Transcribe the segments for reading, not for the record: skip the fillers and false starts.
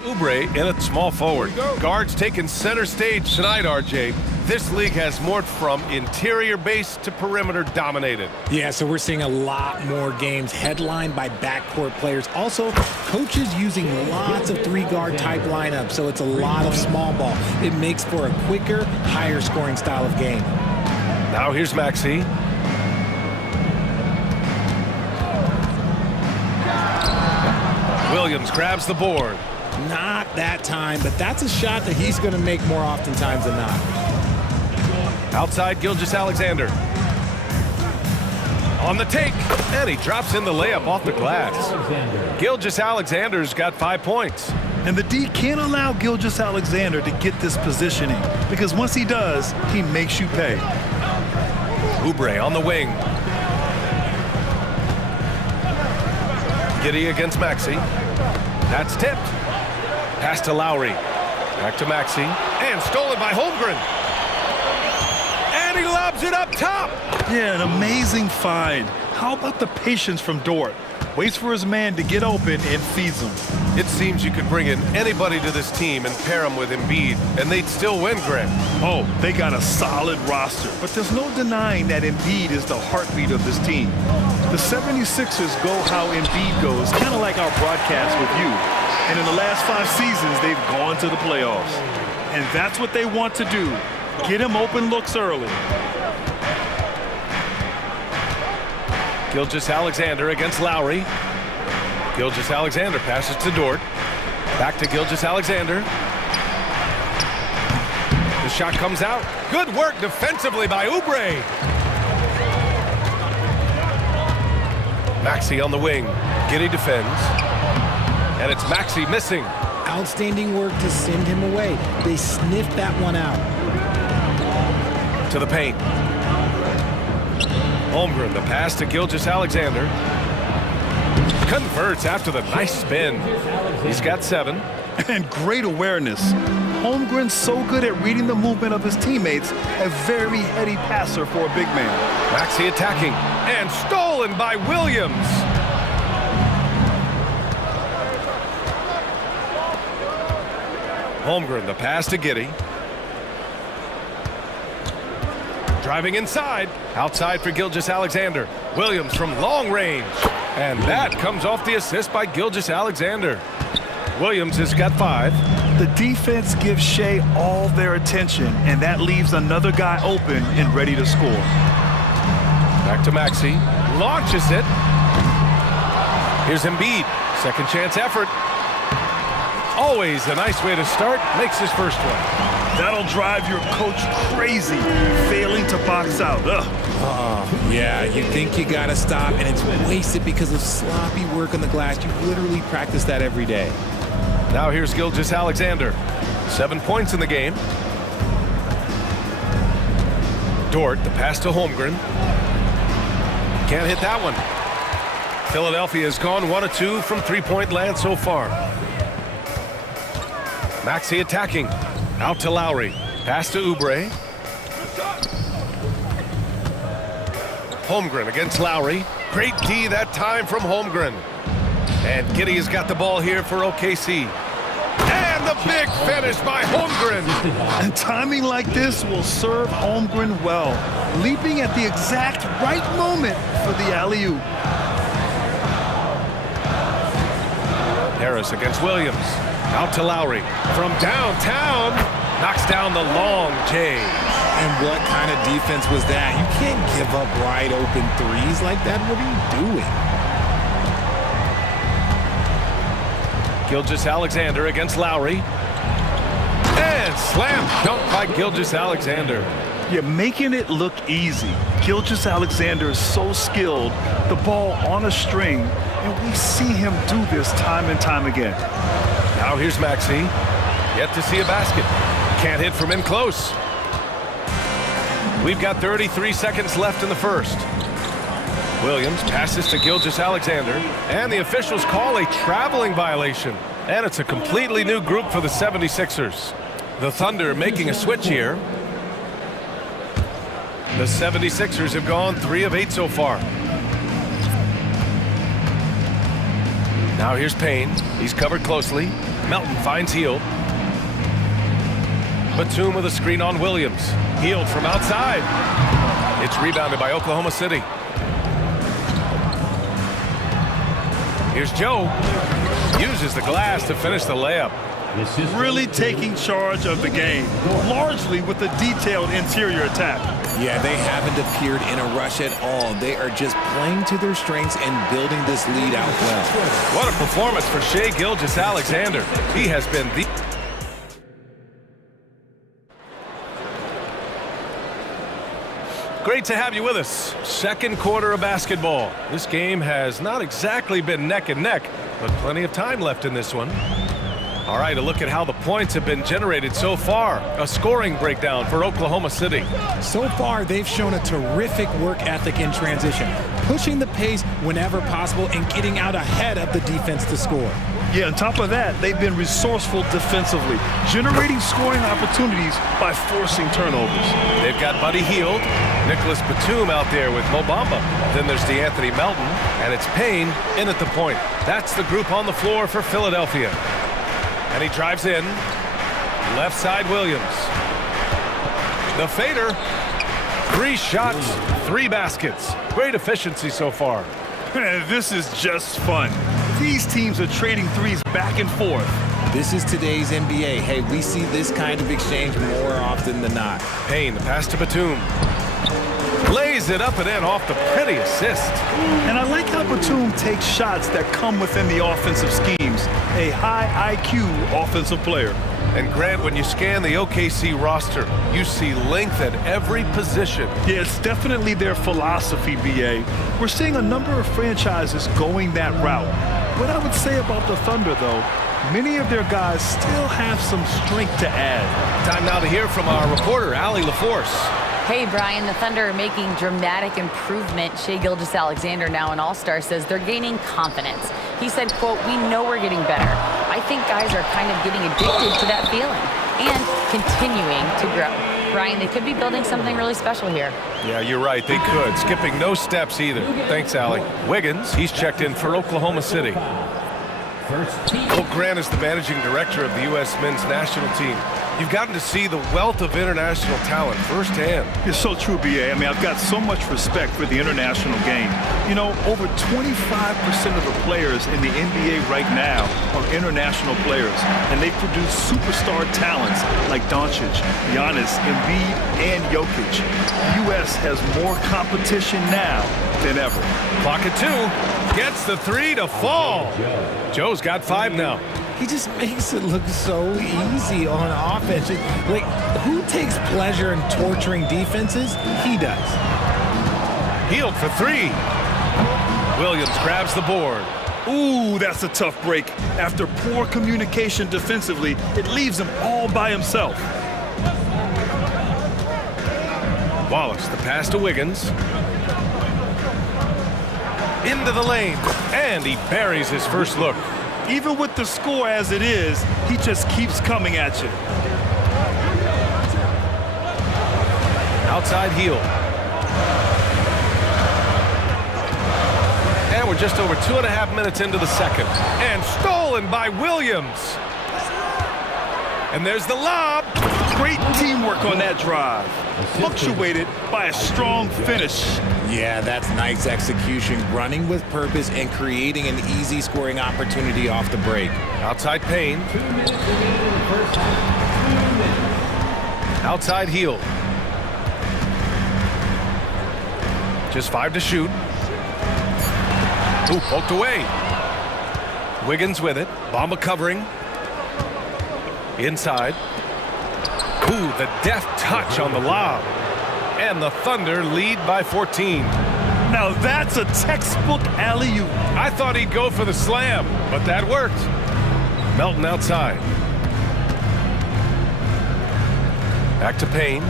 Oubre in at small forward. Guards taking center stage tonight, RJ. This league has morphed from interior base to perimeter dominated. Yeah, so we're seeing a lot more games headlined by backcourt players. Also, coaches using lots of three-guard type lineups, so it's a lot of small ball. It makes for a quicker, higher scoring style of game. Now here's Maxey. Williams grabs the board. Not that time, but that's a shot that he's going to make more oftentimes than not. Outside Gilgeous-Alexander. On the take, and he drops in the layup off the glass. Gilgeous-Alexander's got 5 points. And the D can't allow Gilgeous-Alexander to get this positioning, because once he does, he makes you pay. Oubre on the wing. Giddey against Maxey. That's tipped. Pass to Lowry. Back to Maxey. And stolen by Holmgren. And he lobs it up top. Yeah, an amazing find. How about the patience from Dort? Waits for his man to get open and feeds him. It seems you could bring in anybody to this team and pair them with Embiid, and they'd still win, Grant. Oh, they got a solid roster, but there's no denying that Embiid is the heartbeat of this team. The 76ers go how Embiid goes, kind of like our broadcast with you. And in the last 5 seasons, they've gone to the playoffs. And that's what they want to do. Get him open looks early. Gilgeous-Alexander against Lowry. Gilgeous-Alexander passes to Dort. Back to Gilgeous-Alexander. The shot comes out. Good work defensively by Oubre. Maxey on the wing. Giddey defends. And it's Maxey missing. Outstanding work to send him away. They sniffed that one out. To the paint. Holmgren, the pass to Gilgeous-Alexander. Converts after the nice spin. He's got 7. And great awareness. Holmgren's so good at reading the movement of his teammates. A very heady passer for a big man. Maxey attacking. And stolen by Williams. Holmgren, the pass to Giddey. Driving inside. Outside for Gilgeous-Alexander. Williams from long range. And that comes off the assist by Gilgeous-Alexander. Williams has got 5. The defense gives Shea all their attention, and that leaves another guy open and ready to score. Back to Maxey. Launches it. Here's Embiid. Second chance effort. Always a nice way to start. Makes his first one. That'll drive your coach crazy, failing to box out. Yeah, you think you got to stop, and it's wasted because of sloppy work on the glass. You literally practice that every day. Now here's Gilgeous-Alexander. 7 points in the game. Dort, the pass to Holmgren. Can't hit that one. Philadelphia has gone 1 of 2 from three-point land so far. Maxey attacking. Out to Lowry. Pass to Oubre. Holmgren against Lowry. Great D that time from Holmgren. And Giddey has got the ball here for OKC. And the big finish by Holmgren. And timing like this will serve Holmgren well. Leaping at the exact right moment for the alley-oop. Harris against Williams. Out to Lowry. From downtown. Knocks down the long J. And what kind of defense was that? You can't give up wide open threes like that. What are you doing? Gilgeous-Alexander against Lowry. And slam dunk by Gilgeous-Alexander. You're making it look easy. Gilgeous-Alexander is so skilled. The ball on a string. And we see him do this time and time again. Now here's Maxey. Yet to see a basket. Can't hit from in close. We've got 33 seconds left in the first. Williams passes to Gilgeous-Alexander, and the officials call a traveling violation. And it's a completely new group for the 76ers. The Thunder making a switch here. The 76ers have gone 3 of 8 so far. Now here's Payne. He's covered closely. Melton finds Hield. Batum with a screen on Williams. Hield from outside. It's rebounded by Oklahoma City. Here's Joe. Uses the glass to finish the layup. Really taking charge of the game, largely with a detailed interior attack. Yeah, they haven't appeared in a rush at all. They are just playing to their strengths and building this lead out well. What a performance for Shai Gilgeous-Alexander. He has been the... Great to have you with us. Second quarter of basketball. This game has not exactly been neck and neck, but plenty of time left in this one. All right, a look at how the points have been generated so far. A scoring breakdown for Oklahoma City. So far, they've shown a terrific work ethic in transition, pushing the pace whenever possible and getting out ahead of the defense to score. Yeah, on top of that, they've been resourceful defensively, generating scoring opportunities by forcing turnovers. They've got Buddy Hield, Nicholas Batum out there with Mo Bamba. Then there's DeAnthony Melton, and it's Payne in at the point. That's the group on the floor for Philadelphia. And he drives in. Left side, Williams. The fader. 3 shots, 3 baskets. Great efficiency so far. This is just fun. These teams are trading threes back and forth. This is today's NBA. Hey, we see this kind of exchange more often than not. Payne, the pass to Batum. Lays it up and in off the pretty assist. And I like how Batum takes shots that come within the offensive schemes. A high IQ offensive player. And Grant, when you scan the OKC roster, you see length at every position. Yeah, it's definitely their philosophy, BA. We're seeing a number of franchises going that route. What I would say about the Thunder, though, many of their guys still have some strength to add. Time now to hear from our reporter, Allie LaForce. Hey, Brian, the Thunder are making dramatic improvement. Shai Gilgeous-Alexander, now an all-star, says they're gaining confidence. He said, quote, "We know we're getting better. I think guys are kind of getting addicted to that feeling and continuing to grow." Brian, they could be building something really special here. Yeah, you're right. They could. Skipping no steps either. Thanks, Allie. Wiggins, he's checked in for Oklahoma City. Will Grant is the managing director of the U.S. men's national team. You've gotten to see the wealth of international talent firsthand. It's so true, BA. I mean, I've got so much respect for the international game. You know, over 25% of the players in the NBA right now are international players, and they produce superstar talents like Doncic, Giannis, Embiid, and Jokic. The U.S. has more competition now than ever. Clock at 2. Gets the 3 to fall. Joe's got 5 now. He just makes it look so easy on offense. Like, who takes pleasure in torturing defenses? He does. Hield for 3. Williams grabs the board. Ooh, that's a tough break. After poor communication defensively, it leaves him all by himself. Wallace, the pass to Wiggins. Into the lane, and he buries his first look. Even with the score as it is, he just keeps coming at you. Outside Hield. And we're just over 2.5 minutes into the second. And stolen by Williams. And there's the lob. Great teamwork on that drive. Punctuated by a strong finish. Yeah, that's nice execution, running with purpose and creating an easy scoring opportunity off the break. Outside Payne. Outside Hield. Just 5 to shoot. Ooh, poked away. Wiggins with it. Bamba covering. Inside. Ooh, the deft touch on the lob. And the Thunder lead by 14. Now that's a textbook alley-oop. I thought he'd go for the slam, but that worked. Melton outside. Back to Payne.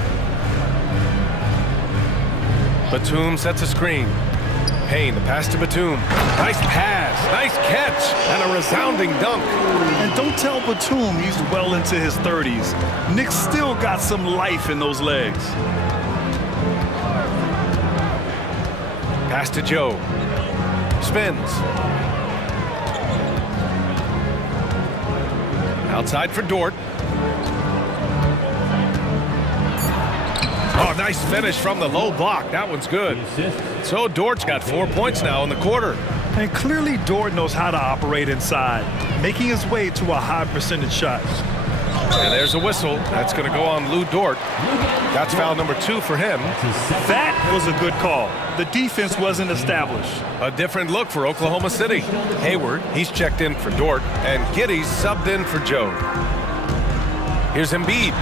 Batum sets a screen. Payne, the pass to Batum. Nice pass, nice catch, and a resounding dunk. And don't tell Batum he's well into his 30s. Nick's still got some life in those legs. Pass to Joe. Spins. Outside for Dort. Oh, nice finish from the low block. That one's good. So Dort's got 4 points now in the quarter. And clearly Dort knows how to operate inside, making his way to a high percentage shot. And there's a whistle. That's going to go on Lou Dort. That's foul number 2 for him. That was a good call. The defense wasn't established. A different look for Oklahoma City. Hayward, he's checked in for Dort, and Giddey's subbed in for Joe. Here's Embiid.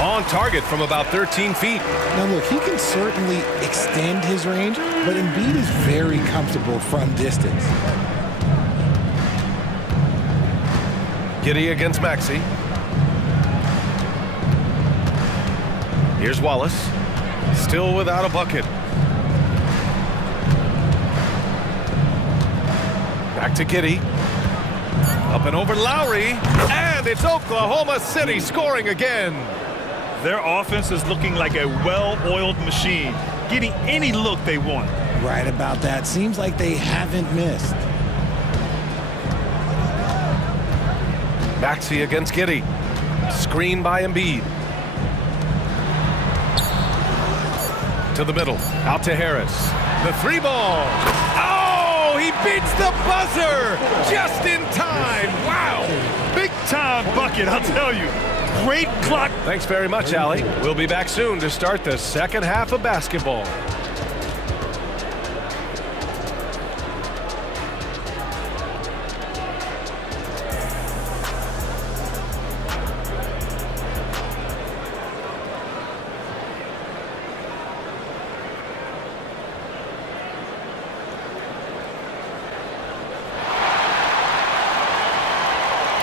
On target from about 13 feet. Now look, he can certainly extend his range, but Embiid is very comfortable from distance. Giddey against Maxey. Here's Wallace. Still without a bucket. Back to Giddey. Up and over Lowry. And it's Oklahoma City scoring again. Their offense is looking like a well-oiled machine, getting any look they want. Right about that. Seems like they haven't missed. Maxey against Giddey. Screen by Embiid. To the middle. Out to Harris. The 3 ball. Oh, he beats the buzzer just in time. Wow. Big time bucket, I'll tell you. Great clock. Thanks very much, Allie. We'll be back soon to start the second half of basketball.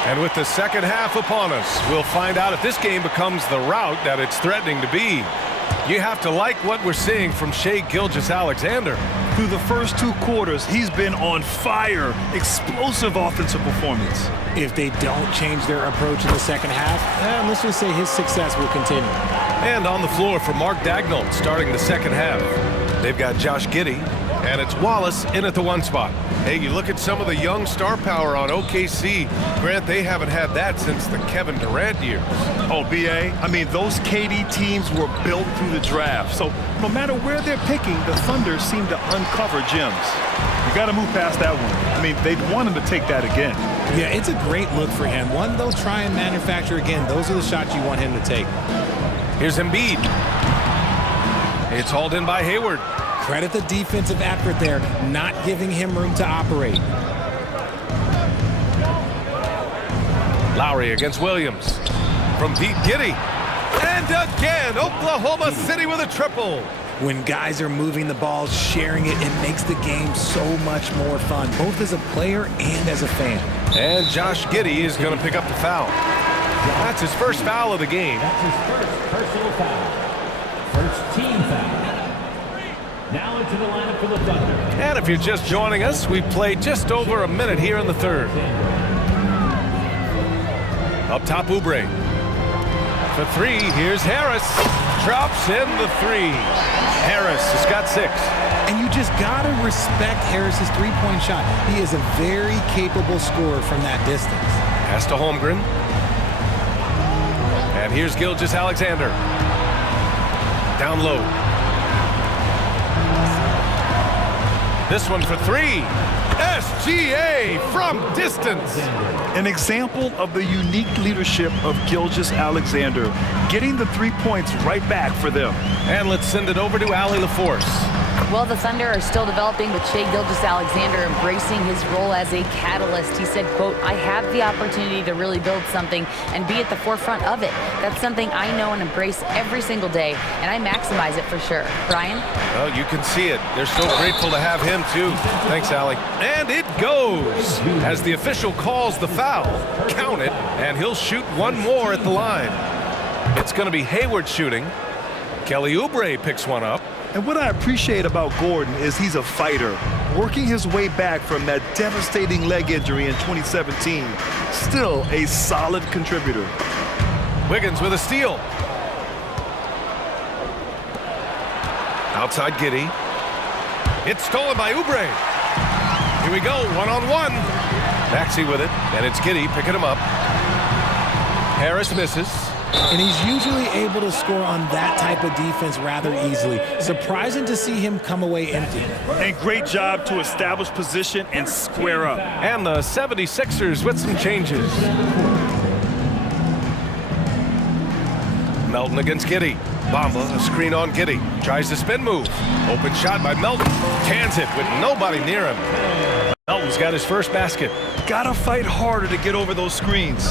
And with the second half upon us, we'll find out if this game becomes the rout that it's threatening to be. You have to like what we're seeing from Shai Gilgeous-Alexander. Through the first 2 quarters, he's been on fire. Explosive offensive performance. If they don't change their approach in the second half, let's just say his success will continue. And on the floor for Mark Daigneault starting the second half. They've got Josh Giddey, and it's Wallace in at the 1 spot. Hey, you look at some of the young star power on OKC. Grant, they haven't had that since the Kevin Durant years. Oh, B.A., I mean, those KD teams were built through the draft. So no matter where they're picking, the Thunder seem to uncover gems. You got to move past that one. I mean, they'd want him to take that again. Yeah, it's a great look for him. One they'll try and manufacture again. Those are the shots you want him to take. Here's Embiid. It's hauled in by Hayward. Credit the defensive effort there, not giving him room to operate. Lowry against Williams. From deep, Giddey. And again, Oklahoma City with a triple. When guys are moving the ball, sharing it, it makes the game so much more fun, both as a player and as a fan. And Josh Giddey is going to pick up the foul. That's his first foul of the game. That's his first personal foul. First team foul. Now into the lineup for the Thunder. And if you're just joining us, we've played just over a minute here in the third. Up top, Oubre. For 3, here's Harris. Drops in the 3. Harris has got 6. And you just got to respect Harris's three-point shot. He is a very capable scorer from that distance. Pass to Holmgren. And here's Gilgeous-Alexander. Down low. This one for 3. SGA from distance. An example of the unique leadership of Gilgeous-Alexander, getting the 3 points right back for them. And let's send it over to Allie LaForce. Well, the Thunder are still developing with Shai Gilgeous-Alexander embracing his role as a catalyst. He said, quote, I have the opportunity to really build something and be at the forefront of it. That's something I know and embrace every single day, and I maximize it for sure. Brian? Well, you can see it. They're so grateful to have him, too. Thanks, Allie. And it goes as the official calls the foul. Count it, and he'll shoot one more at the line. It's going to be Hayward shooting. Kelly Oubre picks one up. And what I appreciate about Gordon is he's a fighter, working his way back from that devastating leg injury in 2017. Still a solid contributor. Wiggins with a steal. Outside Giddey. It's stolen by Oubre. Here we go, one-on-one. Maxey with it, and it's Giddey picking him up. Harris misses. And he's usually able to score on that type of defense rather easily. Surprising to see him come away empty. And great job to establish position and square up. And the 76ers with some changes. Melton against Giddey. Bamba, a screen on Giddey. Tries the spin move. Open shot by Melton. Cans it with nobody near him. Melton's got his first basket. Gotta fight harder to get over those screens.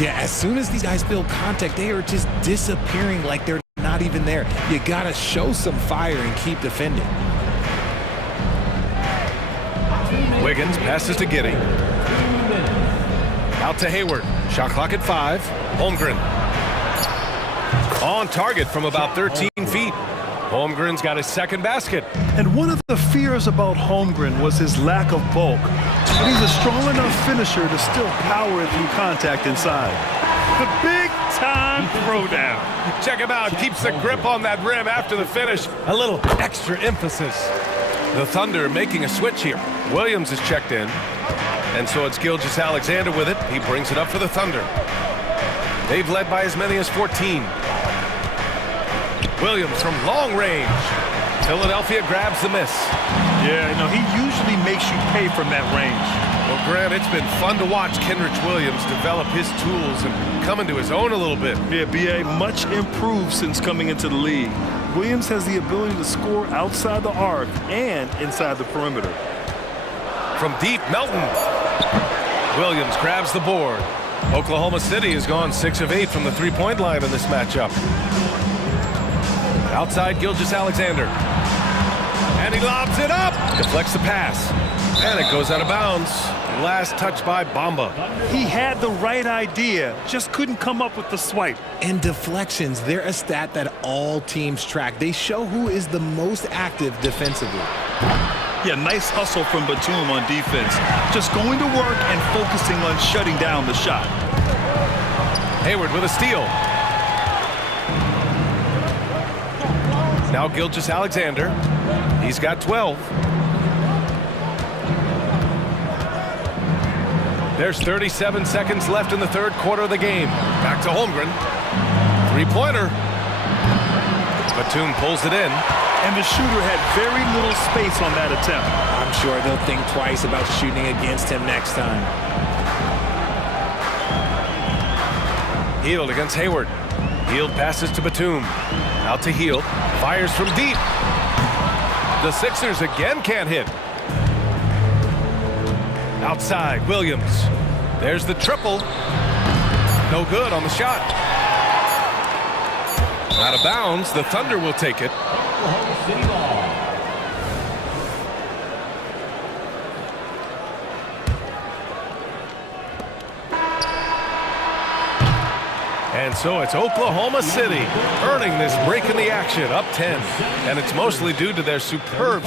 Yeah, as soon as these guys feel contact, they are just disappearing like they're not even there. You gotta show some fire and keep defending. Wiggins passes to Giddey. Out to Hayward. Shot clock at 5. Holmgren. On target from about 13 feet. Holmgren's got his second basket. And one of the fears about Holmgren was his lack of bulk. But he's a strong enough finisher to still power it through contact inside. The big-time throwdown. Check him out. Keeps the grip on that rim after the finish. A little extra emphasis. The Thunder making a switch here. Williams is checked in. And so it's Gilgeous-Alexander with it. He brings it up for the Thunder. They've led by as many as 14. Williams from long range. Philadelphia grabs the miss. Yeah, he usually makes you pay from that range. Well, Grant, it's been fun to watch Kenrich Williams develop his tools and come into his own a little bit. Yeah, B.A. much improved since coming into the league. Williams has the ability to score outside the arc and inside the perimeter. From deep, Melton. Williams grabs the board. Oklahoma City has gone 6 of 8 from the three-point line in this matchup. Outside Gilgeous-Alexander. And he lobs it up. Deflects the pass. And it goes out of bounds. Last touch by Bamba. He had the right idea, just couldn't come up with the swipe. And deflections, they're a stat that all teams track. They show who is the most active defensively. Yeah, nice hustle from Batum on defense. Just going to work and focusing on shutting down the shot. Hayward with a steal. Now Gilgeous-Alexander. He's got 12. There's 37 seconds left in the third quarter of the game. Back to Holmgren. Three-pointer. Batum pulls it in. And the shooter had very little space on that attempt. I'm sure they'll think twice about shooting against him next time. Hield against Hayward. Hield passes to Batum. Out to Hield. Fires from deep. The Sixers again can't hit. Outside, Williams. There's the triple. No good on the shot. Out of bounds, the Thunder will take it. And so it's Oklahoma City earning this break in the action, up 10. And it's mostly due to their superb.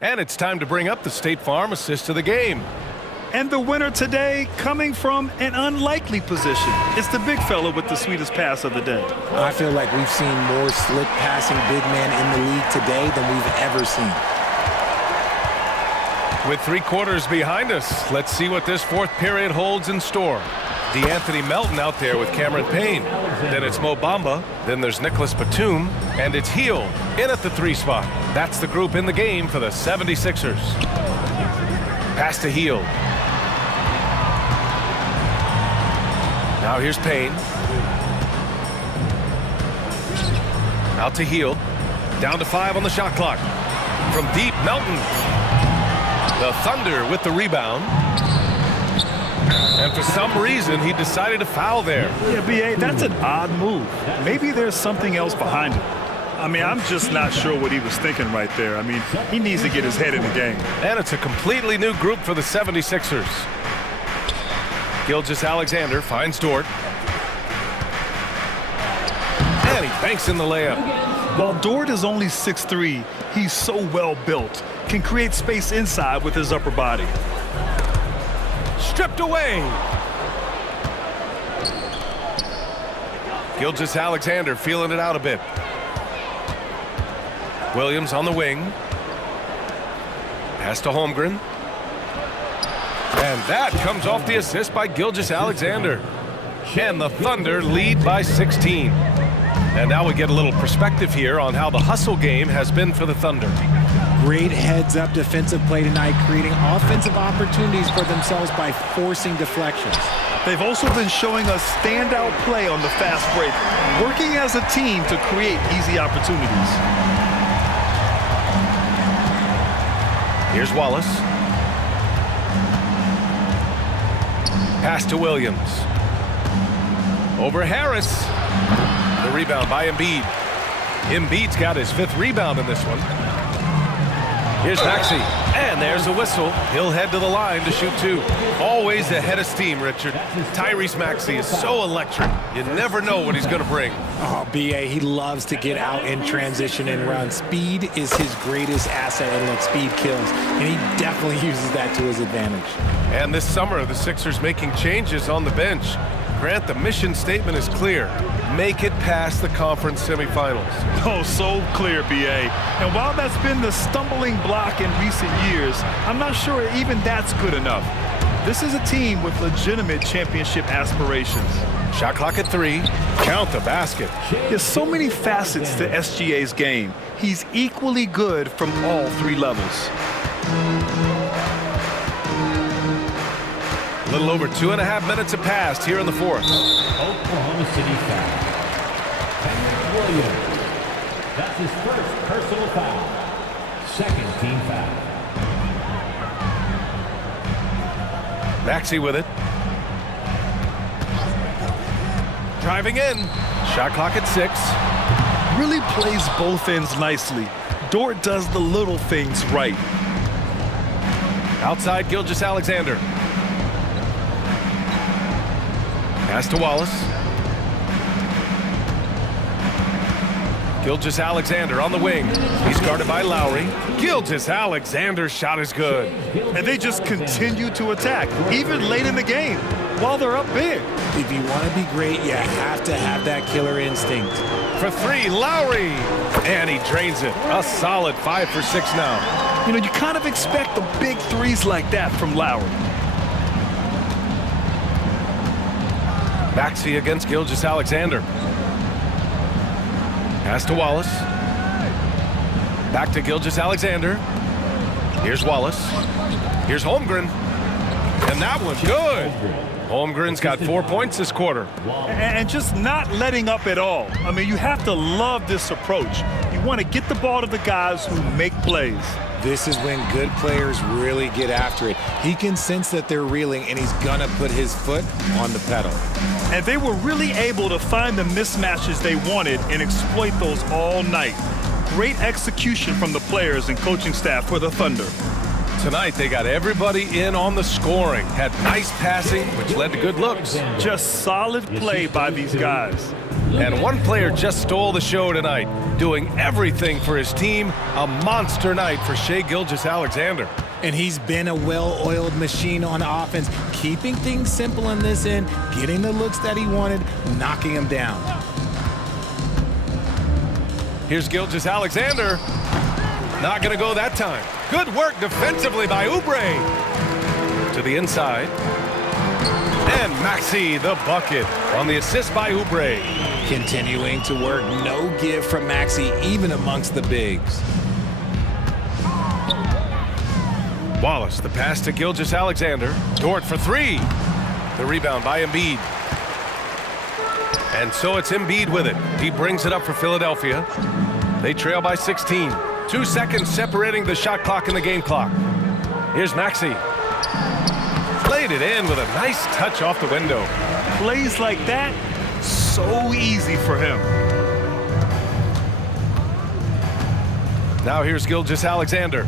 And it's time to bring up the State Farm assist of the game. And the winner today coming from an unlikely position. It's the big fella with the sweetest pass of the day. I feel like we've seen more slick passing big men in the league today than we've ever seen. With 3 quarters behind us, let's see what this fourth period holds in store. DeAnthony Melton out there with Cameron Payne. Then it's Mo Bamba. Then there's Nicholas Batum. And it's Hield in at the 3 spot. That's the group in the game for the 76ers. Pass to Hield. Now here's Payne. Out to Hield. Down to 5 on the shot clock. From deep, Melton. The Thunder with the rebound. And for some reason, he decided to foul there. Yeah, B.A., that's an odd move. Maybe there's something else behind it. I mean, I'm just not sure what he was thinking right there. I mean, he needs to get his head in the game. And it's a completely new group for the 76ers. Gilgeous-Alexander finds Dort. And he banks in the layup. While Dort is only 6'3", he's so well built. Can create space inside with his upper body. Stripped away. Gilgeous-Alexander feeling it out a bit. Williams on the wing. Pass to Holmgren. And that comes off the assist by Gilgeous-Alexander. And the Thunder lead by 16. And now we get a little perspective here on how the hustle game has been for the Thunder. Great heads-up defensive play tonight, creating offensive opportunities for themselves by forcing deflections. They've also been showing us standout play on the fast break, working as a team to create easy opportunities. Here's Wallace. Pass to Williams. Over Harris. The rebound by Embiid. Embiid's got his 5th rebound in this one. Here's Maxey. And there's a whistle. He'll head to the line to shoot 2. Always ahead of steam, Richard. Tyrese Maxey is so electric. You never know what he's going to bring. Oh, B.A., he loves to get out in transition and run. Speed is his greatest asset, and look, speed kills. And he definitely uses that to his advantage. And this summer, the Sixers making changes on the bench. Grant, the mission statement is clear. Make it past the conference semifinals. Oh, so clear, B.A. And while that's been the stumbling block in recent years, I'm not sure even that's good enough. This is a team with legitimate championship aspirations. Shot clock at 3. Count the basket. There's so many facets to SGA's game. He's equally good from all 3 levels. A little over 2.5 minutes have passed here in the 4th. Oklahoma City foul. Henry Williams. That's his first personal foul. 2nd team foul. Maxey with it. Driving in. Shot clock at 6. Really plays both ends nicely. Dort does the little things right. Outside Gilgeous-Alexander. Pass to Wallace. Gilgeous-Alexander on the wing. He's guarded by Lowry. Gilgeous-Alexander's shot is good. And they just continue to attack, even late in the game, while they're up big. If you want to be great, you have to have that killer instinct. For 3, Lowry. And he drains it. A solid 5 for 6 now. You know, you kind of expect the big threes like that from Lowry. Maxey against Gilgeous-Alexander. Pass to Wallace. Back to Gilgeous-Alexander. Here's Wallace. Here's Holmgren. And that one, good. Holmgren's got 4 points this quarter. And just not letting up at all. I mean, you have to love this approach. You want to get the ball to the guys who make plays. This is when good players really get after it. He can sense that they're reeling, and he's going to put his foot on the pedal. And they were really able to find the mismatches they wanted and exploit those all night. Great execution from the players and coaching staff for the Thunder. Tonight, they got everybody in on the scoring. Had nice passing, which led to good looks. Just solid play by these guys. And one player just stole the show tonight, doing everything for his team. A monster night for Shai Gilgeous-Alexander. And he's been a well-oiled machine on offense, keeping things simple in this end, getting the looks that he wanted, knocking them down. Here's Gilgeous-Alexander. Not going to go that time. Good work defensively by Oubre. To the inside. And Maxey, the bucket, on the assist by Oubre. Continuing to work, no give from Maxey, even amongst the bigs. Wallace, the pass to Gilgeous-Alexander. Dort for 3. The rebound by Embiid. And so it's Embiid with it. He brings it up for Philadelphia. They trail by 16. 2 seconds separating the shot clock and the game clock. Here's Maxey. Played it in with a nice touch off the window. Plays like that, so easy for him. Now here's Gilgeous-Alexander.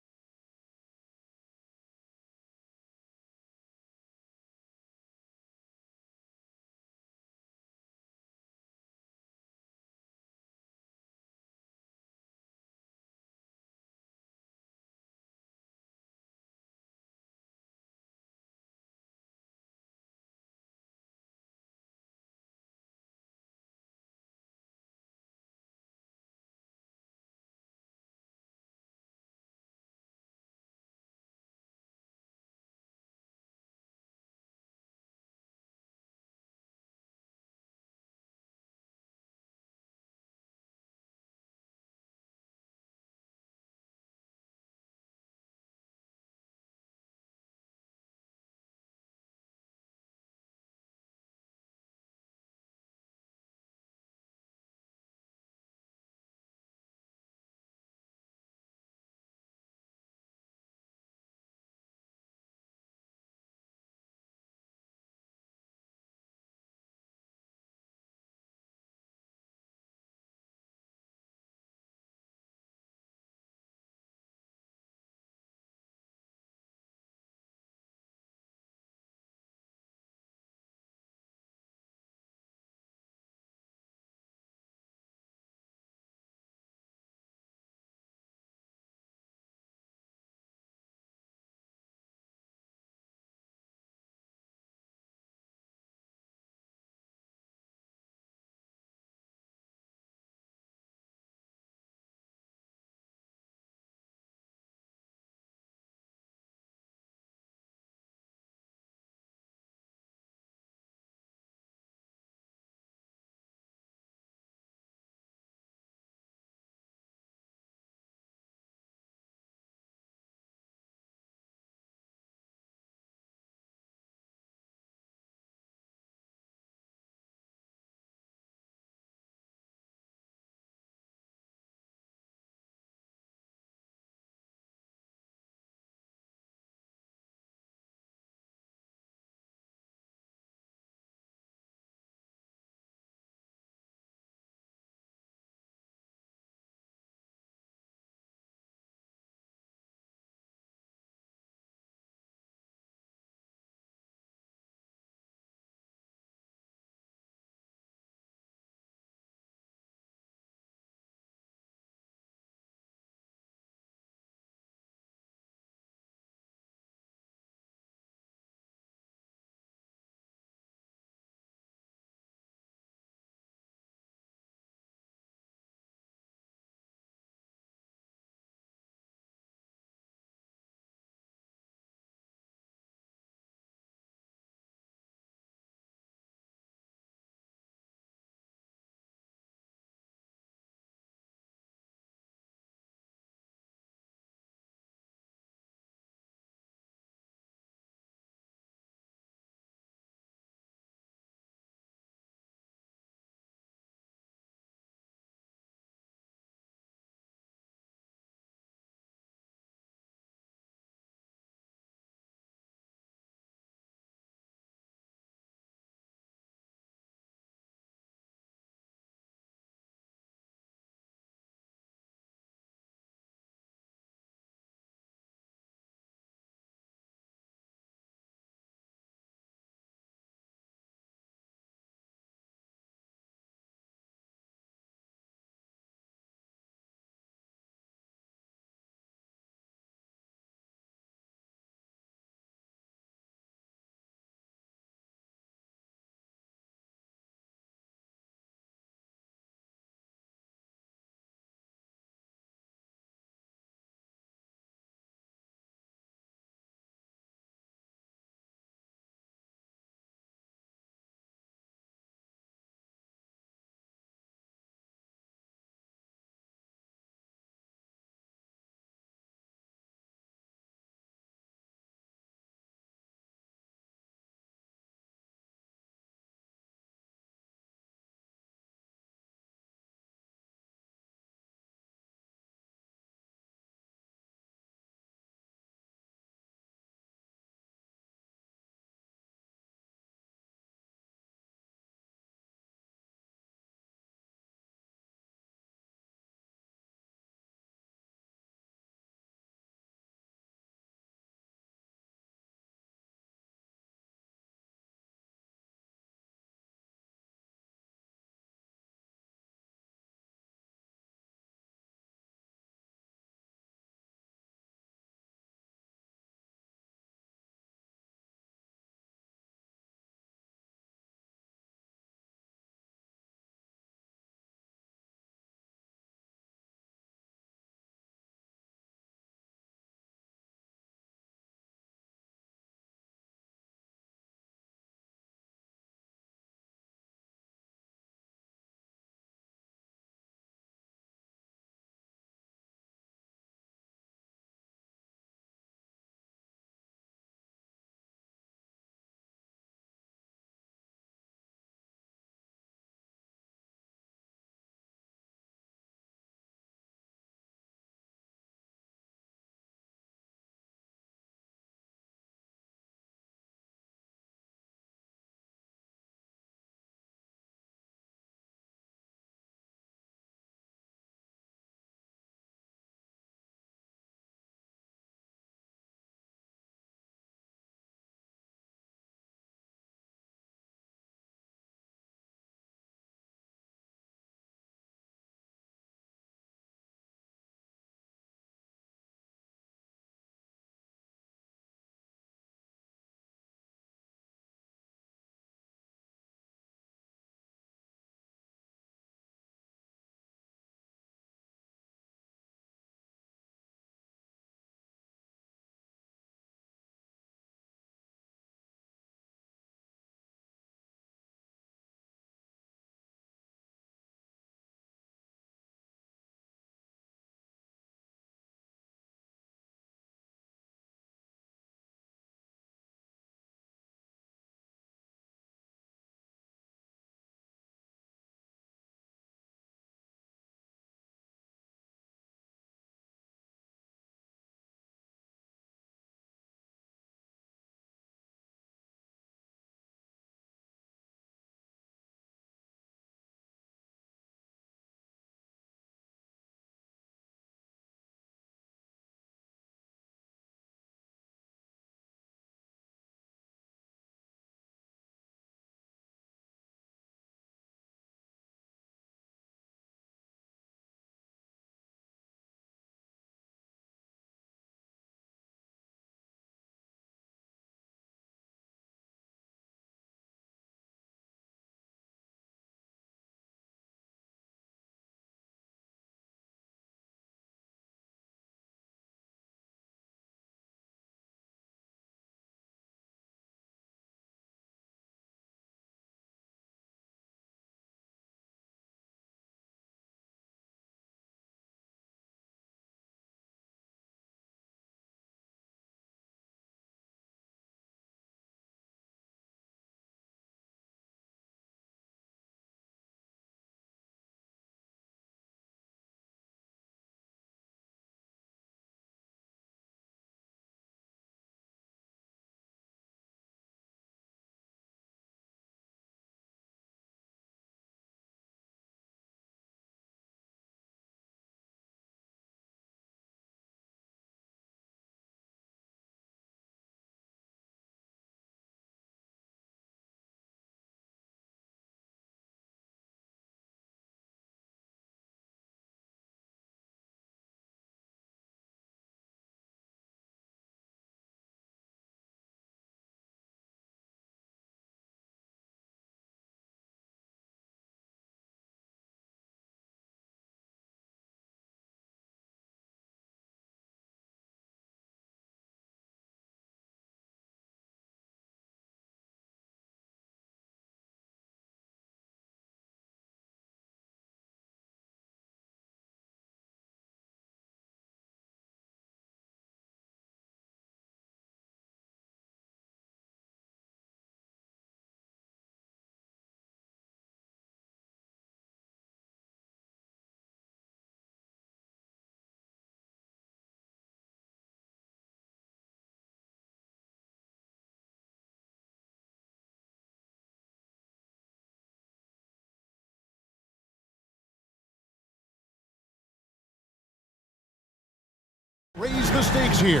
Raise the stakes here.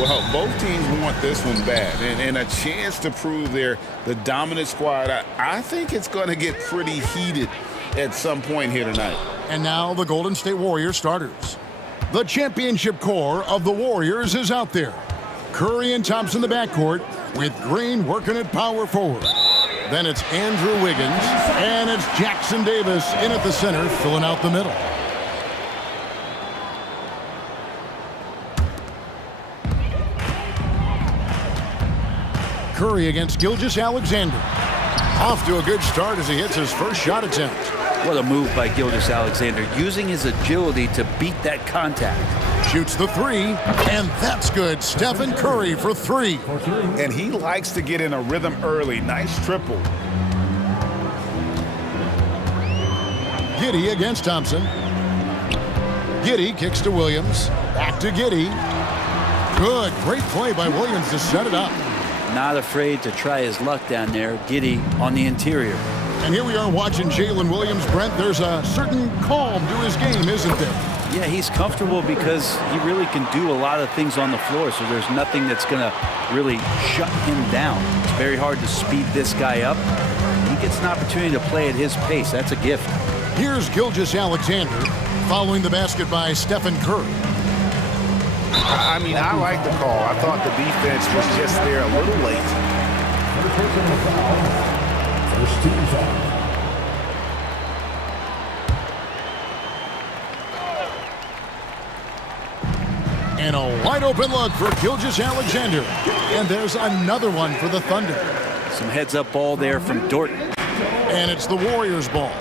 Well, both teams want this one bad, and a chance to prove they're the dominant squad. I think it's going to get pretty heated at some point here tonight. And now the Golden State Warriors starters. The championship core of the Warriors is out there. Curry and Thompson in the backcourt, with Green working at power forward. Then it's Andrew Wiggins, and it's Jackson Davis in at the center, filling out the middle. Curry against Gilgeous-Alexander. Off to a good start as he hits his first shot attempt. What a move by Gilgeous-Alexander, using his agility to beat that contact. Shoots the three, and that's good. Stephen Curry for three. And he likes to get in a rhythm early. Nice triple. Giddey against Thompson. Giddey kicks to Williams. Back to Giddey. Good. Great play by Williams to set it up. Not afraid to try his luck down there. Giddey on the interior. And here we are watching Jalen Williams. Brent, there's a certain calm to his game, isn't there? Yeah, he's comfortable because he really can do a lot of things on the floor, so there's nothing that's going to really shut him down. It's very hard to speed this guy up. He gets an opportunity to play at his pace. That's a gift. Here's Gilgeous-Alexander following the basket by Stephen Curry. I mean, I like the call. I thought the defense was just there a little late. First team foul. And a wide open look for Gilgeous-Alexander. And there's another one for the Thunder. Some heads up ball there from Dorton. And it's the Warriors ball.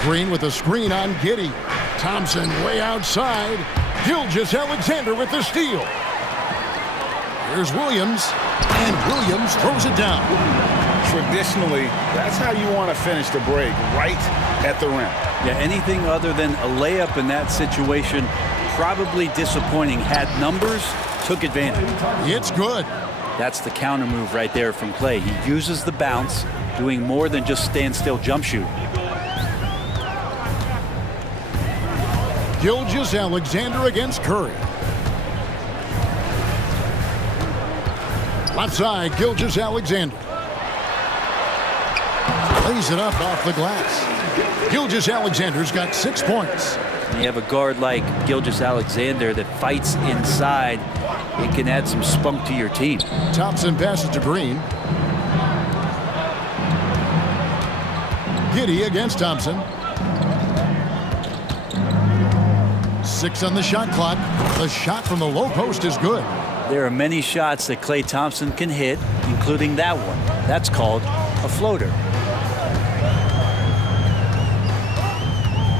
Green with a screen on Giddey. Thompson way outside. Gilgeous-Alexander with the steal. Here's Williams. And Williams throws it down. Traditionally, that's how you want to finish the break, right at the rim. Yeah, anything other than a layup in that situation, probably disappointing. Had numbers, took advantage. It's good. That's the counter move right there from Clay. He uses the bounce, doing more than just standstill jump shoot. Gilgeous-Alexander against Curry. Left side, Gilgeous-Alexander. Lays it up off the glass. Gilgeous-Alexander's got 6 points. You have a guard like Gilgeous-Alexander that fights inside. It can add some spunk to your team. Thompson passes to Green. Giddey against Thompson. 6 on the shot clock. The shot from the low post is good. There are many shots that Klay Thompson can hit, including that one. That's called a floater.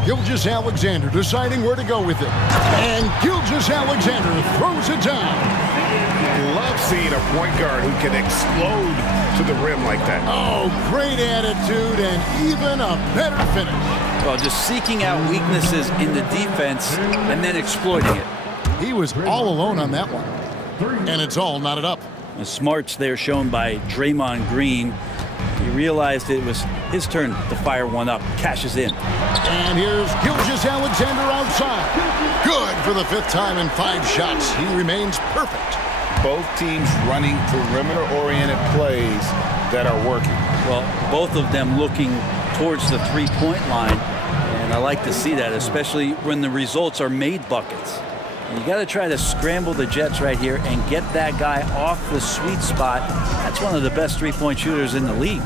Gilgeous-Alexander deciding where to go with it. And Gilgeous-Alexander throws it down. Love seeing a point guard who can explode to the rim like that. Oh, great attitude and even a better finish. Well, just seeking out weaknesses in the defense and then exploiting it. He was all alone on that one. And it's all knotted up. The smarts there shown by Draymond Green. He realized it was his turn to fire one up. Cashes in. And here's Gilgeous-Alexander outside. Good for the 5th time in 5 shots. He remains perfect. Both teams running perimeter-oriented plays that are working. Well, both of them looking towards the three-point line. And I like to see that, especially when the results are made buckets. You got to try to scramble the Jets right here and get that guy off the sweet spot. That's one of the best three-point shooters in the league.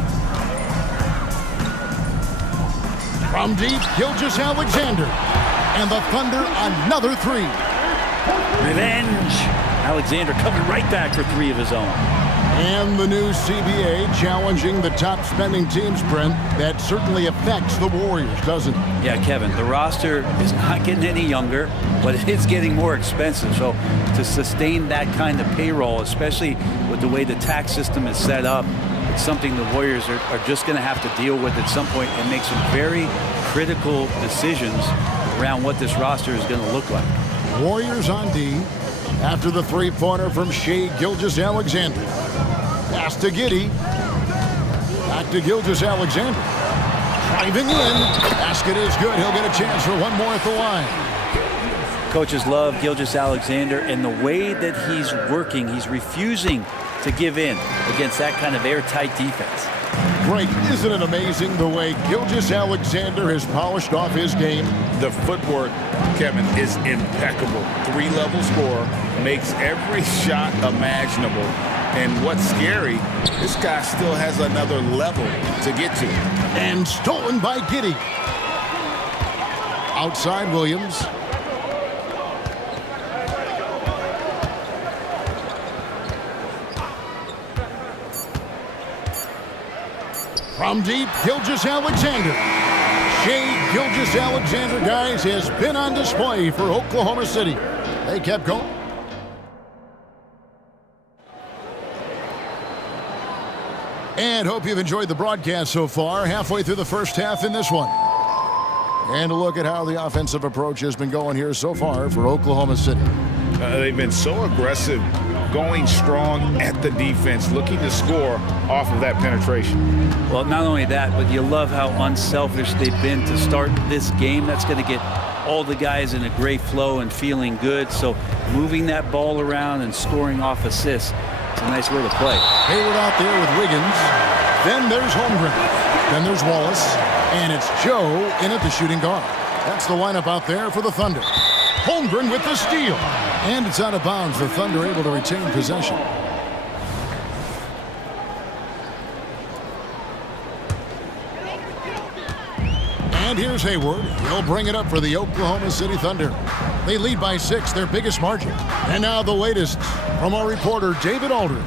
From deep, Gilgeous-Alexander. And the Thunder another 3. Revenge. Alexander coming right back for 3 of his own. And the new CBA challenging the top spending teams, Brent. That certainly affects the Warriors, doesn't it? Yeah, Kevin, the roster is not getting any younger, but it is getting more expensive. So to sustain that kind of payroll, especially with the way the tax system is set up, it's something the Warriors are just going to have to deal with at some point and make some very critical decisions around what this roster is going to look like. Warriors on D after the three-pointer from Shai Gilgeous-Alexander. Pass to Giddey. Back to Gilgeous-Alexander. Driving in. Basket is good. He'll get a chance for one more at the line. Coaches love Gilgeous-Alexander, and the way that he's working, he's refusing to give in against that kind of airtight defense. Great. Isn't it amazing the way Gilgeous-Alexander has polished off his game? The footwork, Kevin, is impeccable. 3-level scorer, makes every shot imaginable. And what's scary, this guy still has another level to get to. And stolen by Giddey. Outside Williams. From deep, Gilgeous-Alexander. Shea Gilgeous-Alexander, guys, has been on display for Oklahoma City. They kept going. And hope you've enjoyed the broadcast so far. Halfway through the first half in this one. And a look at how the offensive approach has been going here so far for Oklahoma City. They've been so aggressive, going strong at the defense, looking to score off of that penetration. Well, not only that, but you love how unselfish they've been to start this game. That's going to get all the guys in a great flow and feeling good. So moving that ball around and scoring off assists, it's a nice way to play. Hayward out there with Wiggins. Then there's Holmgren. Then there's Wallace. And it's Joe in at the shooting guard. That's the lineup out there for the Thunder. Holmgren with the steal. And it's out of bounds. The Thunder able to retain possession. And here's Hayward. He'll bring it up for the Oklahoma City Thunder. They lead by 6, their biggest margin. And now the latest from our reporter, David Aldridge.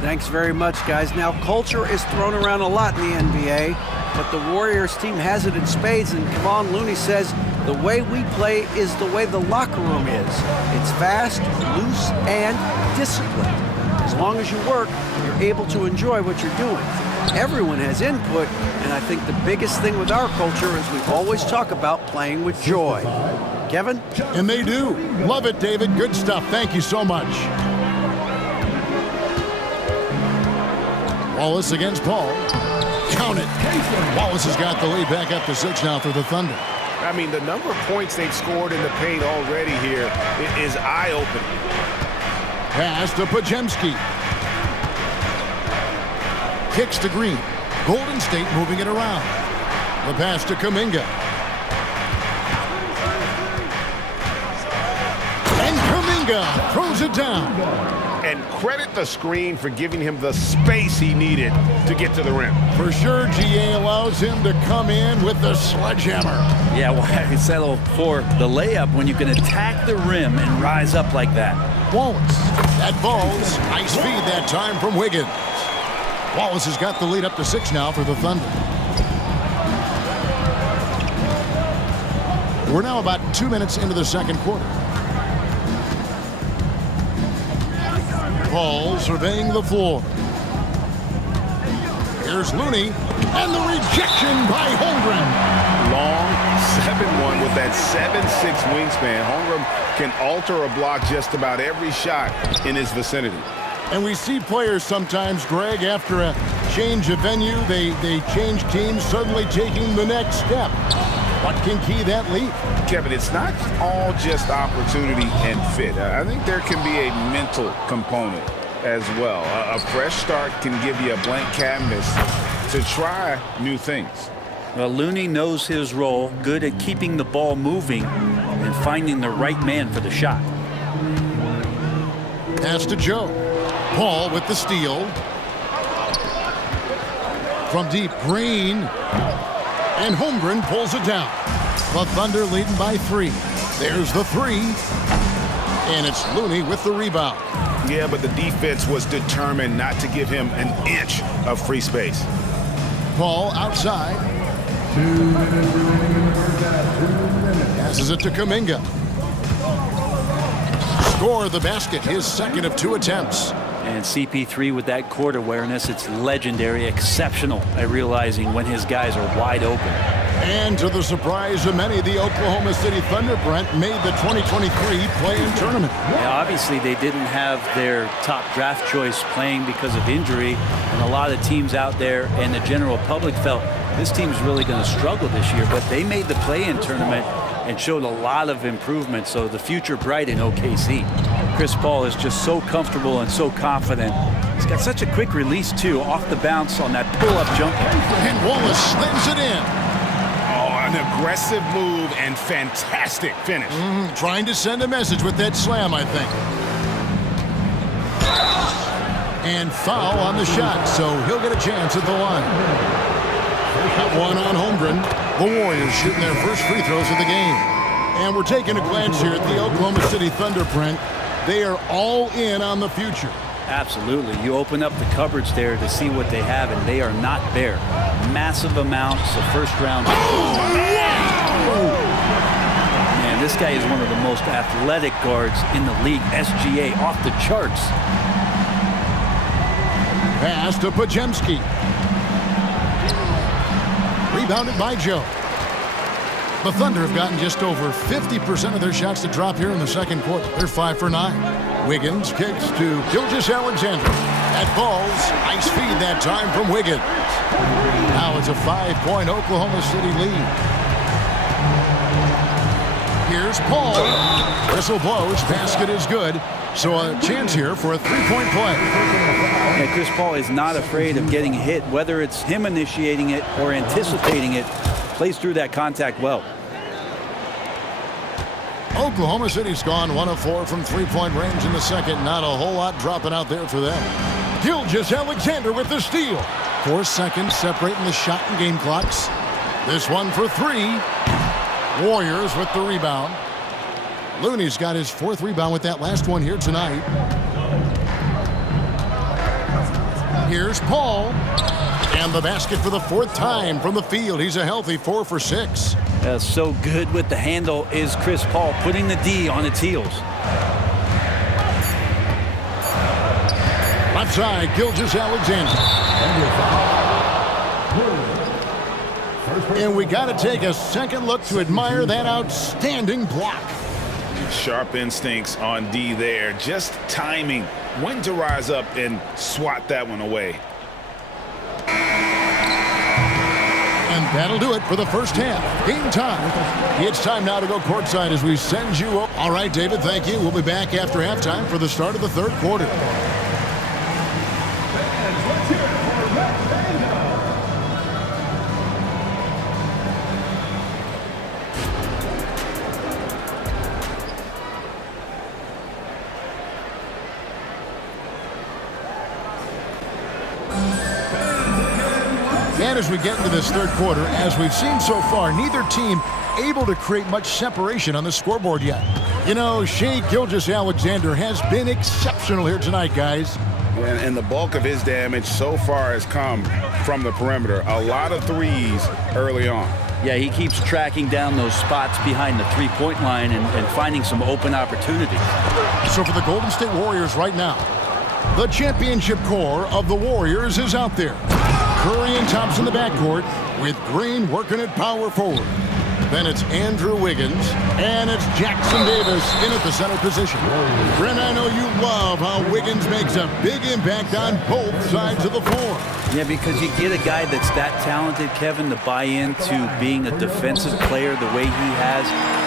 Thanks very much, guys. Now, culture is thrown around a lot in the NBA, but the Warriors team has it in spades, and Kevon Looney says the way we play is the way the locker room is. It's fast, loose, and disciplined. As long as you work, you're able to enjoy what you're doing. Everyone has input, and I think the biggest thing with our culture is we always talk about playing with joy. Kevin? And they do. Love it, David. Good stuff. Thank you so much. Wallace against Paul. Count it. Wallace has got the lead back up to 6 now for the Thunder. I mean, the number of points they've scored in the paint already here is eye-opening. Pass to Podziemski. Kicks to Green. Golden State moving it around. The pass to Kuminga. And Kuminga throws it down. And credit the screen for giving him the space he needed to get to the rim. For sure, GA allows him to come in with the sledgehammer. Yeah, why settle for the layup when you can attack the rim and rise up like that? Wallace. That falls. Nice feed that time from Wiggins. Wallace has got the lead up to 6 now for the Thunder. We're now about 2 minutes into the second quarter. Paul surveying the floor. Here's Looney, and the rejection by Holmgren. Long 7-1 with that 7'6" wingspan. Holmgren can alter a block just about every shot in his vicinity. And we see players sometimes, Greg, after a change of venue, they change teams, suddenly taking the next step. What can key that leap? Kevin, it's not all just opportunity and fit. I think there can be a mental component as well. A fresh start can give you a blank canvas to try new things. Well, Looney knows his role, good at keeping the ball moving and finding the right man for the shot. Pass to Joe. Paul with the steal. From deep, Green. And Holmgren pulls it down. The Thunder leading by 3. There's the 3. And it's Looney with the rebound. Yeah, but the defense was determined not to give him an inch of free space. Paul outside. 2 minutes remaining in the first half. 2 minutes. Passes it to Kuminga. Score the basket, his second of 2 attempts. And CP3 with that court awareness, it's legendary, exceptional at realizing when his guys are wide open. And to the surprise of many, the Oklahoma City Thunder, Brent, made the 2023 play-in tournament. Yeah, obviously they didn't have their top draft choice playing because of injury, and a lot of teams out there and the general public felt this team's really going to struggle this year, but they made the play-in tournament and showed a lot of improvement, so the future bright in OKC. Chris Paul is just so comfortable and so confident. He's got such a quick release, too, off the bounce on that pull-up jumper. And Wallace slams it in. Oh, an aggressive move and fantastic finish. Trying to send a message with that slam, I think. And foul on the shot, so he'll get a chance at the line. That one on Holmgren. The Warriors shooting their first free throws of the game. And we're taking a glance here at the Oklahoma City Thunder print. They are all in on the future. Absolutely. You open up the cupboards there to see what they have, and they are not bare. Massive amounts of first-round. Man, this guy is one of the most athletic guards in the league. SGA off the charts. Pass to Pajemski. Rebounded by Joe. The Thunder have gotten just over 50% of their shots to drop here in the second quarter. They're 5 for 9. Wiggins kicks to Gilgeous-Alexander. That falls. Nice feed that time from Wiggins. Now it's a 5-point Oklahoma City lead. Here's Paul. Whistle blows. Basket is good. So a chance here for a three-point play. Yeah, Chris Paul is not afraid of getting hit, whether it's him initiating it or anticipating it. Plays through that contact well. Oklahoma City's gone 1 of 4 from three-point range in the second. Not a whole lot dropping out there for them. Gilgeous-Alexander with the steal. 4 seconds separating the shot and game clocks. This one for 3. Warriors with the rebound. Looney's got his 4th rebound with that last one here tonight. Here's Paul. And the basket for the 4th time from the field. He's a healthy 4 for 6. So good with the handle is Chris Paul, putting the D on its heels. Left side, Gilgeous-Alexander. And we got to take a second look to admire that outstanding block. Sharp instincts on D there. Just timing when to rise up and swat that one away. And that'll do it for the first half. Game time. It's time now to go courtside as we send you up. All right, David, thank you. We'll be back after halftime for the start of the third quarter. And as we get into this third quarter, as we've seen so far, neither team able to create much separation on the scoreboard yet. You know, Shai Gilgeous-Alexander has been exceptional here tonight, guys. And the bulk of his damage so far has come from the perimeter. A lot of threes early on. Yeah, he keeps tracking down those spots behind the three-point line and finding some open opportunities. So for the Golden State Warriors right now, the championship core of the Warriors is out there. Curry and Thompson in the backcourt with Green working at power forward. Then it's Andrew Wiggins, and it's Jackson Davis in at the center position. Brent, I know you love how Wiggins makes a big impact on both sides of the floor. Yeah, because you get a guy that's that talented, Kevin, to buy into being a defensive player the way he has.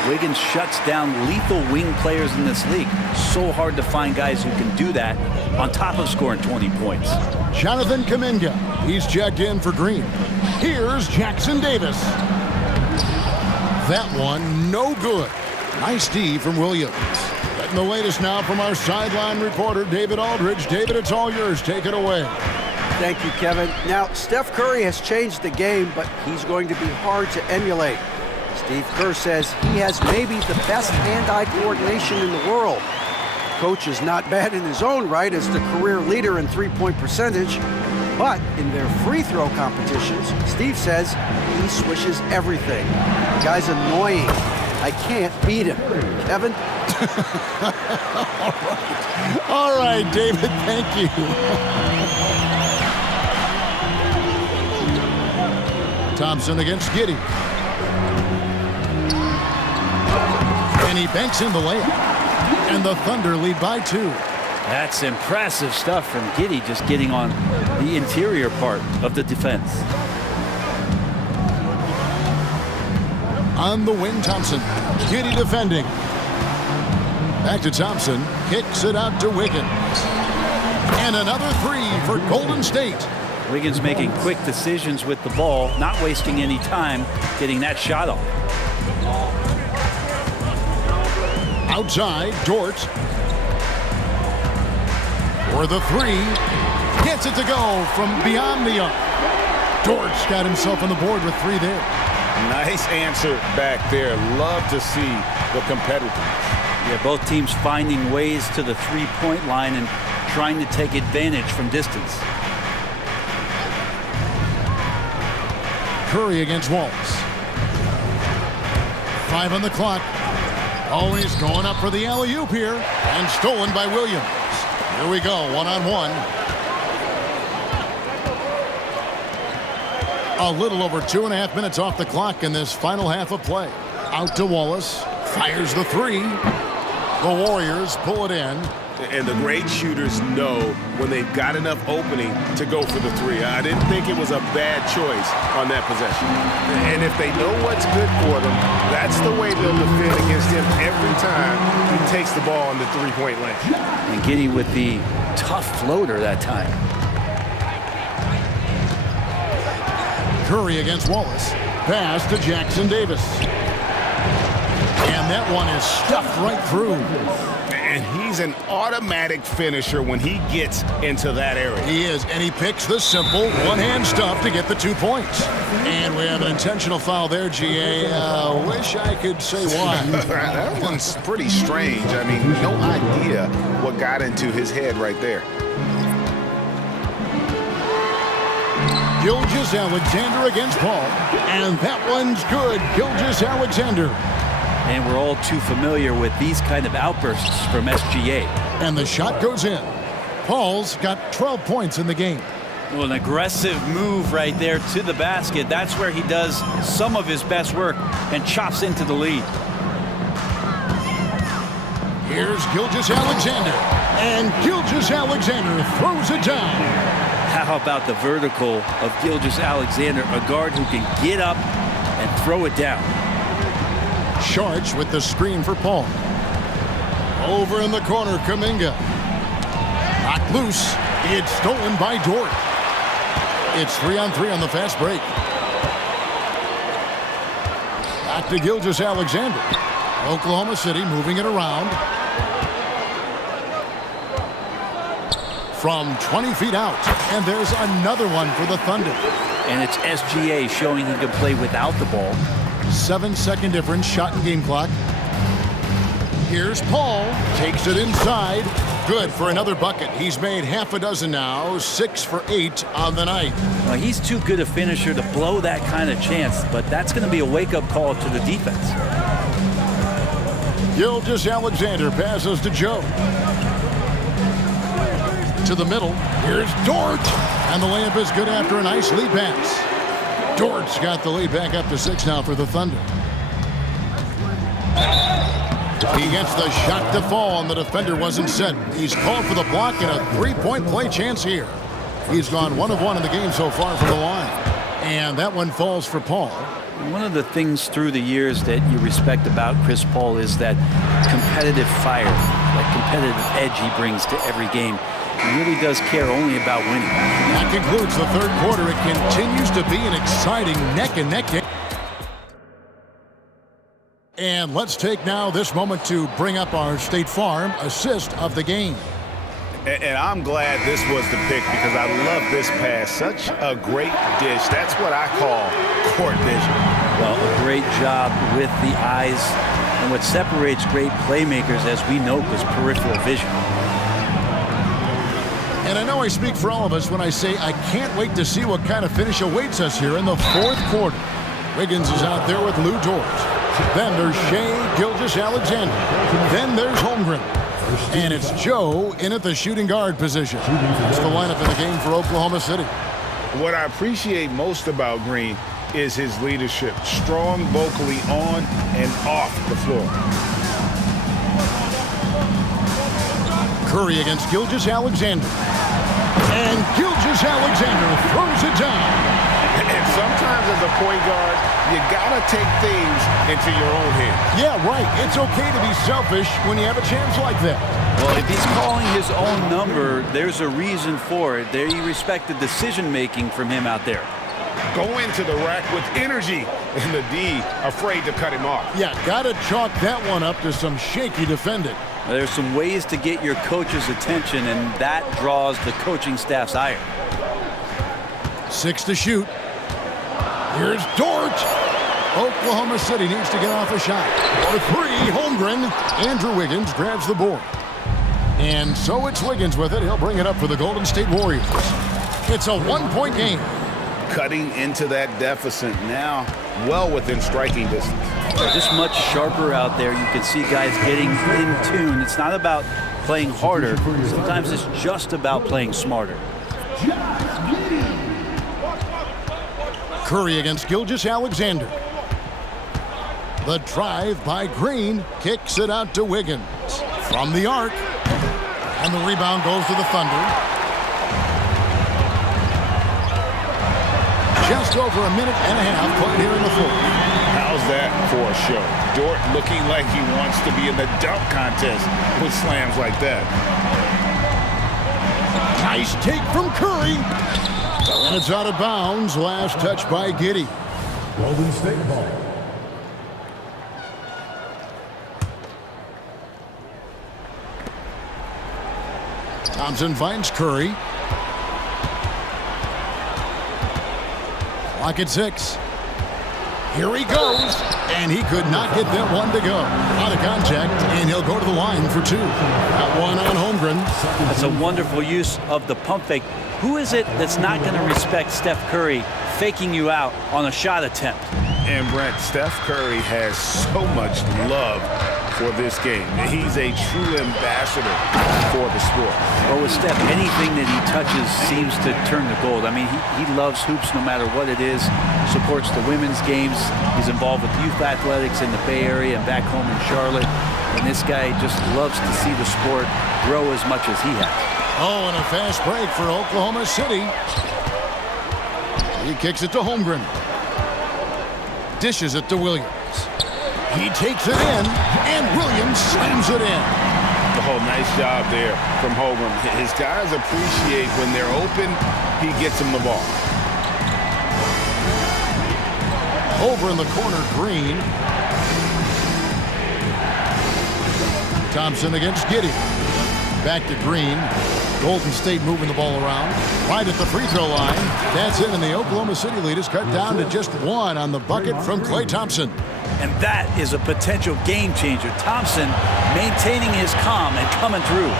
Wiggins shuts down lethal wing players in this league. So hard to find guys who can do that on top of scoring 20 points. Jonathan Kuminga, he's checked in for Green. Here's Jackson Davis. That one, no good. Nice D from Williams. Getting the latest now from our sideline reporter, David Aldridge. David, it's all yours. Take it away. Thank you, Kevin. Now, Steph Curry has changed the game, but he's going to be hard to emulate. Steve Kerr says he has maybe the best hand-eye coordination in the world. Coach is not bad in his own right as the career leader in three-point percentage, but in their free throw competitions, Steve says he swishes everything. The guy's annoying. I can't beat him. Kevin? All right, David, thank you. Thompson against Giddey. And he banks in the layup. And the Thunder lead by 2. That's impressive stuff from Giddey, just getting on the interior part of the defense. On the wing, Thompson. Giddy defending. Back to Thompson. Kicks it out to Wiggins. And another three for Golden State. Wiggins making quick decisions with the ball, not wasting any time getting that shot off. Outside, Dort. For the three. Gets it to go from beyond the arc. Dort's got himself on the board with three there. Nice answer back there. Love to see the competitiveness. Yeah, both teams finding ways to the three-point line and trying to take advantage from distance. Curry against Wallace. 5 on the clock. Always going up for the alley-oop here. And stolen by Williams. Here we go, one-on-one. A little over 2.5 minutes off the clock in this final half of play. Out to Wallace. Fires the three. The Warriors pull it in. And the great shooters know when they've got enough opening to go for the three. I didn't think it was a bad choice on that possession. And if they know what's good for them, that's the way they'll defend against him every time he takes the ball in the three-point lane. And Giddy with the tough floater that time. Curry against Wallace. Pass to Jackson Davis. And that one is stuffed right through. And he's an automatic finisher when he gets into that area. He is, and he picks the simple one-hand stuff to get the 2 points. And we have an intentional foul there, GA. Wish I could say why. That one's pretty strange. I mean, no idea what got into his head right there. Gilgeous-Alexander against Paul. And that one's good. Gilgeous-Alexander. And we're all too familiar with these kind of outbursts from SGA. And the shot goes in. Paul's got 12 points in the game. Well, an aggressive move right there to the basket. That's where he does some of his best work and chops into the lead. Here's Gilgeous-Alexander. And Gilgeous-Alexander throws it down. How about the vertical of Gilgeous-Alexander, a guard who can get up and throw it down. Sharch with the screen for Paul. Over in the corner, Kuminga. Knocked loose. It's stolen by Dort. It's 3-on-3 on the fast break. Back to Gilgeous-Alexander. Oklahoma City moving it around. From 20 feet out. And there's another one for the Thunder. And it's SGA showing he can play without the ball. 7-second difference, shot and game clock. Here's Paul, takes it inside. Good for another bucket. He's made half a dozen now, 6 for 8 on the night. Well, he's too good a finisher to blow that kind of chance, but that's going to be a wake-up call to the defense. Gilgeous-Alexander passes to Joe. To the middle, here's Dort. And the layup is good after a nice lead pass. Dort's got the lead back up to 6 now for the Thunder. He gets the shot to fall, and the defender wasn't set. He's called for the block and a three-point play chance here. He's gone 1 of 1 in the game so far from the line. And that one falls for Paul. One of the things through the years that you respect about Chris Paul is that competitive fire, that competitive edge he brings to every game. He really does care only about winning. That concludes the third quarter. It continues to be an exciting neck-and-neck game. And let's take now this moment to bring up our State Farm assist of the game. And I'm glad this was the pick because I love this pass. Such a great dish. That's what I call court vision. Well, a great job with the eyes. And what separates great playmakers, as we know, is peripheral vision. And I know I speak for all of us when I say I can't wait to see what kind of finish awaits us here in the fourth quarter. Wiggins is out there with Lou Dort. Then there's Shai Gilgeous-Alexander. Then there's Holmgren. And it's Joe in at the shooting guard position. That's the lineup in the game for Oklahoma City. What I appreciate most about Green is his leadership. Strong vocally on and off the floor. Curry against Gilgeous-Alexander. And Gilgeous-Alexander throws it down. And sometimes as a point guard, you gotta take things into your own hands. Yeah, right. It's okay to be selfish when you have a chance like that. Well, if he's calling his own number, there's a reason for it. There you respect the decision-making from him out there. Go into the rack with energy, and the D afraid to cut him off. Yeah, gotta chalk that one up to some shaky defending. There's some ways to get your coach's attention, and that draws the coaching staff's ire. 6 to shoot. Here's Dort. Oklahoma City needs to get off a shot. For 3, Holmgren. Andrew Wiggins grabs the board. And so it's Wiggins with it. He'll bring it up for the Golden State Warriors. It's a one-point game. Cutting into that deficit now, well within striking distance. Just much sharper out there. You can see guys getting in tune. It's not about playing harder. Sometimes it's just about playing smarter. Curry against Gilgeous-Alexander. The drive by Green kicks it out to Wiggins from the arc. And the rebound goes to the Thunder. Just over a minute and a half played here in the fourth. How's that for a show? Dort looking like he wants to be in the dunk contest with slams like that. Nice take from Curry. And it's out of bounds. Last touch by Giddey. Golden State ball. Thompson finds Curry. Clock at 6. Here he goes. And he could not get that one to go. Out of contact, and he'll go to the line for 2. That one on Holmgren. That's a wonderful use of the pump fake. Who is it that's not going to respect Steph Curry faking you out on a shot attempt? And Brent, Steph Curry has so much love for this game. He's a true ambassador for the sport. Well, with Steph, anything that he touches seems to turn to gold. I mean, he loves hoops no matter what it is, supports the women's games. He's involved with youth athletics in the Bay Area and back home in Charlotte. And this guy just loves to see the sport grow as much as he has. Oh, and a fast break for Oklahoma City. He kicks it to Holmgren. Dishes it to Williams. He takes it in, and Williams slams it in. Oh, nice job there from Holmgren. His guys appreciate when they're open, he gets them the ball. Over in the corner, Green. Thompson against Giddey. Back to Green. Golden State moving the ball around. Right at the free throw line. That's it, and the Oklahoma City lead is cut down to just 1 on the bucket from Klay Thompson. And that is a potential game changer. Thompson maintaining his calm and coming through.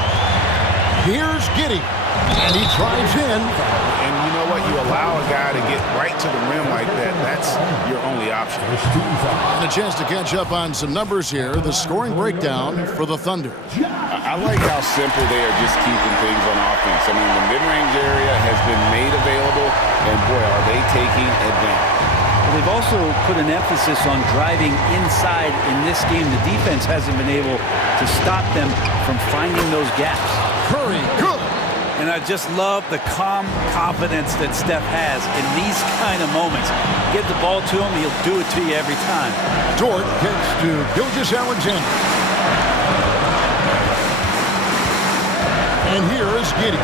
Here's Giddey. And he drives in. And you know what? You allow a guy to get right to the rim like that. That's your only option. And a chance to catch up on some numbers here. The scoring breakdown for the Thunder. I like how simple they are just keeping things on offense. I mean, the mid-range area has been made available, and boy, are they taking advantage. They've also put an emphasis on driving inside in this game. The defense hasn't been able to stop them from finding those gaps. Curry, good. And I just love the calm confidence that Steph has in these kind of moments. Give the ball to him, he'll do it to you every time. Dort kicks to Gilgeous-Alexander. And here is Giddey.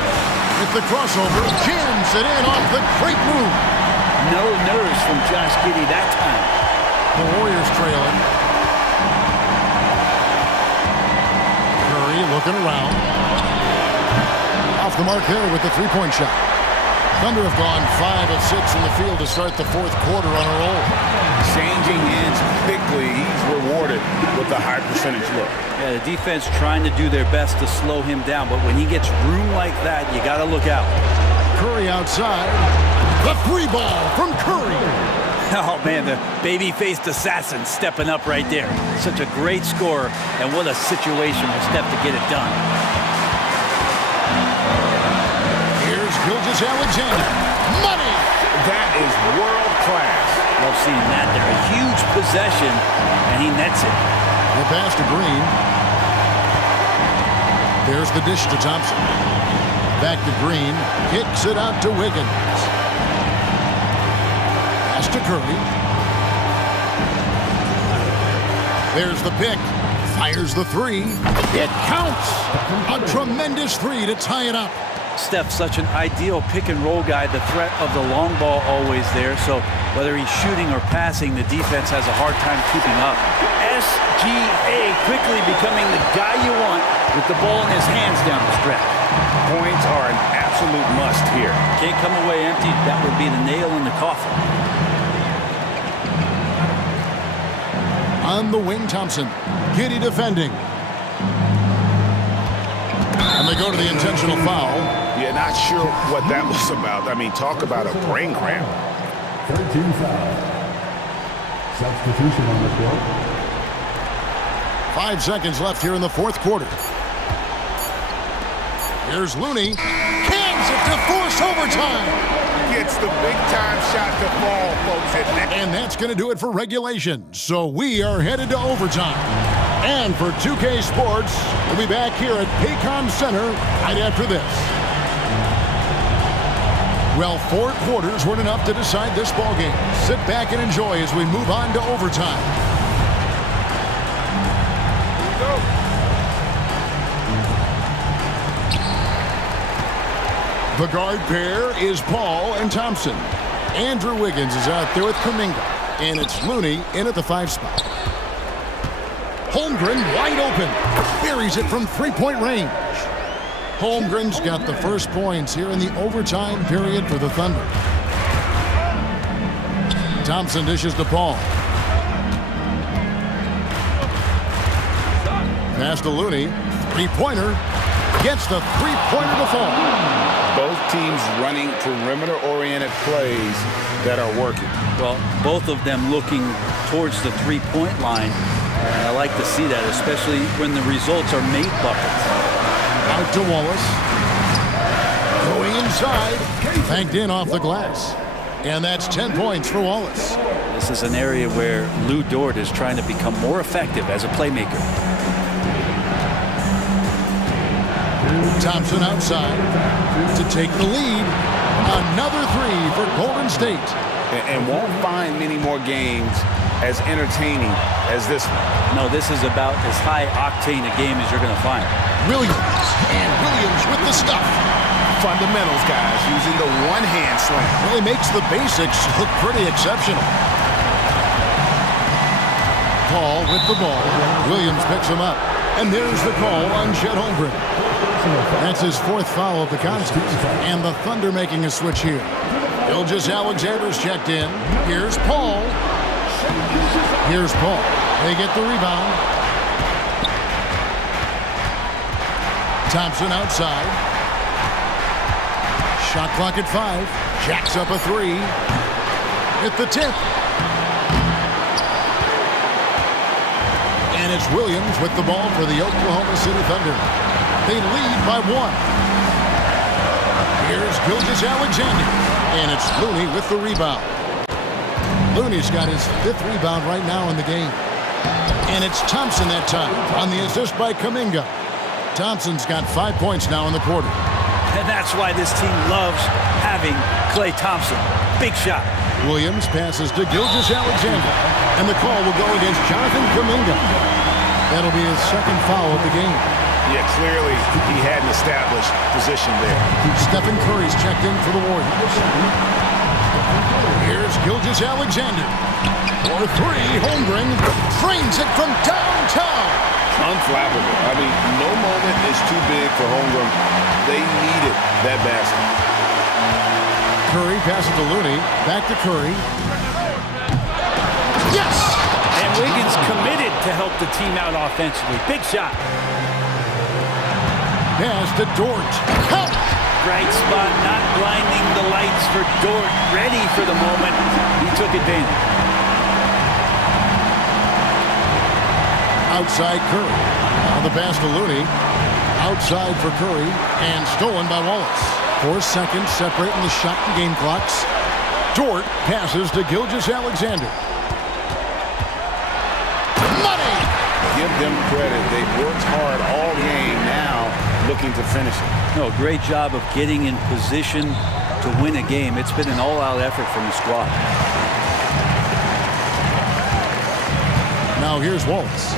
With the crossover, jams it in off the great move. No nerves from Josh Giddey that time. The Warriors trailing. Curry looking around. Off the mark there with the three-point shot. Thunder have gone 5 of 6 in the field to start the fourth quarter on a roll. Changing ends quickly, he's rewarded with a high percentage look. Yeah, the defense trying to do their best to slow him down, but when he gets room like that, you got to look out. Curry outside. The free ball from Curry. Oh, man, the baby-faced assassin stepping up right there. Such a great scorer, and what a situation for Steph to get it done. Here's Gilgeous-Alexander. Money! That is world class. Love seeing that there. A huge possession, and he nets it. The pass to Green. There's the dish to Thompson. Back to Green. Kicks it out to Wiggins. to Curry. There's the pick. Fires the three. It counts. A tremendous three to tie it up. Steph, such an ideal pick-and-roll guy. The threat of the long ball always there. So whether he's shooting or passing, the defense has a hard time keeping up. SGA quickly becoming the guy you want with the ball in his hands down the stretch. Points are an absolute must here. Can't come away empty. That would be the nail in the coffin. On the wing, Thompson. Giddy defending. And they go to the intentional foul. Yeah, not sure what that was about. I mean, talk about a brain cramp. 13 foul. Substitution on the court. 5 seconds left here in the fourth quarter. Here's Looney. Cans it to force overtime. Gets the big-time shot to fall, folks. And that's going to do it for regulation. So we are headed to overtime. And for 2K Sports, we'll be back here at Paycom Center right after this. Well, 4 quarters weren't enough to decide this ballgame. Sit back and enjoy as we move on to overtime. Here we go. The guard pair is Paul and Thompson. Andrew Wiggins is out there with Kuminga. And it's Looney in at the 5 spot. Holmgren wide open. Buries it from three-point range. Holmgren's got the first points here in the overtime period for the Thunder. Thompson dishes to Paul. Pass to Looney. Three-pointer. Gets the three-pointer to fall. Both teams running perimeter-oriented plays that are working. Well, both of them looking towards the three-point line. And I like to see that, especially when the results are made buckets. Out to Wallace. Going inside. Banked in off the glass. And that's 10 points for Wallace. This is an area where Lou Dort is trying to become more effective as a playmaker. Thompson outside to take the lead. Another three for Golden State. And won't find many more games as entertaining as this one. No, this is about as high octane a game as you're going to find. Williams. And Williams with the stuff. Fundamentals, guys, using the one-hand slam. Really makes the basics look pretty exceptional. Paul with the ball. Williams picks him up. And there's the call on Chet Holmgren. That's his 4th foul of the contest. And the Thunder making a switch here. Gilgeous-Alexander's checked in. Here's Paul. Here's Paul. They get the rebound. Thompson outside. Shot clock at 5. Jacks up a 3. Hit the tip. And it's Williams with the ball for the Oklahoma City Thunder. They lead by 1. Here's Gilgeous-Alexander. And it's Looney with the rebound. Looney's got his 5th rebound right now in the game. And it's Thompson that time on the assist by Kuminga. Thompson's got 5 points now in the quarter. And that's why this team loves having Klay Thompson. Big shot. Williams passes to Gilgeous-Alexander. And the call will go against Jonathan Kuminga. That'll be his 2nd foul of the game. Yeah, clearly he had an established position there. Stephen Curry's checked in for the Warriors. Here's Gilgeous-Alexander. For 3, Holmgren trains it from downtown. Unflappable. I mean, no moment is too big for Holmgren. They needed that basket. Curry passes to Looney. Back to Curry. Yes! And Wiggins committed to help the team out offensively. Big shot. Pass to Dort. Help! Bright spot, not blinding the lights for Dort. Ready for the moment. He took advantage. Outside Curry. Now the pass to Looney. Outside for Curry. And stolen by Wallace. 4 seconds separating the shot and game clocks. Dort passes to Gilgeous-Alexander. Money! Give them credit. They've worked hard all game now, looking to finish it. No, great job of getting in position to win a game. It's been an all-out effort from the squad. Now here's Waltz.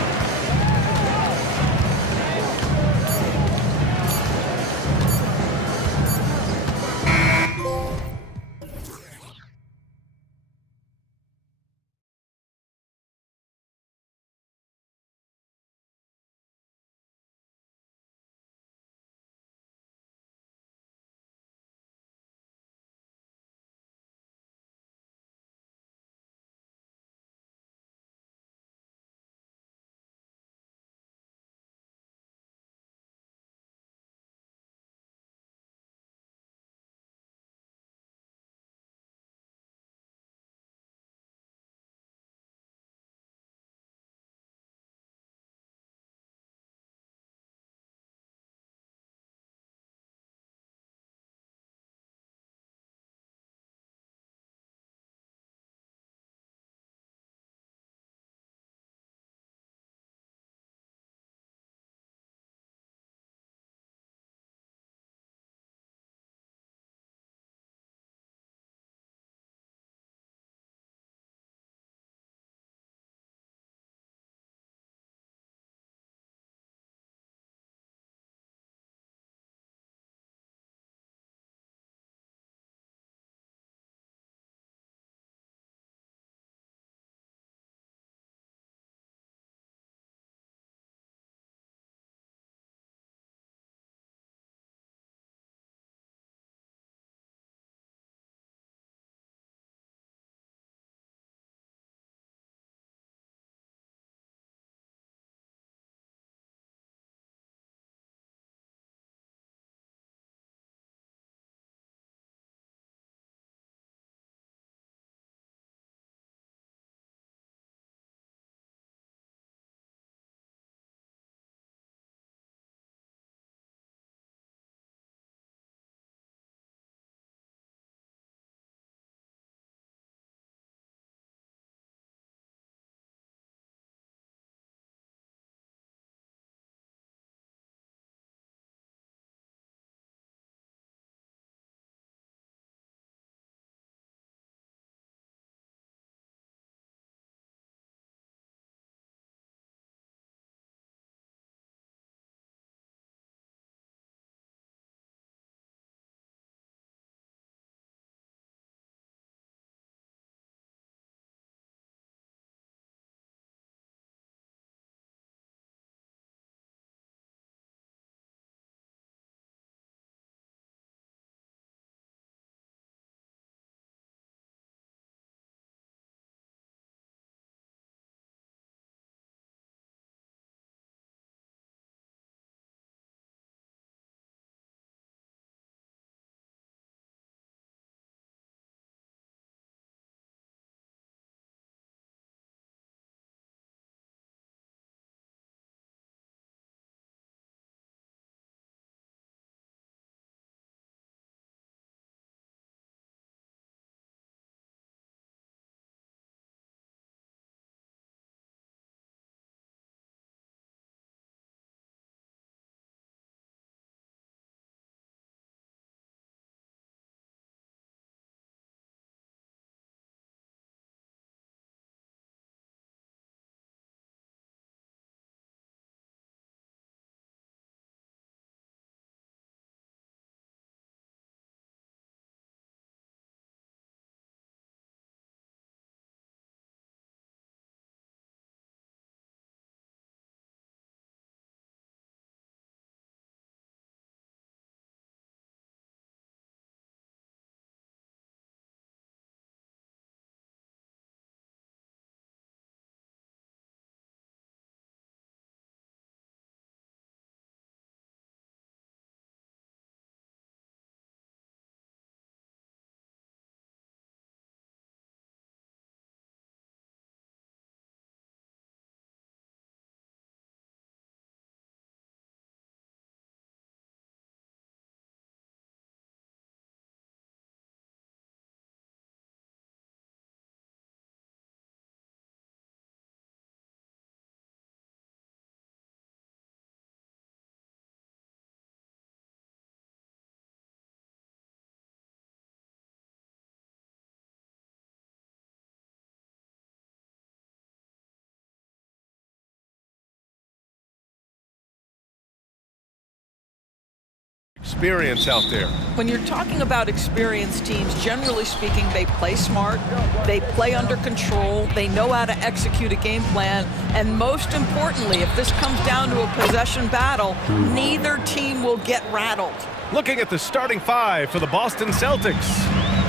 experience out there. When you're talking about experienced teams, generally speaking, they play smart, they play under control, they know how to execute a game plan, and most importantly, if this comes down to a possession battle, neither team will get rattled. Looking at the starting five for the Boston Celtics.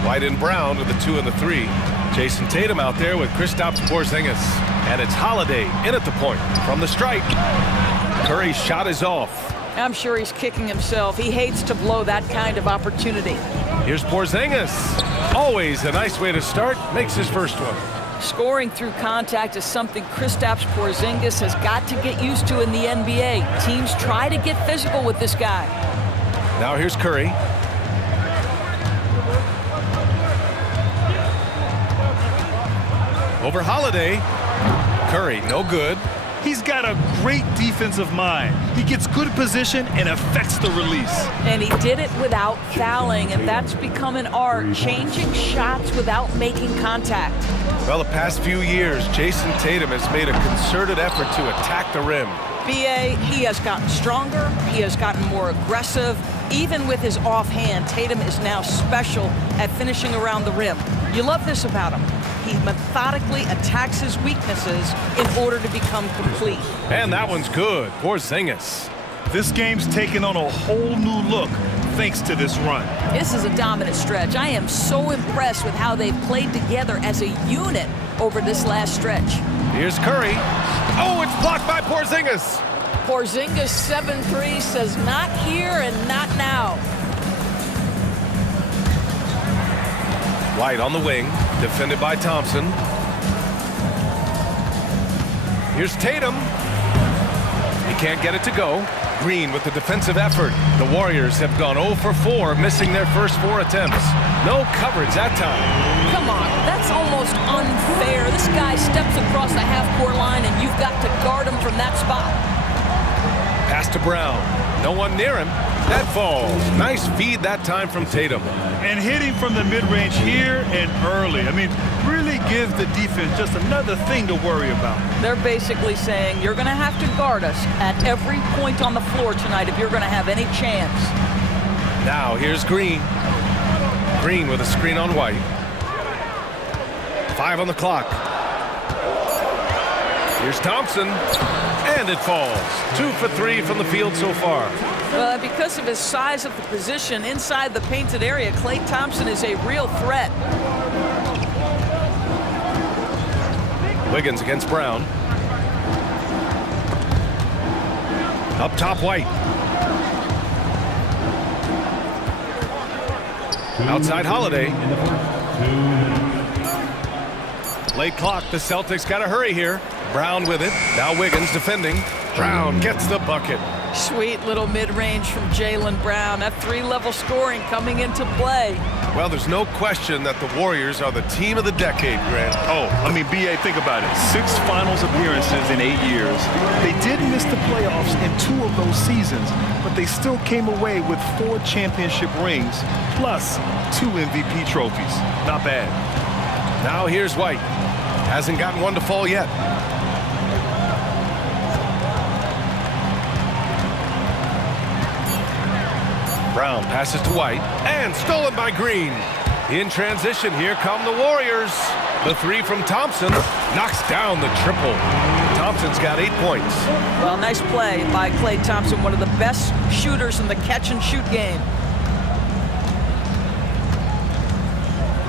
White and Brown with the 2 and the 3. Jason Tatum out there with Kristaps Porzingis. And it's Holiday in at the point from the stripe. Curry's shot is off. I'm sure he's kicking himself. He hates to blow that kind of opportunity. Here's Porzingis. Always a nice way to start. Makes his first one. Scoring through contact is something Kristaps Porzingis has got to get used to in the NBA. Teams try to get physical with this guy. Now here's Curry. Over Holiday. Curry, no good. He's got a great defensive mind. He gets good position and affects the release. And he did it without fouling, and that's become an art, changing shots without making contact. Well, the past few years, Jason Tatum has made a concerted effort to attack the rim. BA, he has gotten stronger, he has gotten more aggressive. Even with his offhand, Tatum is now special at finishing around the rim. You love this about him. He methodically attacks his weaknesses in order to become complete. And that one's good. Porzingis. This game's taken on a whole new look thanks to this run. This is a dominant stretch. I am so impressed with how they've played together as a unit over this last stretch. Here's Curry. Oh, it's blocked by Porzingis. Porzingis 7-3 says not here and not now. White on the wing, defended by Thompson. Here's Tatum. He can't get it to go. Green with the defensive effort. The Warriors have gone 0 for 4, missing their first 4 attempts. No coverage that time. Come on, that's almost unfair. This guy steps across the half-court line, and you've got to guard him from that spot. Pass to Brown. No one near him. That falls. Nice feed that time from Tatum. And hitting from the mid-range here and early. I mean, really gives the defense just another thing to worry about. They're basically saying you're going to have to guard us at every point on the floor tonight if you're going to have any chance. Now here's Green. Green with a screen on White. 5 on the clock. Here's Thompson. And it falls. 2 for 3 from the field so far. Well, because of his size of the position inside the painted area, Klay Thompson is a real threat. Wiggins against Brown. Up top, White. Outside Holiday. Late clock. The Celtics got to hurry here. Brown with it. Now Wiggins defending. Brown gets the bucket. Sweet little mid-range from Jaylen Brown. That 3-level scoring coming into play. Well, there's no question that the Warriors are the team of the decade, Grant. Oh, I mean, BA, think about it. 6 finals appearances in 8 years. They did miss the playoffs in 2 of those seasons, but they still came away with 4 championship rings, plus 2 MVP trophies. Not bad. Now here's White. Hasn't gotten one to fall yet. Brown passes to White, and stolen by Green. In transition, here come the Warriors. The 3 from Thompson knocks down the triple. Thompson's got 8 points. Well, nice play by Klay Thompson, one of the best shooters in the catch-and-shoot game.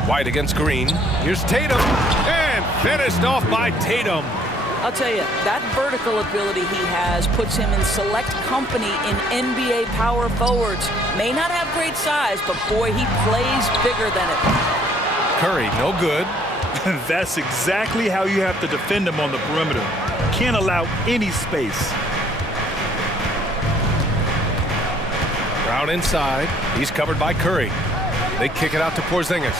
White against Green. Here's Tatum, and finished off by Tatum. I'll tell you, that vertical ability he has puts him in select company in NBA power forwards. May not have great size, but boy, he plays bigger than it. Curry, no good. That's exactly how you have to defend him on the perimeter. Can't allow any space. Brown inside. He's covered by Curry. They kick it out to Porzingis.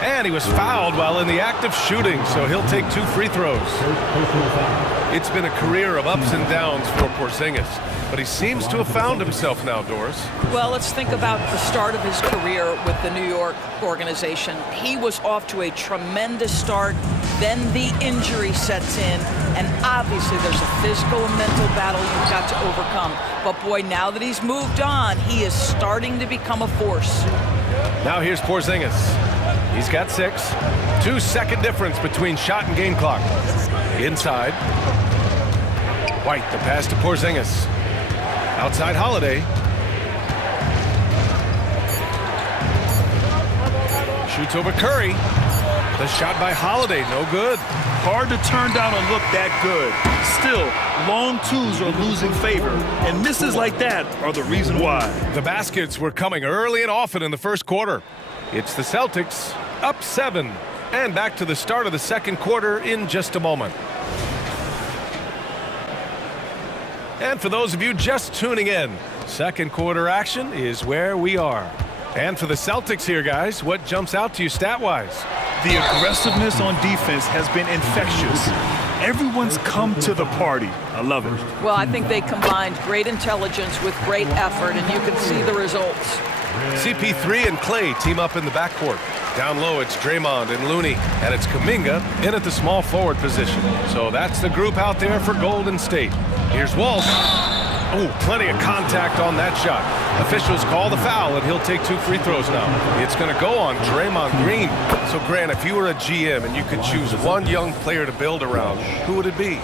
And he was fouled while in the act of shooting, so he'll take 2 free throws. It's been a career of ups and downs for Porzingis, but he seems to have found himself now, Doris. Well, let's think about the start of his career with the New York organization. He was off to a tremendous start, then the injury sets in, and obviously there's a physical and mental battle you've got to overcome. But boy, now that he's moved on, he is starting to become a force. Now here's Porzingis. He's got 6. 2-second difference between shot and game clock. Inside. White, the pass to Porzingis. Outside Holiday. Shoots over Curry. The shot by Holiday, no good. Hard to turn down a look that good. Still, long twos are losing favor, and misses like that are the reason why. The baskets were coming early and often in the first quarter. It's the Celtics up 7, and back to the start of the second quarter in just a moment. And for those of you just tuning in, second quarter action is where we are. And for the Celtics here, guys, what jumps out to you stat-wise? The aggressiveness on defense has been infectious. Everyone's come to the party. I love it. Well, I think they combined great intelligence with great effort, and you can see the results. CP3 and Clay team up in the backcourt. Down low, it's Draymond and Looney, and it's Kuminga in at the small forward position. So that's the group out there for Golden State. Here's Walsh. Oh, plenty of contact on that shot. Officials call the foul, and he'll take 2 free throws now. It's going to go on Draymond Green. So, Grant, if you were a GM and you could choose one young player to build around, who would it be?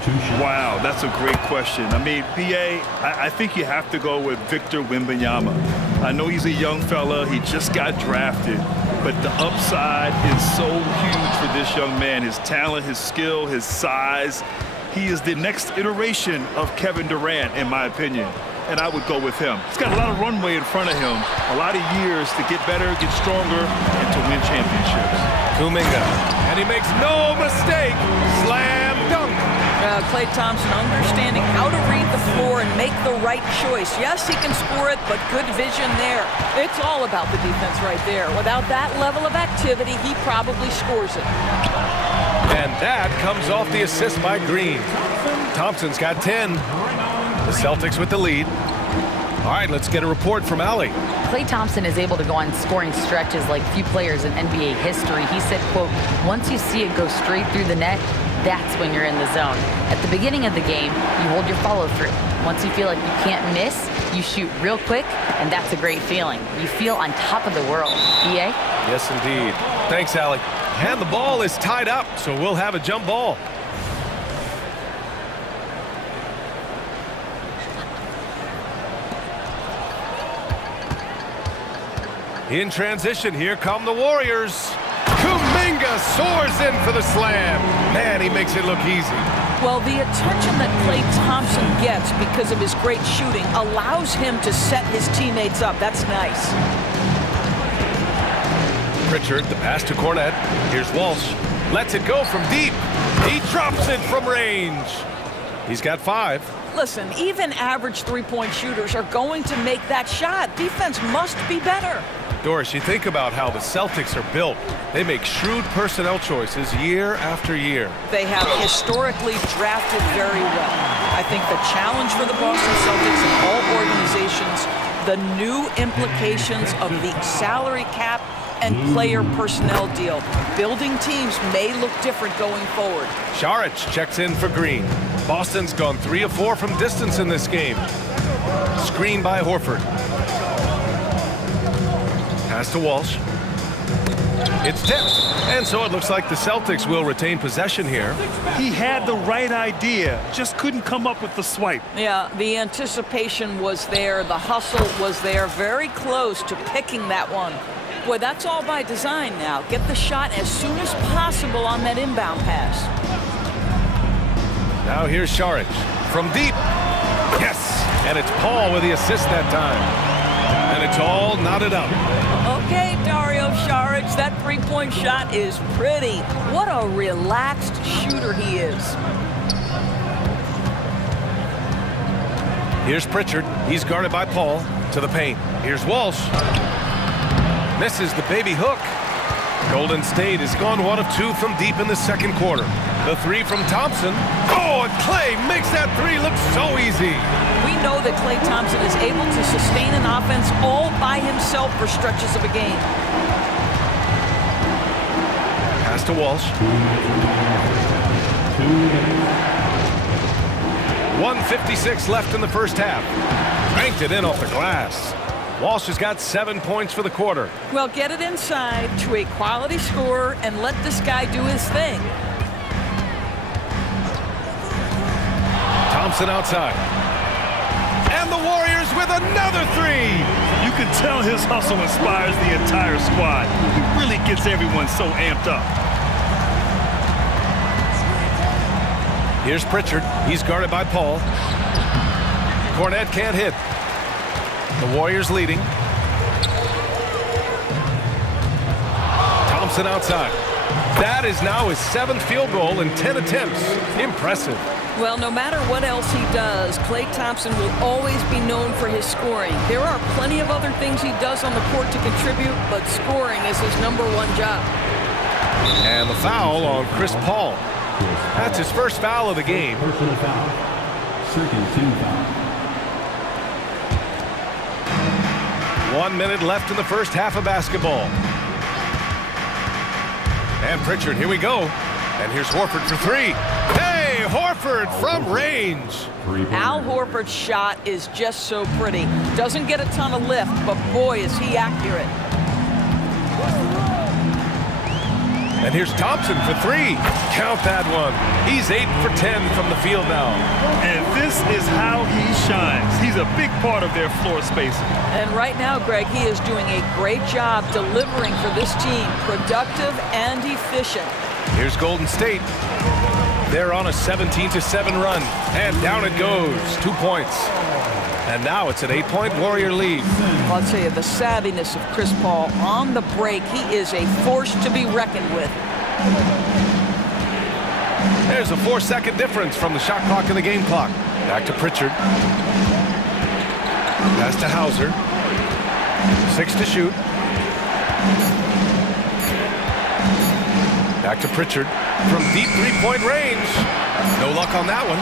Wow, that's a great question. I mean, BA, I think you have to go with Victor Wembanyama. I know he's a young fella. He just got drafted. But the upside is so huge for this young man. His talent, his skill, his size. He is the next iteration of Kevin Durant, in my opinion. And I would go with him. He's got a lot of runway in front of him. A lot of years to get better, get stronger, and to win championships. Kuminga. And he makes no mistake. Slam dunk. Klay Thompson understanding how to read the floor and make the right choice. Yes, he can score it, but good vision there. It's all about the defense right there. Without that level of activity, he probably scores it. And that comes off the assist by Green. Thompson's got 10. The Celtics with the lead. All right, let's get a report from Allie. Klay Thompson is able to go on scoring stretches like few players in NBA history. He said, quote, once you see it go straight through the net, that's when you're in the zone. At the beginning of the game, you hold your follow through. Once you feel like you can't miss, you shoot real quick, and that's a great feeling. You feel on top of the world. BA? Yes, indeed. Thanks, Allie. And the ball is tied up, so we'll have a jump ball. In transition, here come the Warriors. Kuminga soars in for the slam. Man, he makes it look easy. Well, the attention that Klay Thompson gets because of his great shooting allows him to set his teammates up. That's nice. Pritchard, the pass to Cornette. Here's Walsh. Lets it go from deep. He drops it from range. He's got 5. Listen, even average three-point shooters are going to make that shot. Defense must be better. Doris, you think about how the Celtics are built. They make shrewd personnel choices year after year. They have historically drafted very well. I think the challenge for the Boston Celtics and all organizations, the new implications of the salary cap and player personnel deal. Building teams may look different going forward. Šarić checks in for Green. Boston's gone 3 of 4 from distance in this game. Screen by Horford. Pass to Walsh. It's tipped. And so it looks like the Celtics will retain possession here. He had the right idea, just couldn't come up with the swipe. Yeah, the anticipation was there. The hustle was there. Very close to picking that one. Boy, that's all by design now. Get the shot as soon as possible on that inbound pass. Now here's Šarić from deep. Yes, and it's Paul with the assist that time. And it's all knotted up. Okay, Dario Šarić, that three-point shot is pretty. What a relaxed shooter he is. Here's Pritchard. He's guarded by Paul to the paint. Here's Walsh. Misses the baby hook. Golden State has gone 1 of 2 from deep in the second quarter. The 3 from Thompson. Oh, and Klay makes that 3 look so easy. We know that Klay Thompson is able to sustain an offense all by himself for stretches of a game. Pass to Walsh. 1:56 left in the first half. Cranked it in off the glass. Walsh has got 7 points for the quarter. Well, get it inside to a quality scorer and let this guy do his thing. Thompson outside. And the Warriors with another three. You can tell his hustle inspires the entire squad. He really gets everyone so amped up. Here's Pritchard. He's guarded by Paul. Cornette can't hit. The Warriors leading. Thompson outside. That is now his 7th field goal in 10 attempts. Impressive. Well, no matter what else he does, Klay Thompson will always be known for his scoring. There are plenty of other things he does on the court to contribute, but scoring is his #1 job. And the foul on Chris Paul. That's his first foul of the game. Personal foul. Second team foul. 1 minute left in the first half of basketball. And Pritchard, here we go. And here's Horford for three. Hey, Horford from range. Al Horford's shot is just so pretty. Doesn't get a ton of lift, but boy, is he accurate. And here's Thompson for three. Count that one. He's 8 for 10 from the field now. And this is how he shines. He's a big part of their floor spacing. And right now, Greg, he is doing a great job delivering for this team. Productive and efficient. Here's Golden State. They're on a 17-7 run. And down it goes. 2 points. And now it's an 8-point Warrior lead. I'll tell you, the savviness of Chris Paul on the break, he is a force to be reckoned with. There's a 4-second difference from the shot clock and the game clock. Back to Pritchard. Pass to Hauser. 6 to shoot. Back to Pritchard from deep three-point range. No luck on that one.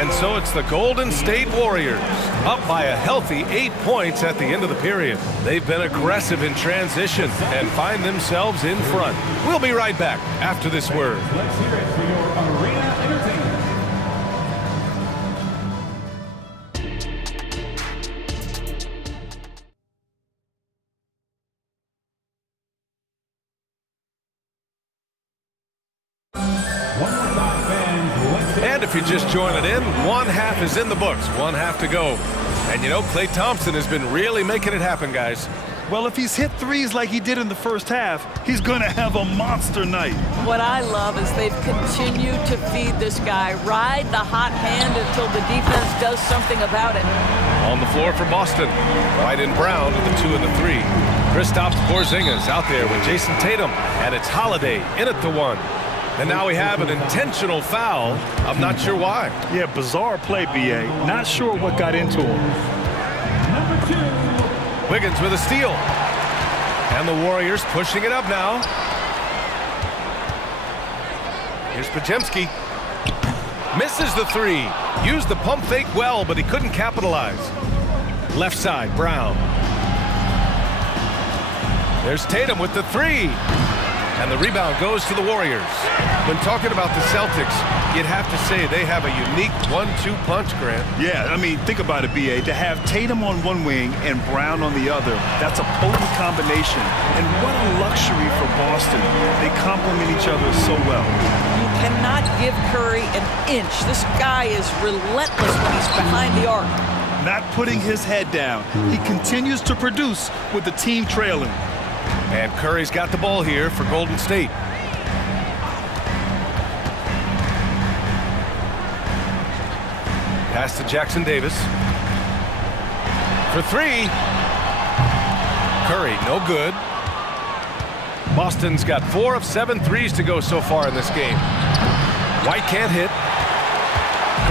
And so it's the Golden State Warriors, up by a healthy 8 points at the end of the period. They've been aggressive in transition and find themselves in front. We'll be right back after this word. Let's hear it for your arena entertainment. And if you're just joining in, 1 half is in the books, 1 half to go. And you know, Klay Thompson has been really making it happen, guys. Well, if he's hit threes like he did in the first half, he's going to have a monster night. What I love is they've continued to feed this guy, ride the hot hand until the defense does something about it. On the floor for Boston, White and Brown with the 2 and the 3. Kristaps Porzingis out there with Jason Tatum, and it's Holiday in at the 1. And now we have an intentional foul. I'm not sure why. Yeah, bizarre play, B.A. Not sure what got into him. Number 2. Wiggins with a steal. And the Warriors pushing it up now. Here's Podziemski. Misses the 3. Used the pump fake well, but he couldn't capitalize. Left side, Brown. There's Tatum with the 3. And the rebound goes to the Warriors. When talking about the Celtics, you'd have to say they have a unique 1-2 punch, Grant. Yeah, I mean, think about it, B.A. To have Tatum on one wing and Brown on the other, that's a potent combination. And what a luxury for Boston. They complement each other so well. You cannot give Curry an inch. This guy is relentless when he's behind the arc. Not putting his head down. He continues to produce with the team trailing. And Curry's got the ball here for Golden State. Pass to Jackson Davis. For 3. Curry, no good. Boston's got 4 of 7 threes to go so far in this game. White can't hit.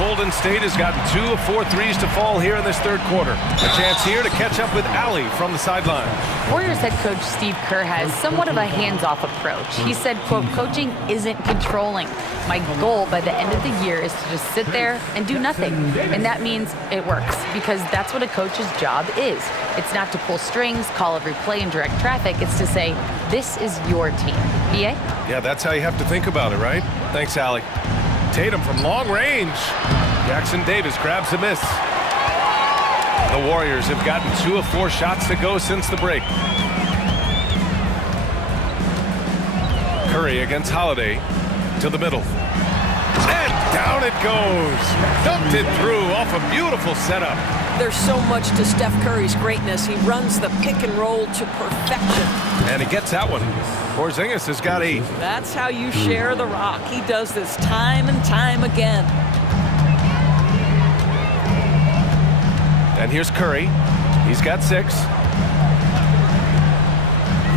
Golden State has gotten 2 of 4 threes to fall here in this third quarter. A chance here to catch up with Allie from the sideline. Warriors head coach Steve Kerr has somewhat of a hands-off approach. He said, quote, coaching isn't controlling. My goal by the end of the year is to just sit there and do nothing. And that means it works, because that's what a coach's job is. It's not to pull strings, call every play, and direct traffic. It's to say, this is your team. BA? Yeah, that's how you have to think about it, right? Thanks, Allie. Tatum from long range. Jackson Davis grabs a miss. The Warriors have gotten 2 of 4 shots to go since the break. Curry against Holiday to the middle. And down it goes. Dumped it through off a beautiful setup. There's so much to Steph Curry's greatness. He runs the pick and roll to perfection. And he gets that one. Porzingis has got 8. That's how you share the rock. He does this time and time again. And here's Curry. He's got 6.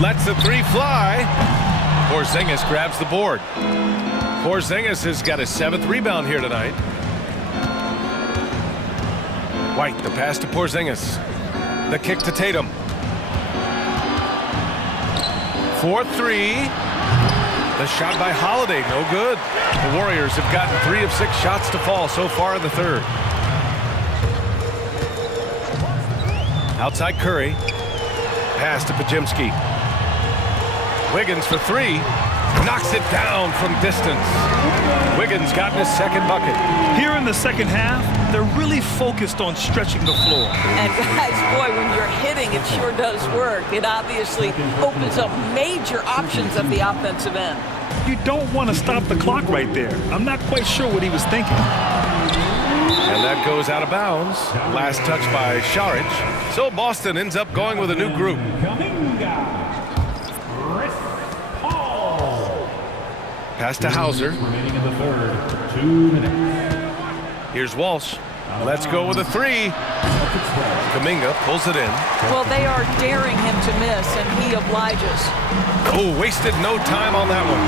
Lets the 3 fly. Porzingis grabs the board. Porzingis has got his 7th rebound here tonight. White, the pass to Porzingis. The kick to Tatum. 4-3. The shot by Holiday, no good. The Warriors have gotten 3 of 6 shots to fall so far in the third. Outside Curry. Pass to Pajimski. Wiggins for 3. Knocks it down from distance. Wiggins gotten his 2nd bucket. Here in the second half, they're really focused on stretching the floor. And guys, boy, when you're hitting, it sure does work. It obviously opens up major options at the offensive end. You don't want to stop the clock right there. I'm not quite sure what he was thinking. And that goes out of bounds. Last touch by Šarić. So Boston ends up going with a new group. Pass to Hauser. Remaining in the third, 2 minutes. Here's Walsh. Let's go with a 3. Kuminga pulls it in. Well, they are daring him to miss, and he obliges. Oh, wasted no time on that one.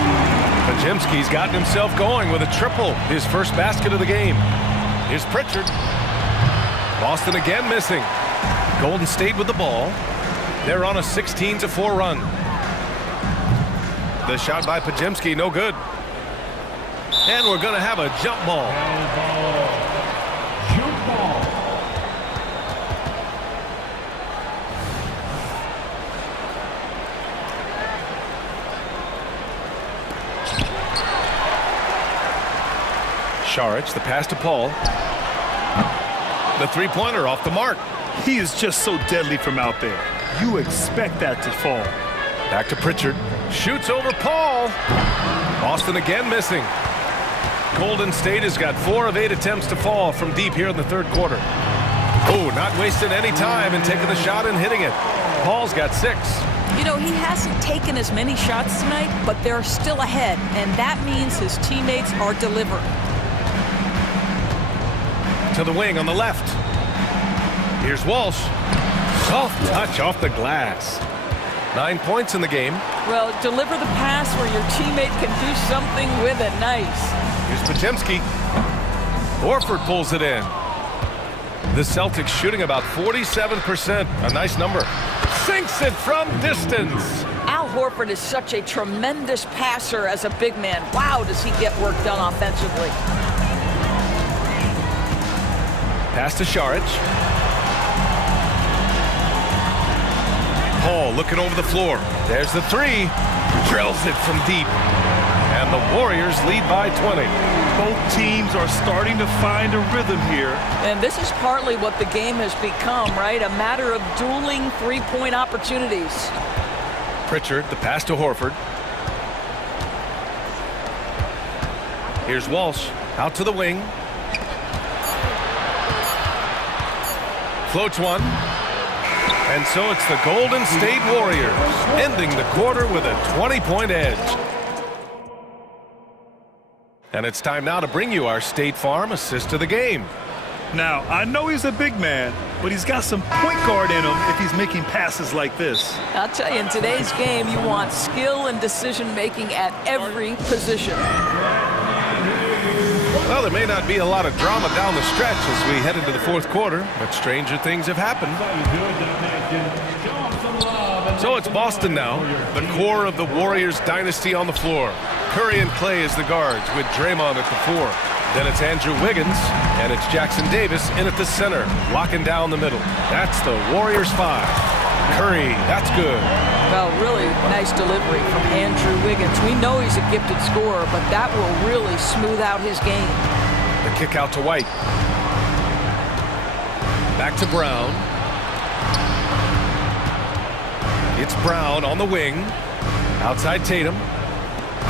Pajimski's gotten himself going with a triple, his first basket of the game. Here's Pritchard. Boston again missing. Golden State with the ball. They're on a 16-4 run. The shot by Pajimski, no good. And we're going to have a jump ball. Jump ball. Šarić, the pass to Paul. The 3-pointer off the mark. He is just so deadly from out there. You expect that to fall. Back to Pritchard. Shoots over Paul. Boston again missing. Golden State has got 4 of 8 attempts to fall from deep here in the third quarter. Oh, not wasting any time and taking the shot and hitting it. Paul's got 6. You know, he hasn't taken as many shots tonight, but they're still ahead, and that means his teammates are delivering. To the wing on the left. Here's Walsh. Soft touch off the glass. 9 points in the game. Well, deliver the pass where your teammate can do something with it. Nice. Here's Pajimski. Horford pulls it in. The Celtics shooting about 47%. A nice number. Sinks it from distance. Al Horford is such a tremendous passer as a big man. Wow, does he get work done offensively. Pass to Šarić. Paul looking over the floor. There's the 3. Drills it from deep. And the Warriors lead by 20. Both teams are starting to find a rhythm here. And this is partly what the game has become, right? A matter of dueling 3-point opportunities. Pritchard, the pass to Horford. Here's Walsh. Out to the wing. Floats one. And so it's the Golden State Warriors ending the quarter with a 20-point edge. And it's time now to bring you our State Farm assist of the game. Now, I know he's a big man, but he's got some point guard in him if he's making passes like this. I'll tell you, in today's game, you want skill and decision-making at every position. Well, there may not be a lot of drama down the stretch as we head into the fourth quarter, but stranger things have happened. So it's Boston now, the core of the Warriors dynasty on the floor. Curry and Clay as the guards with Draymond at the 4. Then it's Andrew Wiggins, and it's Jackson Davis in at the center, locking down the middle. That's the Warriors 5. Curry, that's good. Well, really nice delivery from Andrew Wiggins. We know he's a gifted scorer, but that will really smooth out his game. The kick out to White. Back to Brown. It's Brown on the wing. Outside Tatum.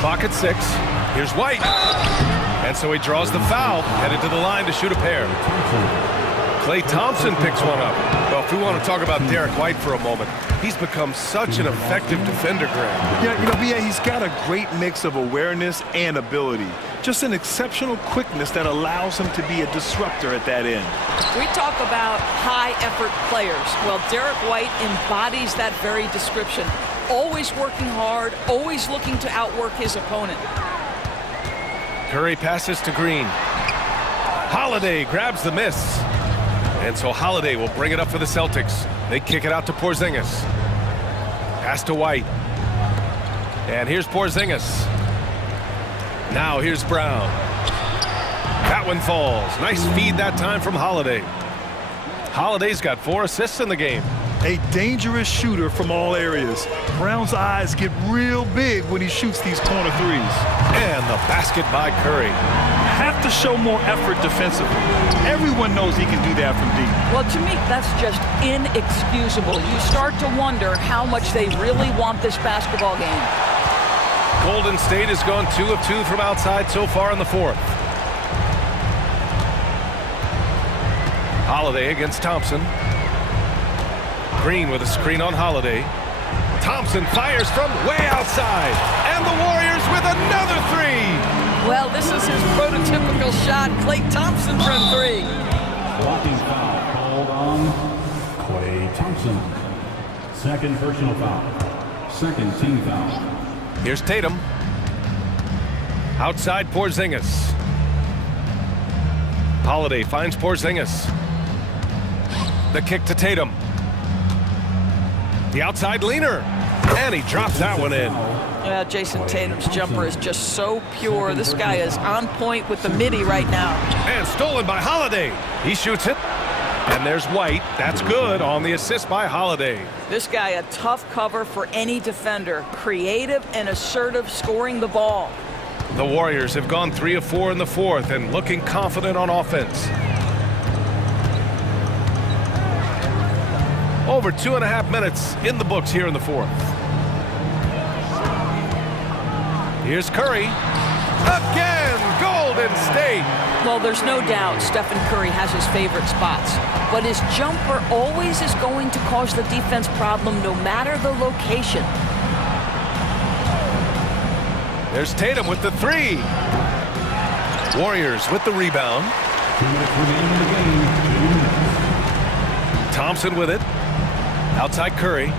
Clock at 6. Here's White. And so he draws the foul, headed to the line to shoot a pair. Klay Thompson picks one up. Well, if we want to talk about Derek White for a moment, he's become such an effective defender, Graham. Yeah, you know, B.A., he's got a great mix of awareness and ability. Just an exceptional quickness that allows him to be a disruptor at that end. We talk about high-effort players. Well, Derek White embodies that very description. Always working hard, always looking to outwork his opponent. Curry passes to Green. Holiday grabs the miss. And so Holiday will bring it up for the Celtics. They kick it out to Porzingis. Pass to White. And here's Porzingis. Now here's Brown. That one falls. Nice feed that time from Holiday. Holiday's got 4 assists in the game. A dangerous shooter from all areas. Brown's eyes get real big when he shoots these corner threes. And the basket by Curry. Have to show more effort defensively. Everyone knows he can do that from deep. Well, to me, that's just inexcusable. You start to wonder how much they really want this basketball game. Golden State has gone 2 of 2 from outside so far in the fourth. Holiday against Thompson. Green with a screen on Holiday. Thompson fires from way outside. And the Warriors with another 3. Well, this is his prototypical shot. Klay Thompson from 3. Blocking foul called on Klay Thompson. Second personal foul. Second team foul. Here's Tatum. Outside Porzingis. Holiday finds Porzingis. The kick to Tatum. The outside leaner. And he drops that one in. Yeah, Jason Tatum's jumper is just so pure. This guy is on point with the midi right now. And stolen by Holiday. He shoots it. And there's White. That's good on the assist by Holiday. This guy a tough cover for any defender. Creative and assertive scoring the ball. The Warriors have gone 3 of 4 in the fourth and looking confident on offense. Over 2.5 minutes in the books here in the fourth. Here's Curry. Again, Golden State. Well, there's no doubt Stephen Curry has his favorite spots, but his jumper always is going to cause the defense problem no matter the location. There's Tatum with the 3. Warriors with the rebound. 2 minutes remaining in the game. 2 minutes. Thompson with it. Outside Curry.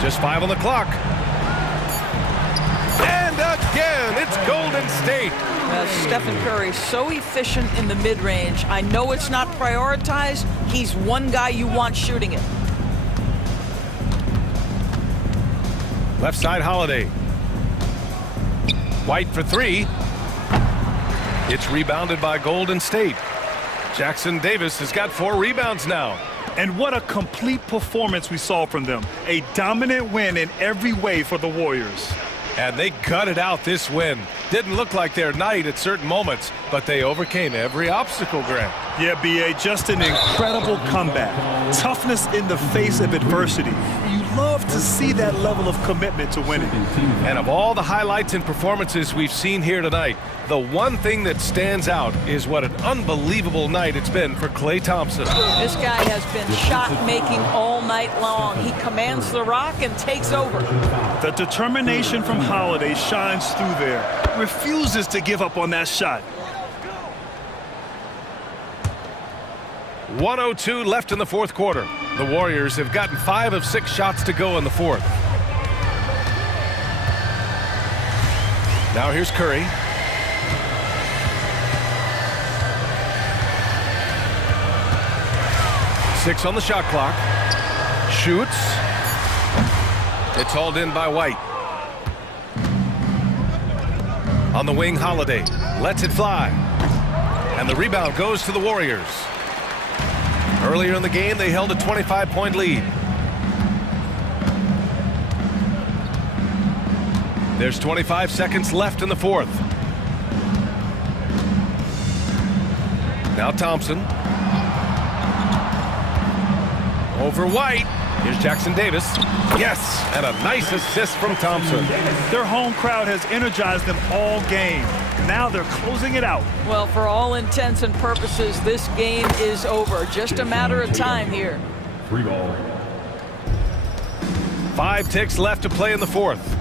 Just 5 on the clock. And again, it's Golden State. Stephen Curry, so efficient in the mid-range. I know it's not prioritized. He's one guy you want shooting it. Left side Holiday. White for 3. It's rebounded by Golden State. Jackson Davis has got 4 rebounds now. And what a complete performance we saw from them. A dominant win in every way for the Warriors. And they gutted out this win. Didn't look like their night at certain moments, but they overcame every obstacle, Grant. Yeah, B.A., just an incredible comeback. Toughness in the face of adversity. You love to see that level of commitment to winning. And of all the highlights and performances we've seen here tonight, the one thing that stands out is what an unbelievable night it's been for Klay Thompson. This guy has been shot-making all night long. He commands the rock and takes over. The determination from Holiday shines through there. Refuses to give up on that shot. 1:02 left in the fourth quarter. The Warriors have gotten 5 of 6 shots to go in the fourth. Now here's Curry. Six on the shot clock. Shoots. It's hauled in by White. On the wing, Holiday lets it fly. And the rebound goes to the Warriors. Earlier in the game, they held a 25-point lead. There's 25 seconds left in the fourth. Now Thompson. Over White. Here's Jackson Davis. Yes, and a nice assist from Thompson. Their home crowd has energized them all game. Now they're closing it out. Well, for all intents and purposes, this game is over. Just a matter of time here. 3 ball. 5 ticks left to play in the fourth.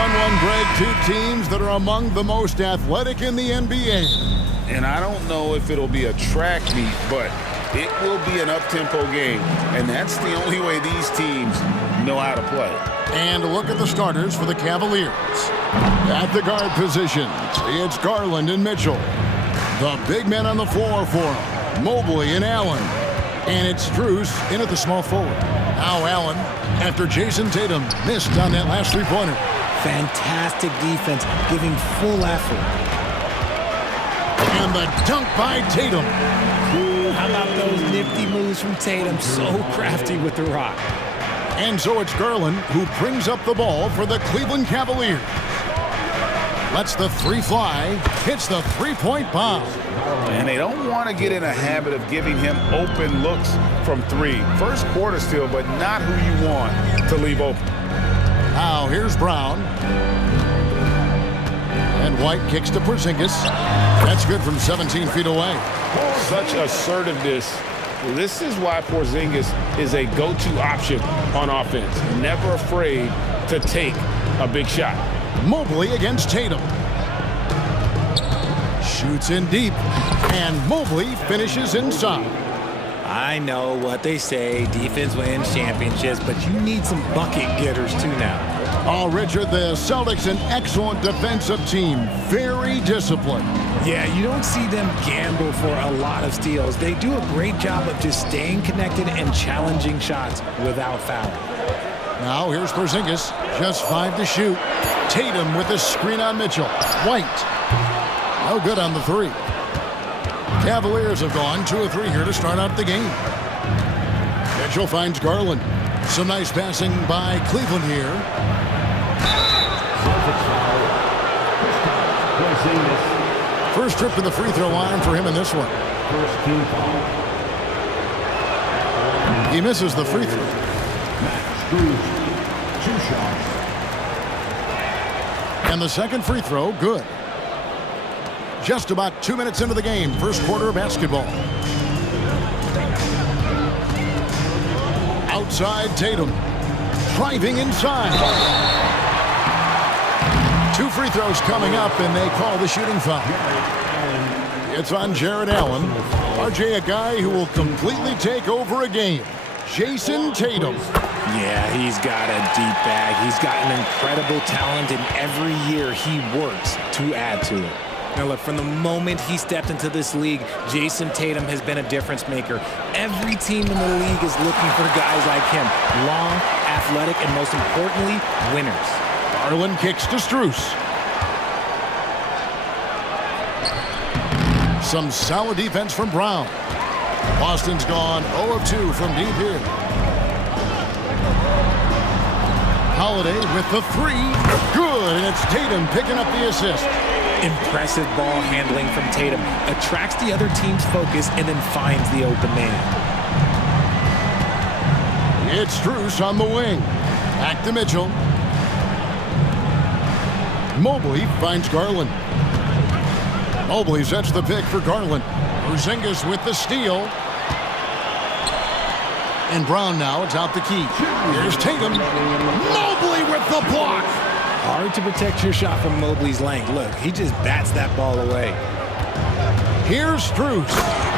fun one, Greg. Two teams that are among the most athletic in the NBA. And I don't know if it'll be a track meet, but it will be an up-tempo game. And that's the only way these teams know how to play. And look at the starters for the Cavaliers. At the guard position, it's Garland and Mitchell. The big men on the floor for them, Mobley and Allen. And it's Strus in at the small forward. Now Allen, after Jason Tatum missed on that last three-pointer. Fantastic defense, giving full effort. And the dunk by Tatum. Ooh, how about those nifty moves from Tatum? So crafty with the rock. And so it's Garland who brings up the ball for the Cleveland Cavaliers. Lets the three fly, hits the three-point bomb. And they don't want to get in a habit of giving him open looks from three. First quarter still, but not who you want to leave open. Now here's Brown. And White kicks to Porzingis. That's good from 17 feet away. Such assertiveness. This is why Porzingis is a go-to option on offense. Never afraid to take a big shot. Mobley against Tatum. Shoots in deep. And Mobley finishes inside. I know what they say, defense wins championships, but you need some bucket getters too now. Oh, Richard, the Celtics, an excellent defensive team. Very disciplined. Yeah, you don't see them gamble for a lot of steals. They do a great job of just staying connected and challenging shots without fouling. Now here's Porzingis, just 5 to shoot. Tatum with the screen on Mitchell. White, no good on the three. Cavaliers have gone 2 of 3 here to start out the game. Mitchell finds Garland. Some nice passing by Cleveland here. First trip to the free throw line for him in this one. He misses the free throw. And the second free throw, good. Just about 2 minutes into the game, first quarter of basketball. Outside Tatum, driving inside. 2 free throws coming up, and they call the shooting foul. It's on Jared Allen. RJ, a guy who will completely take over a game. Jason Tatum. Yeah, he's got a deep bag. He's got an incredible talent, and every year he works to add to it. Now look, from the moment he stepped into this league, Jason Tatum has been a difference maker. Every team in the league is looking for guys like him. Long, athletic, and most importantly, winners. Garland kicks to Strus. Some solid defense from Brown. Boston's gone 0 of 2 from deep here. Holiday with the three. Good, and it's Tatum picking up the assist. Impressive ball handling from Tatum. Attracts the other team's focus and then finds the open man. It's Strus on the wing. Back to Mitchell. Mobley finds Garland. Mobley sets the pick for Garland. Porzingis with the steal. And Brown now, it's out the key. Here's Tatum. Mobley with the block. Hard to protect your shot from Mobley's length. Look, he just bats that ball away. Here's Strus,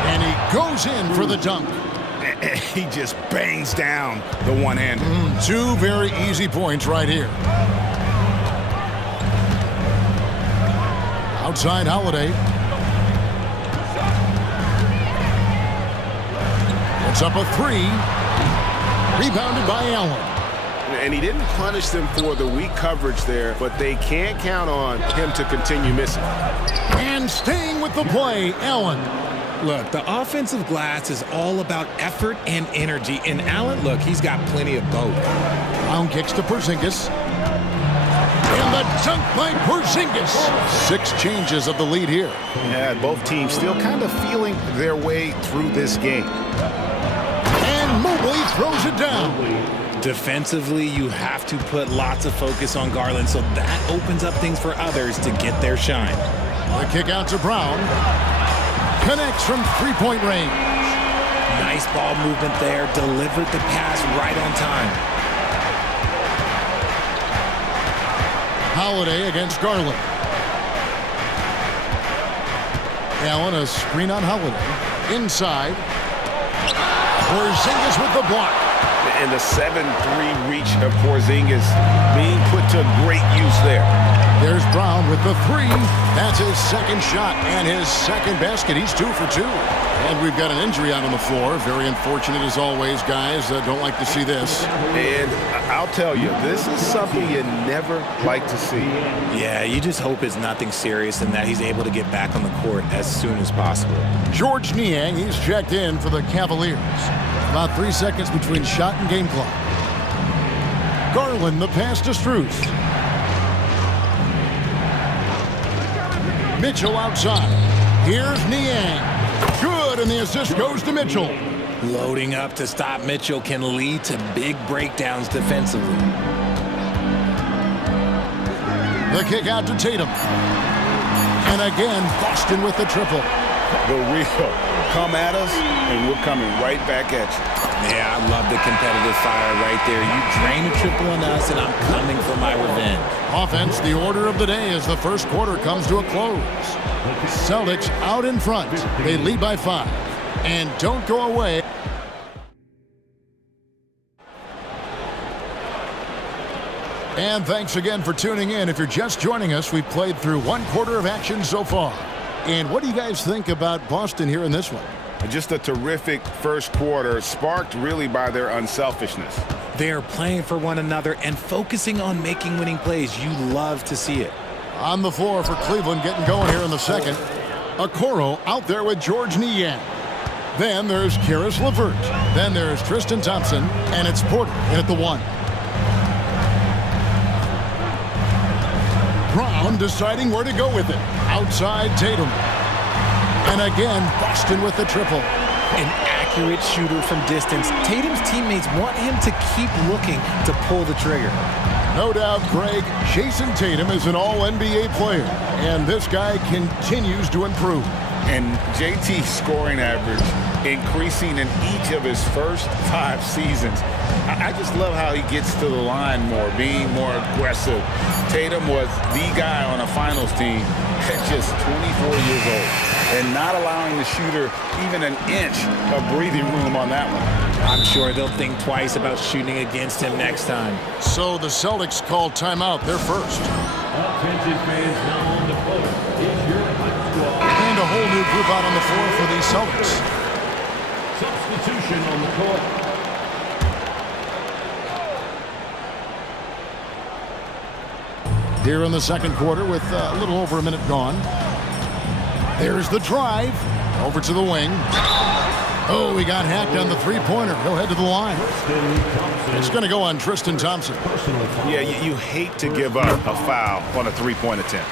and he goes in for the dunk. He just bangs down the one-hander. 2 very easy points right here. Outside Holiday. It's up a 3. Rebounded by Allen. And he didn't punish them for the weak coverage there, but they can't count on him to continue missing. And staying with the play, Allen. Look, the offensive glass is all about effort and energy. And Allen, look, he's got plenty of both. Brown kicks to Porzingis. And the dunk by Porzingis. 6 changes of the lead here. Yeah, both teams still kind of feeling their way through this game. And Mobley throws it down. Defensively, you have to put lots of focus on Garland, so that opens up things for others to get their shine. The kick out to Brown. Connects from 3-point range. Nice ball movement there. Delivered the pass right on time. Holiday against Garland. Allen, a screen on Holiday. Inside. Porzingis with the block. And the 7-3 reach of Porzingis being put to great use there. There's Brown with the three. That's his second shot and his second basket. He's 2 for 2. And we've got an injury out on the floor. Very unfortunate as always, guys. Don't like to see this. And I'll tell you, this is something you never like to see. Yeah, you just hope it's nothing serious and that he's able to get back on the court as soon as possible. George Niang, he's checked in for the Cavaliers. About 3 seconds between shot and game clock. Garland, the pass to Strus. Mitchell outside. Here's Niang. Good, and the assist goes to Mitchell. Loading up to stop Mitchell can lead to big breakdowns defensively. The kick out to Tatum. And again, Boston with the triple. The real come at us, and we're coming right back at you. Yeah, I love the competitive fire right there. You drain a triple on us, and I'm coming for my revenge. Offense, the order of the day as the first quarter comes to a close. Celtics out in front. They lead by 5. And don't go away. And thanks again for tuning in. If you're just joining us, we've played through 1 quarter of action so far. And what do you guys think about Boston here in this one? Just a terrific first quarter, sparked really by their unselfishness. They are playing for one another and focusing on making winning plays. You love to see it. On the floor for Cleveland, getting going here in the second. Okoro out there with George Niang. Then there's Karis LeVert. Then there's Tristan Thompson, and it's Porter in at the 1. Brown deciding where to go with it. Outside Tatum. And again, Boston with the triple. An accurate shooter from distance. Tatum's teammates want him to keep looking to pull the trigger. No doubt, Greg, Jason Tatum is an all-NBA player, and this guy continues to improve. And JT's scoring average increasing in each of his first 5 seasons. I just love how he gets to the line more, being more aggressive. Tatum was the guy on a finals team at just 24 years old, and not allowing the shooter even an inch of breathing room on that one. I'm sure they'll think twice about shooting against him next time. So the Celtics call timeout. They're first. Attention fans, now on the court is your hot squad. And a whole new group out on the floor for the Celtics. Substitution on the court. Here in the second quarter with a little over a minute gone. There's the drive. Over to the wing. Oh, he got hacked on the three-pointer. He'll head to the line. It's going to go on Tristan Thompson. Yeah, you hate to give up a foul on a three-point attempt.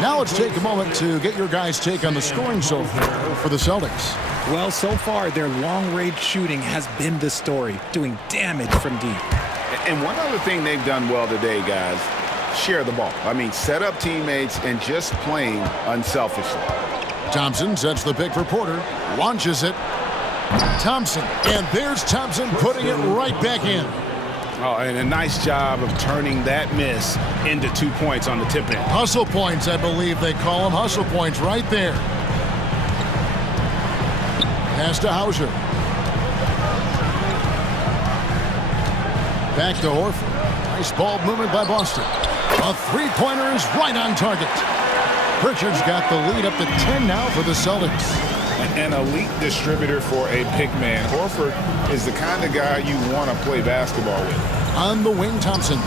Now let's take a moment to get your guys' take on the scoring so far for the Celtics. Well, so far, their long-range shooting has been the story, doing damage from deep. And one other thing they've done well today, guys, share the ball. I mean, set up teammates and just playing unselfishly. Thompson sets the pick for Porter, launches it. Thompson, and there's Thompson putting it right back in. Oh, and a nice job of turning that miss into 2 points on the tip in. Hustle points, I believe they call them. Hustle points right there. Pass to Hauser. Back to Horford. Nice ball movement by Boston. A three-pointer is right on target. Pritchard's got the lead up to 10 now for the Celtics. An elite distributor for a big man. Horford is the kind of guy you want to play basketball with. On the wing, Thompson.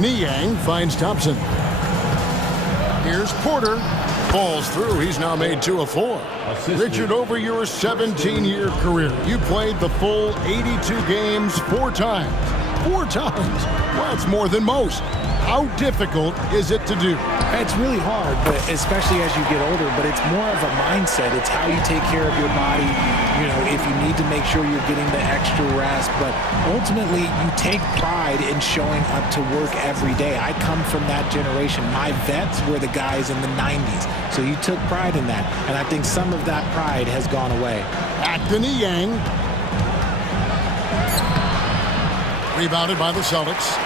Niang finds Thompson. Here's Porter. Falls through. He's now made 2 of 4. Richard, over your 17-year career, you played the full 82 games 4 times. 4 times? Well, that's more than most. How difficult is it to do? It's really hard, but especially as you get older, but it's more of a mindset. It's how you take care of your body, you know, if you need to make sure you're getting the extra rest. But ultimately, you take pride in showing up to work every day. I come from that generation. My vets were the guys in the 90s, so you took pride in that. And I think some of that pride has gone away. Back to Niang. Rebounded by the Celtics.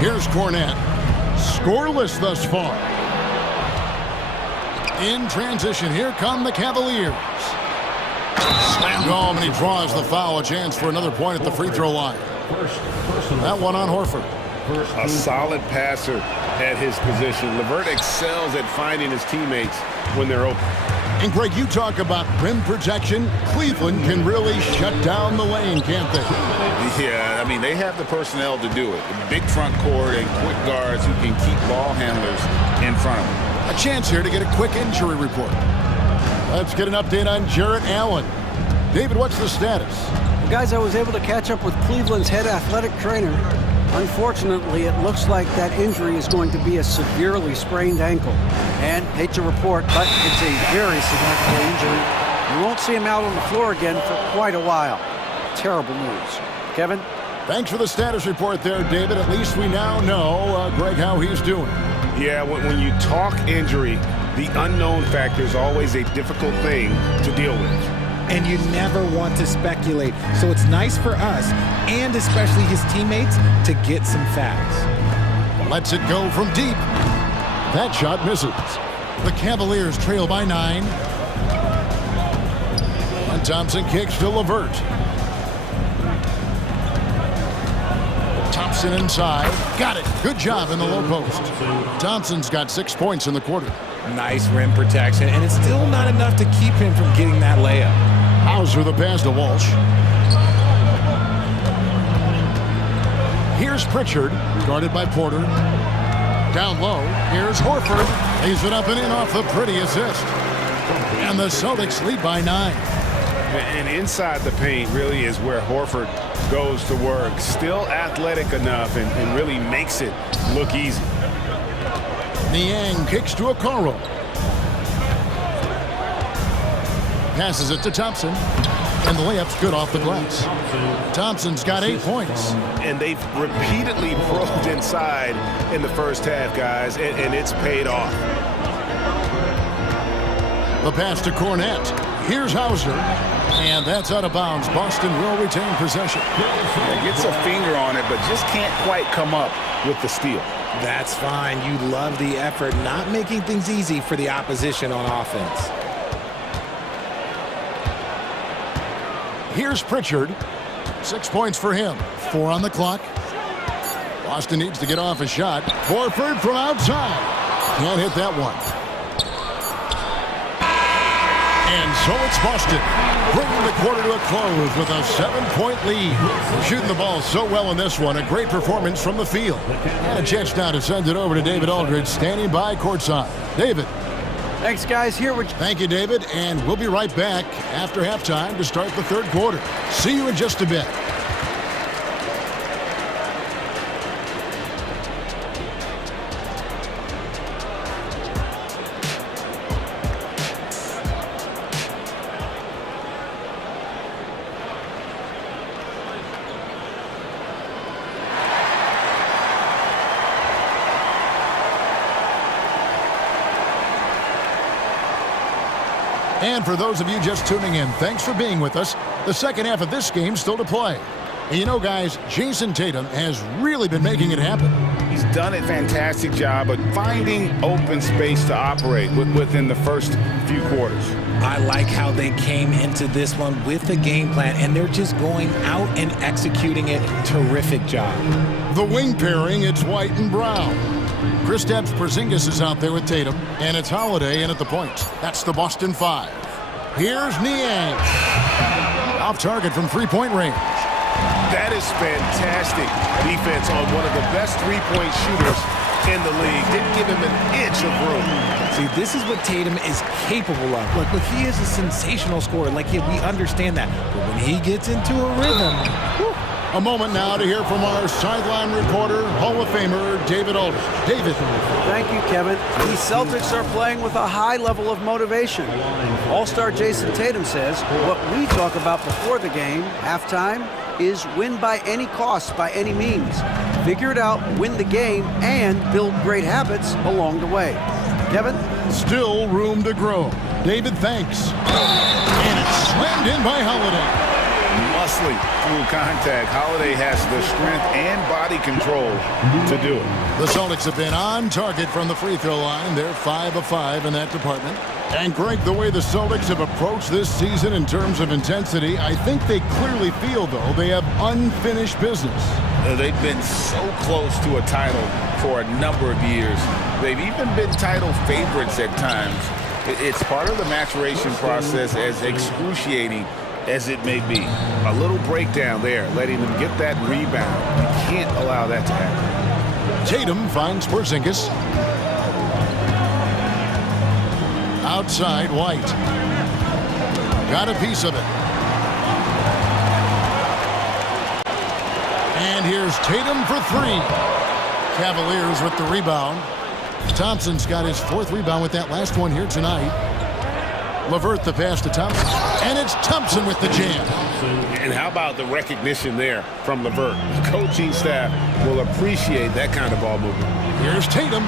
Here's Cornette. Scoreless thus far. In transition, here come the Cavaliers. Slammed home, and he draws the foul. A chance for another point at the free throw line. That one on Horford. A solid passer at his position. LeVert excels at finding his teammates when they're open. And Greg, you talk about rim protection. Cleveland can really shut down the lane, can't they? Yeah, I mean, they have the personnel to do it. Big front court and quick guards who can keep ball handlers in front of them. A chance here to get a quick injury report. Let's get an update on Jarrett Allen. David, what's the status? Well, guys, I was able to catch up with Cleveland's head athletic trainer. Unfortunately, it looks like that injury is going to be a severely sprained ankle. And hate to report, but it's a very significant injury. You won't see him out on the floor again for quite a while. Terrible news. Kevin? Thanks for the status report there, David. At least we now know, Greg, how he's doing. Yeah, when you talk injury, the unknown factor is always a difficult thing to deal with. And you never want to speculate. So it's nice for us, and especially his teammates, to get some facts. Lets it go from deep. That shot misses. The Cavaliers trail by 9. And Thompson kicks to LeVert. Thompson inside. Got it. Good job in the low post. Thompson's got 6 points in the quarter. Nice rim protection, and it's still not enough to keep him from getting that layup. Hauser the pass to Walsh. Here's Pritchard, guarded by Porter. Down low, here's Horford. Lays it up and in off the pretty assist. And the Celtics lead by 9. And inside the paint really is where Horford goes to work. Still athletic enough and really makes it look easy. Niang kicks to Okoro. Passes it to Thompson. And the layup's good off the glass. Thompson's got 8 points. And they've repeatedly probed inside in the first half, guys, and it's paid off. The pass to Cornette. Here's Hauser. And that's out of bounds. Boston will retain possession. Gets a finger on it, but just can't quite come up with the steal. That's fine. You love the effort, not making things easy for the opposition on offense. Here's Pritchard. 6 points for him. 4 on the clock. Boston needs to get off a shot. Horford from outside. Can't hit that one. And so it's Boston, bringing the quarter to a close with a 7-point lead. Shooting the ball so well in this one. A great performance from the field. And a chance now to send it over to David Aldridge, standing by courtside. David. Thanks, guys. Thank you, David. And we'll be right back after halftime to start the third quarter. See you in just a bit. And for those of you just tuning in, thanks for being with us. The second half of this game still to play. And you know, guys, Jason Tatum has really been making it happen. He's done a fantastic job of finding open space to operate within the first few quarters. I like how they came into this one with a game plan, and they're just going out and executing it. Terrific job. The wing pairing, it's White and Brown. Kristaps Porzingis is out there with Tatum, and it's Holiday in at the point. That's the Boston 5. Here's Niang. Off target from three-point range. That is fantastic defense on one of the best three-point shooters in the league. Didn't give him an inch of room. See, this is what Tatum is capable of. Look, he is a sensational scorer. We understand that. But when he gets into a rhythm... Whew. A moment now to hear from our sideline reporter, Hall of Famer, David Aldridge. David. Thank you, Kevin. The Celtics are playing with a high level of motivation. All-star Jason Tatum says what we talk about before the game, halftime, is win by any cost, by any means. Figure it out, win the game, and build great habits along the way. Kevin? Still room to grow. David, thanks. And it's slammed in by Holiday. muscling through contact. Holiday has the strength and body control to do it. The Celtics have been on target from the free throw line. They're 5 of 5 in that department. And Greg, the way the Celtics have approached this season in terms of intensity, I think they clearly feel, though, they have unfinished business. They've been so close to a title for a number of years. They've even been title favorites at times. It's part of the maturation process, as excruciating as it may be. A little breakdown there, letting them get that rebound. You can't allow that to happen. Tatum finds Porzingis. Outside, White. Got a piece of it. And here's Tatum for three. Cavaliers with the rebound. Thompson's got his 4th rebound with that last one here tonight. LeVert the pass to Thompson. And it's Thompson with the jam. And how about the recognition there from LeVert? The coaching staff will appreciate that kind of ball movement. Here's Tatum.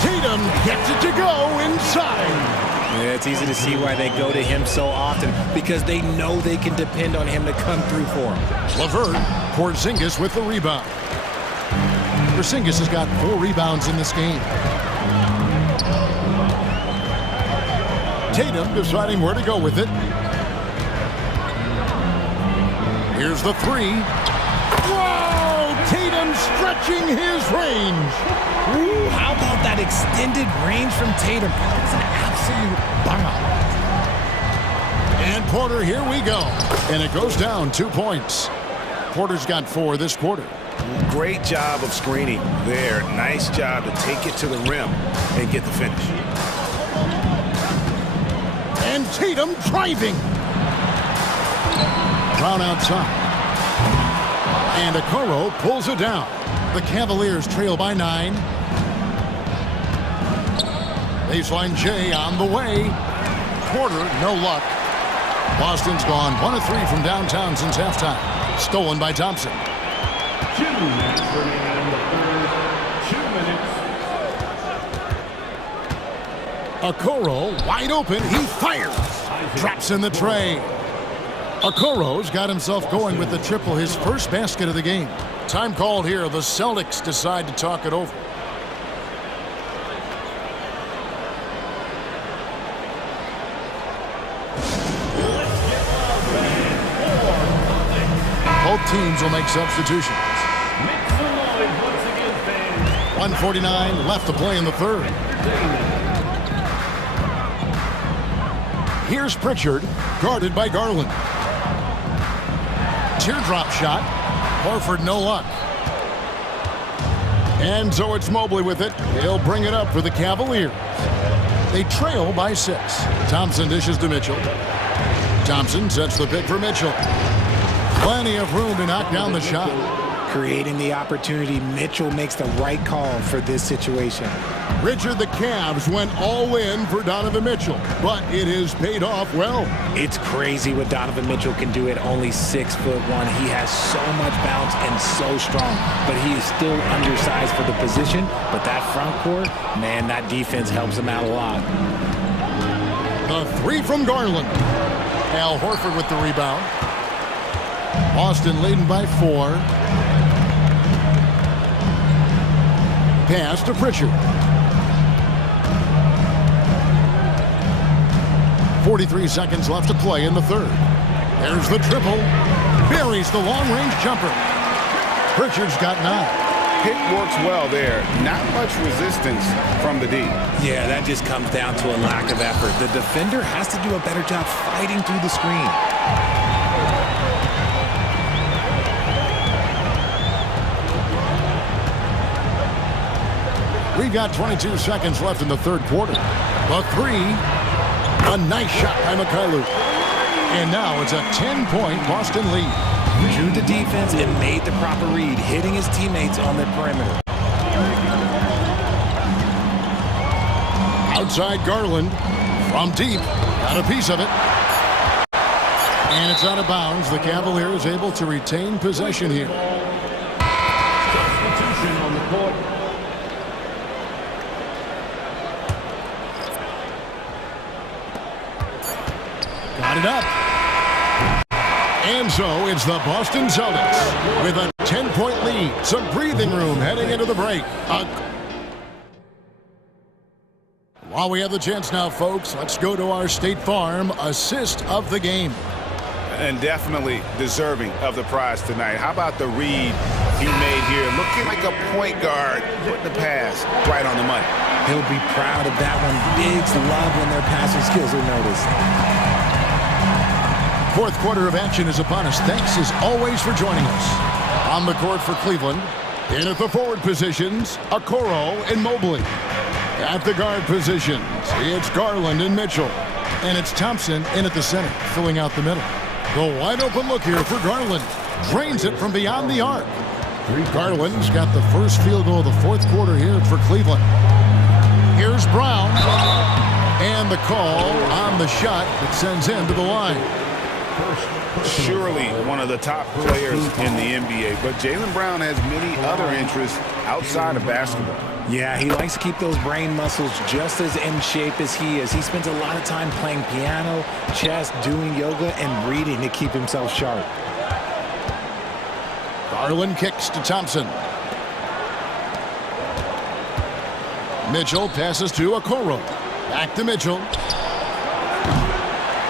Tatum gets it to go inside. Yeah, it's easy to see why they go to him so often, because they know they can depend on him to come through for them. LeVert, Porzingis with the rebound. Porzingis has got 4 rebounds in this game. Tatum deciding where to go with it. Here's the 3. Whoa! Tatum stretching his range. Ooh, how about that extended range from Tatum? It's an absolute bomb. And Porter, here we go. And it goes down 2 points. Porter's got 4 this quarter. Great job of screening there. Nice job to take it to the rim and get the finish. And Tatum driving. Brown outside. And Okoro pulls it down. The Cavaliers trail by 9. Baseline J on the way. Porter, no luck. Boston's gone 1 of 3 from downtown since halftime. Stolen by Thompson. 2 minutes remaining in the third. 2 minutes. Okoro wide open. He fires. Drops in the tray. Okoro's got himself going with the triple, his first basket of the game. Time called here. The Celtics decide to talk it over. Both teams will make substitutions. 1:49 left to play in the third. Here's Pritchard, guarded by Garland. Teardrop shot. Horford, no luck. And so it's Mobley with it. He'll bring it up for the Cavaliers. They trail by 6. Thompson dishes to Mitchell. Thompson sets the pick for Mitchell. Plenty of room to knock down the shot. Creating the opportunity, Mitchell makes the right call for this situation. Richard, the Cavs went all in for Donovan Mitchell, but it has paid off well. It's crazy what Donovan Mitchell can do at only 6'1". He has so much bounce and so strong, but he is still undersized for the position. But that front court, man, that defense helps him out a lot. The 3 from Garland. Al Horford with the rebound. Boston leading by 4. Pass to Pritchard. 43 seconds left to play in the third. There's the triple. Buries the long-range jumper. Pritchard's got 9. Pick works well there. Not much resistance from the D. Yeah, that just comes down to a lack of effort. The defender has to do a better job fighting through the screen. We've got 22 seconds left in the third quarter. The 3. A nice shot by Mikhailuk. And now it's a 10-point Boston lead. Drew the defense and made the proper read, hitting his teammates on the perimeter. Outside Garland. From deep. Got a piece of it. And it's out of bounds. The Cavaliers able to retain possession here. Substitution on the court. Got it up. And so it's the Boston Celtics with a 10-point lead. Some breathing room heading into the break. While we have the chance now, folks, let's go to our State Farm assist of the game. And definitely deserving of the prize tonight. How about the read he made here? Looking like a point guard, putting the pass right on the money. He'll be proud of that one. Bigs love when their passing skills are noticed. Fourth quarter of action is upon us. Thanks as always for joining us. On the court for Cleveland, in at the forward positions, Okoro and Mobley. At the guard positions, it's Garland and Mitchell. And it's Thompson in at the center, filling out the middle. The wide open look here for Garland. Drains it from beyond the arc. Garland's got the first field goal of the fourth quarter here for Cleveland. Here's Brown. And the call on the shot that sends him to the line. Surely one of the top players in the NBA, but Jaylen Brown has many other interests outside of basketball. Yeah, he likes to keep those brain muscles just as in shape as he is. He spends a lot of time playing piano, chess, doing yoga, and reading to keep himself sharp. Garland kicks to Thompson. Mitchell passes to Okoro. Back to Mitchell.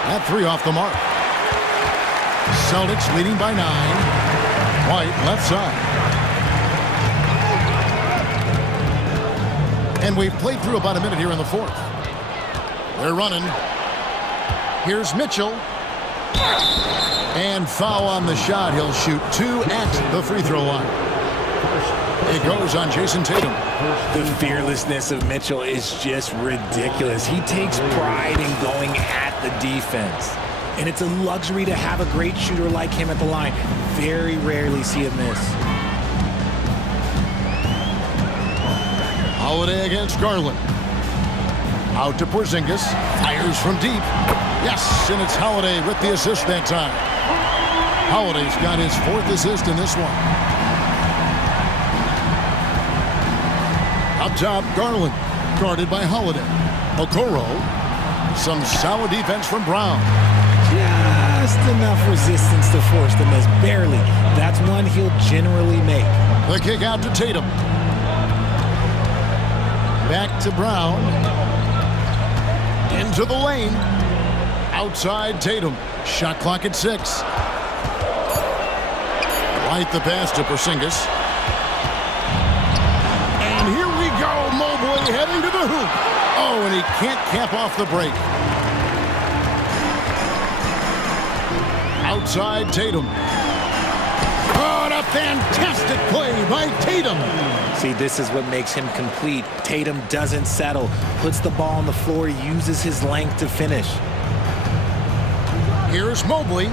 That three off the mark. Celtics leading by 9. White left side. And we've played through about a minute here in the fourth. They're running. Here's Mitchell. And foul on the shot. He'll shoot 2 at the free throw line. It goes on Jason Tatum. The fearlessness of Mitchell is just ridiculous. He takes pride in going at the defense. And it's a luxury to have a great shooter like him at the line. Very rarely see him miss. Holiday against Garland. Out to Porzingis. Fires from deep. Yes, and it's Holiday with the assist that time. Holiday's got his 4th assist in this one. Up top, Garland. Guarded by Holiday. Okoro. Some solid defense from Brown. Just enough resistance to force the miss. Barely. That's one he'll generally make. The kick out to Tatum. Back to Brown. Into the lane. Outside Tatum. Shot clock at 6. Right the pass to Porzingis. And here we go. Mobley heading to the hoop. Oh, and he can't cap off the break. Outside Tatum. Oh, and a fantastic play by Tatum. See, this is what makes him complete. Tatum doesn't settle. Puts the ball on the floor, uses his length to finish. Here's Mobley.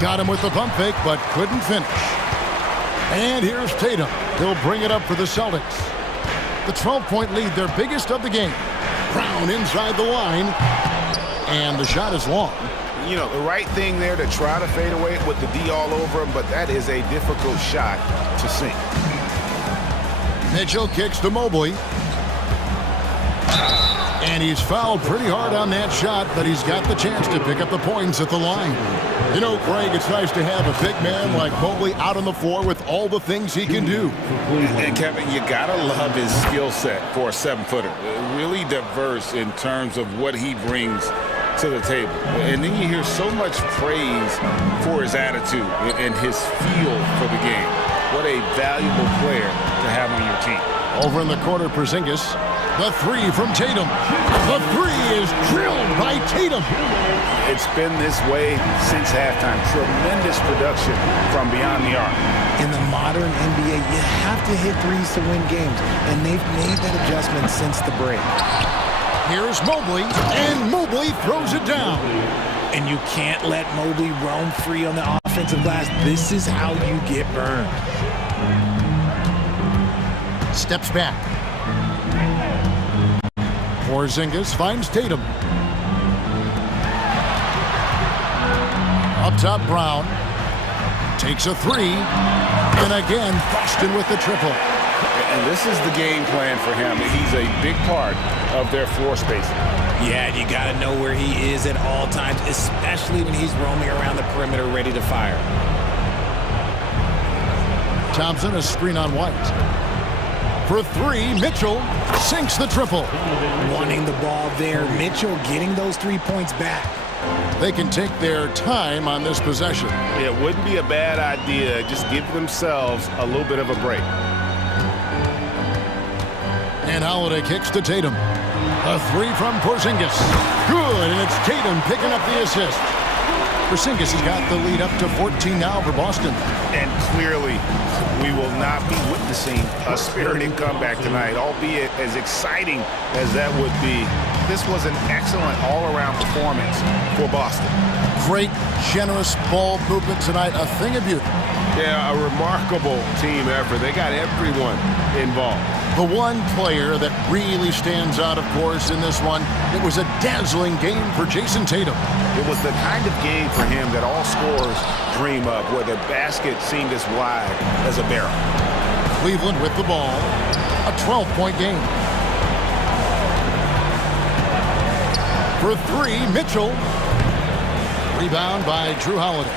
Got him with the pump fake, but couldn't finish. And here's Tatum. He'll bring it up for the Celtics. The 12-point lead, their biggest of the game. Brown inside the line. And the shot is long. You know, the right thing there to try to fade away with the D all over him, but that is a difficult shot to sink. Mitchell kicks to Mobley. And he's fouled pretty hard on that shot, but he's got the chance to pick up the points at the line. You know, Craig, it's nice to have a big man like Mobley out on the floor with all the things he can do. And Kevin, you gotta love his skill set for a 7-footer. Really diverse in terms of what he brings to the table. And then you hear so much praise for his attitude and his feel for the game. What a valuable player to have on your team. Over in the corner, Porzingis. The 3 from Tatum. The 3 is drilled by Tatum. It's been this way since halftime. Tremendous production from beyond the arc. In the modern NBA, you have to hit threes to win games, and they've made that adjustment since the break. Here's Mobley, and Mobley throws it down. And you can't let Mobley roam free on the offensive glass. This is how you get burned. Steps back. Porzingis finds Tatum. Up top, Brown. Takes a 3. And again, Boston with the triple. And this is the game plan for him. He's a big part of their floor spacing. Yeah, you got to know where he is at all times, especially when he's roaming around the perimeter ready to fire. Thompson, a screen on White. For three, Mitchell sinks the triple. Wanting the ball there, Mitchell getting those 3 points back. They can take their time on this possession. It wouldn't be a bad idea. Just give themselves a little bit of a break. And Holiday kicks to Tatum. A three from Porzingis. Good, and it's Tatum picking up the assist. Porzingis has got the lead up to 14 now for Boston. And clearly, we will not be witnessing a spirited comeback tonight, albeit as exciting as that would be. This was an excellent all-around performance for Boston. Great, generous ball movement tonight, a thing of beauty. Yeah, a remarkable team effort. They got everyone involved. The one player that really stands out, of course, in this one, it was a dazzling game for Jason Tatum. It was the kind of game for him that all scorers dream of, where the basket seemed as wide as a barrel. Cleveland with the ball, a 12-point game. For three, Mitchell. Rebound by Drew Holiday.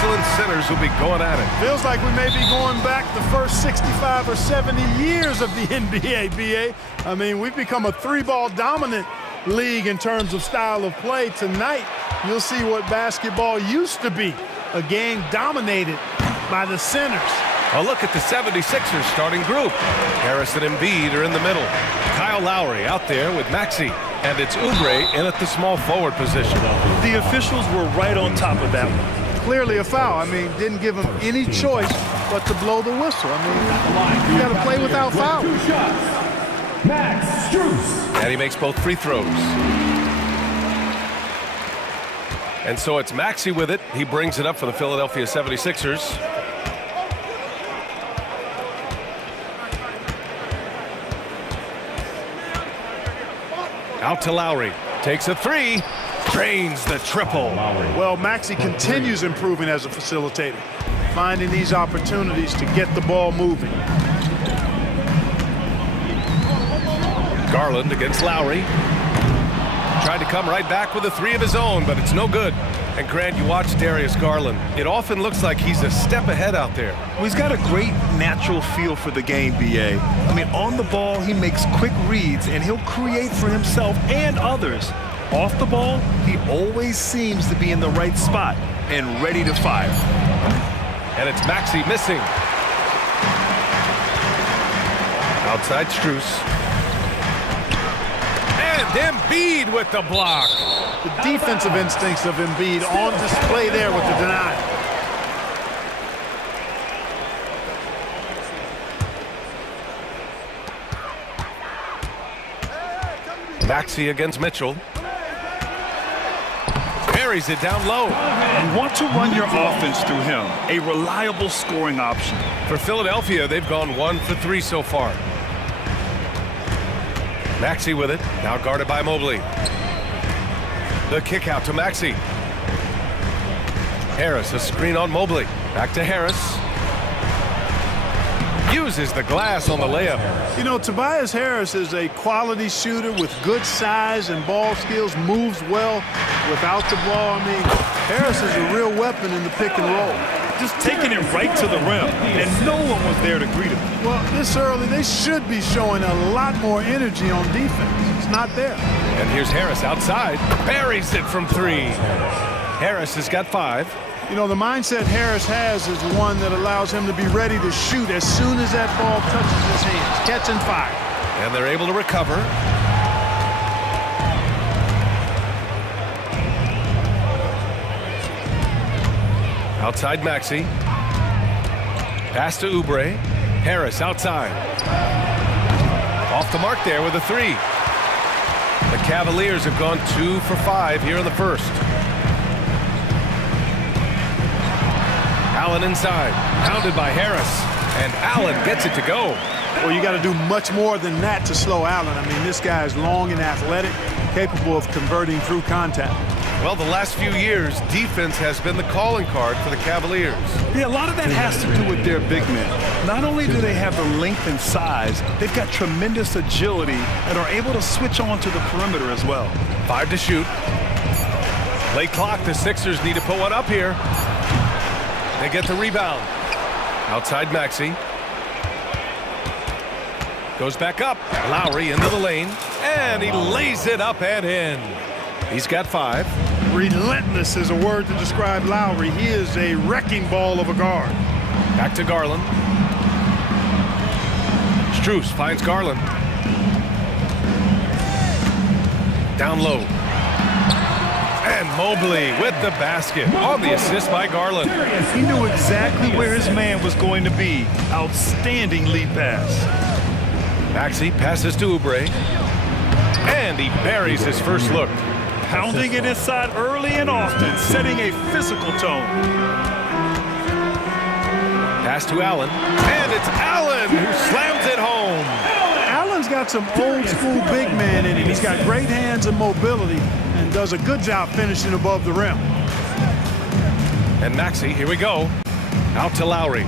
excellent centers will be going at it. Feels like we may be going back the first 65 or 70 years of the NBA, BA. I mean, we've become a three-ball dominant league in terms of style of play. Tonight, you'll see what basketball used to be, a game dominated by the centers. A look at the 76ers starting group. Harris and Embiid are in the middle. Kyle Lowry out there with Maxey. And it's Oubre in at the small forward position. The officials were right on top of that one. Clearly a foul. I mean, didn't give him any choice but to blow the whistle. I mean, you got to play without foul. Max Strus. And he makes both free throws. And so it's Maxey with it. He brings it up for the Philadelphia 76ers. Out to Lowry. Takes a three. Drains the triple. Well, Maxey continues improving as a facilitator, finding these opportunities to get the ball moving. Garland against Lowry. Tried to come right back with a three of his own, but it's no good. And Grant, you watch Darius Garland. It often looks like he's a step ahead out there. Well, he's got a great natural feel for the game, BA. I mean, on the ball, he makes quick reads, and he'll create for himself and others. Off the ball, he always seems to be in the right spot and ready to fire. And it's Maxey missing. Outside Strus. And Embiid with the block. The defensive instincts of Embiid on display there with the denial. Maxey against Mitchell. Carries it down low. You want to run your offense through him, a reliable scoring option. For Philadelphia, they've gone 1 for 3 so far. Maxey with it, now guarded by Mobley. The kick out to Maxey. Harris, a screen on Mobley. Back to Harris. Uses the glass on the layup. You know, Tobias Harris is a quality shooter with good size and ball skills, moves well without the ball. I mean, Harris is a real weapon in the pick and roll. Just taking it right to the rim, and no one was there to greet him. Well, this early, they should be showing a lot more energy on defense. It's not there. And here's Harris outside. Buries it from 3. Harris has got 5. You know, the mindset Harris has is one that allows him to be ready to shoot as soon as that ball touches his hands. Catch and fire. And they're able to recover. Outside Maxey. Pass to Oubre. Harris outside. Off the mark there with a 3. The Cavaliers have gone 2 for 5 here in the first. Allen inside, pounded by Harris, and Allen gets it to go. Well, you got to do much more than that to slow Allen. I mean, this guy is long and athletic, capable of converting through contact. Well, the last few years, defense has been the calling card for the Cavaliers. Yeah, a lot of that has to do with their big men. Not only do they have the length and size, they've got tremendous agility and are able to switch on to the perimeter as well. 5 to shoot. Late clock, the Sixers need to put one up here. They get the rebound. Outside Maxey. Goes back up. Lowry into the lane. And he lays it up and in. He's got 5. Relentless is a word to describe Lowry. He is a wrecking ball of a guard. Back to Garland. Strus finds Garland. Down low. And Mobley with the basket on the assist by Garland. He knew exactly where his man was going to be. Outstanding lead pass. Maxey passes to Oubre. And he buries his first look. Pounding it inside early and often, setting a physical tone. Pass to Allen. And it's Allen who slams it home. Allen's got some old school big man in him. He's got great hands and mobility and does a good job finishing above the rim. And Maxey, here we go. Out to Lowry.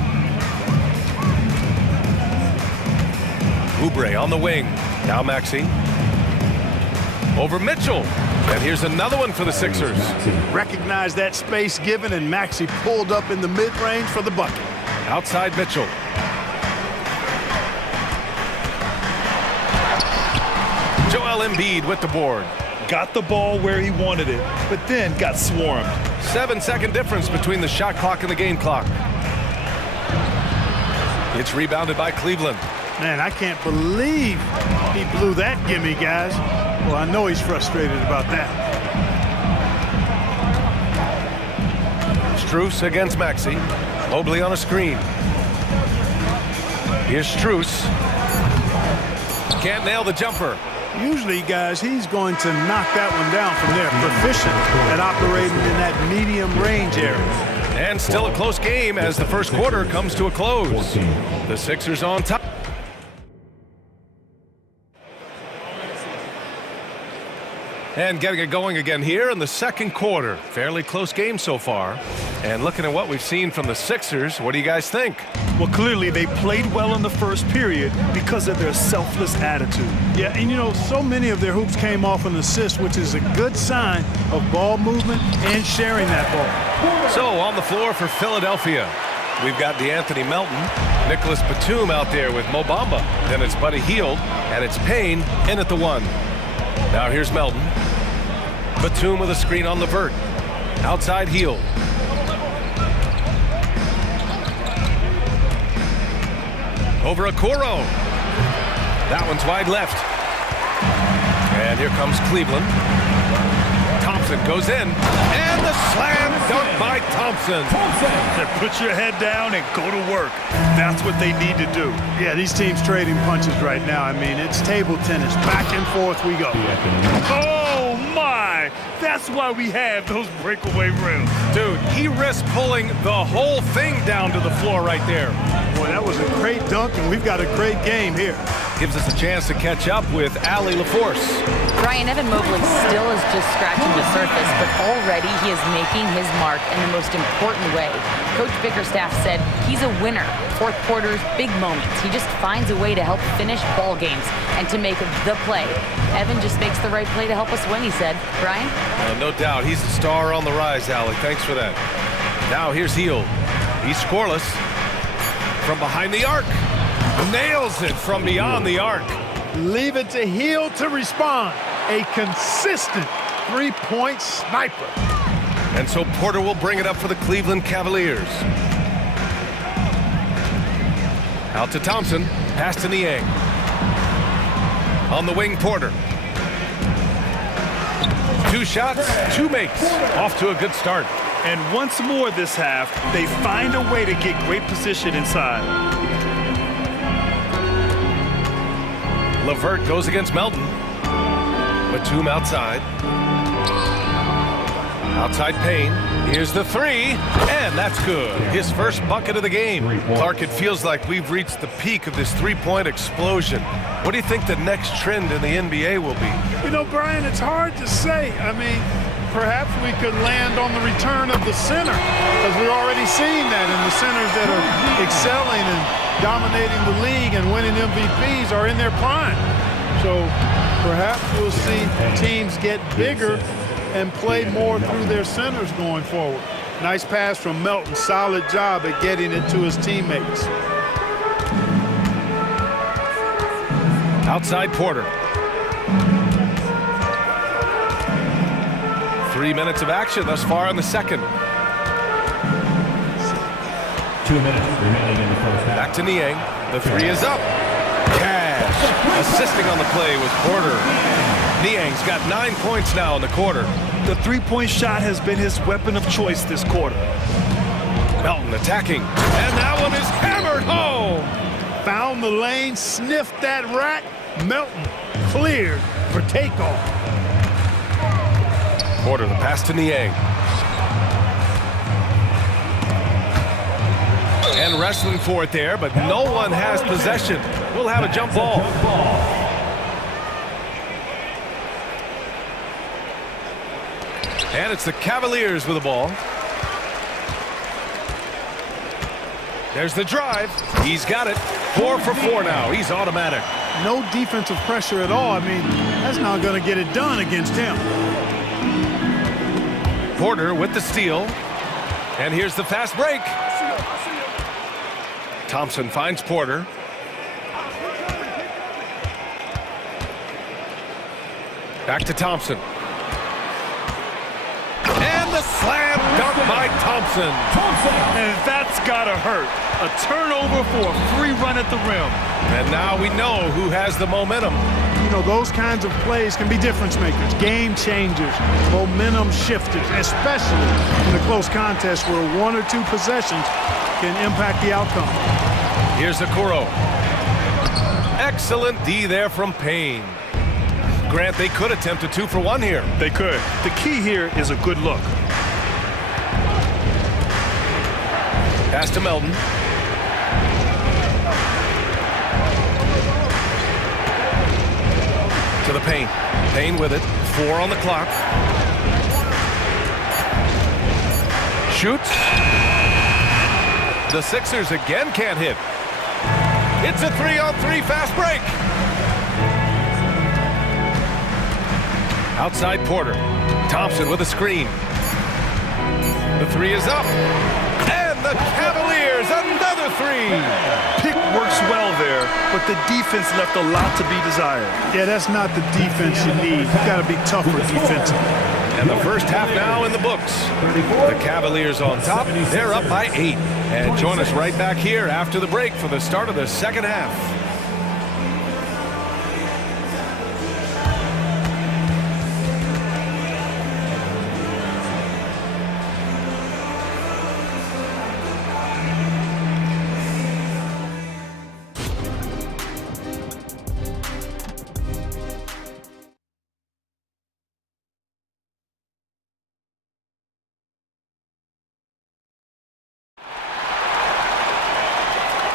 Oubre on the wing. Now Maxey. Over Mitchell. And here's another one for the Sixers. Recognize that space given, and Maxey pulled up in the mid-range for the bucket. Outside Mitchell. Joel Embiid with the board. Got the ball where he wanted it, but then got swarmed. 7-second difference between the shot clock and the game clock. It's rebounded by Cleveland. Man, I can't believe he blew that gimme, guys. Well, I know he's frustrated about that. Strus against Maxey. Mobley on a screen. Here's Strus. Can't nail the jumper. Usually, guys, he's going to knock that one down from there. Proficient at operating in that medium range area. And still a close game as the first quarter comes to a close. The Sixers on top. And getting it going again here in the second quarter. Fairly close game so far. And looking at what we've seen from the Sixers, what do you guys think? Well, clearly they played well in the first period because of their selfless attitude. Yeah, and you know, so many of their hoops came off an assist, which is a good sign of ball movement and sharing that ball. So on the floor for Philadelphia, we've got DeAnthony Melton, Nicholas Batum out there with Mo Bamba. Then it's Buddy Hield, and it's Payne in at the 1. Now here's Melton. Batum with a screen on Levert. Outside Hield. Over Okoro. That one's wide left. And here comes Cleveland. Thompson goes in. And the slam dunk by Thompson. Put your head down and go to work. That's what they need to do. Yeah, these teams trading punches right now. I mean, it's table tennis. Back and forth we go. Oh, my! That's why we have those breakaway rims. Dude, he risked pulling the whole thing down to the floor right there. Boy, that was a great dunk, and we've got a great game here. Gives us a chance to catch up with Allie LaForce. Brian, Evan Mobley still is just scratching the surface, but already he is making his mark in the most important way. Coach Bickerstaff said he's a winner. Fourth quarters, big moments. He just finds a way to help finish ball games and to make the play. Evan just makes the right play to help us win, he said. Brian? No doubt. He's the star on the rise, Allie. Thanks for that. Now here's Hield. He's scoreless. From behind the arc. Nails it from beyond the arc. Leave it to Hield to respond. A consistent three-point sniper. And so Porter will bring it up for the Cleveland Cavaliers. Out to Thompson. Pass to Niang. On the wing, Porter. 2 shots, 2 makes. Off to a good start. And once more this half, they find a way to get great position inside. Levert goes against Melton. Batum outside. Outside Payne. Here's the 3, and that's good. His first bucket of the game. Clark, it feels like we've reached the peak of this three-point explosion. What do you think the next trend in the NBA will be? You know, Brian, it's hard to say. I mean, perhaps we could land on the return of the center, because we're already seeing that, and the centers that are excelling and dominating the league and winning MVPs are in their prime. So perhaps we'll see teams get bigger and play more through their centers going forward. Nice pass from Melton. Solid job at getting it to his teammates. Outside Porter. 3 minutes of action thus far in the second. 2 minutes remaining in the first half. Back to Niang. The 3 is up. Cash. Assisting on the play was Porter. Niang's got 9 points now in the quarter. The three-point shot has been his weapon of choice this quarter. Melton attacking. And that one is hammered home. Found the lane, sniffed that rack. Melton cleared for takeoff. Porter, the pass to Niang. And wrestling for it there, but no one has possession. We'll have a jump ball. And it's the Cavaliers with the ball. There's the drive. He's got it. 4 for 4 now. He's automatic. No defensive pressure at all. I mean, that's not going to get it done against him. Porter with the steal. And here's the fast break. Thompson finds Porter. Back to Thompson. And the slam dunk by Thompson. And that's gotta hurt. A turnover for a free run at the rim. And now we know who has the momentum. You know, those kinds of plays can be difference makers, game changers, momentum shifters, especially in a close contest where 1 or 2 possessions can impact the outcome. Here's Okoro. Excellent D there from Payne. Grant, they could attempt a 2 for 1 here. They could. The key here is a good look. Pass to Melton. To the Payne. Payne with it. 4 on the clock. Shoots. The Sixers again can't hit. It's a 3-on-3 fast break. Outside Porter. Thompson with a screen. The 3 is up. And the Cavaliers, another 3. Pick works well there, but the defense left a lot to be desired. Yeah, that's not the defense you need. You got to be tougher defensively. And the first half now in the books. The Cavaliers on top. They're up by 8. And join us right back here after the break for the start of the second half.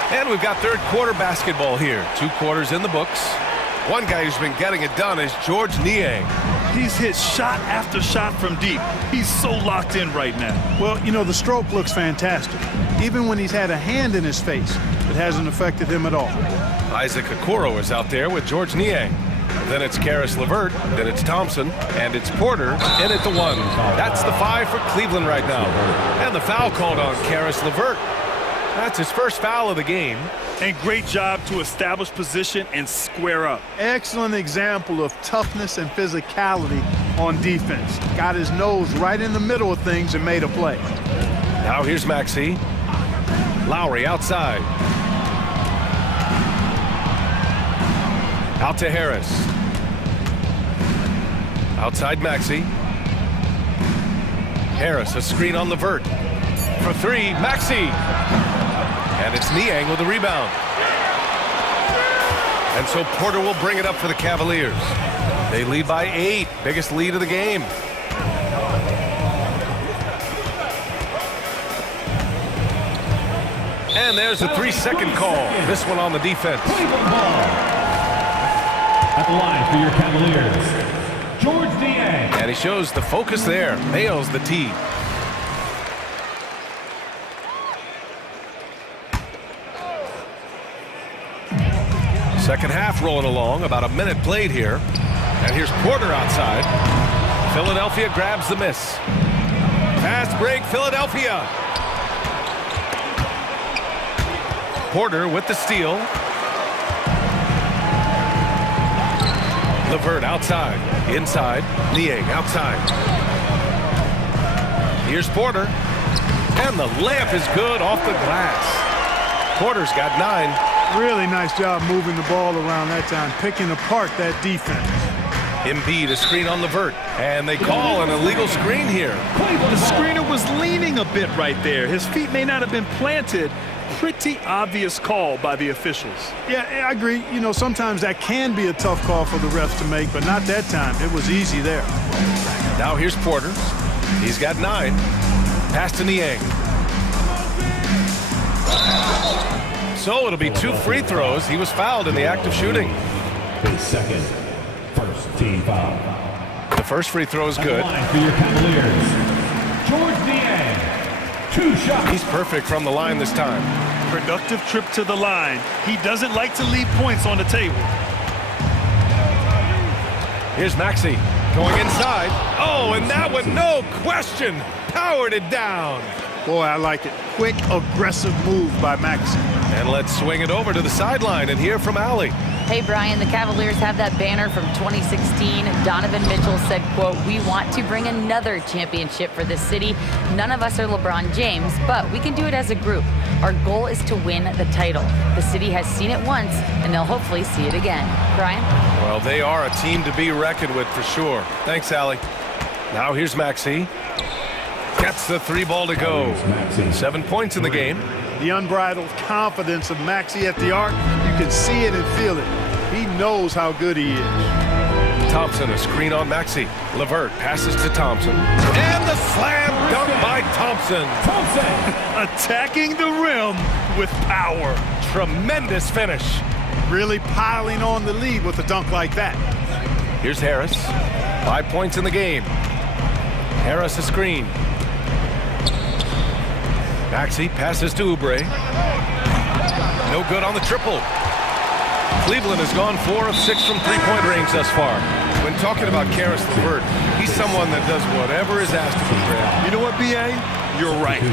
And we've got third quarter basketball here. 2 quarters in the books. One guy who's been getting it done is George Niang. He's hit shot after shot from deep. He's so locked in right now. Well, you know, the stroke looks fantastic. Even when he's had a hand in his face, it hasn't affected him at all. Isaac Okoro is out there with George Niang. Then it's Karis LeVert, then it's Thompson, and it's Porter in at the 1. That's the 5 for Cleveland right now. And the foul called on Karis LeVert. That's his first foul of the game. And great job to establish position and square up. Excellent example of toughness and physicality on defense. Got his nose right in the middle of things and made a play. Now here's Maxey. Lowry outside. Out to Harris. Outside Maxey. Harris, a screen on LeVert. For 3, Maxey. And it's Niang with the rebound. And so Porter will bring it up for the Cavaliers. They lead by 8, biggest lead of the game. And there's a 3-second call. This one on the defense. At the line for your Cavaliers, George Niang. And he shows the focus there. Nails the tee. Second half rolling along, about a minute played here. And here's Porter outside. Philadelphia grabs the miss. Fast break, Philadelphia. Porter with the steal. LeVert outside. Inside. Niang outside. Here's Porter. And the layup is good off the glass. Porter's got 9. Really nice job moving the ball around that time, picking apart that defense. Embiid, a screen on LeVert. And they call an illegal screen here. The screener was leaning a bit right there. His feet may not have been planted. Pretty obvious call by the officials. Yeah, I agree. You know, sometimes that can be a tough call for the refs to make, but not that time. It was easy there. Now here's Porter. He's got 9. Pass to Niang. So it'll be 2 free throws. He was fouled in the act of shooting. His second first team foul. The first free throw is good. Line for your Cavaliers, George Niang. 2 shots. He's perfect from the line this time. Productive trip to the line. He doesn't like to leave points on the table. Here's Maxey. Going inside. Oh, and that one, no question, powered it down. Boy, I like it. Quick, aggressive move by Maxey. And let's swing it over to the sideline and hear from Allie. Hey, Brian, the Cavaliers have that banner from 2016. Donovan Mitchell said, quote, "We want to bring another championship for this city. None of us are LeBron James, but we can do it as a group. Our goal is to win the title. The city has seen it once, and they'll hopefully see it again." Brian? Well, they are a team to be reckoned with for sure. Thanks, Allie. Now here's Maxey. Gets the three ball to go. 7 points in the game. The unbridled confidence of Maxey at the arc, you can see it and feel it. He knows how good he is. Thompson, a screen on Maxey. LeVert passes to Thompson. And the slam dunk by Thompson. Attacking the rim with power. Tremendous finish. Really piling on the lead with a dunk like that. Here's Harris. 5 points in the game. Harris a screen. Maxey passes to Oubre. No good on the triple. Cleveland has gone 4 of 6 from three-point range thus far. When talking about Karis LeVert, he's someone that does whatever is asked of him, Brad. You know what, B.A.? You're right.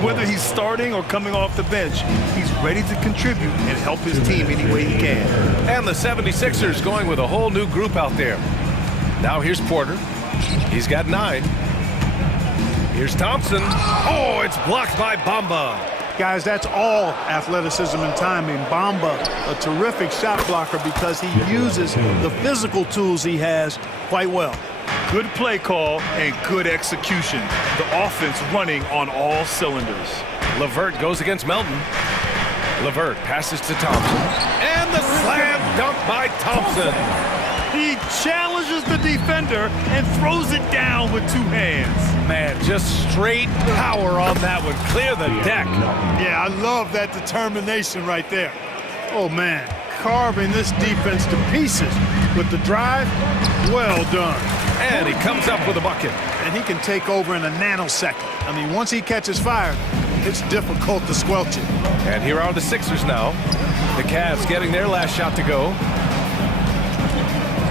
Whether he's starting or coming off the bench, he's ready to contribute and help his team any way he can. And the 76ers going with a whole new group out there. Now here's Porter. He's got 9. Here's Thompson. Oh, it's blocked by Bamba. Guys, that's all athleticism and timing. Bamba, a terrific shot blocker because he uses the physical tools he has quite well. Good play call and good execution. The offense running on all cylinders. LeVert goes against Melton. LeVert passes to Thompson. And the slam dunk by Thompson. He challenges the defender and throws it down with 2 hands. Man, just straight power on that one. Clear the deck. Yeah, I love that determination right there. Oh, man, carving this defense to pieces with the drive. Well done. And he comes up with a bucket. And he can take over in a nanosecond. I mean, once he catches fire, it's difficult to squelch it. And here are the Sixers now. The Cavs getting their last shot to go.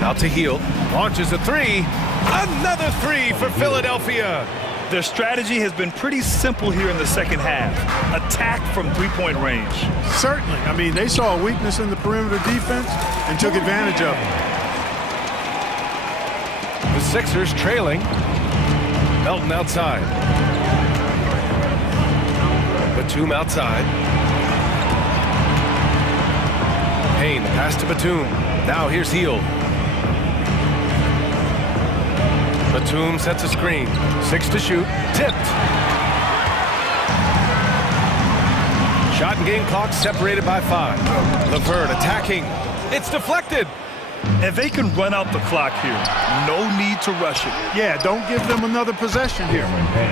Out to Hield. Launches a 3. Another 3 for Philadelphia. Their strategy has been pretty simple here in the second half. Attack from three-point range. Certainly. I mean, they saw a weakness in the perimeter defense and took advantage of it. The Sixers trailing. Melton outside. Batum outside. Payne, the pass to Batum. Now here's Hield. Batum sets a screen. 6 to shoot. Tipped. Shot and game clock separated by 5. LeVert attacking. It's deflected. And they can run out the clock here. No need to rush it. Yeah, don't give them another possession here.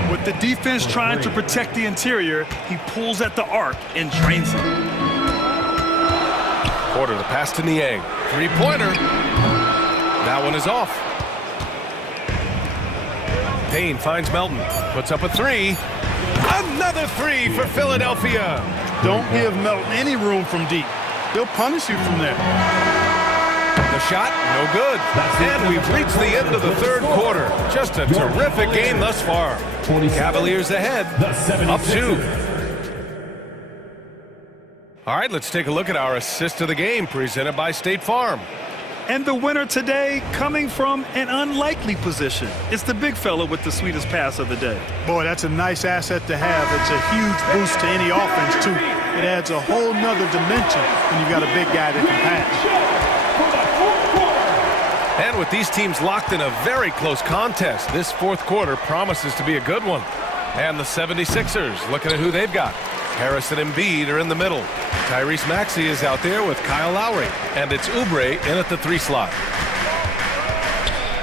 With the defense trying to protect the interior, he pulls at the arc and drains it. Porter, the pass to Niang. Three-pointer. That one is off. Payne finds Melton. Puts up a 3. Another 3 for Philadelphia. Don't give Melton any room from deep. He'll punish you from there. The shot, no good. And we've reached the end of the third quarter. Just a terrific game thus far. Cavaliers ahead, up 2. All right, let's take a look at our assist of the game presented by State Farm. And the winner today coming from an unlikely position. It's the big fella with the sweetest pass of the day. Boy, that's a nice asset to have. It's a huge boost to any offense, too. It adds a whole nother dimension when you've got a big guy that can pass. And with these teams locked in a very close contest, this fourth quarter promises to be a good one. And the 76ers, looking at who they've got. Harris and Embiid are in the middle. Tyrese Maxey is out there with Kyle Lowry. And it's Oubre in at the 3 slot.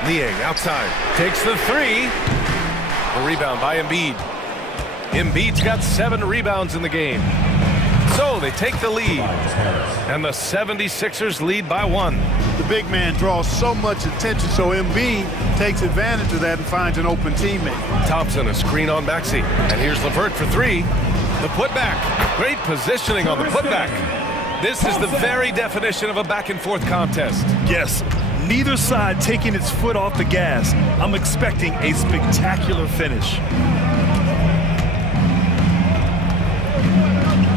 Niang outside. Takes the 3. The rebound by Embiid. Embiid's got 7 rebounds in the game. So they take the lead. And the 76ers lead by 1. The big man draws so much attention, so Embiid takes advantage of that and finds an open teammate. Thompson, a screen on Maxey. And here's LeVert for 3. The putback. Great positioning on the putback. This is the very definition of a back-and-forth contest. Yes, Neither side taking its foot off the gas. I'm expecting a spectacular finish.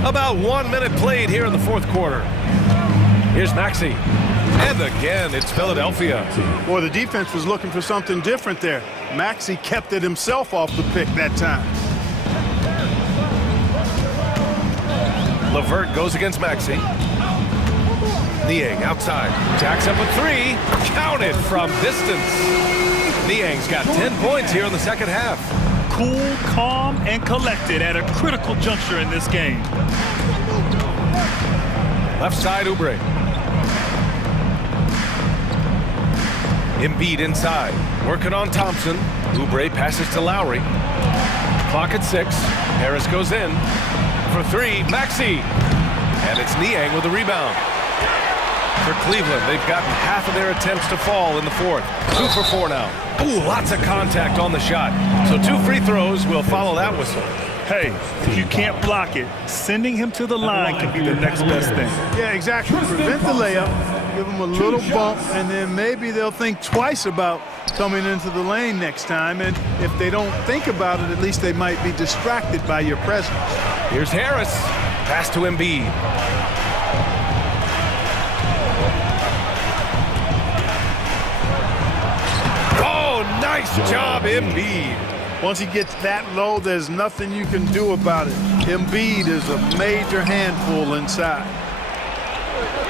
About 1 minute played here in the fourth quarter. Here's Maxey. And again, it's Philadelphia. Boy, the defense was looking for something different there. Maxey kept it himself off the pick that time. Levert goes against Maxey. Niang outside. Jacks up a three. Counted from distance. Niang's got 10 points here in the second half. Cool, calm, and collected at a critical juncture in this game. Left side, Oubre. Embiid inside. Working on Thompson. Oubre passes to Lowry. Clock at 6. Harris goes in. For three, Maxey. And it's Niang with the rebound. For Cleveland, they've gotten half of their attempts to fall in the fourth. 2 for 4 now. Ooh, lots of contact on the shot. So 2 free throws will follow that whistle. Hey, if you can't block it, sending him to the line can be the next best thing. Yeah, exactly. Prevent the layup, give them a little bump, and then maybe they'll think twice about coming into the lane next time. And if they don't think about it, at least they might be distracted by your presence. Here's Harris. Pass to Embiid. Oh, nice job, Embiid. Once he gets that low, there's nothing you can do about it. Embiid is a major handful inside.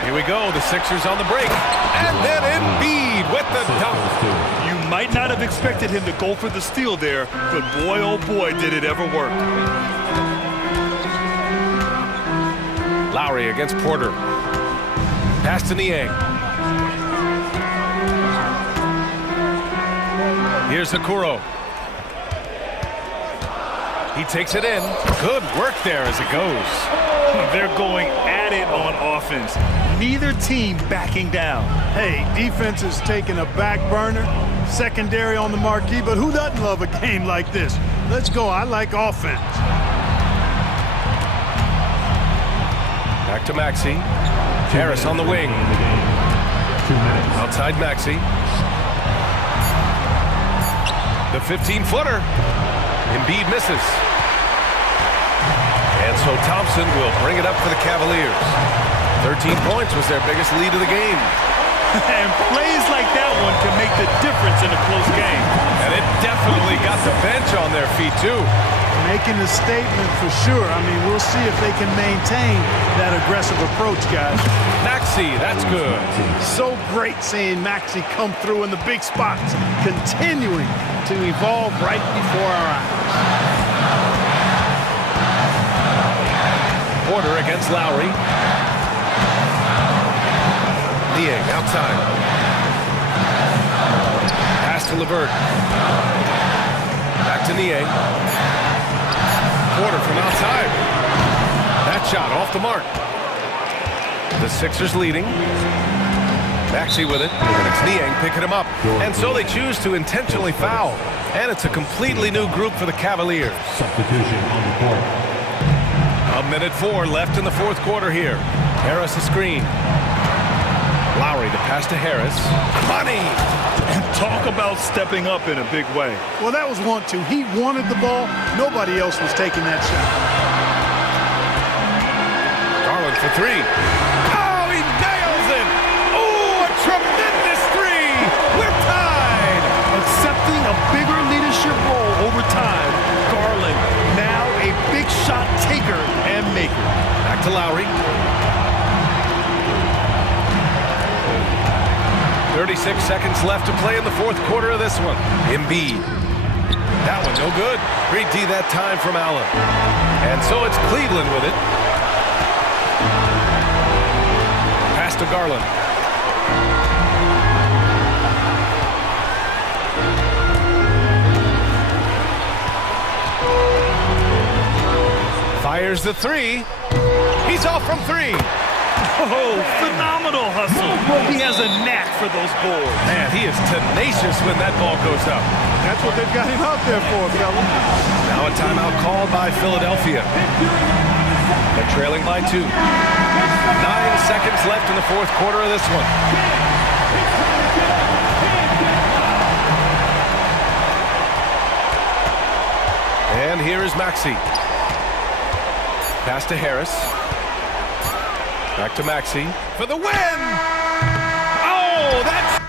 Here we go, the Sixers on the break. And then Embiid with the dunk. You might not have expected him to go for the steal there, but boy, oh boy, did it ever work. Lowry against Porter. Pass to Niang. Here's Okoro. He takes it in. Good work there as it goes. They're going at it on offense. Neither team backing down. Hey, defense is taking a back burner, secondary on the marquee, but who doesn't love a game like this? Let's go. I like offense. Back to Maxey. Harris on the wing. Outside Maxey. The 15-footer. Embiid misses. And so Thompson will bring it up for the Cavaliers. 13 points was their biggest lead of the game. And plays like that one can make the difference in a close game. And it definitely got the bench on their feet, too. Making a statement for sure. I mean, we'll see if they can maintain that aggressive approach, guys. Maxey, that's good. So great seeing Maxey come through in the big spots, continuing to evolve right before our eyes. Porter against Lowry. Niang outside. Pass to Levert. Back to Niang. Porter from outside. That shot off the mark. The Sixers leading. Maxey with it, and it's Niang picking him up. And so they choose to intentionally foul. And it's a completely new group for the Cavaliers. Substitution on the court. 1:04 left in the fourth quarter here. Harris a screen. Lowry to pass to Harris. Money! And talk about stepping up in a big way. Well, that was 1-2. He wanted the ball. Nobody else was taking that shot. Garland for three. Oh, he nails it! Oh, a tremendous three! We're tied! Accepting a bigger leadership role over time, Garland now a big shot taker and maker. Back to Lowry. 36 seconds left to play in the fourth quarter of this one. Embiid. That one no good. Great D that time from Allen. And so it's Cleveland with it. Pass to Garland. Fires the three. He's off from three. Oh, phenomenal hustle. He has a knack for those boards. Man, he is tenacious when that ball goes up. That's what they've got him out there for, fellas. Now a timeout called by Philadelphia. They're trailing by 2. 9 seconds left in the fourth quarter of this one. And here is Maxey. Pass to Harris. Back to Maxey for the win! Oh, that's...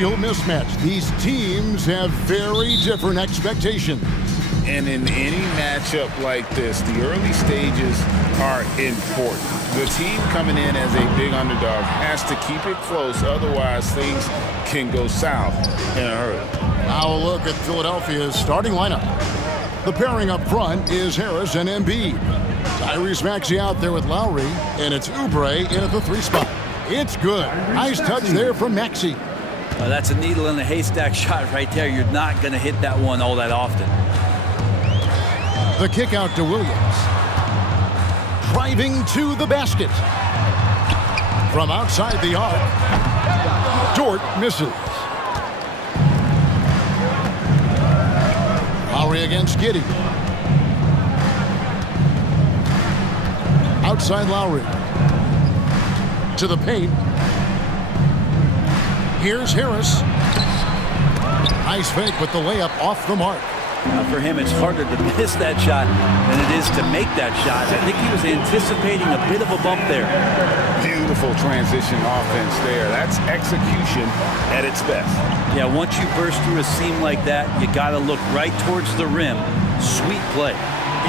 real mismatch. These teams have very different expectations. And in any matchup like this, the early stages are important. The team coming in as a big underdog has to keep it close, otherwise things can go south in a hurry. Now a look at Philadelphia's starting lineup. The pairing up front is Harris and Embiid. Tyrese Maxey out there with Lowry, and it's Oubre in at the 3 spot. It's good. Nice touch there from Maxey. That's a needle in a haystack shot right there. You're not going to hit that one all that often. The kick out to Williams. Driving to the basket. From outside the arc. Dort misses. Lowry against Giddey. Outside Lowry. To the paint. Here's Harris. Nice fake with the layup off the mark. For him, it's harder to miss that shot than it is to make that shot. I think he was anticipating a bit of a bump there. Beautiful transition offense there. That's execution at its best. Yeah, once you burst through a seam like that, you got to look right towards the rim. Sweet play.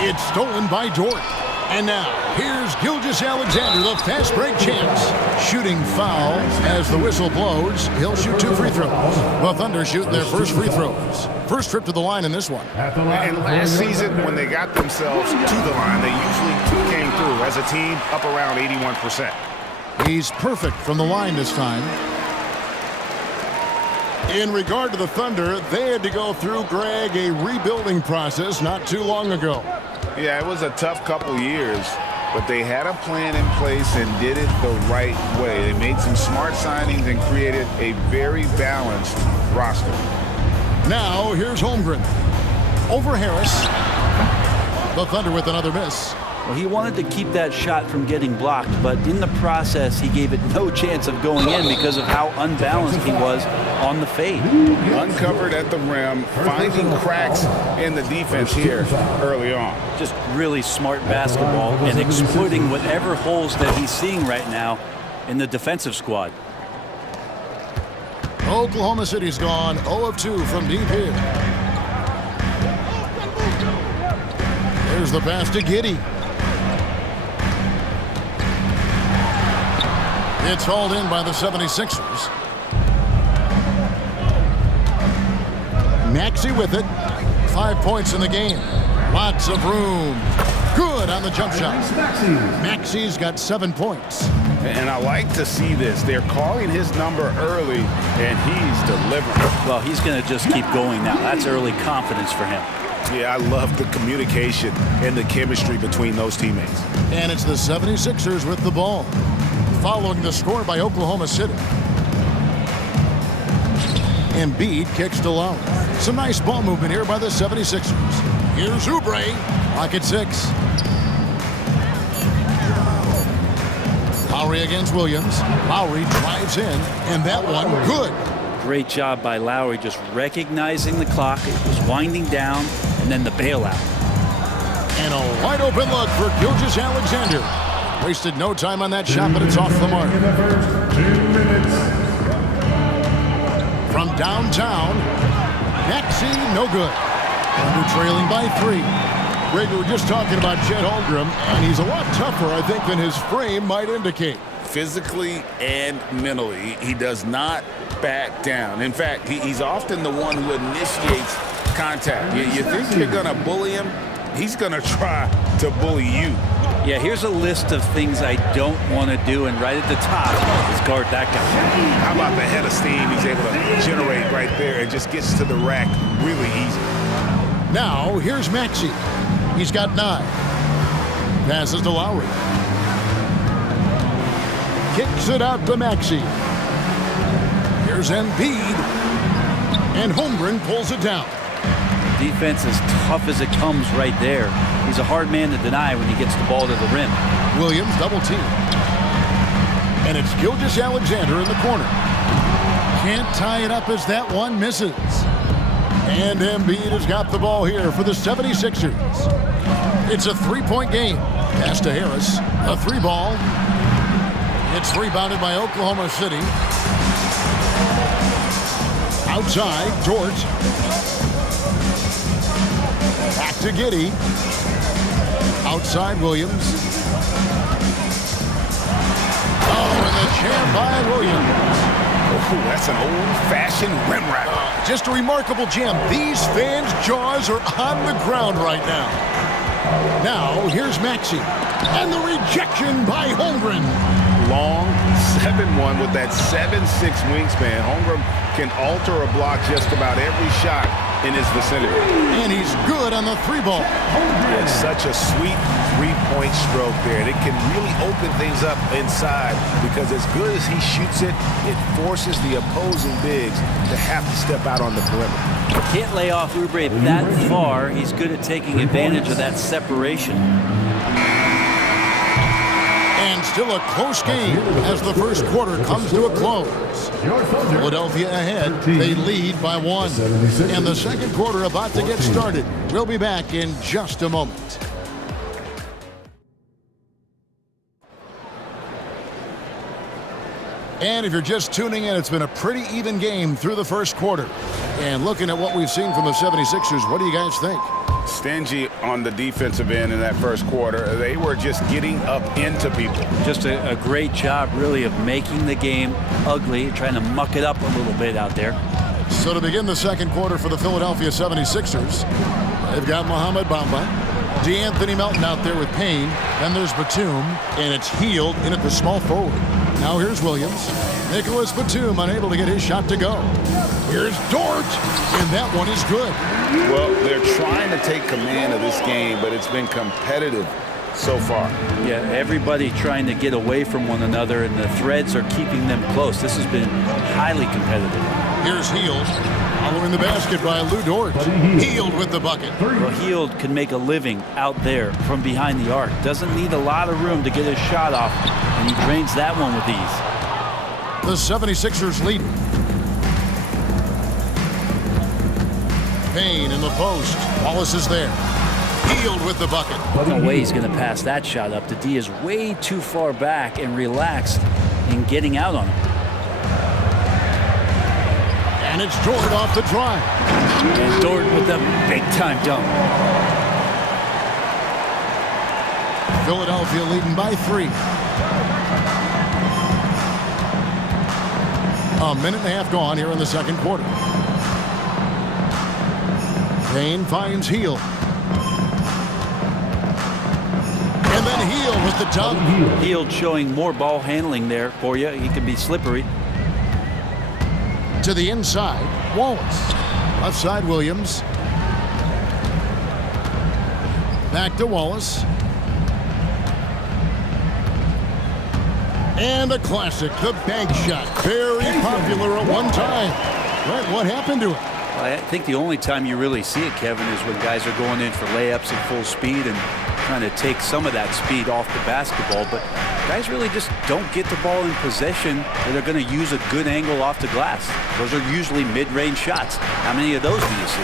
It's stolen by Dort. And now, here's Gilgeous-Alexander, the fast break champs. Shooting foul as the whistle blows. He'll shoot 2 free throws. The Thunder shooting their first free throws. First trip to the line in this one. And last season, when they got themselves to the line, they usually came through as a team up around 81%. He's perfect from the line this time. In regard to the Thunder, they had to go through, Greg, a rebuilding process not too long ago. Yeah, it was a tough couple years, but they had a plan in place and did it the right way. They made some smart signings and created a very balanced roster. Now, here's Holmgren. Over Harris. The Thunder with another miss. Well, he wanted to keep that shot from getting blocked, but in the process, he gave it no chance of going in because of how unbalanced he was on the fade. Uncovered at the rim, finding cracks in the defense here early on. Just really smart basketball and exploiting whatever holes that he's seeing right now in the defensive squad. Oklahoma City's gone 0 of 2 from deep here. There's the pass to Giddey. It's hauled in by the 76ers. Maxey with it. 5 points in the game. Lots of room. Good on the jump shot. Maxey's got 7 points. And I like to see this. They're calling his number early, and he's delivering. Well, he's going to just keep going now. That's early confidence for him. Yeah, I love the communication and the chemistry between those teammates. And it's the 76ers with the ball, following the score by Oklahoma City. Embiid kicks to Lowry. Some nice ball movement here by the 76ers. Here's Oubre. Lock at 6. Lowry against Williams. Lowry drives in, and that one good. Great job by Lowry just recognizing the clock. It was winding down, and then the bailout. And a wide open look for Gilgeous-Alexander. Wasted no time on that shot, but it's off the mark. In the first 2 minutes. From downtown, Maxey, no good. Under trailing by 3. Greg, we were just talking about Chet Holmgren, and he's a lot tougher, I think, than his frame might indicate. Physically and mentally, he does not back down. In fact, he's often the one who initiates contact. You think you're going to bully him, he's going to try to bully you. Yeah, here's a list of things I don't want to do, and right at the top is guard that guy. How about the head of steam he's able to generate right there and just gets to the rack really easy. Now, here's Maxey. He's got 9. Passes to Lowry. Kicks it out to Maxey. Here's Embiid. And Holmgren pulls it down. Defense as tough as it comes right there. He's a hard man to deny when he gets the ball to the rim. Williams double team. And it's Gilgeous-Alexander in the corner. Can't tie it up as that one misses. And Embiid has got the ball here for the 76ers. It's a 3-point game. Pass to Harris. A 3-ball. It's rebounded by Oklahoma City. Outside, Dort. Back to Giddey. Outside, Williams. Oh, and the jam by Williams. Oh, that's an old-fashioned rim wrap. Just a remarkable jam. These fans' jaws are on the ground right now. Now, here's Maxey. And the rejection by Holmgren. Long 7-1 with that 7'6" wingspan. Holmgren can alter a block just about every shot in his vicinity. And he's good on the three ball. It's such a sweet three-point stroke there. And it can really open things up inside because as good as he shoots it, it forces the opposing bigs to have to step out on the perimeter. Can't lay off Oubre that far. He's good at taking advantage of that separation. And still a close game as the first quarter comes to a close. Philadelphia ahead. They lead by 1. And the second quarter about to get started. We'll be back in just a moment. And if you're just tuning in, it's been a pretty even game through the first quarter. And looking at what we've seen from the 76ers, what do you guys think? Stingy on the defensive end in that first quarter. They were just getting up into people. Just a great job, really, of making the game ugly, trying to muck it up a little bit out there. So to begin the second quarter for the Philadelphia 76ers, they've got Mohamed Bamba, DeAnthony Melton out there with Payne. Then there's Batum, and it's Hield in at the small forward. Now here's Williams. Nicholas Batum unable to get his shot to go. Here's Dort, and that one is good. Well, they're trying to take command of this game, but it's been competitive so far. Yeah, everybody trying to get away from one another, and the threads are keeping them close. This has been highly competitive. Here's Hield, following the basket by Lou Dort. Hield with the bucket. Well, Hield can make a living out there from behind the arc. Doesn't need a lot of room to get his shot off, and he drains that one with ease. The 76ers lead. Payne in the post. Wallace is there. Hield with the bucket. No way he's going to pass that shot up. The D is way too far back and relaxed in getting out on him. And it's Dort off the drive. And Dort with the big-time dunk. Philadelphia leading by 3. A minute and a half gone here in the second quarter. Payne finds Hield. And then Hield with the dunk. Hield showing more ball handling there for you. He can be slippery. To the inside, Wallace. Left side, Williams. Back to Wallace. And a classic, the bank shot. Very popular at one time. Right, what happened to it? I think the only time you really see it, Kevin, is when guys are going in for layups at full speed and trying to take some of that speed off the basketball. But guys really just don't get the ball in possession where they're going to use a good angle off the glass. Those are usually mid-range shots. How many of those do you see?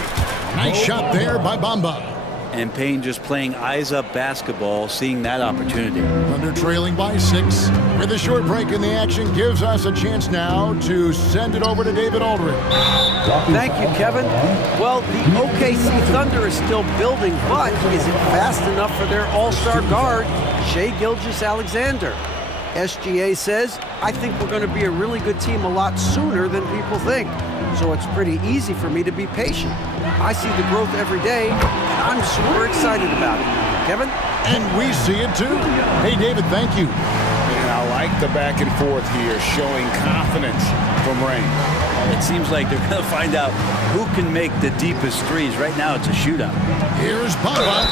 Nice shot there by Bamba. And Payne just playing eyes-up basketball, seeing that opportunity. Under trailing by 6. With a short break in the action, gives us a chance now to send it over to David Aldridge. Thank you, Kevin. Well, the OKC Thunder is still building, but is it fast enough for their all-star guard, Shai Gilgeous-Alexander? SGA says, I think we're going to be a really good team a lot sooner than people think. So it's pretty easy for me to be patient. I see the growth every day, and I'm super excited about it. Kevin? And we see it too. Hey, David, thank you. And I like the back and forth here, showing confidence from Rain. It seems like they're going to find out who can make the deepest threes. Right now, it's a shootout. Here's Bamba,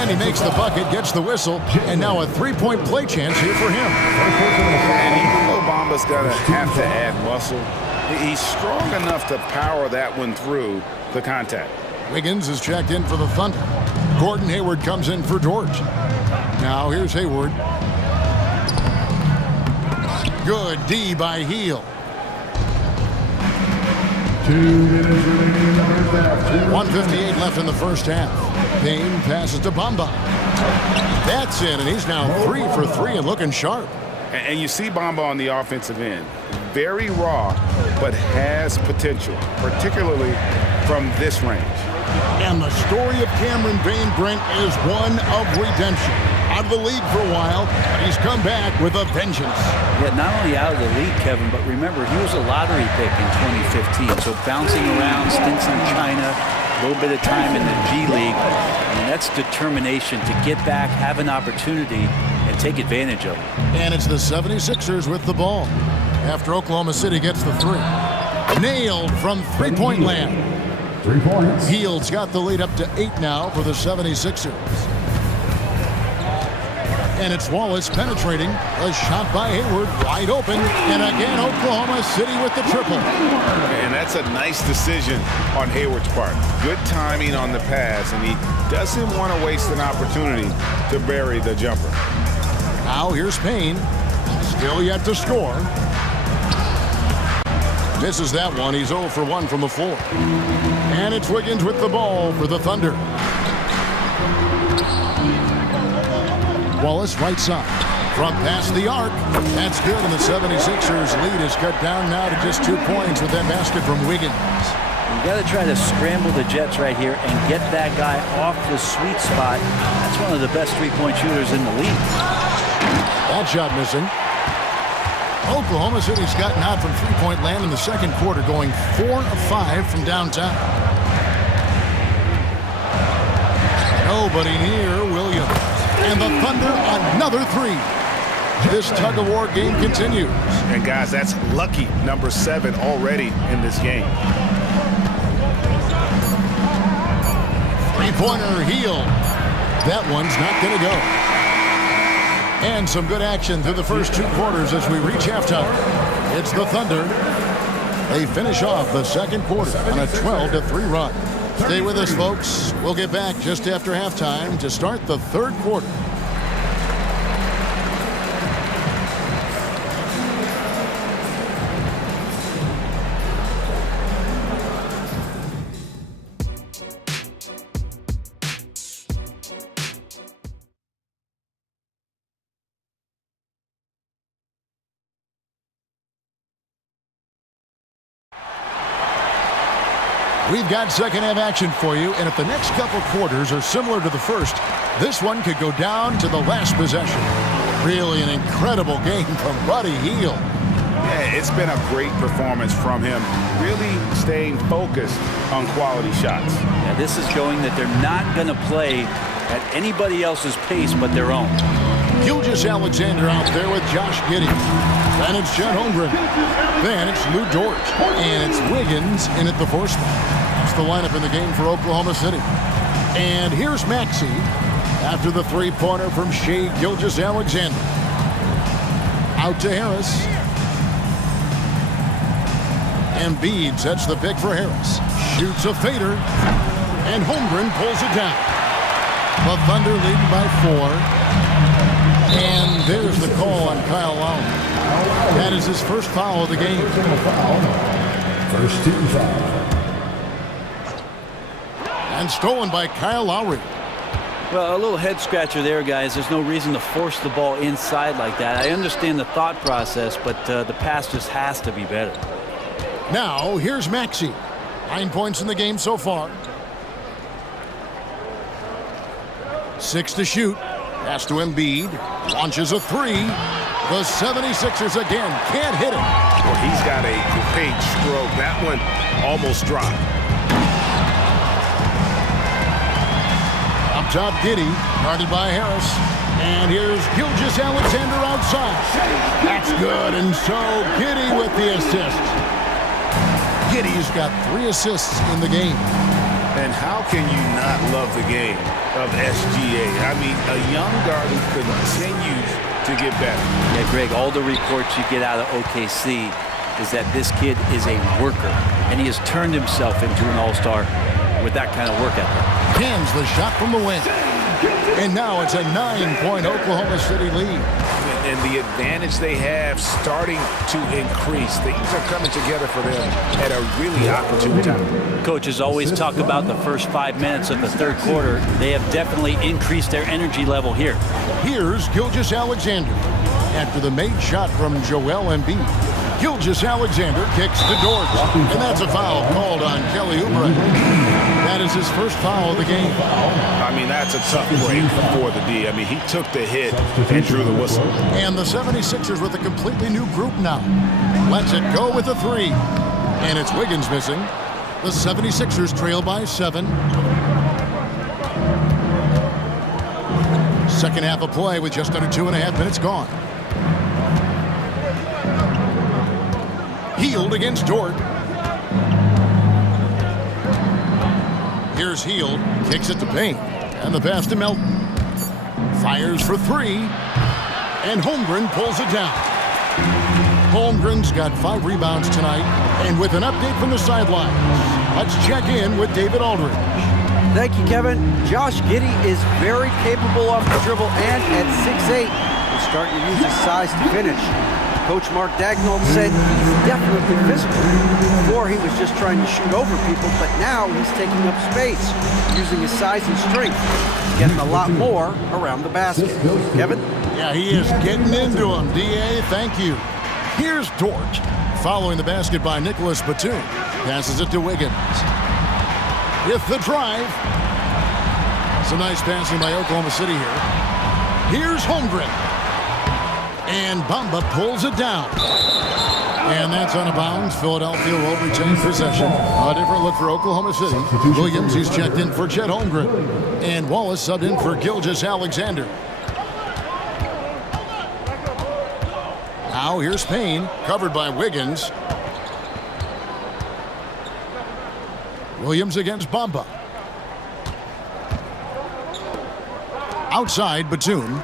and he makes the bucket, gets the whistle, and now a three-point play chance here for him. And even though Bamba's going to have to add muscle, he's strong enough to power that one through the contact. Wiggins is checked in for the Thunder. Gordon Hayward comes in for George. Now here's Hayward. Good D by Hield. 2 minutes remaining in the first half. 1:58 left in the first half. Payne passes to Bamba. That's it, and he's now 3 for 3 and looking sharp. And you see Bamba on the offensive end. very raw, but has potential, particularly from this range. And the story of Cameron Bain, Brent, is one of redemption. Out of the league for a while, but he's come back with a vengeance. Yeah, not only out of the league, Kevin, but remember, he was a lottery pick in 2015. So bouncing around, stints in China, a little bit of time in the G League. I mean, that's determination to get back, have an opportunity, and take advantage of it. And it's the 76ers with the ball after Oklahoma City gets the three. Nailed from three-point land. 3 points. Hield's got the lead up to 8 now for the 76ers. And it's Wallace penetrating. A shot by Hayward, wide open. And again, Oklahoma City with the triple. And that's a nice decision on Hayward's part. Good timing on the pass, and he doesn't want to waste an opportunity to bury the jumper. Now here's Payne. Still yet to score. Misses that one. He's 0 for 1 from the floor. And it's Wiggins with the ball for the Thunder. Wallace right side. From past the arc. That's good, and the 76ers lead is cut down now to just 2 points with that basket from Wiggins. You got to try to scramble the Jets right here and get that guy off the sweet spot. That's one of the best three-point shooters in the league. That shot missing. Oklahoma City's gotten out from three-point land in the second quarter, going 4 of 5 from downtown. Nobody near Williams. And the Thunder, another three. This tug-of-war game continues. And guys, that's lucky number 7 already in this game. Three-pointer Hield. That one's not going to go. And some good action through the first 2 quarters as we reach halftime. It's the Thunder. They finish off the second quarter on a 12-3 run. Stay with us, folks. We'll get back just after halftime to start the third quarter. We've got second half action for you, and if the next couple quarters are similar to the first, this one could go down to the last possession. Really an incredible game from Buddy Hield. Yeah, it's been a great performance from him, really staying focused on quality shots. Yeah, this is showing that they're not going to play at anybody else's pace but their own. Gilgeous-Alexander out there with Josh Giddey. Then it's Chet Holmgren. Then it's Lou Dort. And it's Wiggins in at the 4 spot. That's the lineup in the game for Oklahoma City. And here's Maxey after the three-pointer from Shai Gilgeous-Alexander. Out to Harris. Embiid sets the pick for Harris. Shoots a fader. And Holmgren pulls it down. The Thunder leading by 4. And there's the call on Kyle Lowry. That is his first foul of the game. First team foul. And stolen by Kyle Lowry. Well, a little head scratcher there, guys. There's no reason to force the ball inside like that. I understand the thought process, but the pass just has to be better. Now, here's Maxey. 9 points in the game so far. 6 to shoot. Pass to Embiid. Launches a 3. The 76ers again can't hit it. Well, he's got a great stroke. That one almost dropped. Up top, Giddey, guarded by Harris. And here's Gilgeous-Alexander outside. That's good, and so Giddey with the assist. Giddey's got 3 assists in the game. And how can you not love the game of SGA? I mean, a young guard who continues to get better. Yeah, Greg, all the reports you get out of OKC is that this kid is a worker, and he has turned himself into an all-star with that kind of work ethic. Hands the shot from the wing. And now it's a 9-point Oklahoma City lead. And the advantage they have starting to increase. Things are coming together for them at a really opportune time. Coaches always talk about the first 5 minutes of the third quarter. They have definitely increased their energy level here. Here's Gilgeous-Alexander after the made shot from Joel Embiid. Gilgeous-Alexander kicks to Dort. And that's a foul called on Kelly Oubre. That is his first foul of the game. I mean, that's a tough break for the D. I mean, he took the hit and drew the whistle. And the 76ers with a completely new group now. Lets it go with a three. And it's Wiggins missing. The 76ers trail by 7. Second half of play with just under 2.5 minutes gone. Hield against Dort. Here's Hield, kicks it to Payne, and the pass to Melton. Fires for 3, and Holmgren pulls it down. Holmgren's got 5 rebounds tonight, and with an update from the sidelines, let's check in with David Aldridge. Thank you, Kevin. Josh Giddey is very capable off the dribble, and at 6'8", he's starting to use his size to finish. Coach Mark Daigneault said he's definitely physical. Before, he was just trying to shoot over people, but now he's taking up space, using his size and strength. He's getting a lot more around the basket. Kevin? Yeah, he is getting into him. D.A., thank you. Here's Dort, following the basket by Nicholas Batum. Passes it to Wiggins. With the drive. Some nice passing by Oklahoma City here. Here's Holmgren. And Bamba pulls it down. And that's out of bounds. Philadelphia will retain possession. A different look for Oklahoma City. Williams, he's checked in for Chet Holmgren. And Wallace subbed in for Gilgeous-Alexander. Now here's Payne, covered by Wiggins. Williams against Bamba. Outside, Batum.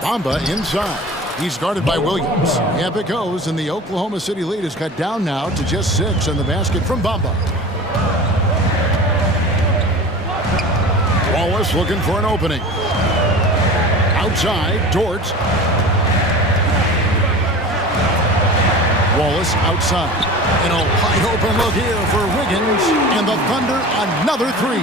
Bamba inside. He's guarded by Williams. Up it goes, and the Oklahoma City lead is cut down now to just 6 on the basket from Bamba. Wallace looking for an opening. Outside, Dort. Wallace outside. And a wide open look here for Wiggins. And the Thunder, another 3.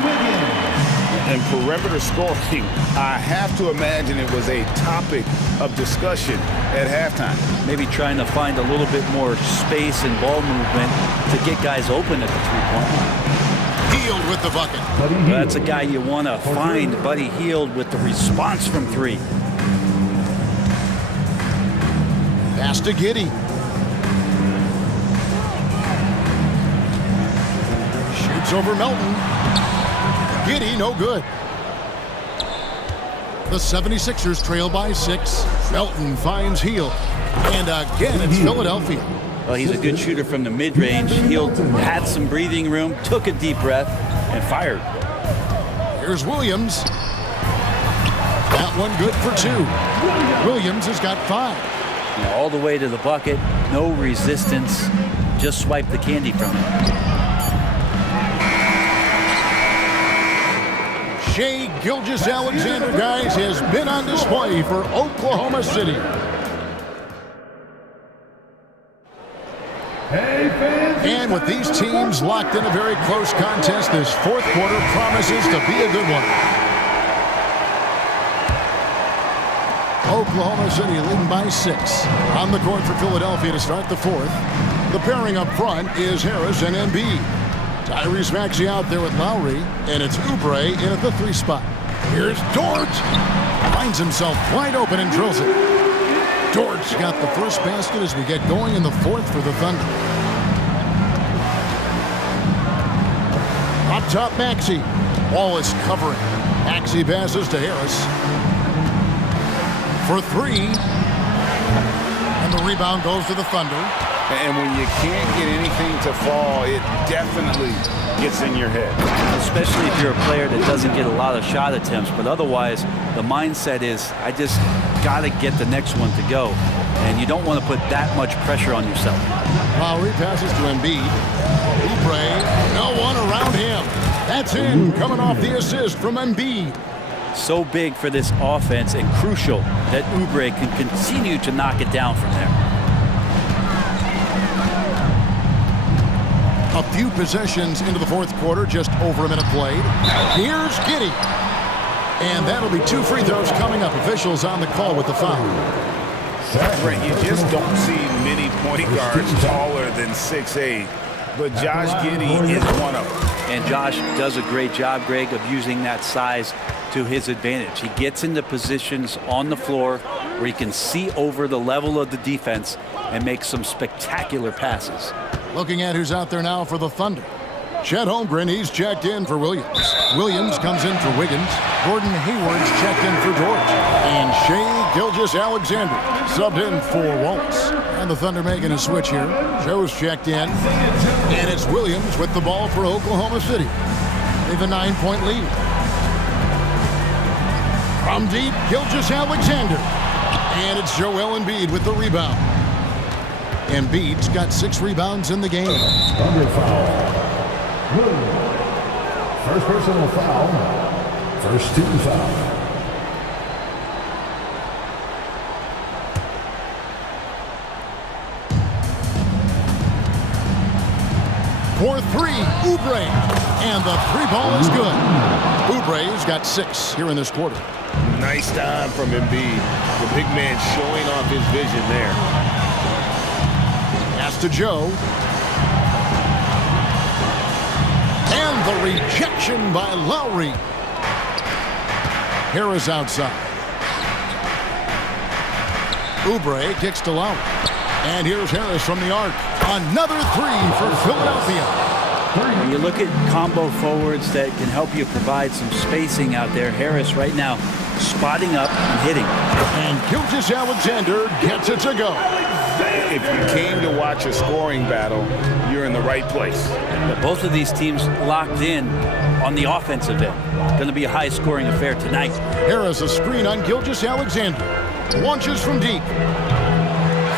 And perimeter scoring, I have to imagine it was a topic of discussion at halftime. Maybe trying to find a little bit more space and ball movement to get guys open at the three-point line. Hield with the bucket. Well, that's a guy you want to find, Buddy Hield, with the response from 3. Pass to Giddey. Shoots over Melton. Giddey, no good. The 76ers trail by 6. Melton finds Hield. And again, it's Philadelphia. Well, he's a good shooter from the mid-range. Hield had some breathing room, took a deep breath, and fired. Here's Williams. That one good for 2. Williams has got 5. You know, all the way to the bucket, no resistance, just swipe the candy from him. Shai Gilgeous-Alexander, guys, has been on display for Oklahoma City. And with these teams locked in a very close contest, this fourth quarter promises to be a good one. Oklahoma City leading by 6. On the court for Philadelphia to start the fourth. The pairing up front is Harris and Embiid. Tyrese Maxey out there with Lowry, and it's Oubre in at the 3 spot. Here's Dort. Finds himself wide open and drills it. Dort's got the first basket as we get going in the fourth for the Thunder. Up top, Maxey. Wallace covering. Maxey passes to Harris. For 3. And the rebound goes to the Thunder. And when you can't get anything to fall, it definitely gets in your head. Especially if you're a player that doesn't get a lot of shot attempts. But otherwise, the mindset is, I just got to get the next one to go. And you don't want to put that much pressure on yourself. Lowry passes to Embiid. Oubre, no one around him. That's in, coming off the assist from Embiid. So big for this offense and crucial that Oubre can continue to knock it down from there. A few possessions into the fourth quarter, just over a minute played. Here's Giddey. And that'll be 2 free throws coming up. Officials on the call with the foul. Brent, you just don't see many point guards taller than 6'8", but Josh Giddey is one of them. And Josh does a great job, Greg, of using that size to his advantage. He gets into positions on the floor where he can see over the level of the defense and make some spectacular passes. Looking at who's out there now for the Thunder. Chet Holmgren, he's checked in for Williams. Williams comes in for Wiggins. Gordon Hayward's checked in for George. And Shai Gilgeous-Alexander subbed in for Wallace. And the Thunder making a switch here. Joe's checked in. And it's Williams with the ball for Oklahoma City. They have a 9-point lead. From deep, Gilgeous-Alexander. And it's Joel Embiid with the rebound. Embiid's got 6 rebounds in the game. Thunder foul. First personal foul. First team foul. For 3, Oubre. And the 3 ball is good. Oubre's got 6 here in this quarter. Nice time from Embiid. The big man showing off his vision there. Pass to Joe. And the rejection by Lowry. Harris outside. Oubre kicks to Lowry. And here's Harris from the arc. Another 3 for Philadelphia. When you look at combo forwards that can help you provide some spacing out there, Harris right now spotting up and hitting. And Gilgeous-Alexander gets it to go. If you came to watch a scoring battle, you're in the right place. But both of these teams locked in on the offensive end. Going to be a high-scoring affair tonight. Harris a screen on Gilgeous-Alexander. Launches from deep.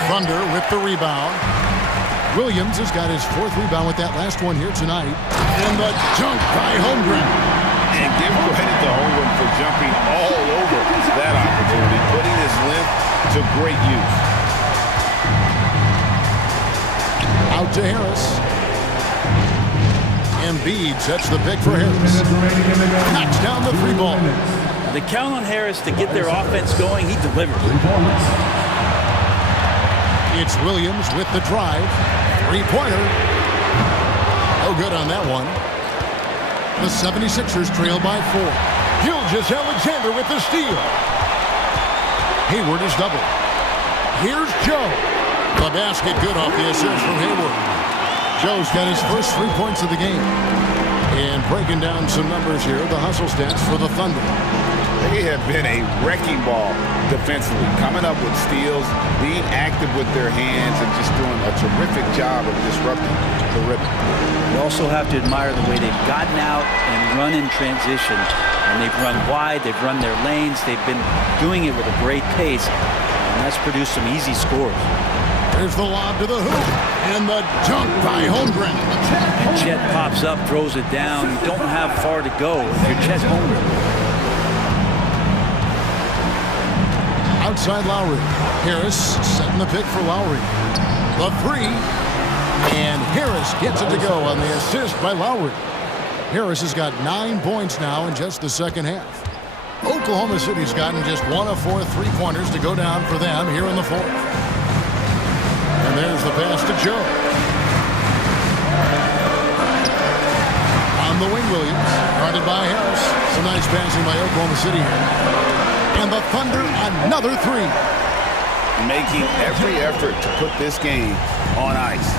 Thunder with the rebound. Williams has got his 4th rebound with that last one here tonight. And the dunk by Holmgren. And give credit to Holmgren for jumping all over that opportunity, putting his length to great use. Out to Harris. Embiid sets the pick for Harris. Knocks down the 3 ball. They count on Harris to get their offense going. He delivers. It's Williams with the drive. 3-pointer. No good on that one. The 76ers trail by 4. Gilgeous-Alexander with the steal. Hayward is doubled. Here's Joe. The basket good off the assist from Hayward. Joe's got his first 3 points of the game. And breaking down some numbers here, the hustle stats for the Thunder. They have been a wrecking ball defensively, coming up with steals, being active with their hands, and just doing a terrific job of disrupting the rhythm. You also have to admire the way they've gotten out and run in transition. And they've run wide, they've run their lanes, they've been doing it with a great pace, and that's produced some easy scores. There's the lob to the hoop, and the dunk by Holmgren. And Chet pops up, throws it down. You don't have far to go if you're Chet Holmgren. Outside Lowry. Harris setting the pick for Lowry. The 3. And Harris gets it to go on the assist by Lowry. Harris has got 9 points now in just the second half. Oklahoma City's gotten just 1 of 4 3-pointers to go down for them here in the 4th. And there's the pass to Joe. On the wing, Williams. Guarded by Harris. Some nice passing by Oklahoma City here. And the Thunder, another 3. Making every effort to put this game on ice.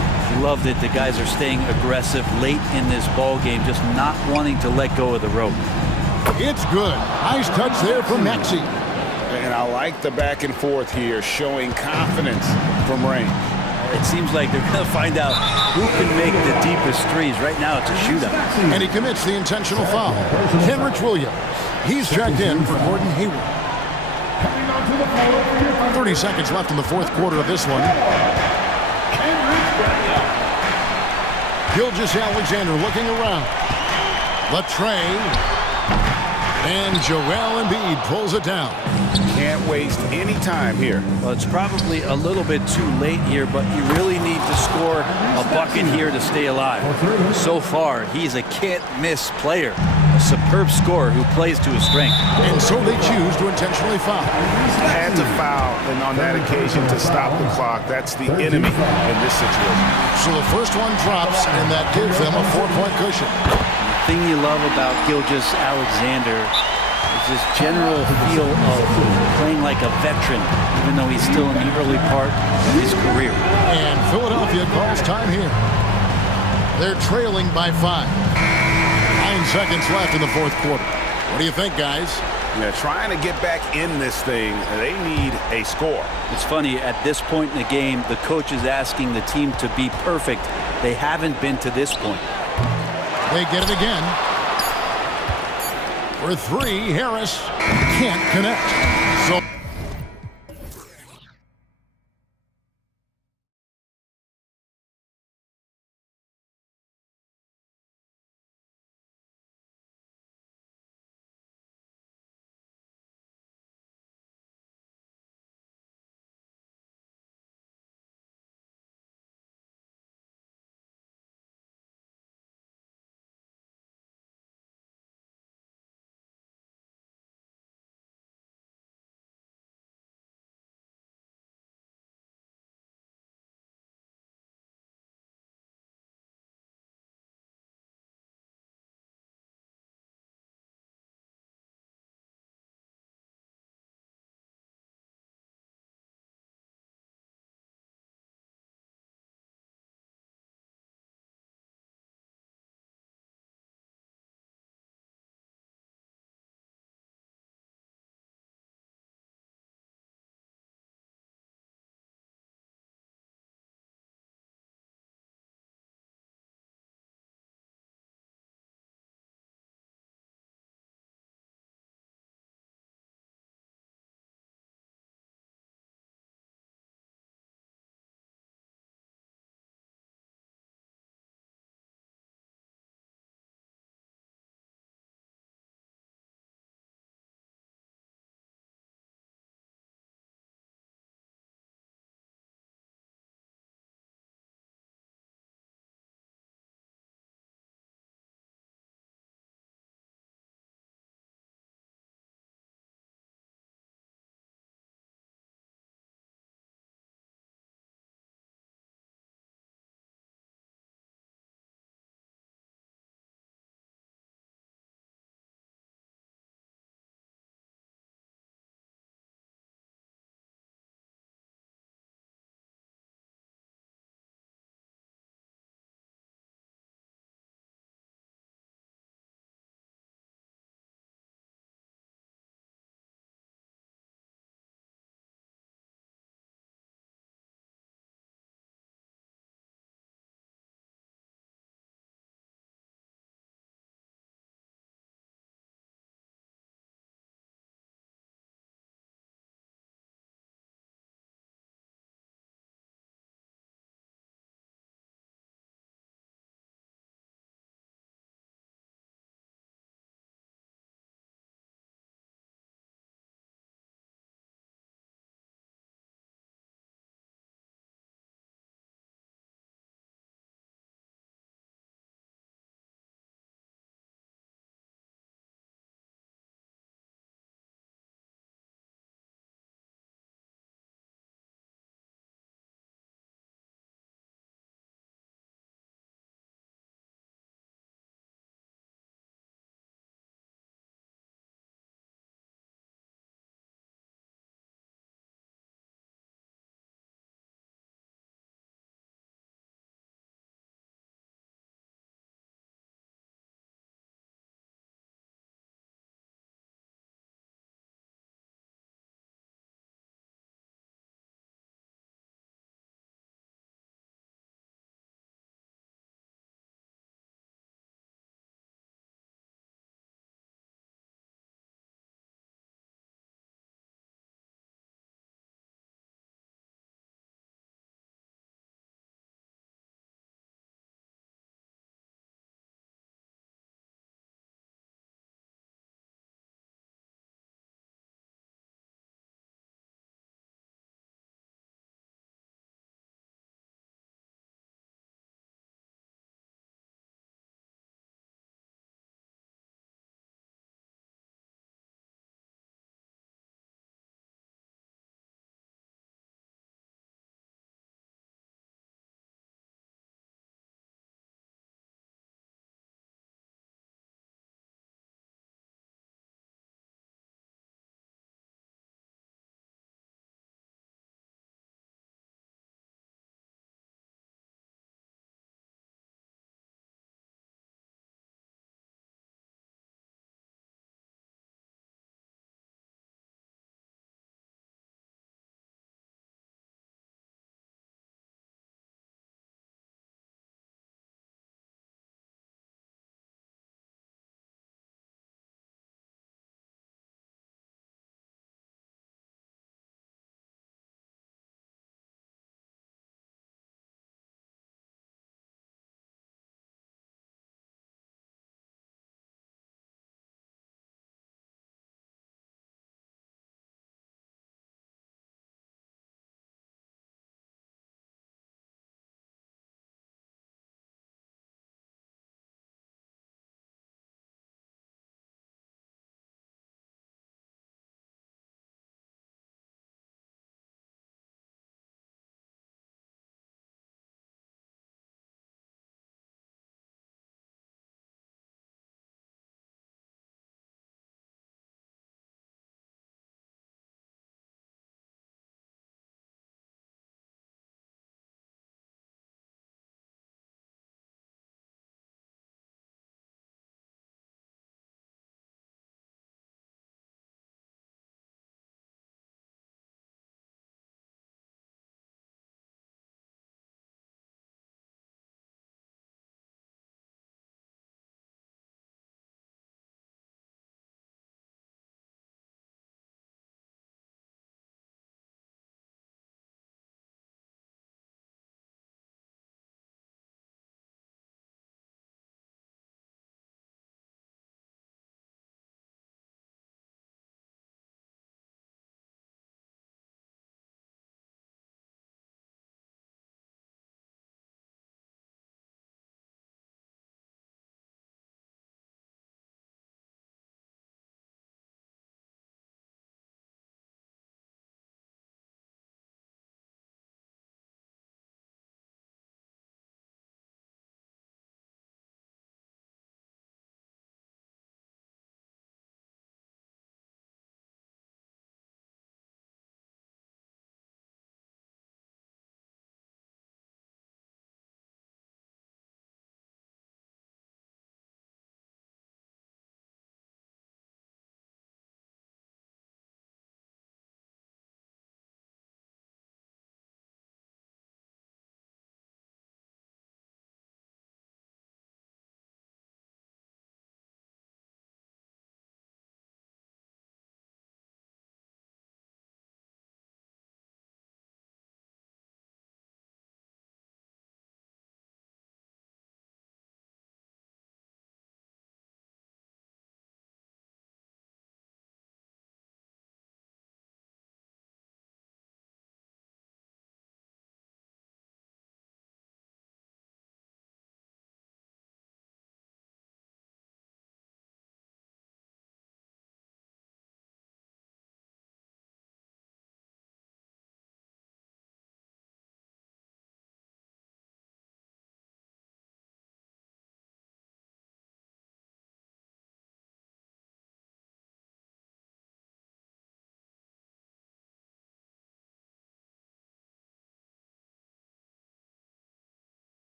Love that the guys are staying aggressive late in this ball game, just not wanting to let go of the rope. It's good. Nice touch there from Maxey. And I like the back and forth here, showing confidence from range. It seems like they're going to find out who can make the deepest threes. Right now, it's a shootout. And he commits the intentional foul. Kenrich Williams. He's checked in for Gordon Hayward. 30 seconds left in the 4th quarter of this one. Gilgeous-Alexander looking around. The tray. And Joel Embiid pulls it down. Can't waste any time here. Well, it's probably a little bit too late here, but you really need to score a bucket here to stay alive. So far, he's a can't-miss player, a superb scorer who plays to his strength. And so they choose to intentionally foul. Had to foul, and on that occasion to stop the clock. That's the enemy in this situation. So the first one drops, and that gives them a 4-point cushion. The thing you love about Gilgeous-Alexander is his general feel of playing like a veteran, even though he's still in the early part of his career. And Philadelphia calls time here. They're trailing by 5. 9 seconds left in the fourth quarter. What do you think, guys? Yeah, trying to get back in this thing, they need a score. It's funny, at this point in the game, the coach is asking the team to be perfect. They haven't been to this point. They get it again. For 3, Harris can't connect. So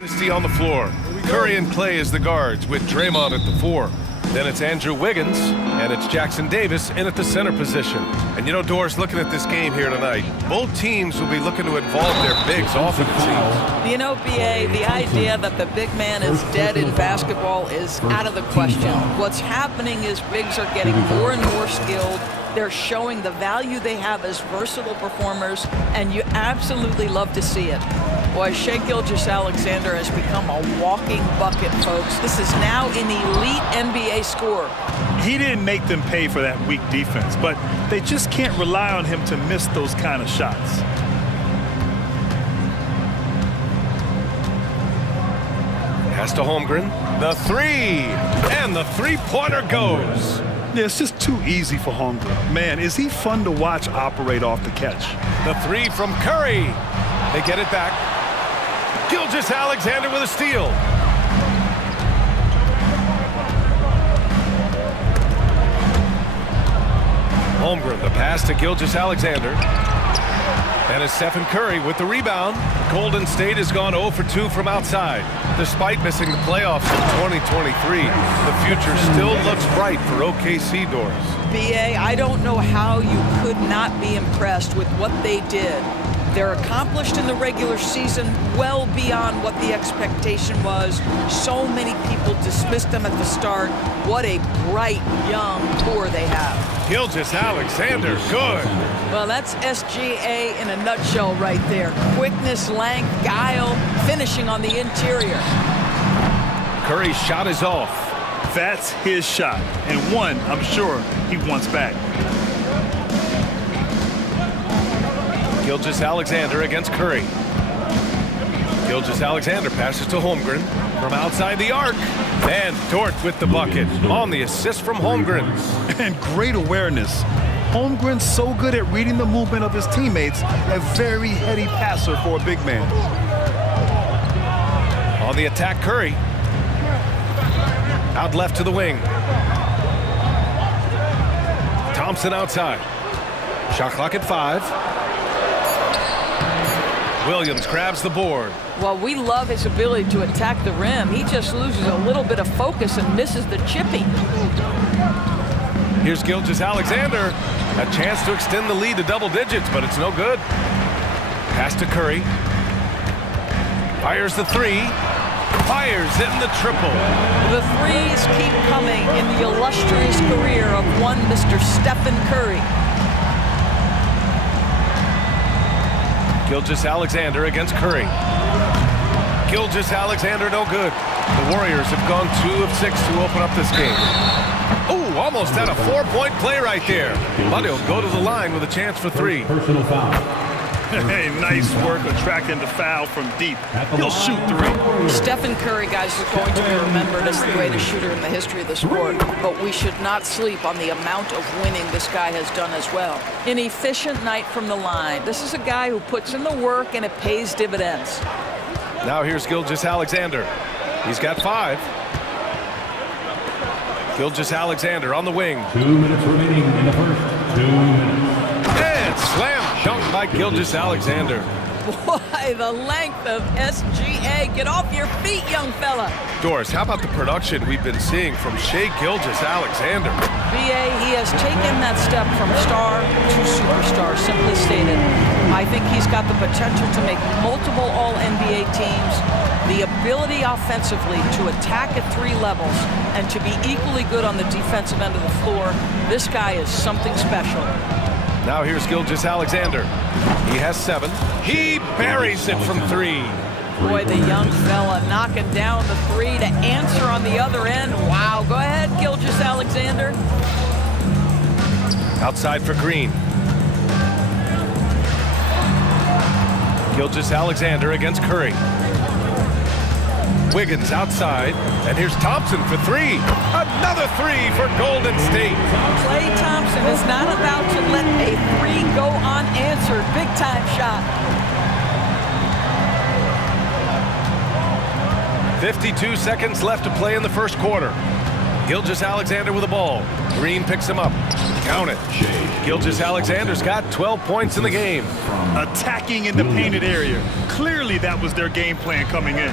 On the floor. Curry and Clay as the guards with Draymond at the 4. Then it's Andrew Wiggins and it's Jackson Davis in at the center position. And you know, Doris, looking at this game here tonight, both teams will be looking to involve their bigs often, it seems. You know, BA, the idea that the big man is dead in basketball is out of the question. What's happening is bigs are getting more and more skilled. They're showing the value they have as versatile performers, and you absolutely love to see it. Boy, Shai Gilgeous-Alexander has become a walking bucket, folks. This is now an elite NBA scorer. He didn't make them pay for that weak defense, but they just can't rely on him to miss those kind of shots. Pass to Holmgren. The 3. And the three-pointer goes. Yeah, it's just too easy for Holmgren. Man, is he fun to watch operate off the catch. The 3 from Curry. They get it back. Gilgeous-Alexander with a steal. Holmgren, the pass to Gilgeous-Alexander. And it's Stephen Curry with the rebound. Golden State has gone 0 for 2 from outside. Despite missing the playoffs in 2023, the future still looks bright for OKC, Doris. BA, I don't know how you could not be impressed with what they did. They're accomplished in the regular season well beyond what the expectation was. So many people dismissed them at the start. What a bright, young core they have. Gilgeous-Alexander, good. Well, that's SGA in a nutshell right there. Quickness, length, guile, finishing on the interior. Curry's shot is off. That's his shot, and one I'm sure he wants back. Gilgeous-Alexander against Curry. Gilgeous-Alexander passes to Holmgren from outside the arc. And Dort with the bucket on the assist from Holmgren. And great awareness. Holmgren's so good at reading the movement of his teammates, a very heady passer for a big man. On the attack, Curry. Out left to the wing. Thompson outside. Shot clock at 5. Williams grabs the board. Well, we love his ability to attack the rim. He just loses a little bit of focus and misses the chippy. Here's Gilgeous-Alexander. A chance to extend the lead to double digits, but it's no good. Pass to Curry. Fires the 3. Fires in the triple. The threes keep coming in the illustrious career of one Mr. Stephen Curry. Gilgeous-Alexander against Curry. Gilgeous-Alexander no good. The Warriors have gone 2 of 6 to open up this game. Oh, almost had a 4-point play right there. But he'll go to the line with a chance for 3. Personal foul. Hey, nice work attracting the foul from deep. He'll shoot 3. Stephen Curry, guys, is going to be remembered as the greatest shooter in the history of the sport, but we should not sleep on the amount of winning this guy has done as well. An efficient night from the line. This is a guy who puts in the work and it pays dividends. Now here's Gilgeous-Alexander. He's got 5. Gilgeous-Alexander on the wing. 2 minutes remaining in the first. 2 minutes. And slam dunk by Gilgeous-Alexander. Boy, the length of SGA. Get off your feet, young fella. Doris, how about the production we've been seeing from Shai Gilgeous-Alexander? BA, he has taken that step from star to superstar, simply stated. I think he's got the potential to make multiple All-NBA teams, the ability offensively to attack at 3 levels, and to be equally good on the defensive end of the floor. This guy is something special. Now here's Gilgeous-Alexander. He has 7. He buries it from 3. Boy, the young fella knocking down the 3 to answer on the other end. Wow, go ahead, Gilgeous-Alexander. Outside for Green. Gilgeous-Alexander against Curry. Wiggins outside, and here's Thompson for 3. Another 3 for Golden State. Klay Thompson is not about to let a 3 go unanswered. Big time shot. 52 seconds left to play in the first quarter. Gilgeous-Alexander with the ball. Green picks him up. Count it. Gilgeous-Alexander's got 12 points in the game. Attacking in the painted area. Clearly that was their game plan coming in.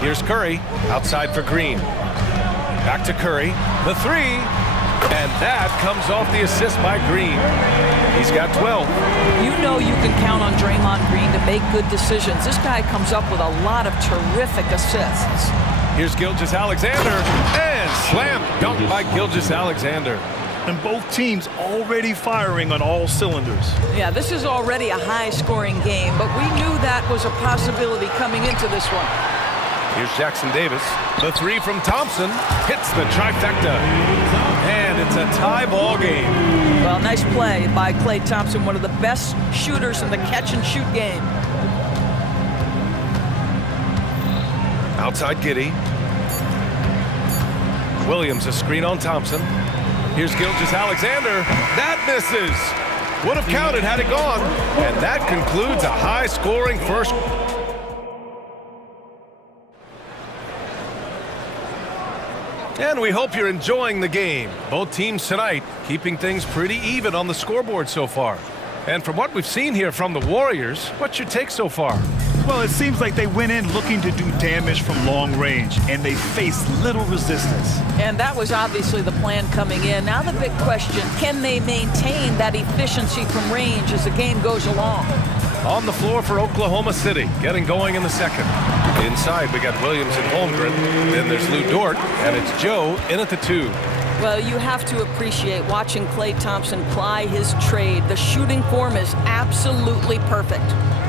Here's Curry, outside for Green. Back to Curry, the three, and that comes off the assist by Green. He's got 12. You know you can count on Draymond Green to make good decisions. This guy comes up with a lot of terrific assists. Here's Gilgeous-Alexander, and slam dunk by Gilgeous-Alexander. And both teams already firing on all cylinders. Yeah, this is already a high-scoring game, but we knew that was a possibility coming into this one. Here's Jackson Davis. The three from Thompson hits the trifecta. And it's a tie ball game. Well, nice play by Klay Thompson, one of the best shooters in the catch-and-shoot game. Outside Giddey. Williams a screen on Thompson. Here's Gilgeous-Alexander. That misses. Would have counted had it gone. And that concludes a high-scoring first. And we hope you're enjoying the game. Both teams tonight keeping things pretty even on the scoreboard so far. And from what we've seen here from the Warriors, what's your take so far? Well, it seems like they went in looking to do damage from long range, and they faced little resistance. And that was obviously the plan coming in. Now the big question, can they maintain that efficiency from range as the game goes along? On the floor for Oklahoma City, getting going in the second. Inside, we got Williams and Holmgren. Then there's Lou Dort, and it's Joe in at the 2. Well, you have to appreciate watching Klay Thompson ply his trade. The shooting form is absolutely perfect.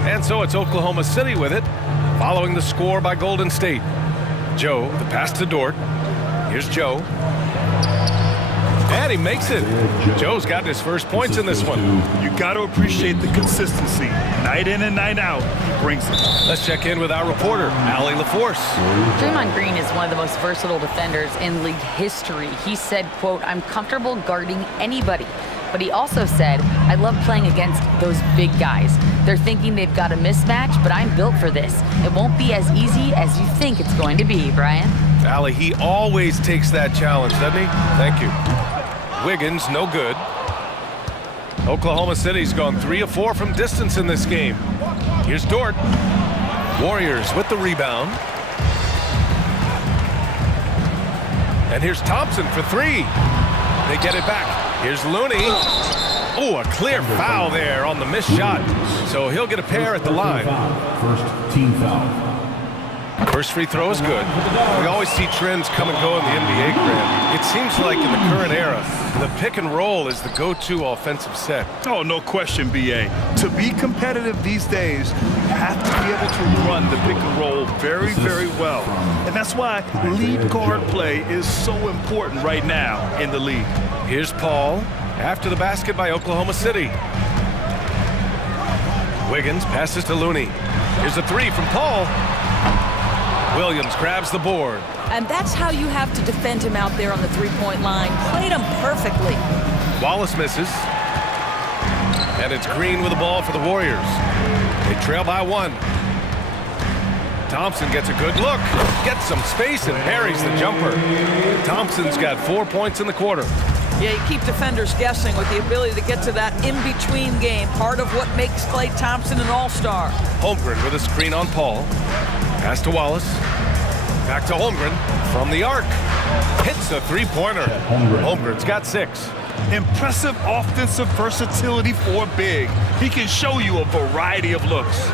And so it's Oklahoma City with it, following the score by Golden State. Joe, the pass to Dort. Here's Joe. And he makes it. Joe's gotten his first points in this one. You got to appreciate the consistency. Night in and night out, he brings it. Let's check in with our reporter, Allie LaForce. Draymond Green is one of the most versatile defenders in league history. He said, quote, "I'm comfortable guarding anybody." But he also said, "I love playing against those big guys. They're thinking they've got a mismatch, but I'm built for this. It won't be as easy as you think it's going to be," Brian. Allie, he always takes that challenge, doesn't he? Thank you. Wiggins, no good. Oklahoma City's gone 3 of 4 from distance in this game. Here's Dort. Warriors with the rebound. And here's Thompson for 3. They get it back. Here's Looney. Oh, a clear foul there on the missed shot. So he'll get a pair at the line. First team foul. First free throw is good. We always see trends come and go in the NBA, Grant. It seems like in the current era, the pick and roll is the go-to offensive set. Oh, no question, B.A. To be competitive these days, you have to be able to run the pick and roll very, very well. And that's why lead guard play is so important right now in the league. Here's Paul after the basket by Oklahoma City. Wiggins passes to Looney. Here's a 3 from Paul. Williams grabs the board. And that's how you have to defend him out there on the three-point line. Played him perfectly. Wallace misses. And it's Green with the ball for the Warriors. They trail by 1. Thompson gets a good look, gets some space, and parries the jumper. Thompson's got 4 points in the quarter. Yeah, you keep defenders guessing with the ability to get to that in-between game. Part of what makes Klay Thompson an all-star. Holmgren with a screen on Paul. Pass to Wallace. Back to Holmgren from the arc. Hits a three-pointer. Holmgren's got 6. Impressive offensive versatility for a big. He can show you a variety of looks.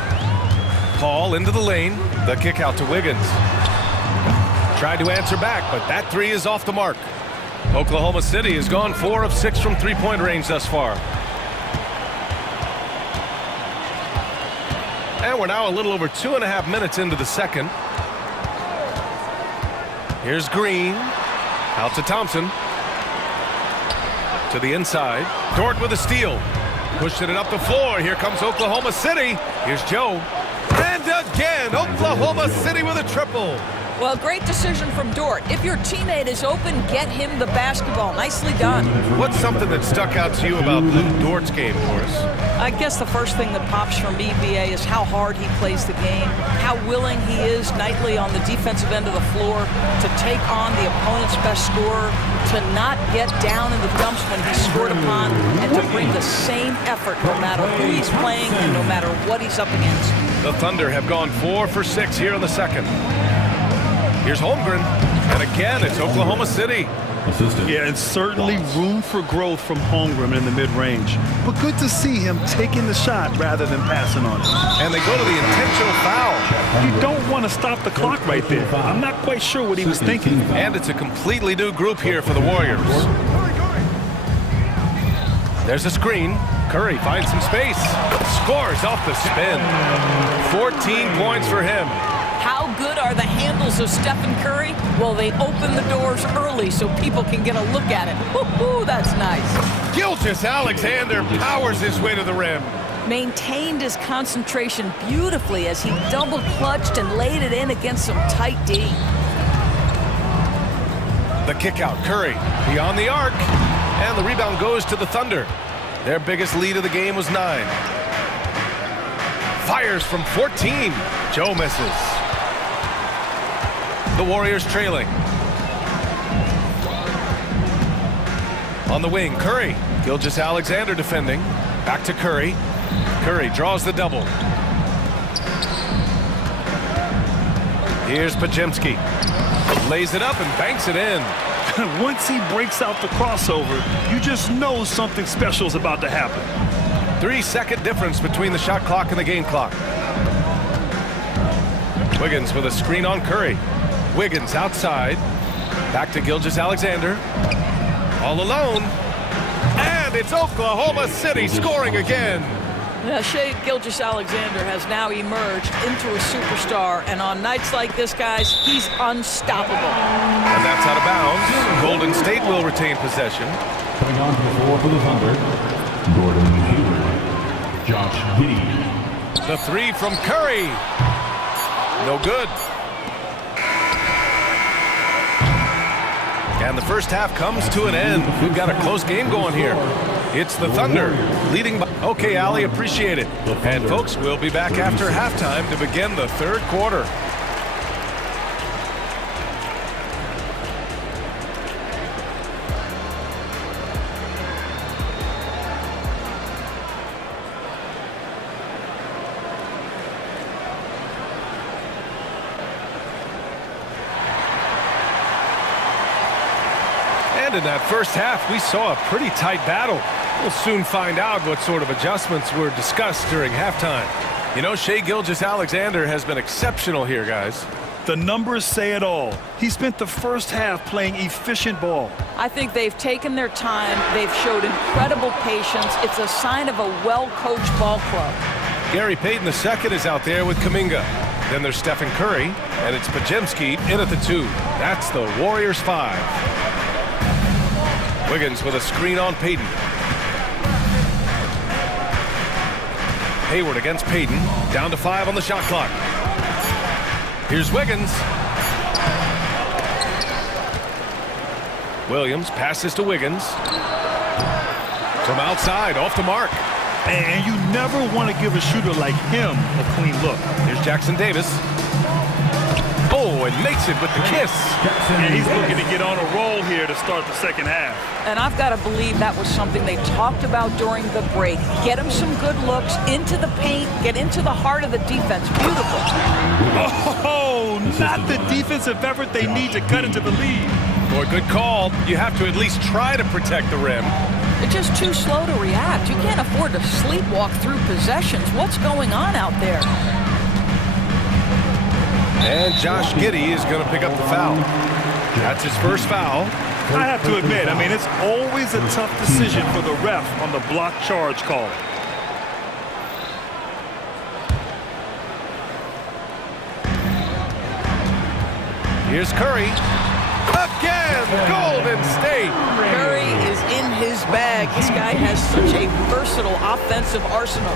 Paul into the lane. The kick out to Wiggins. Tried to answer back, but that 3 is off the mark. Oklahoma City has gone 4 of 6 from three-point range thus far. And we're now a little over 2.5 minutes into the second. Here's Green. Out to Thompson. To the inside. Dort with a steal. Pushing it up the floor. Here comes Oklahoma City. Here's Joe. And again, Oklahoma City with a triple. Well, great decision from Dort. If your teammate is open, get him the basketball. Nicely done. What's something that stuck out to you about Luke Dort's game, Horace? I guess the first thing that pops from EBA is how hard he plays the game, how willing he is nightly on the defensive end of the floor to take on the opponent's best scorer, to not get down in the dumps when he's scored upon, and to bring the same effort no matter who he's playing and no matter what he's up against. The Thunder have gone 4 for 6 here in the second. Here's Holmgren, and again, it's Oklahoma City. Yeah, and certainly room for growth from Holmgren in the mid-range. But good to see him taking the shot rather than passing on it. And they go to the intentional foul. You don't want to stop the clock right there. I'm not quite sure what he was thinking. And it's a completely new group here for the Warriors. There's a screen. Curry finds some space. Scores off the spin. 14 points for him. How good are the handles of Stephen Curry? Well, they open the doors early so people can get a look at it. Woo-hoo, that's nice. Gilgeous-Alexander powers his way to the rim. Maintained his concentration beautifully as he double clutched and laid it in against some tight D. The kick out, Curry beyond the arc, and the rebound goes to the Thunder. Their biggest lead of the game was 9. Fires from 14. Joe misses. The Warriors trailing. On the wing, Curry. Gilgeous-Alexander defending. Back to Curry. Curry draws the double. Here's Pajemski. Lays it up and banks it in. Once he breaks out the crossover, you just know something special is about to happen. 3-second difference between the shot clock and the game clock. Wiggins with a screen on Curry. Wiggins outside. Back to Gilgeous-Alexander. All alone. And it's Oklahoma City scoring again. Yeah, Shai Gilgeous-Alexander has now emerged into a superstar, and on nights like this, guys, he's unstoppable. And that's out of bounds. Golden State will retain possession. Coming on to the floor for the Thunder, Gordon Hayward, Josh Giddey. The three from Curry. No good. And the first half comes to an end. We've got a close game going here. It's the Thunder leading by... Okay, Ali, appreciate it. And folks, we'll be back after halftime to begin the third quarter. In that first half, we saw a pretty tight battle. We'll soon find out what sort of adjustments were discussed during halftime. You know, Shai Gilgeous-Alexander has been exceptional here, guys. The numbers say it all. He spent the first half playing efficient ball. I think they've taken their time. They've showed incredible patience. It's a sign of a well-coached ball club. Gary Payton II is out there with Kuminga. Then there's Stephen Curry, and it's Pajemski in at the 2. That's the Warriors 5. Wiggins with a screen on Payton. Hayward against Payton. Down to 5 on the shot clock. Here's Wiggins. Williams passes to Wiggins. From outside, off the mark. And you never want to give a shooter like him a clean look. Here's Jackson Davis. Oh, and makes it with the kiss. And he's looking to get on a roll here to start the second half. And I've got to believe that was something they talked about during the break. Get him some good looks into the paint, get into the heart of the defense. Beautiful. Oh, not the defensive effort they need to cut into the lead. Boy, good call. You have to at least try to protect the rim. They're just too slow to react. You can't afford to sleepwalk through possessions. What's going on out there? And Josh Giddey is going to pick up the foul. That's his first foul. I have to admit, I mean, it's always a tough decision for the ref on the block charge call. Here's Curry. Again, Golden State. Curry is in his bag. This guy has such a versatile offensive arsenal.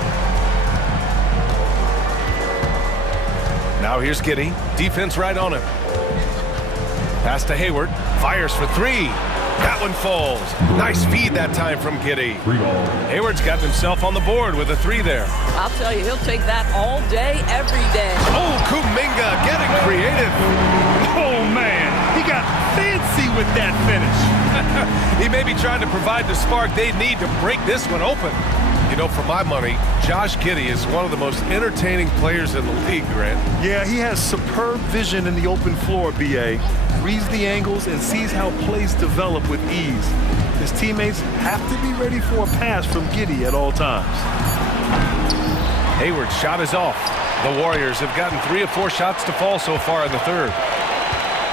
Now here's Giddey. Defense right on him. Pass to Hayward. Fires for three. That one falls. Nice feed that time from Giddey. Hayward's got himself on the board with a three there. I'll tell you, he'll take that all day, every day. Oh, Kuminga getting creative. Oh, man. He got fancy with that finish. He may be trying to provide the spark they need to break this one open. You know, for my money, Josh Giddey is one of the most entertaining players in the league, Grant. Yeah, he has superb vision in the open floor, B.A. Reads the angles and sees how plays develop with ease. His teammates have to be ready for a pass from Giddey at all times. Hayward's shot is off. The Warriors have gotten 3 of 4 shots to fall so far in the third.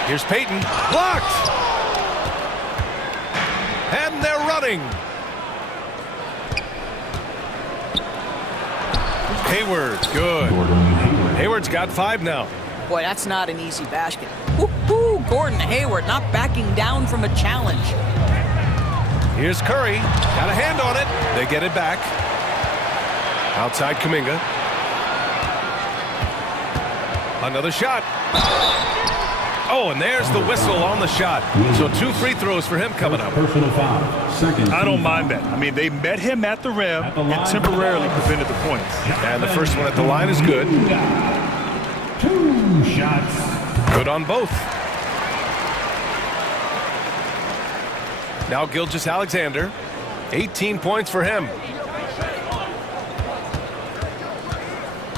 Here's Payton. Blocked! And they're running. Hayward, good. Hayward's got 5 now. Boy, that's not an easy basket. Woo-hoo, Gordon Hayward not backing down from a challenge. Here's Curry. Got a hand on it. They get it back. Outside Kuminga. Another shot. Oh, and there's the whistle on the shot. So 2 free throws for him coming up. Personal foul. Second. I don't mind that. I mean, they met him at the rim and temporarily prevented the points. And the first one at the line is good. 2 shots. Good on both. Now Gilgeous-Alexander. 18 points for him.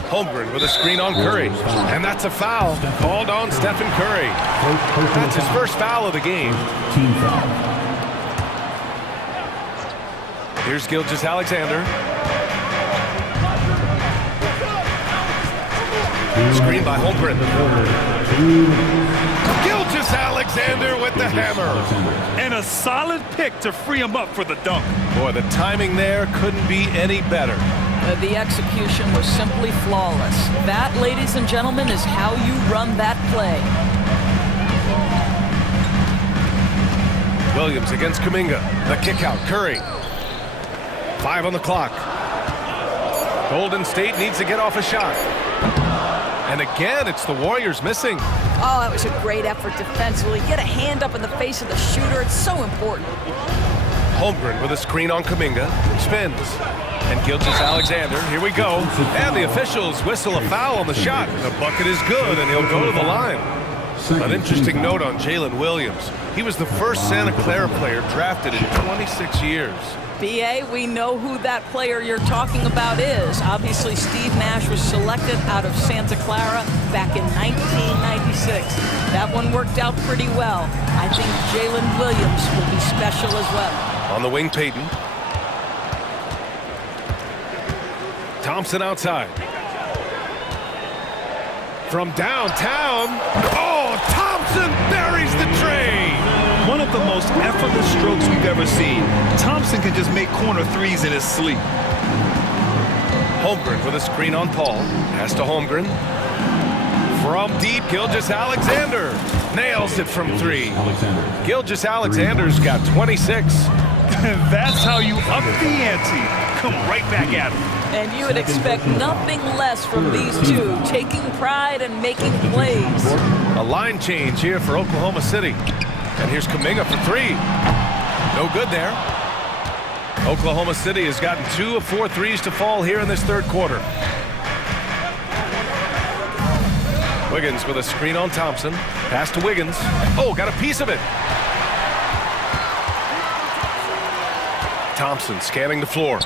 Holmgren with a screen on Curry. And that's a foul called on Stephen Curry. That's his first foul of the game. Team foul. Here's Gilgeous-Alexander. Screen by Holmgren. Gilgeous-Alexander with the hammer. And a solid pick to free him up for the dunk. Boy, the timing there couldn't be any better. The execution was simply flawless. That, ladies and gentlemen, is how you run that play. Williams against Kuminga. The kick out. Curry. 5 on the clock. Golden State needs to get off a shot. And again, it's the Warriors missing. Oh, that was a great effort defensively. Get a hand up in the face of the shooter. It's so important. Holmgren with a screen on Kuminga. Spins. And Gilgeous-Alexander, here we go. And the officials whistle a foul on the shot. The bucket is good, and he'll go to the line. An interesting note on Jalen Williams. He was the first Santa Clara player drafted in 26 years. B.A., we know who that player you're talking about is. Obviously, Steve Nash was selected out of Santa Clara back in 1996. That one worked out pretty well. I think Jalen Williams will be special as well. On the wing, Payton. Thompson outside. From downtown. Oh, Thompson buries the tray. One of the most effortless strokes we've ever seen. Thompson can just make corner threes in his sleep. Holmgren with a screen on Paul. Pass to Holmgren. From deep, Gilgeous-Alexander. Nails it from 3. Gilgeous-Alexander's got 26. That's how you up the ante. Come right back at him. And you would expect nothing less from these two, taking pride and making plays. A line change here for Oklahoma City. And here's Kuminga for 3. No good there. Oklahoma City has gotten 2 of 4 threes to fall here in this third quarter. Wiggins with a screen on Thompson. Pass to Wiggins. Oh, got a piece of it. Thompson scanning the floor.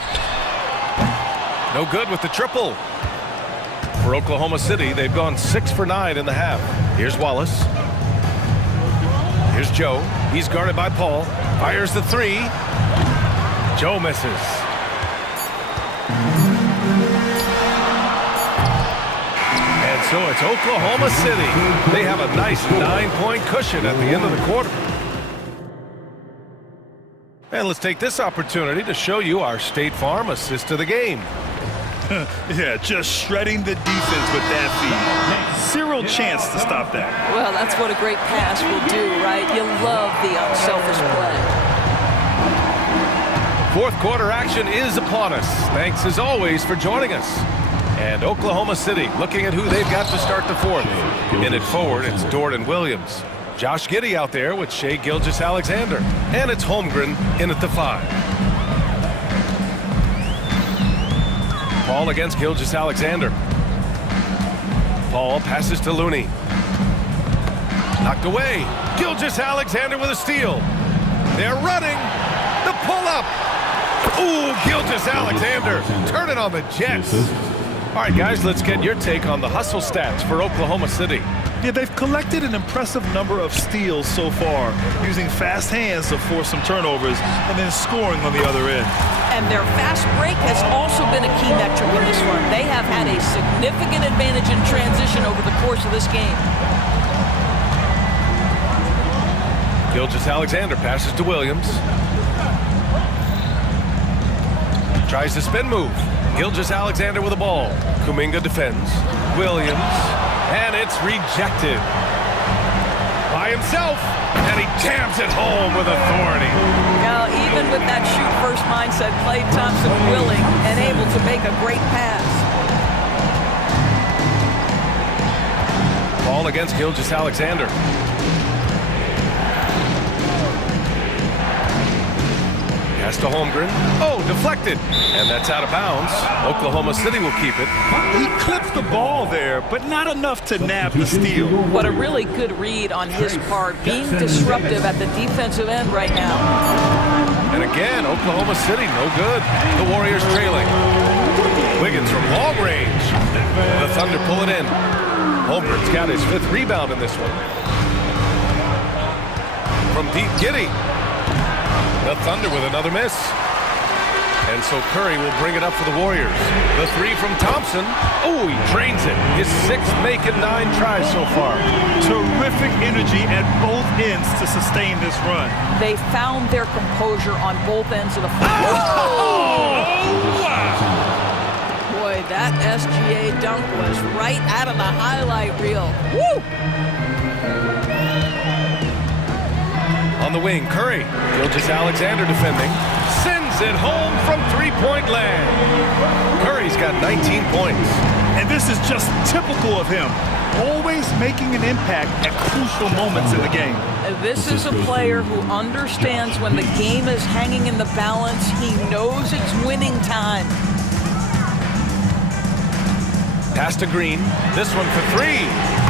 No good with the triple. For Oklahoma City, they've gone 6 for 9 in the half. Here's Wallace. Here's Joe. He's guarded by Paul. Fires the 3. Joe misses. And so it's Oklahoma City. They have a nice 9-point cushion at the end of the quarter. And let's take this opportunity to show you our State Farm assist of the game. Yeah, just shredding the defense with that feed. Zero chance to stop that. Well, that's what a great pass will do, right? You love the unselfish play. Fourth quarter action is upon us. Thanks as always for joining us. And Oklahoma City looking at who they've got to start the fourth. In it forward, it's Jordan Williams. Josh Giddey out there with Shai Gilgeous-Alexander. And it's Holmgren in at the 5. Paul against Gilgeous-Alexander. Paul passes to Looney. Knocked away. Gilgeous-Alexander with a steal. They're running. The pull-up. Ooh, Gilgeous-Alexander turning on the Jets. All right, guys, let's get your take on the hustle stats for Oklahoma City. Yeah, they've collected an impressive number of steals so far, using fast hands to force some turnovers and then scoring on the other end. And their fast break has also been a key metric in this one. They have had a significant advantage in transition over the course of this game. Gilgeous-Alexander passes to Williams. Tries the spin move. Gilgeous-Alexander with the ball. Kuminga defends. Williams. And it's rejected. By himself. And he jams it home with authority. Now, even with that shoot-first mindset, Klay Thompson willing and able to make a great pass. Ball against Gilgeous-Alexander. Pass to Holmgren. Oh, deflected. And that's out of bounds. Oklahoma City will keep it. He clipped the ball there, but not enough to nab the steal. What a really good read on his part, being disruptive at the defensive end right now. And again, Oklahoma City, no good. The Warriors trailing. Wiggins from long range. The Thunder pull it in. Holmgren's got his 5th rebound in this one. From deep, Giddey. The Thunder with another miss. And so Curry will bring it up for the Warriors. The 3 from Thompson. Oh, he drains it. His 6th making 9 tries so far. Terrific energy at both ends to sustain this run. They found their composure on both ends of the floor. Oh! Boy, that SGA dunk was right out of the highlight reel. Woo! On the wing, Curry. Gilgeous-Alexander defending. Sends it home from 3-point land. Curry's got 19 points. And this is just typical of him. Always making an impact at crucial moments in the game. This is a player who understands when the game is hanging in the balance. He knows it's winning time. Pass to Green. This one for 3.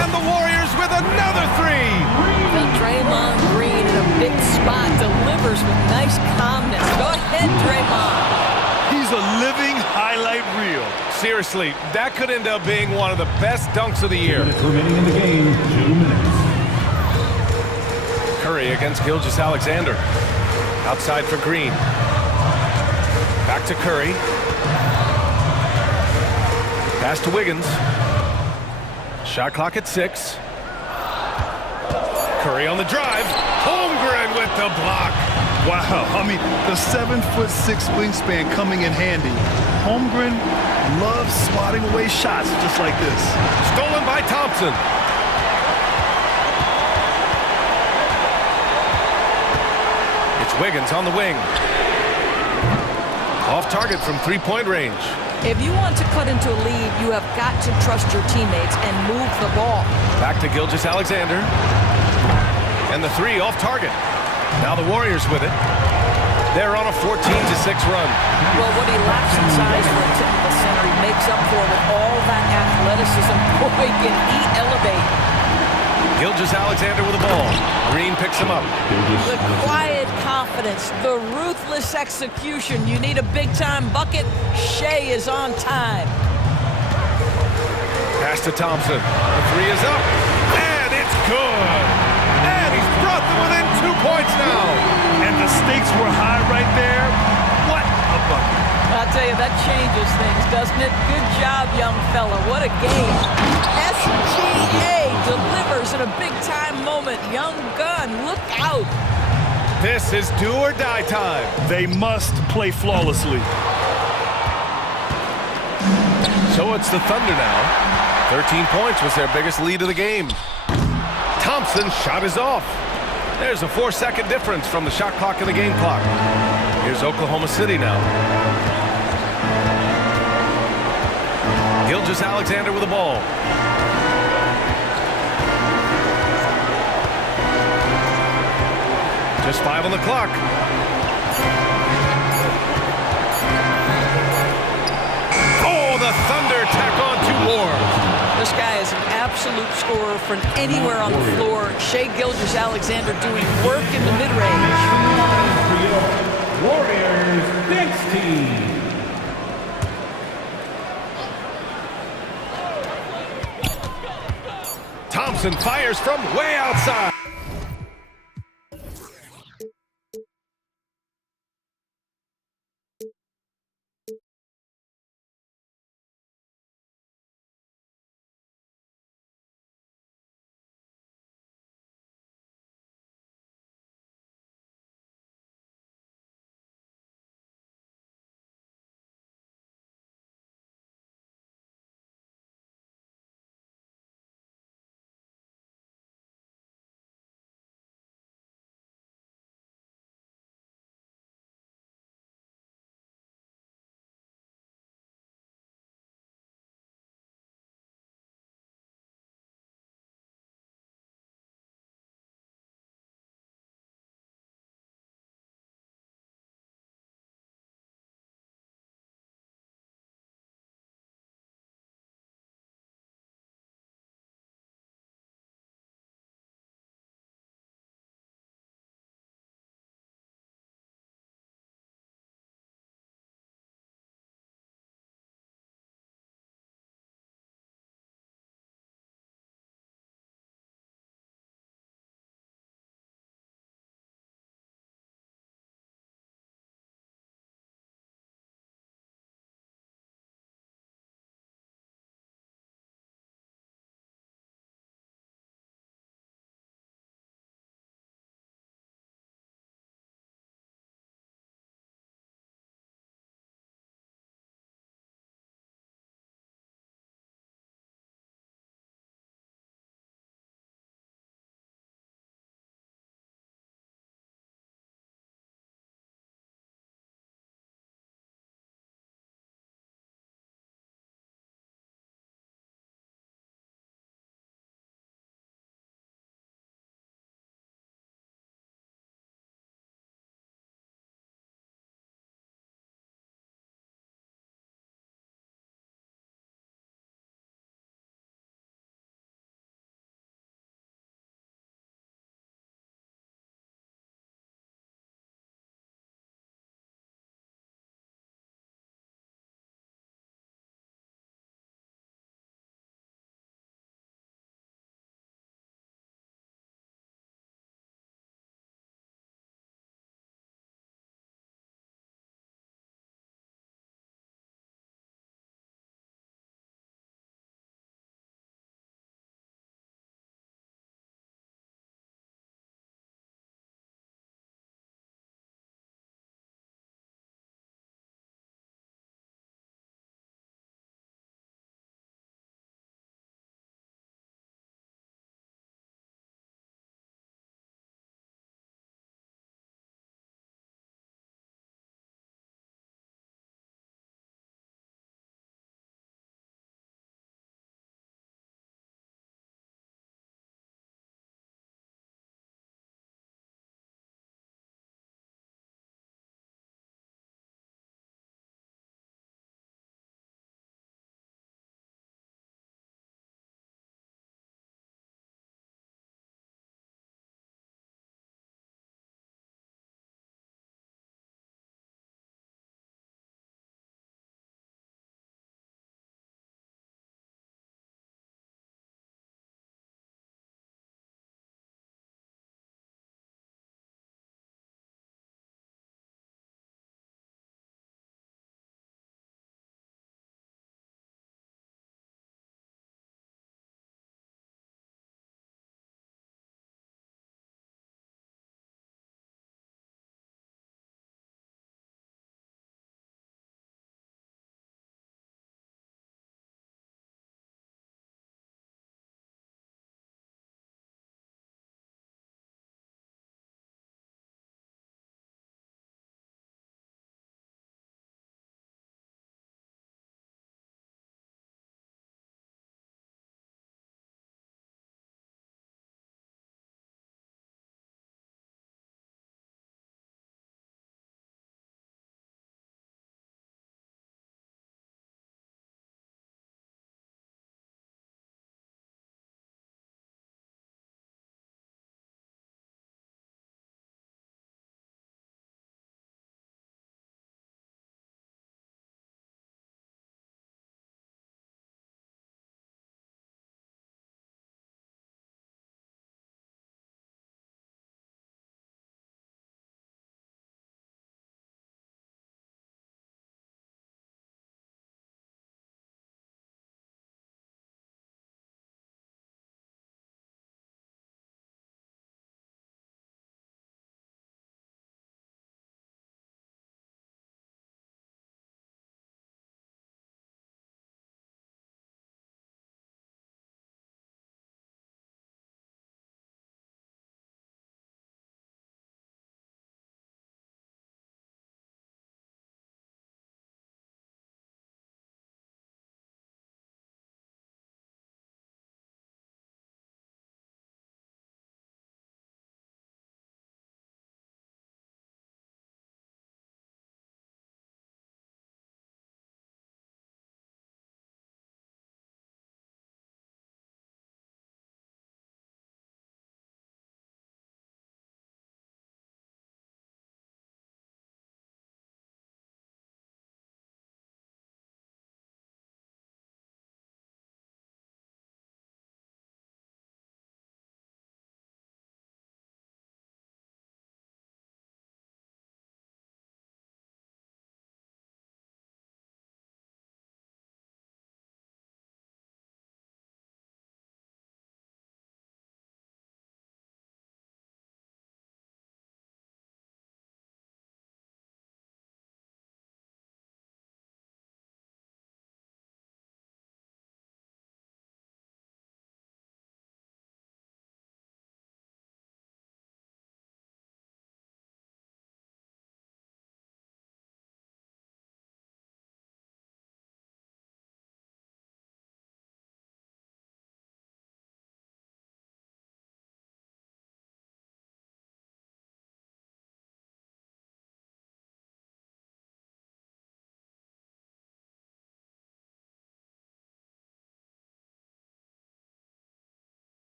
And the Warriors with another 3. Draymond Green in a big spot delivers with nice calmness. Go ahead, Draymond. He's a living highlight reel. Seriously, that could end up being one of the best dunks of the year. Remaining in the game, 2 minutes. Curry against Gilgeous-Alexander. Outside for Green. Back to Curry. Pass to Wiggins. Shot clock at 6. Curry on the drive. Holmgren with the block. Wow, I mean, the 7'6" wingspan coming in handy. Holmgren loves swatting away shots just like this. Stolen by Thompson. It's Wiggins on the wing. Off target from 3-point range. If you want to cut into a lead, you have got to trust your teammates and move the ball. Back to Gilgeous-Alexander. And the 3 off target. Now the Warriors with it. They're on a 14-6 run. Well, what he lacks in size for a typical center, he makes up for with all that athleticism. Boy, can he elevate. Gilgeous-Alexander with the ball. Green picks him up. The quiet confidence, the ruthless execution. You need a big-time bucket. Shai is on time. Pass to Thompson. The 3 is up. And it's good. And he's brought them within 2 points now. And the stakes were high right there. What a bucket. I'll tell you, that changes things, doesn't it? Good job, young fella. What a game. SGA delivers in a big-time moment. Young gun, look out. This is do or die time. They must play flawlessly. So it's the Thunder now. 13 points was their biggest lead of the game. Thompson's shot is off. There's a 4-second difference from the shot clock and the game clock. Here's Oklahoma City now. Gilgeous-Alexander with the ball. Just 5 on the clock. Oh, the Thunder tack on 2 more. This guy is an absolute scorer from anywhere on the floor. Shai Gilgeous-Alexander doing work in the mid-range. Warriors next team. Thompson fires from way outside.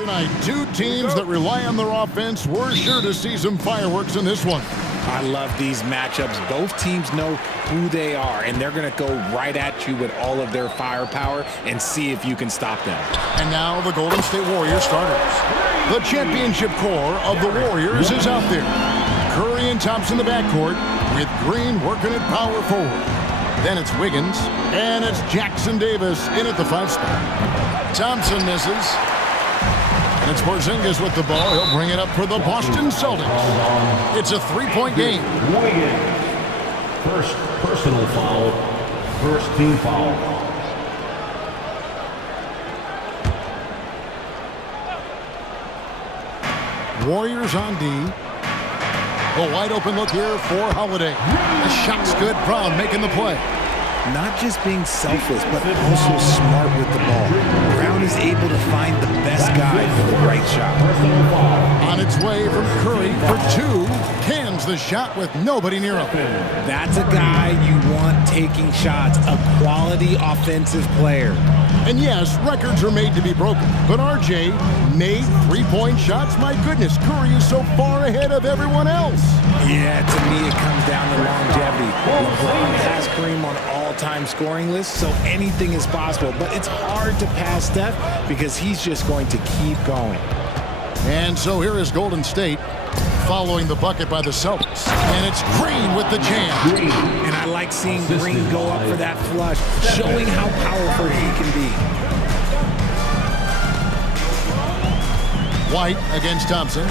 Tonight, two teams that rely on their offense. We're sure to see some fireworks in this one. I love these matchups. Both teams know who they are, and they're going to go right at you with all of their firepower and see if you can stop them. And now the Golden State Warriors starters. The championship core of the Warriors is out there. Curry and Thompson in the backcourt, with Green working at power forward. Then it's Wiggins, and it's Jackson Davis in at the 5 spot. Thompson misses. And it's Porzingis with the ball. He'll bring it up for the Boston Celtics. It's a 3-point game. First personal foul. First team foul. Warriors on D. A wide open look here for Holiday. The shot's good. Brown making the play. Not just being selfless, but also smart with the ball. Brown is able to find the best guy for the right shot. On its way from Curry for 2. Cans the shot with nobody near him. That's a guy you want taking shots. A quality offensive player. And yes, records are made to be broken. But RJ made 3-point shots. My goodness, Curry is so far ahead of everyone else. Yeah, to me it comes down to longevity. LeBron has Kareem on all-time scoring lists, so anything is possible. But it's hard to pass Steph because he's just going to keep going. And so here is Golden State following the bucket by the Celtics. And it's Green with the jam. And I like seeing Green go up for that flush, showing how powerful he can be. White against Thompson.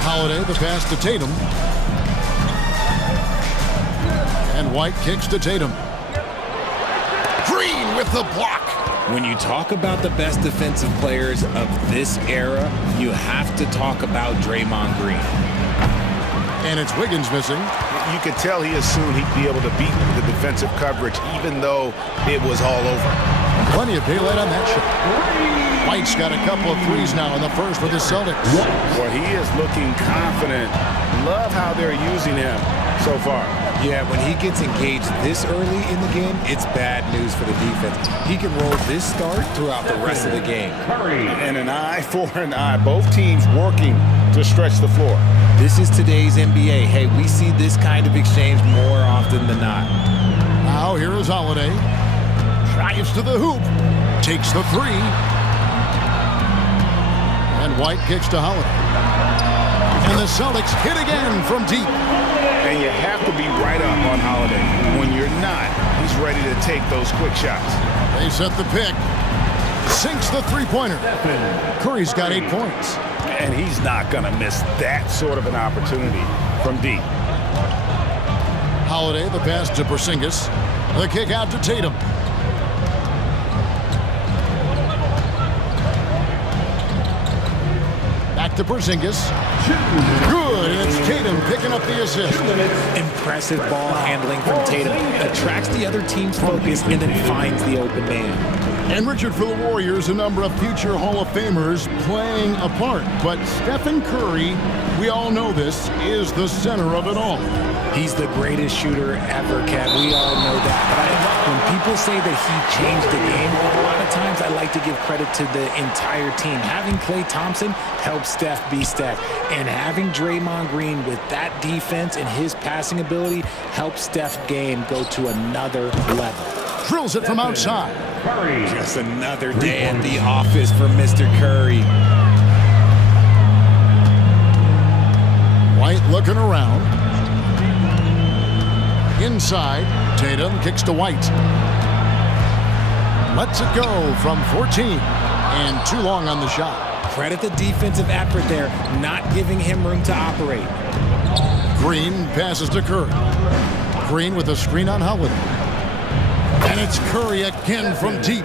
Holiday, the pass to Tatum. And White kicks to Tatum. Green with the block. When you talk about the best defensive players of this era, you have to talk about Draymond Green. And it's Wiggins missing. You could tell he assumed he'd be able to beat the defensive coverage even though it was all over. Plenty of daylight on that shot. White's got a couple of threes now in the first with the Celtics. Well, he is looking confident. Love how they're using him so far. Yeah, when he gets engaged this early in the game, it's bad news for the defense. He can roll this start throughout the rest of the game. And an eye for an eye. Both teams working to stretch the floor. This is today's NBA. Hey, we see this kind of exchange more often than not. Now here is Holiday. Drives to the hoop. Takes the 3. And White kicks to Holiday. And the Celtics hit again from deep. And you have to be right up on Holiday. When you're not, he's ready to take those quick shots. They set the pick. Sinks the 3-pointer. Curry's got 8 points. And he's not going to miss that sort of an opportunity from deep. Holiday, the pass to Porzingis. The kick out to Tatum. Back to Porzingis. Good, and it's Tatum picking up the assist. Impressive ball handling from Tatum. Attracts the other team's focus and then finds the open man. And Richard, for the Warriors, a number of future Hall of Famers playing a part. But Stephen Curry, we all know this, is the center of it all. He's the greatest shooter ever, Kev. We all know that. But when people say that he changed the game, a lot of times I like to give credit to the entire team. Having Klay Thompson helps Steph be Steph. And having Draymond Green with that defense and his passing ability helps Steph's game go to another level. Drills it from outside. Curry. Just another day at the office for Mr. Curry. White looking around. Inside, Tatum kicks to White. Lets it go from 14. And too long on the shot. Credit the defensive effort there, not giving him room to operate. Green passes to Curry. Green with a screen on Holiday. And it's Curry again from deep.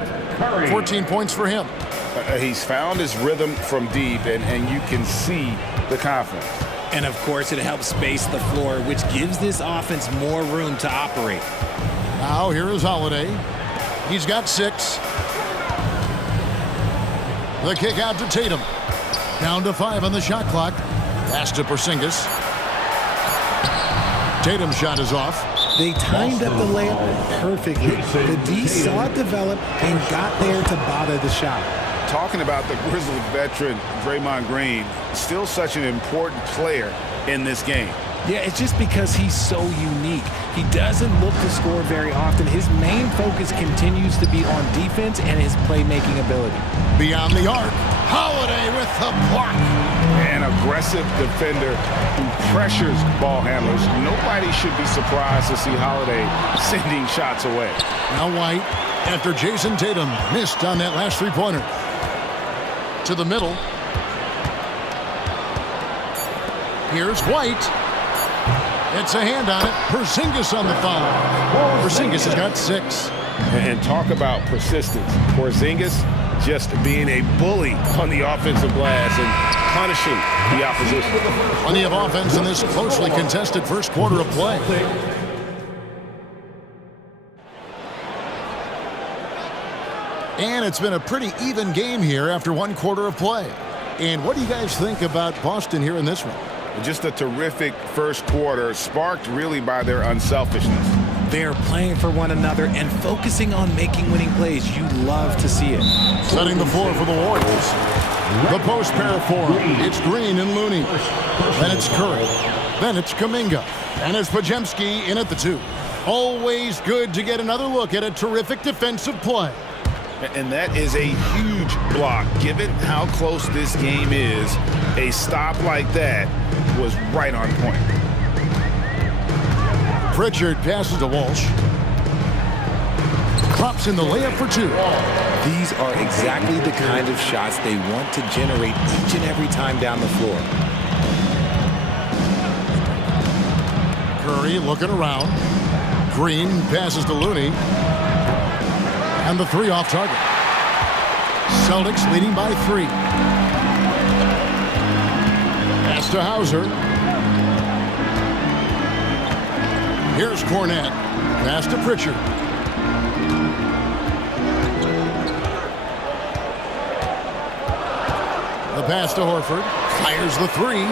14 points for him. He's found his rhythm from deep, and you can see the confidence. And, of course, it helps space the floor, which gives this offense more room to operate. Now here is Holiday. He's got 6. The kick out to Tatum. Down to 5 on the shot clock. Pass to Porzingis. Tatum's shot is off. They timed up the layup perfectly. The D saw it develop and got there to bother the shot. talking about the Grizzlies veteran Draymond Green, still such an important player in this game. Yeah, it's just because he's so unique. He doesn't look to score very often. His main focus continues to be on defense and his playmaking ability. Beyond the arc, Holiday with the block. An aggressive defender who pressures ball handlers. Nobody should be surprised to see Holiday sending shots away. Now White, after Jason Tatum missed on that last three-pointer. To the middle. Here's White. It's a hand on it. Porzingis on the foul. Porzingis has got 6. And talk about persistence. Porzingis just being a bully on the offensive glass and punishing the opposition. Plenty of offense in this closely contested first quarter of play. And it's been a pretty even game here after one quarter of play. And what do you guys think about Boston here in this one? Just a terrific first quarter, sparked really by their unselfishness. They're playing for one another and focusing on making winning plays. You love to see it. Setting the floor for the Warriors. The post pair for them. It's Green and Looney. Then it's Curry. Then it's Kuminga. And it's Podziemski in at the 2. Always good to get another look at a terrific defensive play. And that is a huge block. Given how close this game is, a stop like that was right on point. Pritchard passes to Walsh. Klopp's in the layup for 2. These are exactly the kind of shots they want to generate each and every time down the floor. Curry looking around. Green passes to Looney. And the 3 off target. Celtics leading by 3. Pass to Hauser. Here's Cornette. Pass to Pritchard. The pass to Horford. Fires the 3.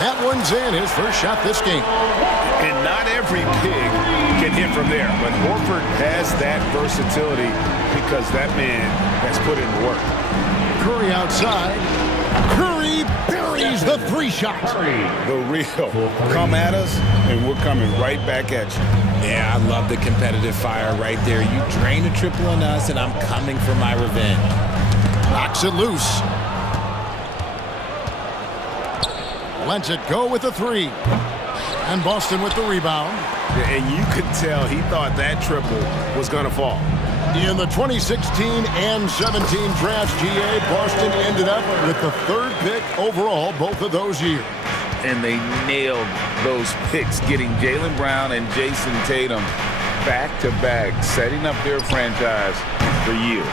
That one's in. His first shot this game. And not every pig can hit from there, but Horford has that versatility because that man has put in work. Curry outside. Curry buries the 3 shot. The real. Come at us, and we're coming right back at you. Yeah, I love the competitive fire right there. You drain a triple on us, and I'm coming for my revenge. Knocks it loose. Lets it go with the 3. And Boston with the rebound. And you could tell he thought that triple was going to fall. In the 2016 and 17 drafts, GA, Boston ended up with the 3rd pick overall both of those years. And they nailed those picks, getting Jaylen Brown and Jason Tatum back-to-back, setting up their franchise for years.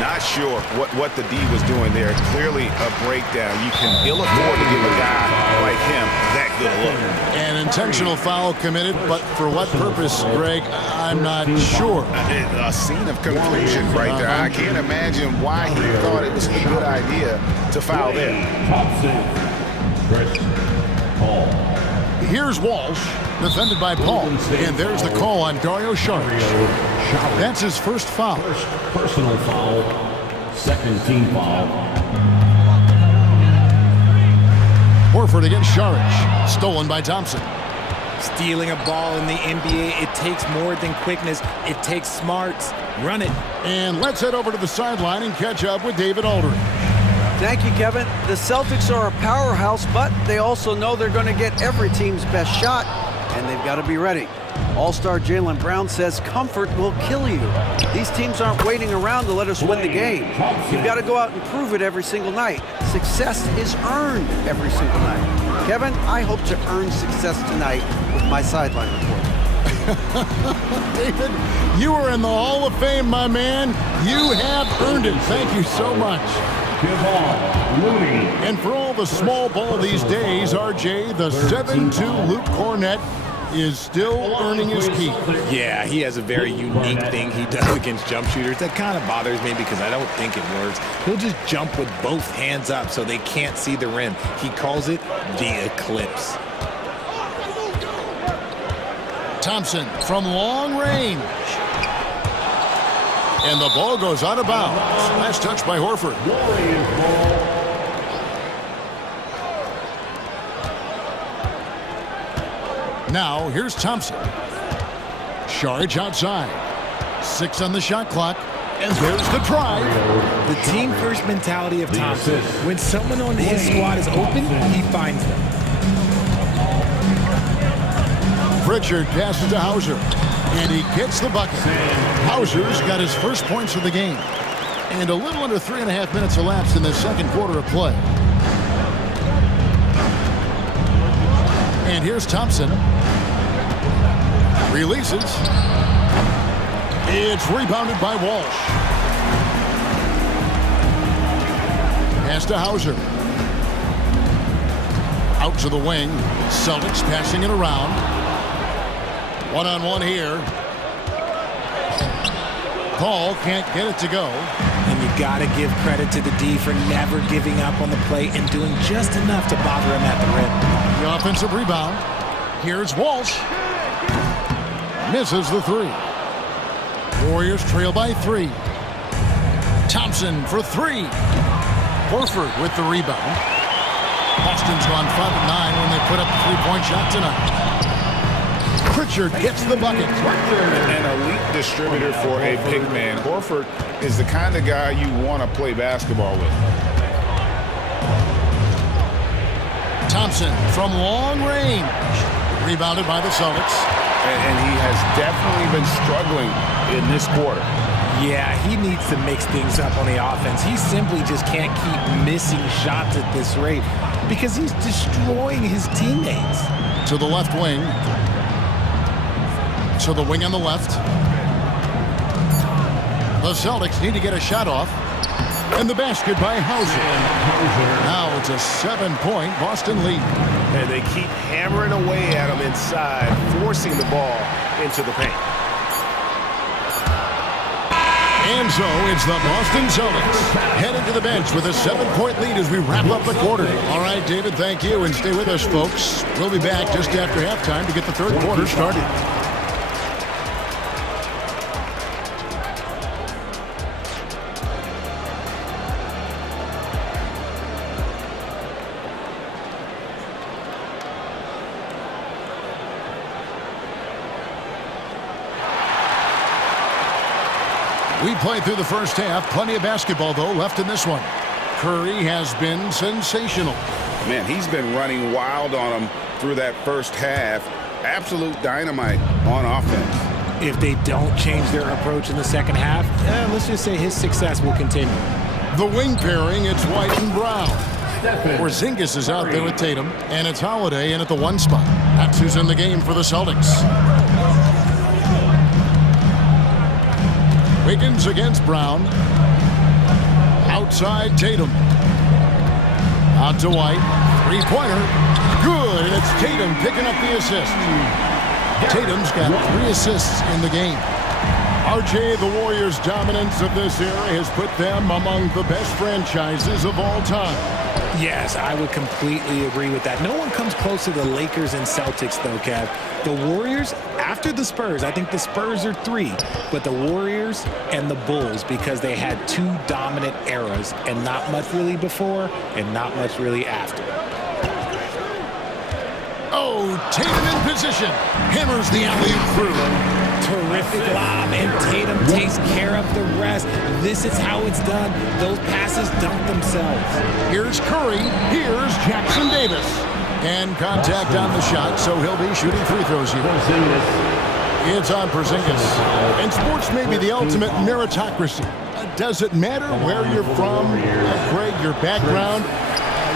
Not sure what the D was doing there. Clearly a breakdown. You can ill afford to give a guy like him that good a look. An intentional foul committed, but for what purpose, Greg, I'm not sure. A scene of confusion right there. I can't imagine why he thought it was a good idea to foul there. Here's Walsh, defended by Paul. And there's the call on Dario Saric. That's his first foul. First personal foul, 2nd team foul. Horford against Saric. Stolen by Thompson. Stealing a ball in the NBA, it takes more than quickness. It takes smarts. Run it. And let's head over to the sideline and catch up with David Aldridge. Thank you, Kevin. The Celtics are a powerhouse, but they also know they're going to get every team's best shot, and they've got to be ready. All-star Jaylen Brown says comfort will kill you. These teams aren't waiting around to let us win the game. You've got to go out and prove it every single night. Success is earned every single night. Kevin, I hope to earn success tonight with my sideline report. David, you are in the Hall of Fame, my man. You have earned it. Thank you so much. And for all the small ball these days, RJ, the 7'2" Luke Cornette is still earning his keep. Yeah, he has a very unique thing he does against jump shooters. That kind of bothers me because I don't think it works. He'll just jump with both hands up so they can't see the rim. He calls it the eclipse. Thompson from long range. And the ball goes out of bounds. Last touch by Horford. Now, here's Thompson. Sharge outside. 6 on the shot clock. And there's the drive. The team-first mentality of Thompson. When someone on his squad is open, he finds them. Pritchard passes to Hauser. And he gets the bucket. Hauser's got his first points of the game. And a little under 3.5 minutes elapsed in the second quarter of play. And here's Thompson. Releases. It's rebounded by Walsh. Pass to Hauser. Out to the wing. Celtics passing it around. One-on-one here. Paul can't get it to go. And you got to give credit to the D for never giving up on the play and doing just enough to bother him at the rim. The offensive rebound. Here's Walsh. Misses the three. Warriors trail by 3. Thompson for 3. Horford with the rebound. Boston's gone 5 of 9 when they put up a 3-point shot tonight. Pritchard gets the bucket. An elite distributor for a big man. Horford is the kind of guy you want to play basketball with. Thompson from long range. Rebounded by the Celtics. And he has definitely been struggling in this quarter. Yeah, he needs to mix things up on the offense. He simply just can't keep missing shots at this rate because he's destroying his teammates. To the left wing. To the wing on the left. The Celtics need to get a shot off. And the basket by Hauser. Now it's a 7-point Boston lead. And they keep hammering away at him inside, forcing the ball into the paint. And so it's the Boston Celtics headed to the bench with a 7-point lead as we wrap up the quarter. All right, David, thank you. And stay with us, folks. We'll be back just after halftime to get the third quarter started. We played through the first half. Plenty of basketball, though, left in this one. Curry has been sensational. Man, he's been running wild on them through that first half. Absolute dynamite on offense. If they don't change their approach in the second half, let's just say his success will continue. The wing pairing, it's White and Brown. Porzingis is out there with Tatum, and it's Holiday in at the 1 spot. That's who's in the game for the Celtics. Wiggins against Brown. Outside Tatum. Out to White. 3-pointer. Good. And it's Tatum picking up the assist. Tatum's got 3 assists in the game. RJ, the Warriors' dominance of this era has put them among the best franchises of all time. Yes, I would completely agree with that. No one comes close to the Lakers and Celtics, though, Kev. The Warriors, after the Spurs, I think the Spurs are 3, but the Warriors and the Bulls, because they had 2 dominant eras and not much really before and not much really after. Oh, Tatum in position. Hammers the alley-oop through. Terrific lob, and Tatum takes care of the rest. This is how it's done. Those passes dunk themselves. Here's Curry. Here's Jackson Davis. And contact on the shot, so he'll be shooting free throws here. It's on Porzingis. And sports may be the ultimate meritocracy. Does it matter where you're from, Greg, your background?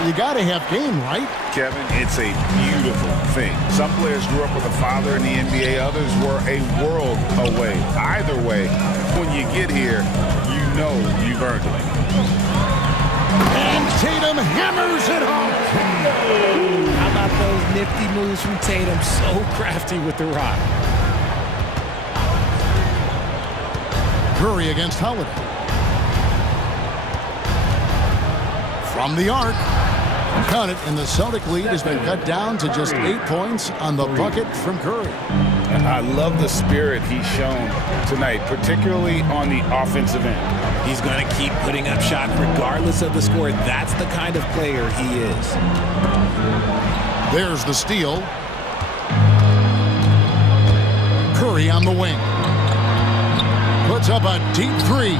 You got to have game, right? Kevin, it's a beautiful thing. Some players grew up with a father in the NBA. Others were a world away. Either way, when you get here, you know you've earned it. And Tatum hammers it home. How about those nifty moves from Tatum? So crafty with the rock. Curry against Holiday. From the arc. Count it, and the Celtic lead has been cut down to just 8 points on the bucket from Curry. I love the spirit he's shown tonight, particularly on the offensive end. He's going to keep putting up shots regardless of the score. That's the kind of player he is. There's the steal. Curry on the wing. Puts up a deep three.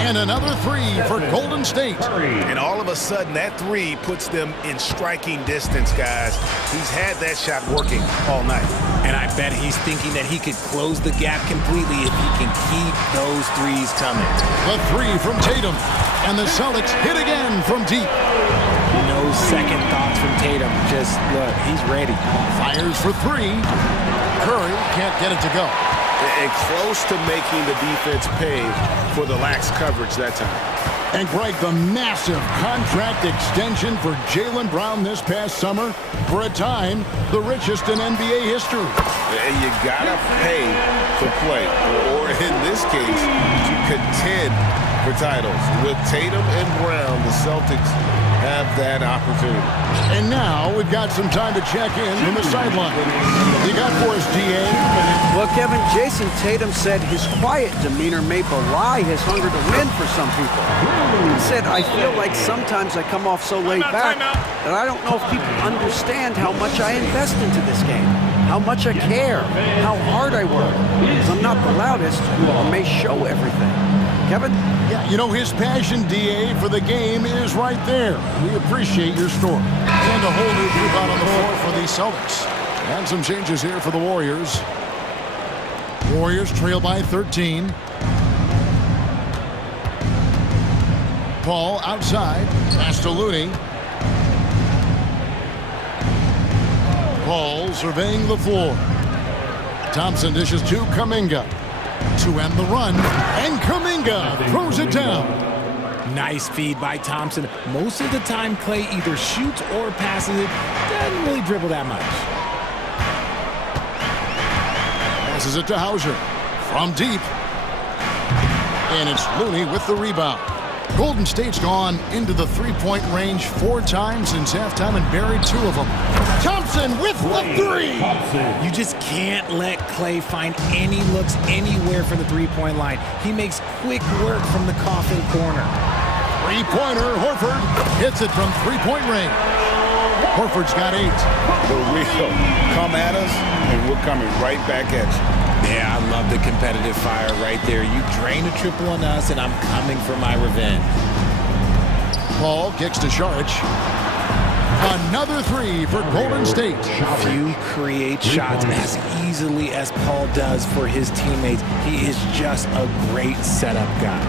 And another three for Golden State. And all of a sudden, that three puts them in striking distance, guys. He's had that shot working all night. And I bet he's thinking that he could close the gap completely if he can keep those threes coming. The three from Tatum. And the Celtics hit again from deep. No second thoughts from Tatum. Just look, he's ready. Fires for three. Curry can't get it to go. And close to making the defense pay for the lax coverage that time. And Greg, the massive contract extension for Jaylen Brown this past summer, for a time, the richest in NBA history. And you gotta pay to play, or in this case, to contend for titles. With Tatum and Brown, the Celtics have that opportunity. And now we've got some time to check in from the sideline. You got for us, DA? Well, Kevin, Jason Tatum said his quiet demeanor may belie his hunger to win for some people. He said, I feel like sometimes I come off so laid back that I don't know if people understand how much I invest into this game, how much I care, how hard I work. Because I'm not the loudest or may show everything. Kevin? Yeah, you know, his passion, DA, for the game is right there. We appreciate your story. And a whole new group out on the floor for the Celtics. And some changes here for the Warriors. Warriors trail by 13. Paul outside. Pass to Looney. Paul surveying the floor. Thompson dishes to Kuminga. To end the run, and Kuminga throws it down. Nice feed by Thompson. Most of the time, Clay either shoots or passes it. Doesn't really dribble that much. Passes it to Hauser from deep. And it's Looney with the rebound. Golden State's gone into the three-point range 4 times since halftime and buried 2 of them. Thompson with the three. You just can't let Clay find any looks anywhere from the three-point line. He makes quick work from the coffin corner. Three-pointer, Horford hits it from three-point range. Horford's got 8. The real come at us, and we're coming right back at you. Yeah, I love the competitive fire right there. You drain a triple on us, and I'm coming for my revenge. Paul kicks to Saric. Another three for Golden State. Few create shots as easily as Paul does for his teammates. He is just a great setup guy.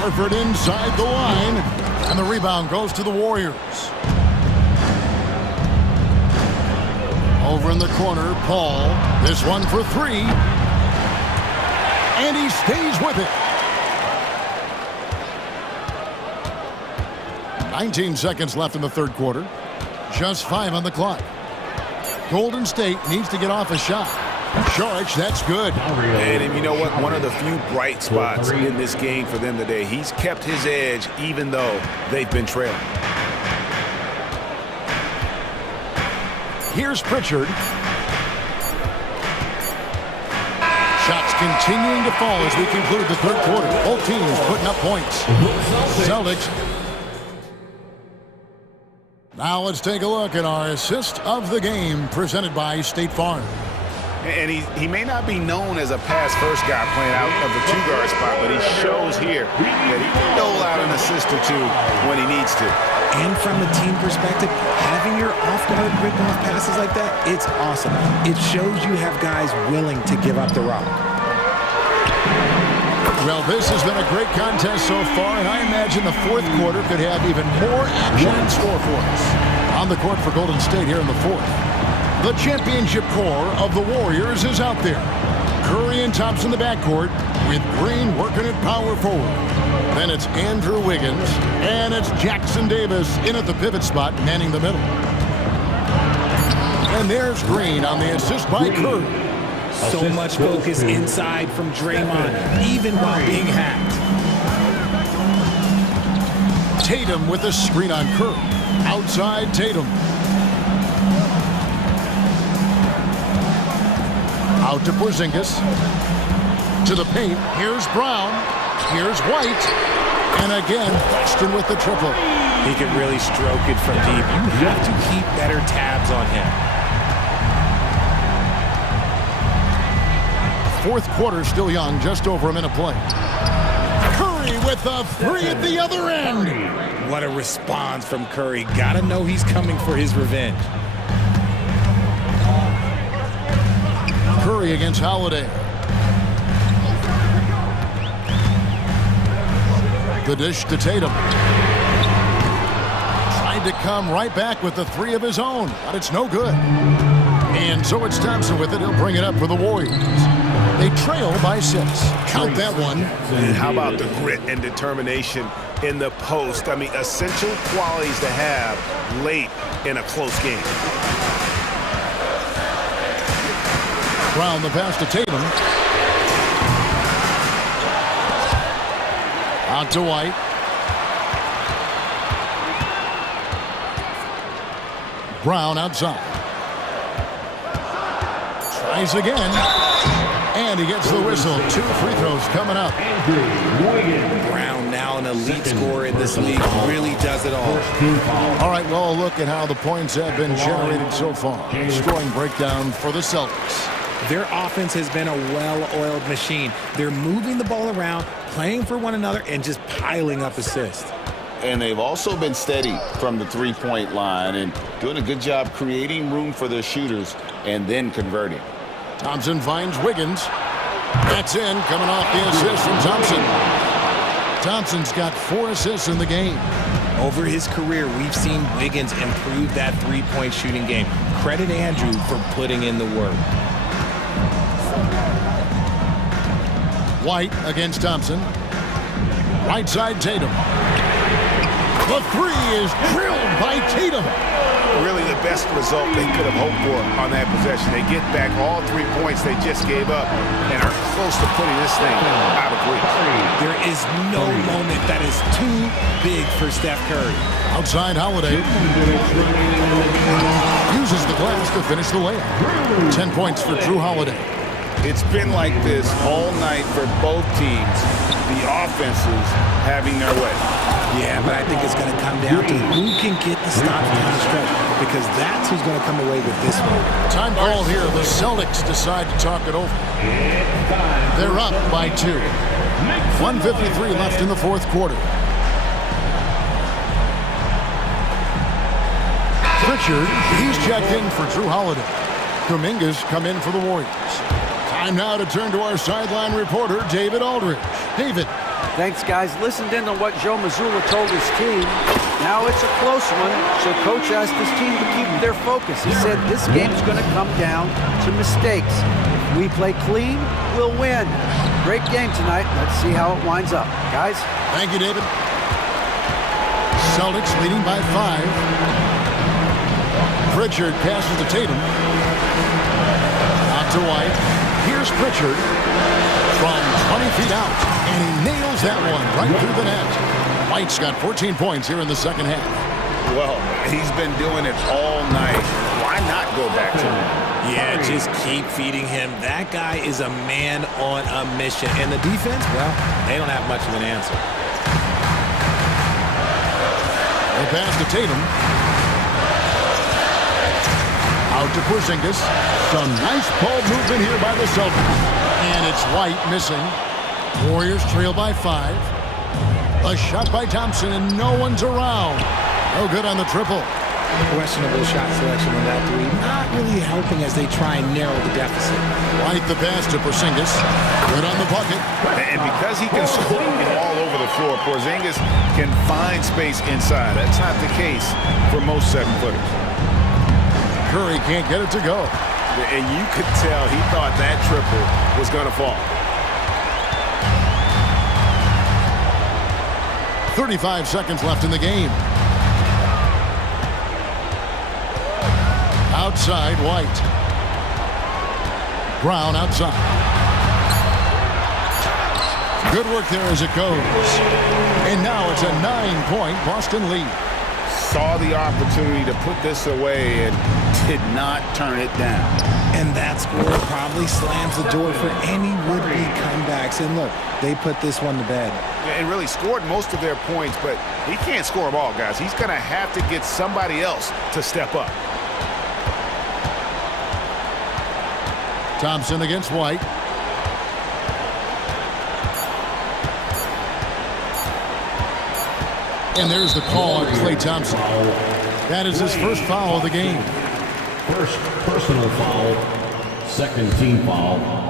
Horford inside the line, and the rebound goes to the Warriors. Over in the corner, Paul. This one for 3. And he stays with it. 19 seconds left in the third quarter. Just 5 on the clock. Golden State needs to get off a shot. Saric, that's good. And you know what? One of the few bright spots in this game for them today. He's kept his edge even though they've been trailing. Here's Pritchard. Shots continuing to fall as we conclude the third quarter. Both teams putting up points. Celtics. Now let's take a look at our assist of the game presented by State Farm. And he may not be known as a pass-first guy playing out of the 2-guard spot, but he shows here that he can dole out an assist or 2 when he needs to. And from the team perspective, having your off-guard rip-off passes like that, it's awesome. It shows you have guys willing to give up the rock. Well, this has been a great contest so far, and I imagine the fourth quarter could have even more action in store for us. On the court for Golden State here in the fourth. The championship core of the Warriors is out there. Curry and Thompson in the backcourt, with Green working at power forward. Then it's Andrew Wiggins, and it's Jackson Davis in at the pivot spot, manning the middle. And there's Green on the assist by Curry. So much focus inside from Draymond, even while being hacked. Tatum with the screen on Curry. Outside Tatum. Out to Porzingis. To the paint. Here's Brown. Here's White. And again, Boston with the triple. He can really stroke it from deep. You have to keep better tabs on him. Fourth quarter still young, just over a minute play. Curry with a three at the other end. What a response from Curry. Gotta know he's coming for his revenge. Curry against Holiday. The dish to Tatum. Tried to come right back with the three of his own, but it's no good. And so it's Thompson with it. He'll bring it up for the Warriors. They trail by 6. Count that one. And how about the grit and determination in the post? I mean, essential qualities to have late in a close game. Brown the pass to Tatum. Out to White. Brown outside. Tries again. And he gets the whistle. 2 free throws coming up. Brown, now an elite scorer in this league, really does it all. All right, well, a look at how the points have been generated so far. Scoring breakdown for the Celtics. Their offense has been a well-oiled machine. They're moving the ball around, playing for one another, and just piling up assists. And they've also been steady from the three-point line and doing a good job creating room for their shooters and then converting. Thompson finds Wiggins. That's in, coming off the assist from Thompson. Thompson's got 4 assists in the game. Over his career, we've seen Wiggins improve that three-point shooting game. Credit Andrew for putting in the work. White against Thompson. Right side, Tatum. The three is drilled by Tatum. Really the best result they could have hoped for on that possession. They get back all 3 points they just gave up and are close to putting this thing out of reach. There is no moment that is too big for Steph Curry. Outside Holiday. Uses the glass to finish the layup. 10 points for Drew Holiday. It's been like this all night for both teams. The offenses having their way. Yeah, but I think it's going to come down to who can get the stops down the stretch, because that's who's going to come away with this one. Time call here. The Celtics decide to talk it over. They're up by 2. 1:53 left in the fourth quarter. Pritchard, he's checked in for Drew Holiday. Dominguez come in for the Warriors. Time now to turn to our sideline reporter, David Aldridge. David. Thanks, guys. Listened in on what Joe Mazzulla told his team. Now it's a close one, so Coach asked his team to keep their focus. He said this game's going to come down to mistakes. If we play clean, we'll win. Great game tonight. Let's see how it winds up. Guys? Thank you, David. Celtics leading by 5. Pritchard passes to Tatum. Out to White. Here's Pritchard from 20 feet out, and he nails that one right through the net. White's got 14 points here in the second half. Well, he's been doing it all night. Why not go back to him? Yeah, just keep feeding him. That guy is a man on a mission. And the defense, well, they don't have much of an answer. The pass to Tatum. Out to Porzingis. Some nice ball movement here by the Celtics. And it's White missing. Warriors trail by 5. A shot by Thompson, and no one's around. No good on the triple. Questionable shot selection on that three. Not really helping as they try and narrow the deficit. White the pass to Porzingis. Good on the bucket. And because he can score all over the floor, Porzingis can find space inside. That's not the case for most 7-footers. Curry can't get it to go. And you could tell he thought that triple was going to fall. 35 seconds left in the game. Outside, White. Brown outside. Good work there as it goes. And now it's a 9-point Boston lead. Saw the opportunity to put this away and did not turn it down. And that score probably slams the door for any would-be comebacks. And look, they put this one to bed. And really scored most of their points, but he can't score them all, guys. He's going to have to get somebody else to step up. Thompson against White. And there's the call on Klay Thompson. That is his first foul of the game. First personal foul, second team foul.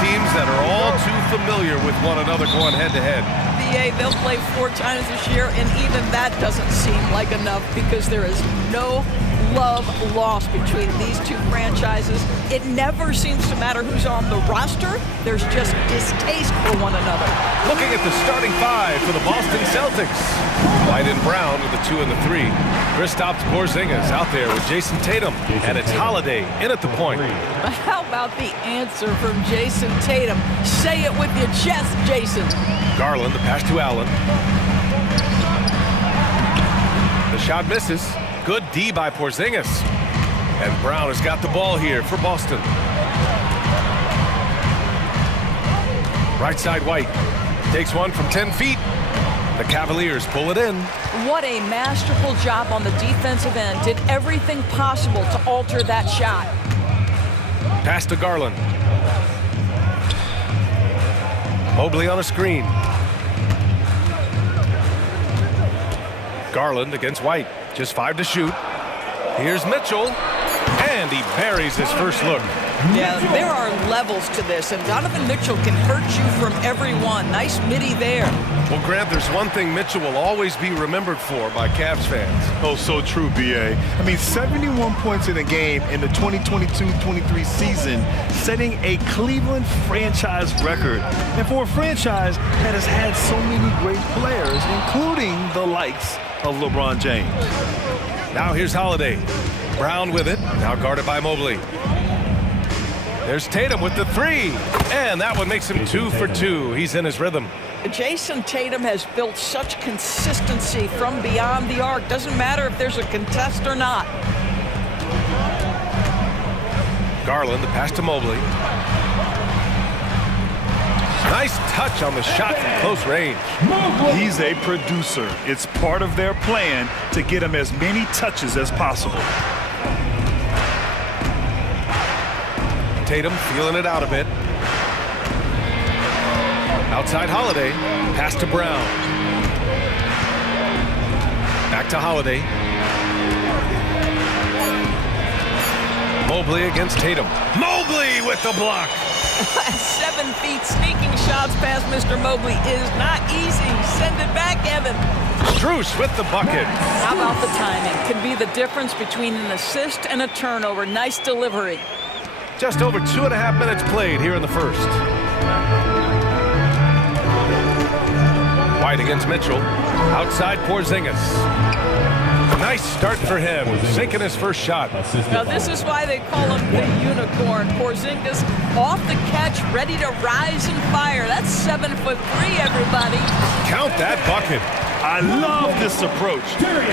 teams that are all too familiar with one another going head-to-head. They'll play 4 times this year, and even that doesn't seem like enough because there is no love lost between these two franchises. It never seems to matter who's on the roster. There's just distaste for one another. Looking at the starting 5 for the Boston Celtics. White and Brown with the 2 and the 3. Kristaps Porzingis out there with Jason Tatum, and it's Holiday in at the point. But how about the answer from Jason Tatum? Say it with your chest, Jason. Garland, the pass to Allen. The shot misses. Good D by Porzingis. And Brown has got the ball here for Boston. Right side White. Takes one from 10 feet. The Cavaliers pull it in. What a masterful job on the defensive end. Did everything possible to alter that shot. Pass to Garland. Mobley on a screen. Garland against White. Just 5 to shoot. Here's Mitchell. And he buries his first look. Yeah, there are levels to this, and Donovan Mitchell can hurt you from every one. Nice midi there. Well, Grant, there's one thing Mitchell will always be remembered for by Cavs fans. Oh, so true, B.A. I mean, 71 points in a game in the 2022-23 season, setting a Cleveland franchise record. And for a franchise that has had so many great players, including the likes of LeBron James. Now here's Holiday. Brown with it, now guarded by Mobley. There's Tatum with the 3, and that one makes him 2 for 2. He's in his rhythm. Jason Tatum has built such consistency from beyond the arc. Doesn't matter if there's a contest or not. Garland, the pass to Mobley. Nice touch on the shot from close range. He's a producer. It's part of their plan to get him as many touches as possible. Tatum feeling it out a bit. Outside Holiday, pass to Brown. Back to Holiday. Mobley against Tatum. Mobley with the block. 7 feet sneaking shots past Mr. Mobley is not easy. Send it back, Evan. Strus with the bucket. How about the timing? Could be the difference between an assist and a turnover. Nice delivery. Just over 2.5 minutes played here in the first. White against Mitchell. Outside Porzingis. Nice start for him, sinking his first shot. Now this is why they call him the unicorn. Porzingis off the catch, ready to rise and fire. That's 7'3", everybody. Count that bucket. I love this approach.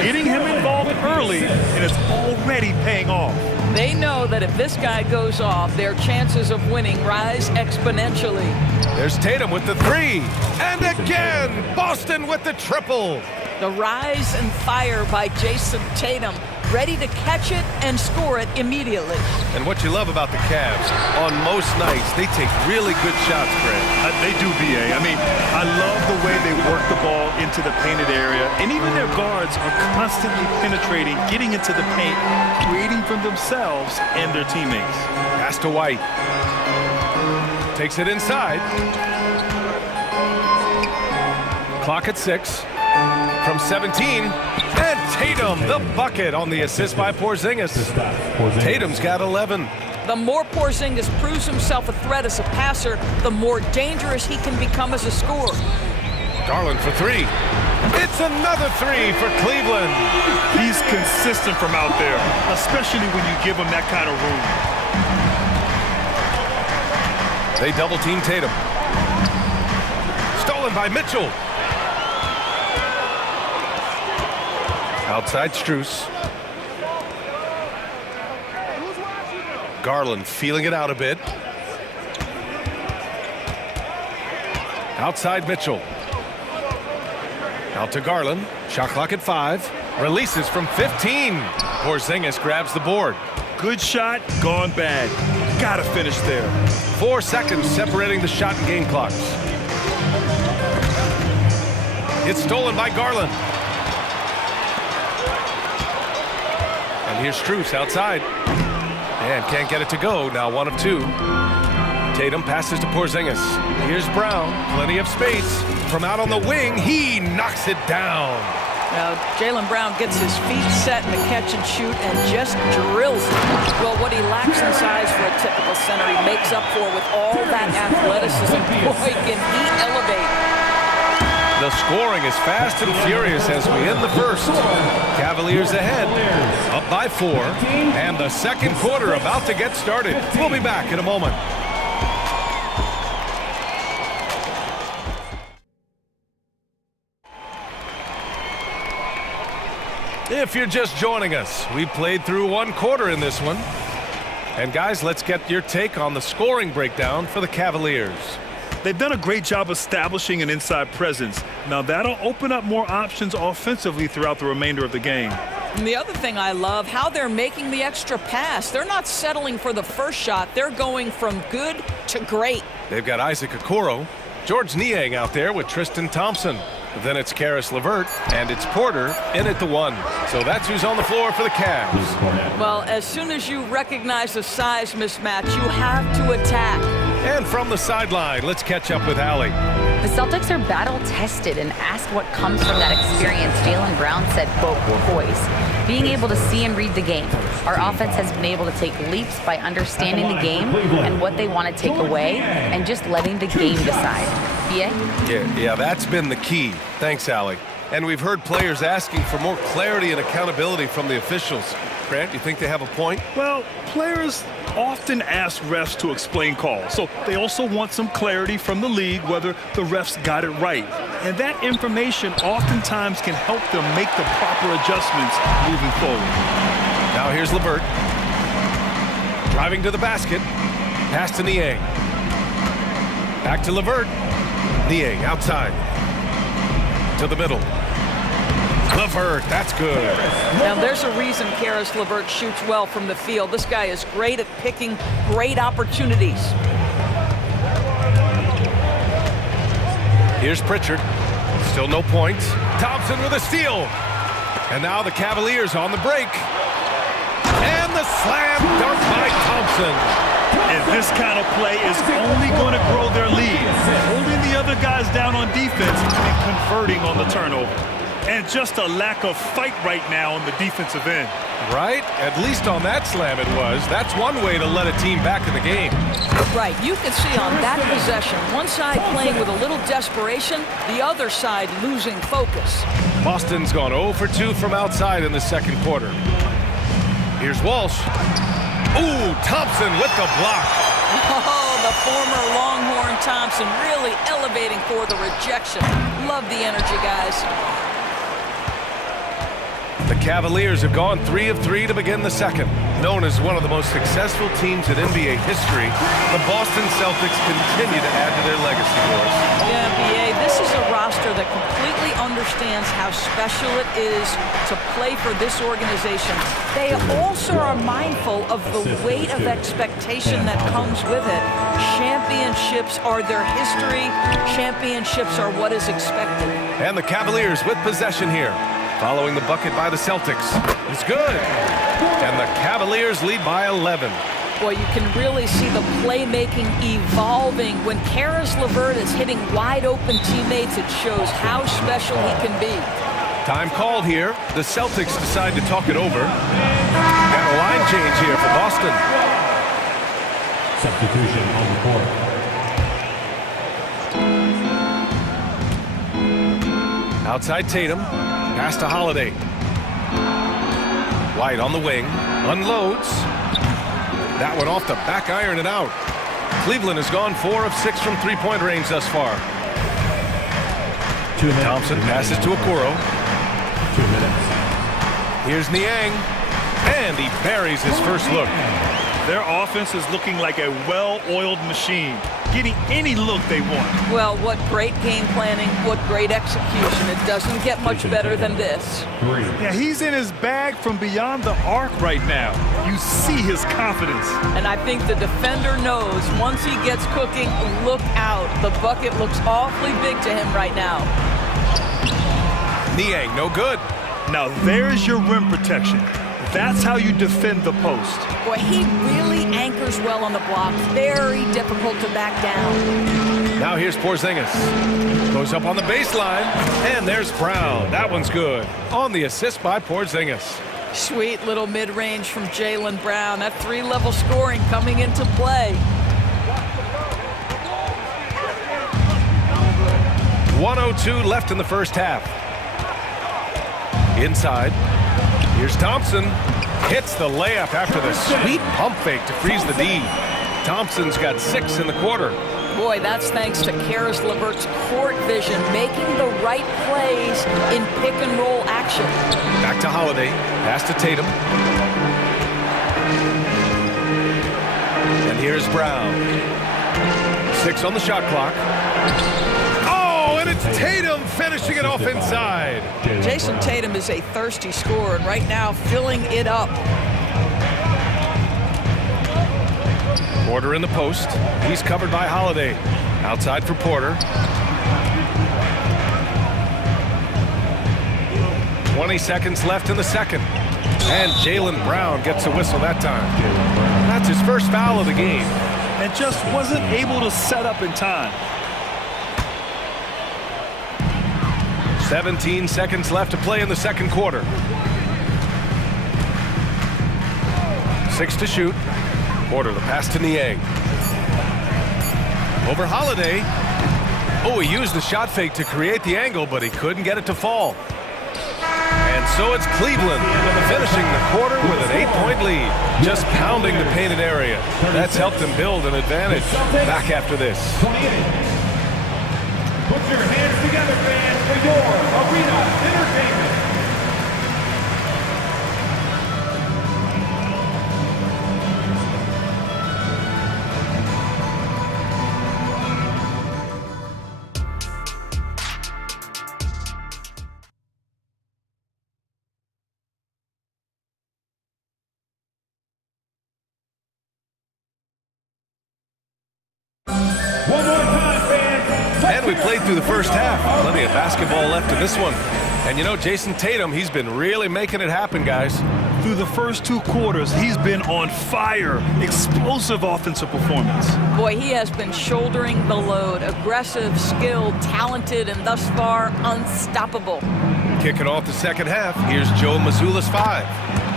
Getting him involved early, and it's already paying off. They know that if this guy goes off, their chances of winning rise exponentially. There's Tatum with the 3. And again, Boston with the triple. The rise and fire by Jason Tatum, ready to catch it and score it immediately. And what you love about the Cavs, on most nights, they take really good shots, Grant. They do, B.A. I mean, I love the way they work the ball into the painted area, and even their guards are constantly penetrating, getting into the paint, creating for themselves and their teammates. Pass to White. Takes it inside. Clock at 6. From 17, and Tatum, the bucket on the assist by Porzingis. Tatum's got 11. The more Porzingis proves himself a threat as a passer, the more dangerous he can become as a scorer. Garland for 3. It's another 3 for Cleveland. He's consistent from out there, especially when you give him that kind of room. They double-team Tatum. Stolen by Mitchell. Outside Strus. Garland feeling it out a bit. Outside Mitchell. Out to Garland. Shot clock at 5. Releases from 15. Porzingis grabs the board. Good shot, gone bad. Gotta finish there. 4 seconds separating the shot and game clocks. It's stolen by Garland. And here's Strus outside. And can't get it to go. Now 1 of 2. Tatum passes to Porzingis. Here's Brown, plenty of space. From out on the wing, he knocks it down. Now, Jaylen Brown gets his feet set in the catch and shoot and just drills it. Well, what he lacks in size for a typical center, he makes up for with all that athleticism. Boy, can he elevate. The scoring is fast and furious as we end the first. Cavaliers ahead, up by 4, and the second quarter about to get started. We'll be back in a moment. If you're just joining us, we played through one quarter in this one. And guys, let's get your take on the scoring breakdown for the Cavaliers. They've done a great job establishing an inside presence. Now that'll open up more options offensively throughout the remainder of the game. And the other thing I love, how they're making the extra pass. They're not settling for the first shot. They're going from good to great. They've got Isaac Okoro, George Niang out there with Tristan Thompson. Then it's Karis LeVert, and it's Porter in at the 1. So that's who's on the floor for the Cavs. Well, as soon as you recognize the size mismatch, you have to attack. And from the sideline, let's catch up with Allie. The Celtics are battle-tested, and asked what comes from that experience, Jaylen Brown said, quote, poise. Being able to see and read the game. Our offense has been able to take leaps by understanding the game and what they want to take away and just letting the game decide. Yeah, that's been the key. Thanks, Allie. And we've heard players asking for more clarity and accountability from the officials. Grant, you think they have a point? Well, players often ask refs to explain calls, so they also want some clarity from the league whether the refs got it right. And that information oftentimes can help them make the proper adjustments moving forward. Now here's LeVert. Driving to the basket. Pass to Niang. Back to LeVert. Niang outside. To the middle. LeVert, that's good. Now there's a reason Karis LeVert shoots well from the field. This guy is great at picking great opportunities. Here's Pritchard. Still no points. Thompson with a steal. And now the Cavaliers on the break. And the slam dunk by Thompson. And this kind of play is only going to grow their lead. Holding the other guys down on defense and converting on the turnover. And just a lack of fight right now on the defensive end. Right? At least on that slam it was. That's one way to let a team back in the game. Right. You can see on that possession, one side playing with a little desperation, the other side losing focus. Boston's gone 0 for 2 from outside in the second quarter. Here's Walsh. Ooh, Thompson with the block. Oh, the former Longhorn Thompson really elevating for the rejection. Love the energy, guys. The Cavaliers have gone 3 of 3 to begin the second. Known as one of the most successful teams in NBA history, the Boston Celtics continue to add to their legacy, Morris. Yeah, BA, this is a roster that completely understands how special it is to play for this organization. They also are mindful of the weight of expectation that comes with it. Championships are their history. Championships are what is expected. And the Cavaliers with possession here. Following the bucket by the Celtics. It's good. And the Cavaliers lead by 11. Boy, you can really see the playmaking evolving. When Karis LeVert is hitting wide open teammates, it shows how special he can be. Time called here. The Celtics decide to talk it over. Got a line change here for Boston. Substitution on the court. Outside Tatum. Pass to Holiday. White on the wing. Unloads. That one off the back iron and out. Cleveland has gone 4 of 6 from three-point range thus far. Thompson passes to Okoro. 2 minutes. Here's Niang. And he buries his first look. Their offense is looking like a well-oiled machine, getting any look they want. Well, what great game planning, what great execution. It doesn't get much better than this. Yeah, he's in his bag from beyond the arc right now. You see his confidence. And I think the defender knows once he gets cooking, look out. The bucket looks awfully big to him right now. Niang, no good. Now there's your rim protection. That's how you defend the post. Boy, he really anchors well on the block. Very difficult to back down. Now here's Porzingis. Goes up on the baseline, and there's Brown. That one's good. On the assist by Porzingis. Sweet little mid-range from Jaylen Brown. That three-level scoring coming into play. 1:02 left in the first half. Inside. Here's Thompson. Hits the layup after the sweet pump fake to freeze the D. Thompson's got 6 in the quarter. Boy, that's thanks to Karis LeVert's court vision, making the right plays in pick-and-roll action. Back to Holiday. Pass to Tatum. And here's Brown. 6 on the shot clock. Oh, and it's Tatum finishing it off inside. Jason Tatum is a thirsty scorer, and right now filling it up. Porter in the post. He's covered by Holiday. Outside for Porter. 20 seconds left in the second. And Jaylen Brown gets a whistle that time. That's his first foul of the game. And just wasn't able to set up in time. 17 seconds left to play in the second quarter. 6 to shoot. Porter, the pass to Niang. Over Holiday. Oh, he used the shot fake to create the angle, but he couldn't get it to fall. And so it's Cleveland finishing the quarter with an 8-point lead. Just pounding the painted area. That's helped them build an advantage. Back after this. Put your hands together, fans, for your arena entertainment. One more time, fans. And we played through the first half. Plenty of basketball left in this one. And you know, Jason Tatum, he's been really making it happen, guys. Through the first 2 quarters, he's been on fire. Explosive offensive performance. Boy, he has been shouldering the load. Aggressive, skilled, talented, and thus far unstoppable. Kicking off the second half, here's Joe Mazzulla's 5.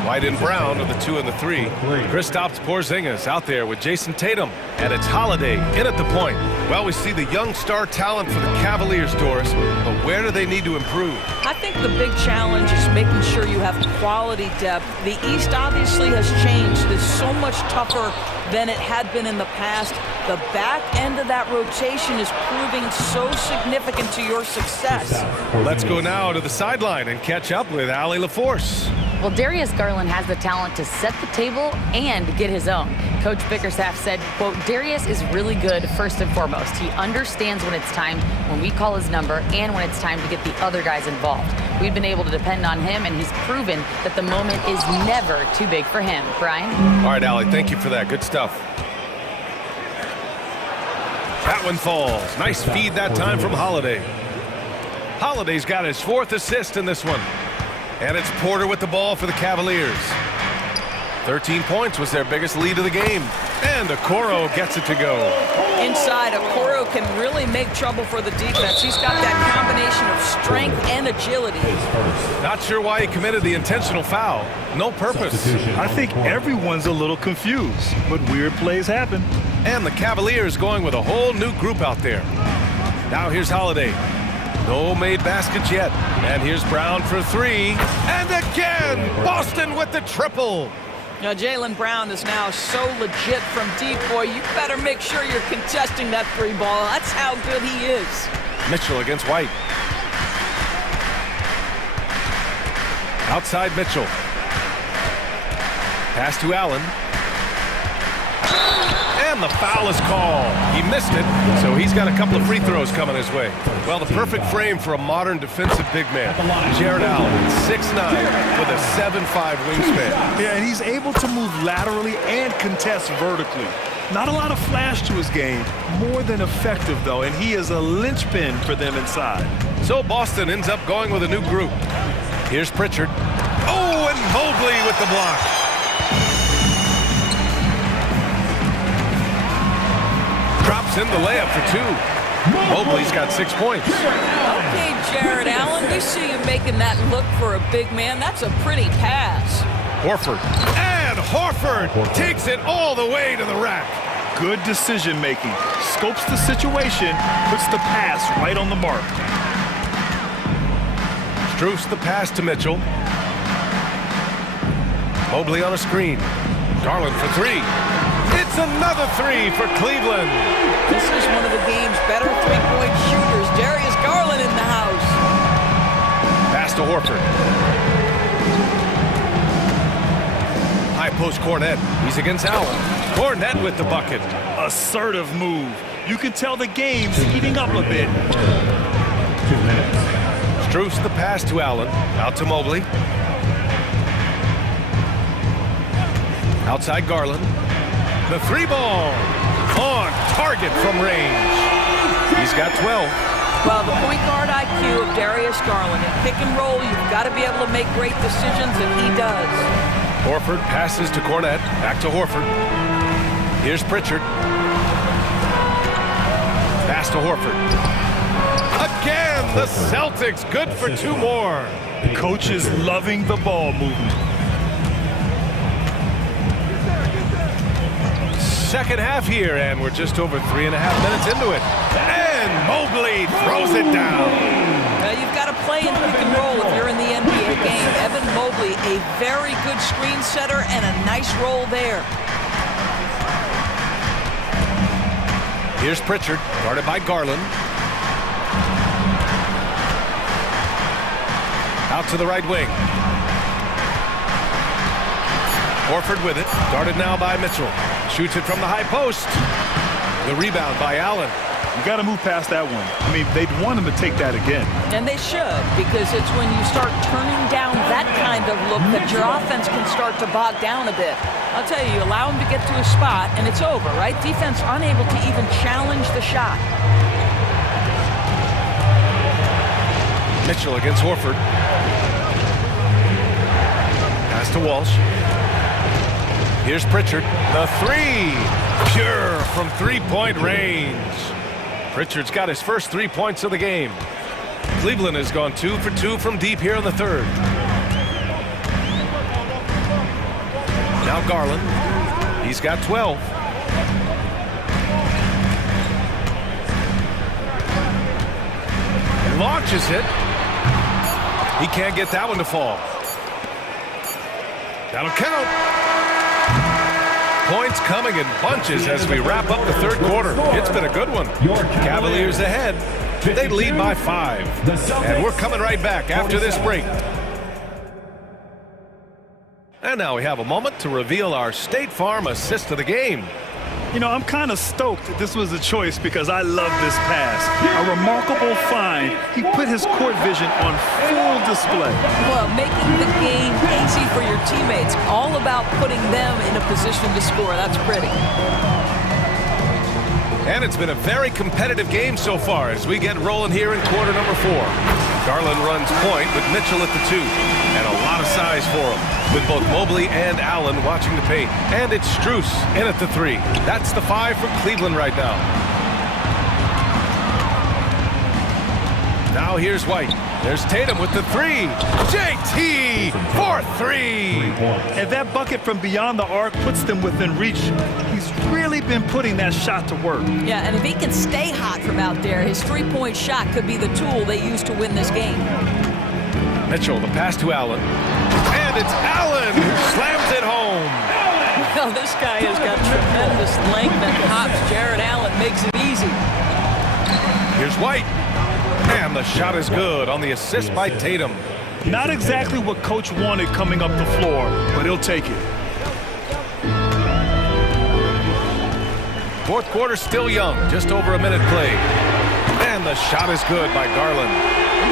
White and Brown are the 2 and the 3. Kristaps Porzingis out there with Jason Tatum. And it's Holiday in at the point. Well, we see the young star talent for the Cavaliers, Doris, but where do they need to improve? I think the big challenge is making sure you have quality depth. The East obviously has changed. It's so much tougher than it had been in the past. The back end of that rotation is proving so significant to your success. Let's go now to the sideline and catch up with Allie LaForce. Well, Darius Garland has the talent to set the table and get his own. Coach Bickerstaff said, quote, Darius is really good first and foremost. He understands when it's time, when we call his number, and when it's time to get the other guys involved. We've been able to depend on him, and he's proven that the moment is never too big for him. Brian? All right, Allie, thank you for that. Good stuff. That one falls. Nice feed that time from Holiday. Holiday's got his 4th assist in this one. And it's Porter with the ball for the Cavaliers. 13 points was their biggest lead of the game. And Okoro gets it to go. Inside, Okoro can really make trouble for the defense. He's got that combination of strength and agility. Not sure why he committed the intentional foul. No purpose. I think everyone's a little confused, but weird plays happen. And the Cavaliers going with a whole new group out there. Now here's Holiday. No made baskets yet. And here's Brown for 3. And again, Boston with the triple. Now, Jaylen Brown is now so legit from deep. Boy, you better make sure you're contesting that 3 ball. That's how good he is. Mitchell against White. Outside Mitchell. Pass to Allen. And the foul is called. He missed it, so he's got a couple of free throws coming his way. Well, the perfect frame for a modern defensive big man. Jared Allen, 6'9", with a 7'5" wingspan. Yeah, and he's able to move laterally and contest vertically. Not a lot of flash to his game, more than effective, though, and he is a linchpin for them inside. So Boston ends up going with a new group. Here's Pritchard. Oh, And Mobley with the block. Drops in the layup for two. Mobley's got 6 points. Okay, Jared Allen, we see you making that look for a big man. That's a pretty pass. Horford. And Horford takes it all the way to the rack. Good decision making. Scopes the situation, puts the pass right on the mark. Strus the pass to Mitchell. Mobley on a screen. Garland for three. It's another three for Cleveland. This is one of the game's better three-point shooters. Darius Garland in the house. Pass to Horford. High post Cornet. He's against Allen. Cornet with the bucket. Assertive move. You can tell the game's heating up a bit. 2 minutes. Strus the pass to Allen. Out to Mobley. Outside Garland. The three ball. On target from range. He's got 12. Well, the point guard IQ of Darius Garland. In pick and roll, you've got to be able to make great decisions, and he does. Horford passes to Cornet. Back to Horford. Here's Pritchard. Pass to Horford. Again, the Celtics good for two more. Coach is loving the ball movement. Second half here, and we're just over 3.5 minutes into it. And Mobley throws it down. You've got to play in pick and roll if you're in the NBA game. Evan Mobley, a very good screen setter and a nice roll there. Here's Pritchard, guarded by Garland. Out to the right wing. Horford with it, guarded now by Mitchell. Shoots it from the high post. The rebound by Allen. You got to move past that one. I mean, they'd want him to take that again. And they should, because it's when you start turning down that kind of look that your offense can start to bog down a bit. I'll tell you, you allow him to get to a spot, and it's over, right? Defense unable to even challenge the shot. Mitchell against Horford. Pass to Walsh. Here's Pritchard. The three. Pure from three-point range. Pritchard's got his first 3 points of the game. Cleveland has gone 2 for 2 from deep here in the third. Now Garland. He's got 12. Launches it. He can't get that one to fall. That'll count. Points coming in bunches as we wrap up the third quarter. It's been a good one. Cavaliers ahead. They lead by 5. And we're coming right back after this break. And now we have a moment to reveal our State Farm assist of the game. You know, I'm kind of stoked that this was a choice because I love this pass. A remarkable find. He put his court vision on full display. Well, making the game easy for your teammates. All about putting them in a position to score. That's pretty. And it's been a very competitive game so far as we get rolling here in quarter number 4. Garland runs point with Mitchell at the 2. And a lot of size for him, with both Mobley and Allen watching the paint. And it's Strus in at the 3. That's the 5 for Cleveland right now. Now here's White. There's Tatum with the 3. JT for 3. And that bucket from beyond the arc puts them within reach. He's really been putting that shot to work. Yeah, and if he can stay hot from out there, his three-point shot could be the tool they use to win this game. Mitchell, the pass to Allen. And it's Allen who slams it home. Well, this guy has got tremendous length and hops. Jared Allen makes it easy. Here's White. And the shot is good on the assist by Tatum. Not exactly what Coach wanted coming up the floor, but he'll take it. Fourth quarter still young, just over a minute played. And the shot is good by Garland.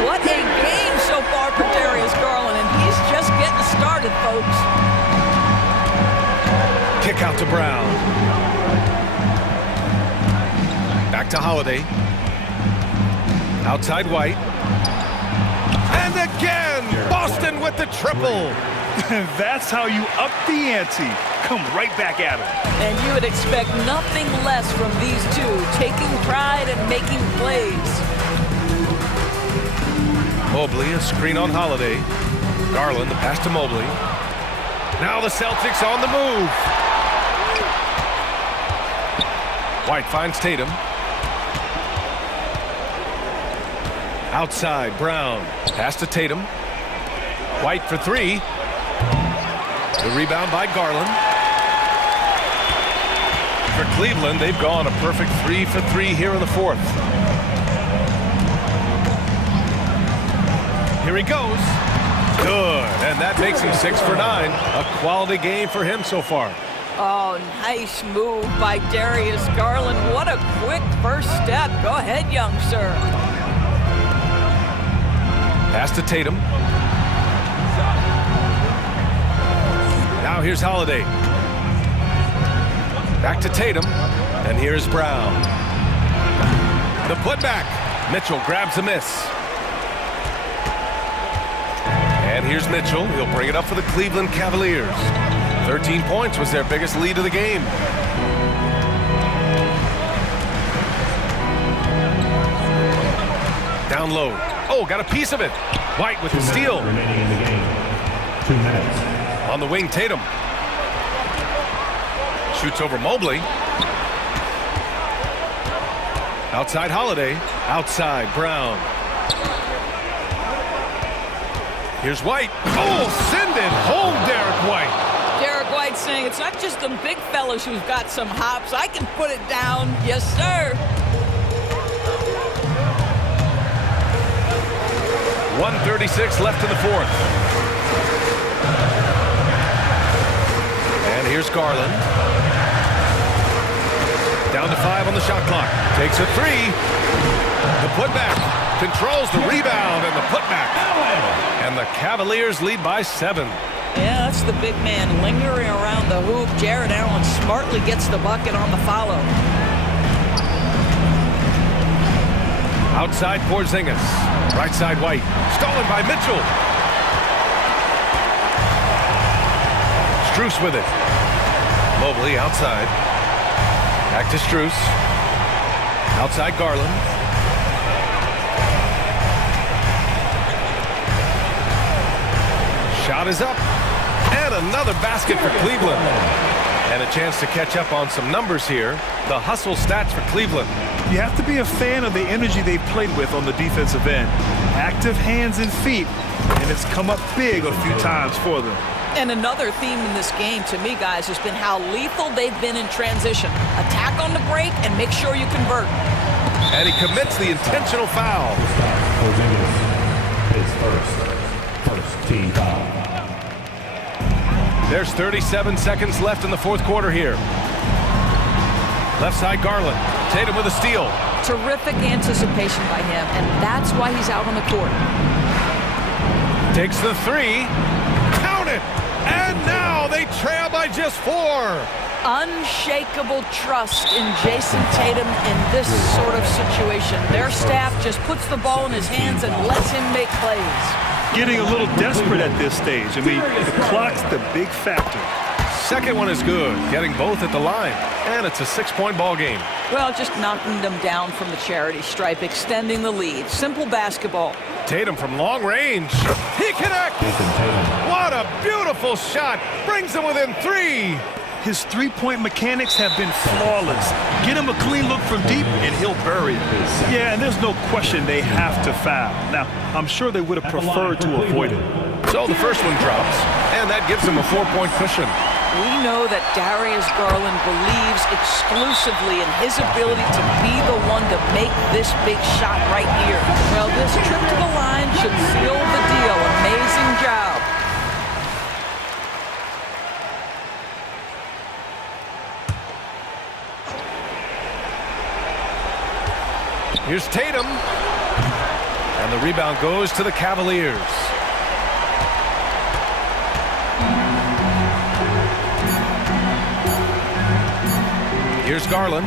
What a game so far for Darius Garland, and he's just getting started, folks. Kick out to Brown. Back to Holiday. Outside White. And And again, Boston with the triple. That's how you up the ante. Come right back at him. And you would expect nothing less from these two, taking pride and making plays. Mobley, a screen on Holiday. Garland, the pass to Mobley. Now the Celtics on the move. White finds Tatum. Outside, Brown. Pass to Tatum. White for three. The rebound by Garland. For Cleveland, they've gone a perfect 3 for 3 here in the fourth. Here he goes. Good, and that makes him 6 for 9. A quality game for him so far. Oh, nice move by Darius Garland. What a quick first step. Go ahead, young sir. Pass to Tatum. Now here's Holiday. Back to Tatum. And here's Brown. The putback. Mitchell grabs a miss. And here's Mitchell. He'll bring it up for the Cleveland Cavaliers. 13 points was their biggest lead of the game. Down low. Oh, got a piece of it. White with the steal. Remaining in the game. 2 minutes. On the wing, Tatum. Shoots over Mobley. Outside Holiday. Outside Brown. Here's White. Oh, send it home, Derek White. Derek White saying it's not just the big fellas who've got some hops. I can put it down. Yes, sir. 1:36 left in the fourth. And here's Garland. Down to 5 on the shot clock. Takes a 3. The putback. Controls the rebound and the putback. And the Cavaliers lead by 7. Yeah, that's the big man lingering around the hoop. Jared Allen smartly gets the bucket on the follow. Outside Porzingis. Right side White. Stolen by Mitchell. Strus with it. Mobley outside. Back to Strus. Outside Garland. Shot is up. And another basket for Cleveland. And a chance to catch up on some numbers here. The hustle stats for Cleveland. You have to be a fan of the energy they've played with on the defensive end. Active hands and feet, and it's come up big a few times for them. And another theme in this game, to me, guys, has been how lethal they've been in transition. Attack on the break and make sure you convert. And he commits the intentional foul. His first team foul. There's 37 seconds left in the fourth quarter here. Left side Garland. Tatum with a steal. Terrific anticipation by him, and that's why he's out on the court. Takes the 3. Count it! And now they trail by just 4. Unshakable trust in Jason Tatum in this sort of situation. Their staff just puts the ball in his hands and lets him make plays. Getting a little desperate at this stage. I mean, the clock's the big factor. Second one is good, getting both at the line. And it's a 6-point ball game. Well, just knocking them down from the charity stripe, extending the lead. Simple basketball. Tatum from long range. He connects! What a beautiful shot. Brings them within 3. His three-point mechanics have been flawless. Get him a clean look from deep, and he'll bury it. Yeah, and there's no question they have to foul. Now, I'm sure they would have preferred to avoid it. So the first one drops, and that gives them a 4-point cushion. We know that Darius Garland believes exclusively in his ability to be the one to make this big shot right here. Well, this trip to the line should seal the deal. Amazing job. Here's Tatum. And the rebound goes to the Cavaliers. Here's Garland.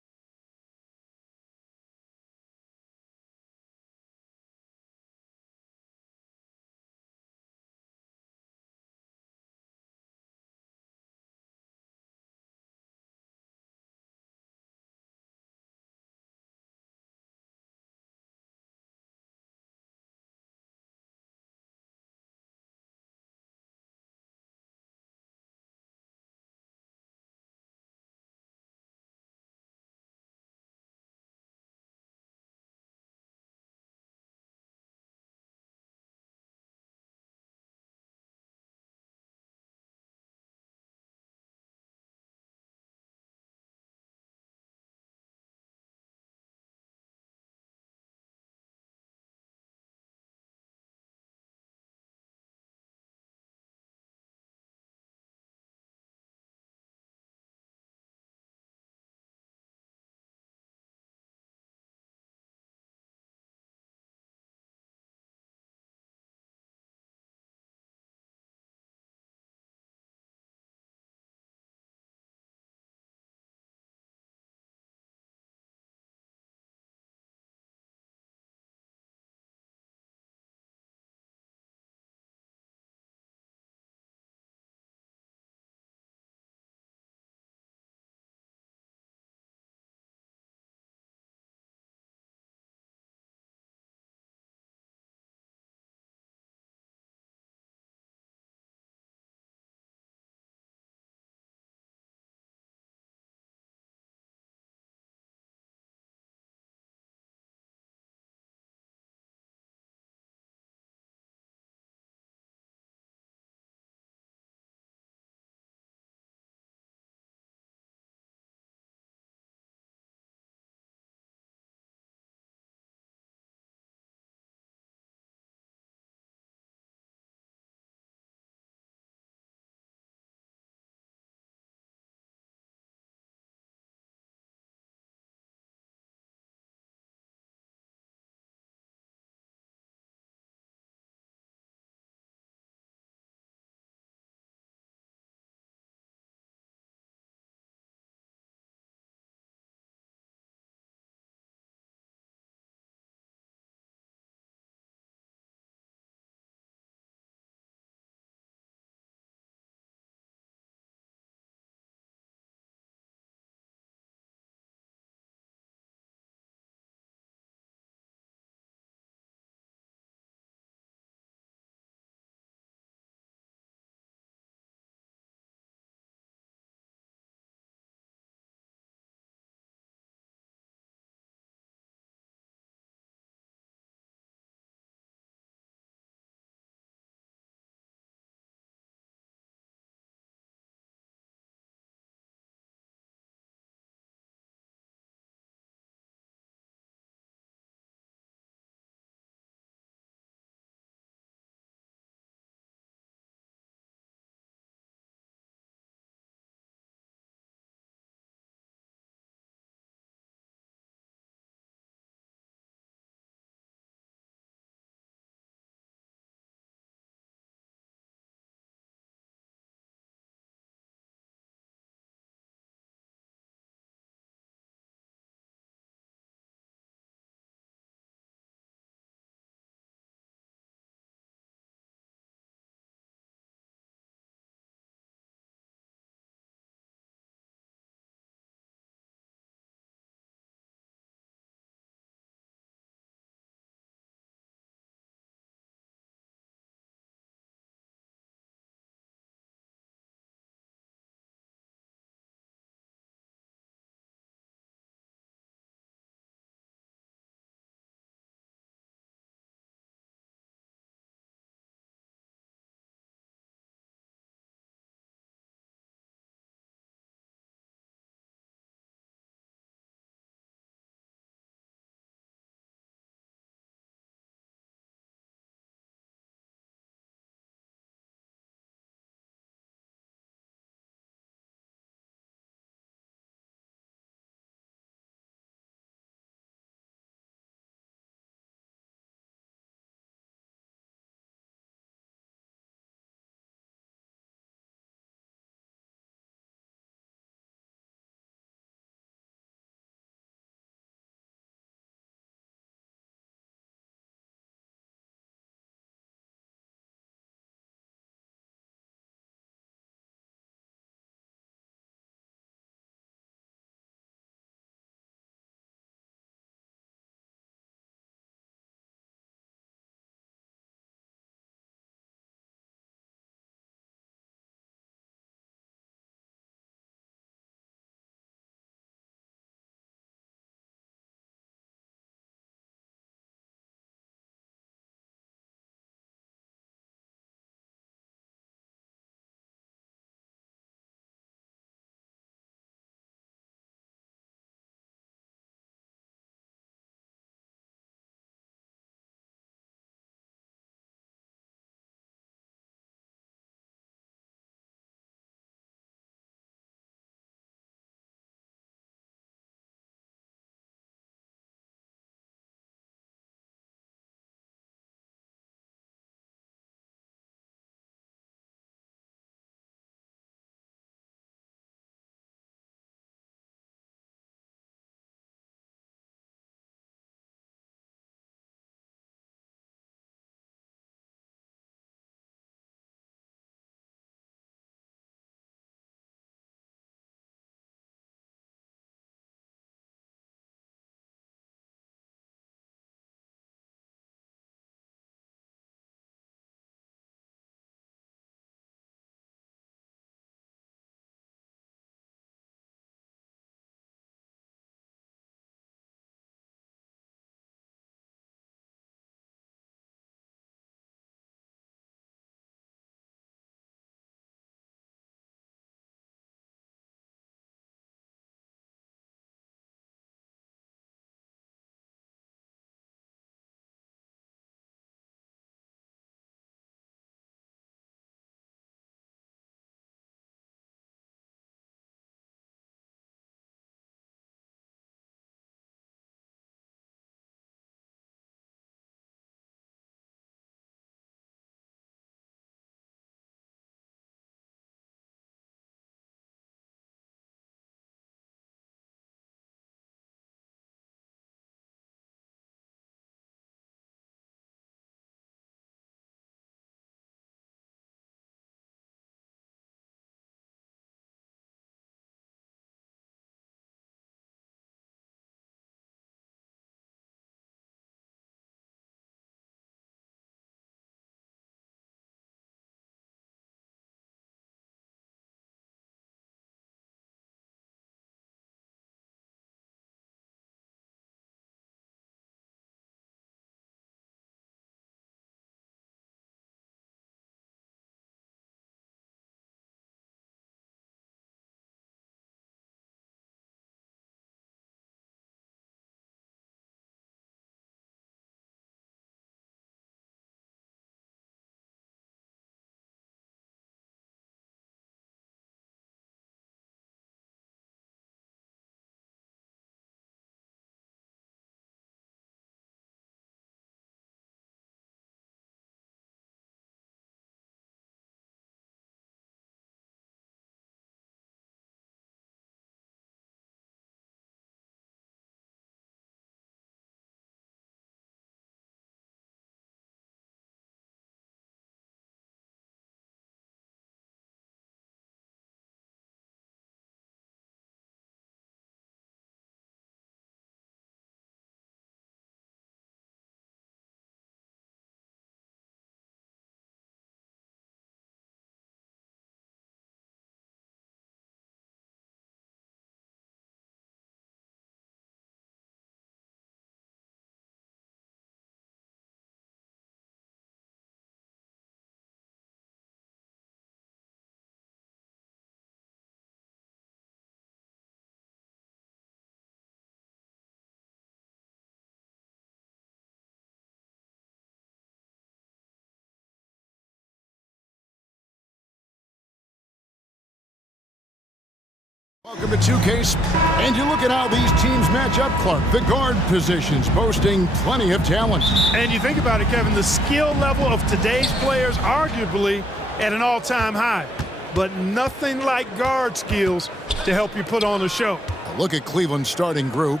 Welcome to 2K, and you look at how these teams match up, Clark. The guard positions boasting plenty of talent. And you think about it, Kevin, the skill level of today's players arguably at an all-time high, but nothing like guard skills to help you put on a show. A look at Cleveland's starting group.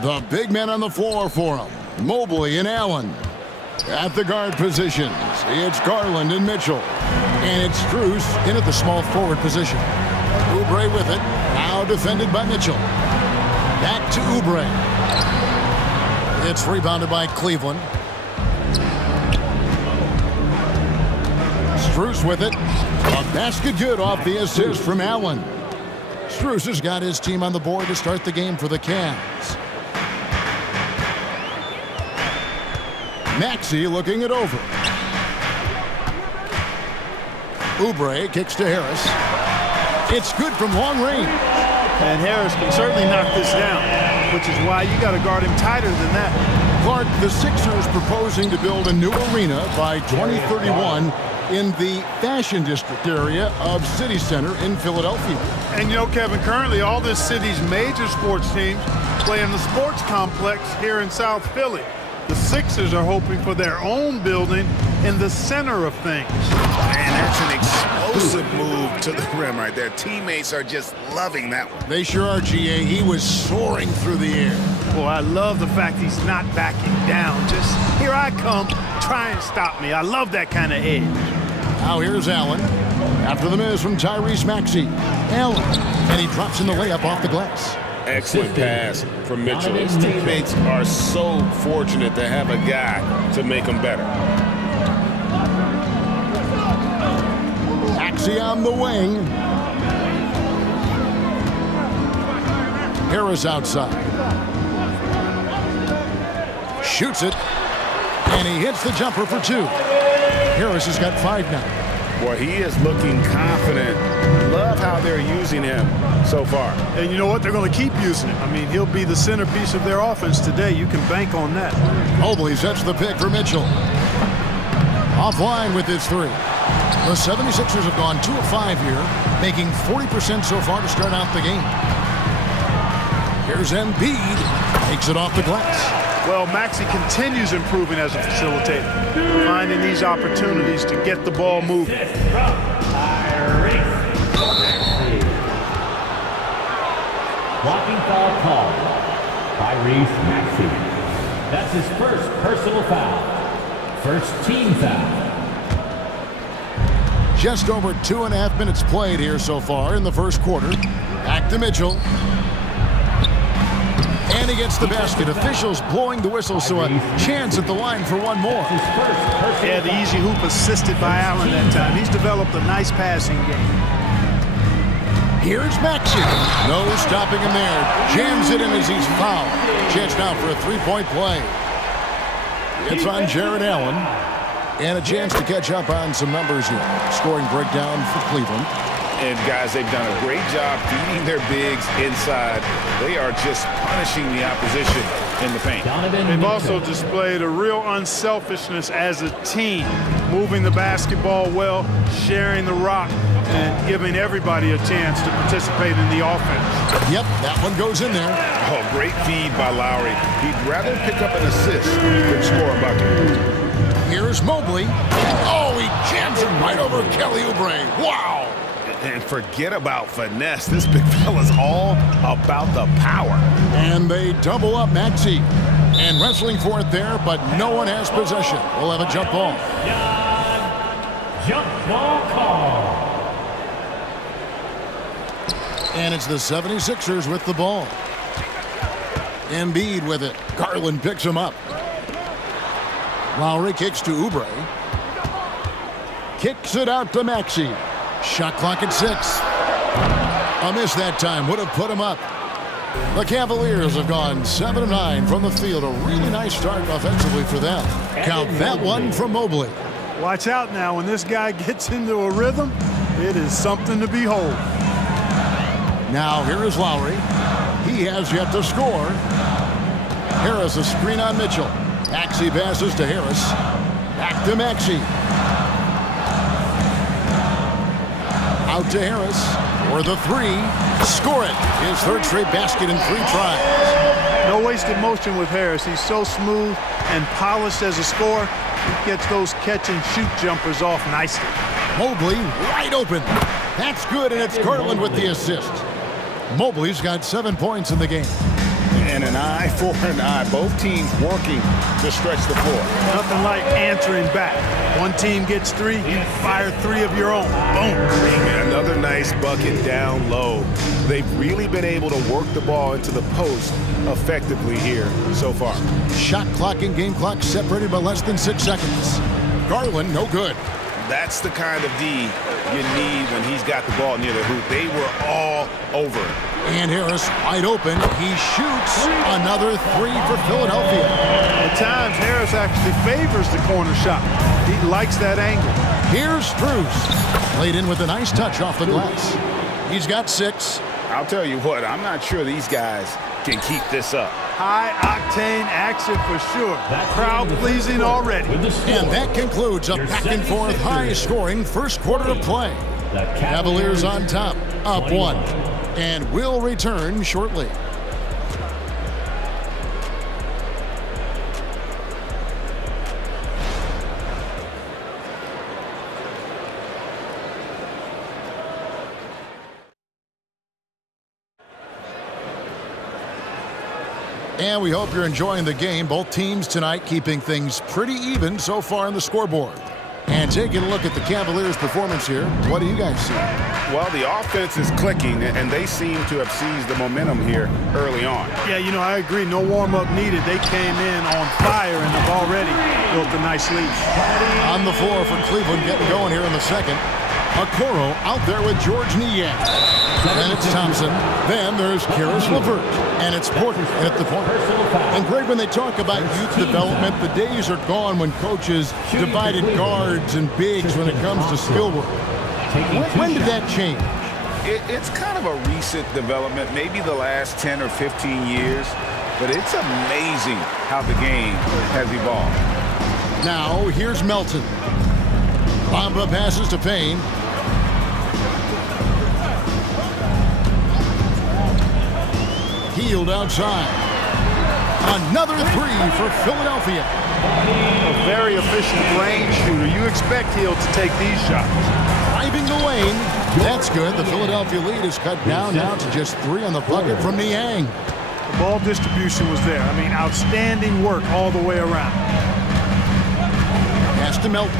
The big men on the floor for them, Mobley and Allen. At the guard positions, it's Garland and Mitchell. And it's Strus in at the small forward position. Oubre with it, now defended by Mitchell. Back to Oubre. It's rebounded by Cleveland. Strus with it. A basket good off the assist from Allen. Strus has got his team on the board to start the game for the Cavs. Maxey looking it over. Oubre kicks to Harris. It's good from long range. And Harris can certainly knock this down, which is why you got to guard him tighter than that. Clark, the Sixers proposing to build a new arena by 2031 in the Fashion District area of City Center in Philadelphia. And you know, Kevin, currently all this city's major sports teams play in the sports complex here in South Philly. The Sixers are hoping for their own building in the center of things. Man, that's an explosive move to the rim right there. Teammates are just loving that one. They sure are, GA. He was soaring through the air. Well, I love the fact he's not backing down. Just, here I come, try and stop me. I love that kind of edge. Now here's Allen. After the miss from Tyrese Maxey. Allen, and he drops in the layup off the glass. Excellent pass from Mitchell. His teammates are so fortunate to have a guy to make them better. Maxey on the wing. Harris outside. Shoots it. And he hits the jumper for two. Harris has got 5 now. Boy, he is looking confident. Love how they're using him so far. And you know what? They're going to keep using him. I mean, he'll be the centerpiece of their offense today. You can bank on that. Mobley sets the pick for Mitchell. Offline with his 3. The 76ers have gone 2 of 5 here, making 40% so far to start out the game. Here's Embiid. Takes it off the glass. Well, Maxey continues improving as a facilitator, finding these opportunities to get the ball moving. Blocking foul call. Tyrese Maxey. That's his first personal foul. First team foul. Just over 2.5 minutes played here so far in the first quarter. Back to Mitchell. And he gets the basket. Officials blowing the whistle, so a chance at the line for one more. Yeah, the easy hoop assisted by Allen that time. He's developed a nice passing game. Here's Maxey. No stopping him there. Jams it in as he's fouled. Chance now for a 3-point play. It's on Jared Allen. And a chance to catch up on some numbers here. Scoring breakdown for Cleveland. And guys, they've done a great job feeding their bigs inside. They are just punishing the opposition in the paint. They've also displayed a real unselfishness as a team, moving the basketball well, sharing the rock, and giving everybody a chance to participate in the offense. Yep, that one goes in there. Oh, great feed by Lowry. He'd rather pick up an assist than score a bucket. Here's Mobley. Oh, he jams it right over Kelly Oubre. Wow. And forget about finesse. This big fella's all about the power. And they double up Maxey. And wrestling for it there, but no one has possession. We'll have a jump ball. Jump ball call. And it's the 76ers with the ball. Embiid with it. Garland picks him up. Lowry kicks to Oubre. Kicks it out to Maxey. Shot clock at 6. A miss that time would have put him up. The Cavaliers have gone 7 of 9 from the field. A really nice start offensively for them. Count that one from Mobley. Watch out now. When this guy gets into a rhythm, it is something to behold. Now here is Lowry. He has yet to score. Harris a screen on Mitchell. Maxey passes to Harris. Back to Maxey. Out to Harris. For the three, score it. His third straight basket in 3 tries. No wasted motion with Harris. He's so smooth and polished as a scorer. He gets those catch-and-shoot jumpers off nicely. Mobley wide open. That's good, and it's Garland with the assist. Mobley's got 7 points in the game. And an eye for an eye. Both teams working to stretch the floor. Nothing like answering back. One team gets 3, you fire 3 of your own. Boom. And another nice bucket down low. They've really been able to work the ball into the post effectively here so far. Shot clock and game clock separated by less than 6 seconds. Garland, no good. That's the kind of D you need when he's got the ball near the hoop. They were all over it. And Harris wide open. He shoots another 3 for Philadelphia. At times, Harris actually favors the corner shot. He likes that angle. Here's Strus. Laid in with a nice touch off the glass. He's got 6. I'll tell you what, I'm not sure these guys can keep this up. High-octane action for sure. Crowd-pleasing already. And that concludes a back-and-forth, high-scoring first quarter of play. Cavaliers on top, up 1. And we'll return shortly. And we hope you're enjoying the game. Both teams tonight keeping things pretty even so far on the scoreboard. And taking a look at the Cavaliers' performance here, what do you guys see? Well, the offense is clicking, and they seem to have seized the momentum here early on. Yeah, you know, I agree. No warm-up needed. They came in on fire and have already built a nice lead. On the floor for Cleveland, getting going here in the second. Okoro out there with George Niang. Then it's Thompson. Then there's Karis LeVert. And it's Porter at the point. And Greg, when they talk about youth development, the days are gone when coaches divided guards and bigs when it comes to skill work. When did that change? It's kind of a recent development, maybe the last 10 or 15 years. But it's amazing how the game has evolved. Now, here's Melton. Bamba passes to Payne. Hield outside. Another 3 for Philadelphia. A very efficient range shooter. You expect Hield to take these shots. Driving the lane. That's good. The Philadelphia lead is cut down now to just 3 on the bucket from Niang. The ball distribution was there. I mean, outstanding work all the way around. Pass to Melton.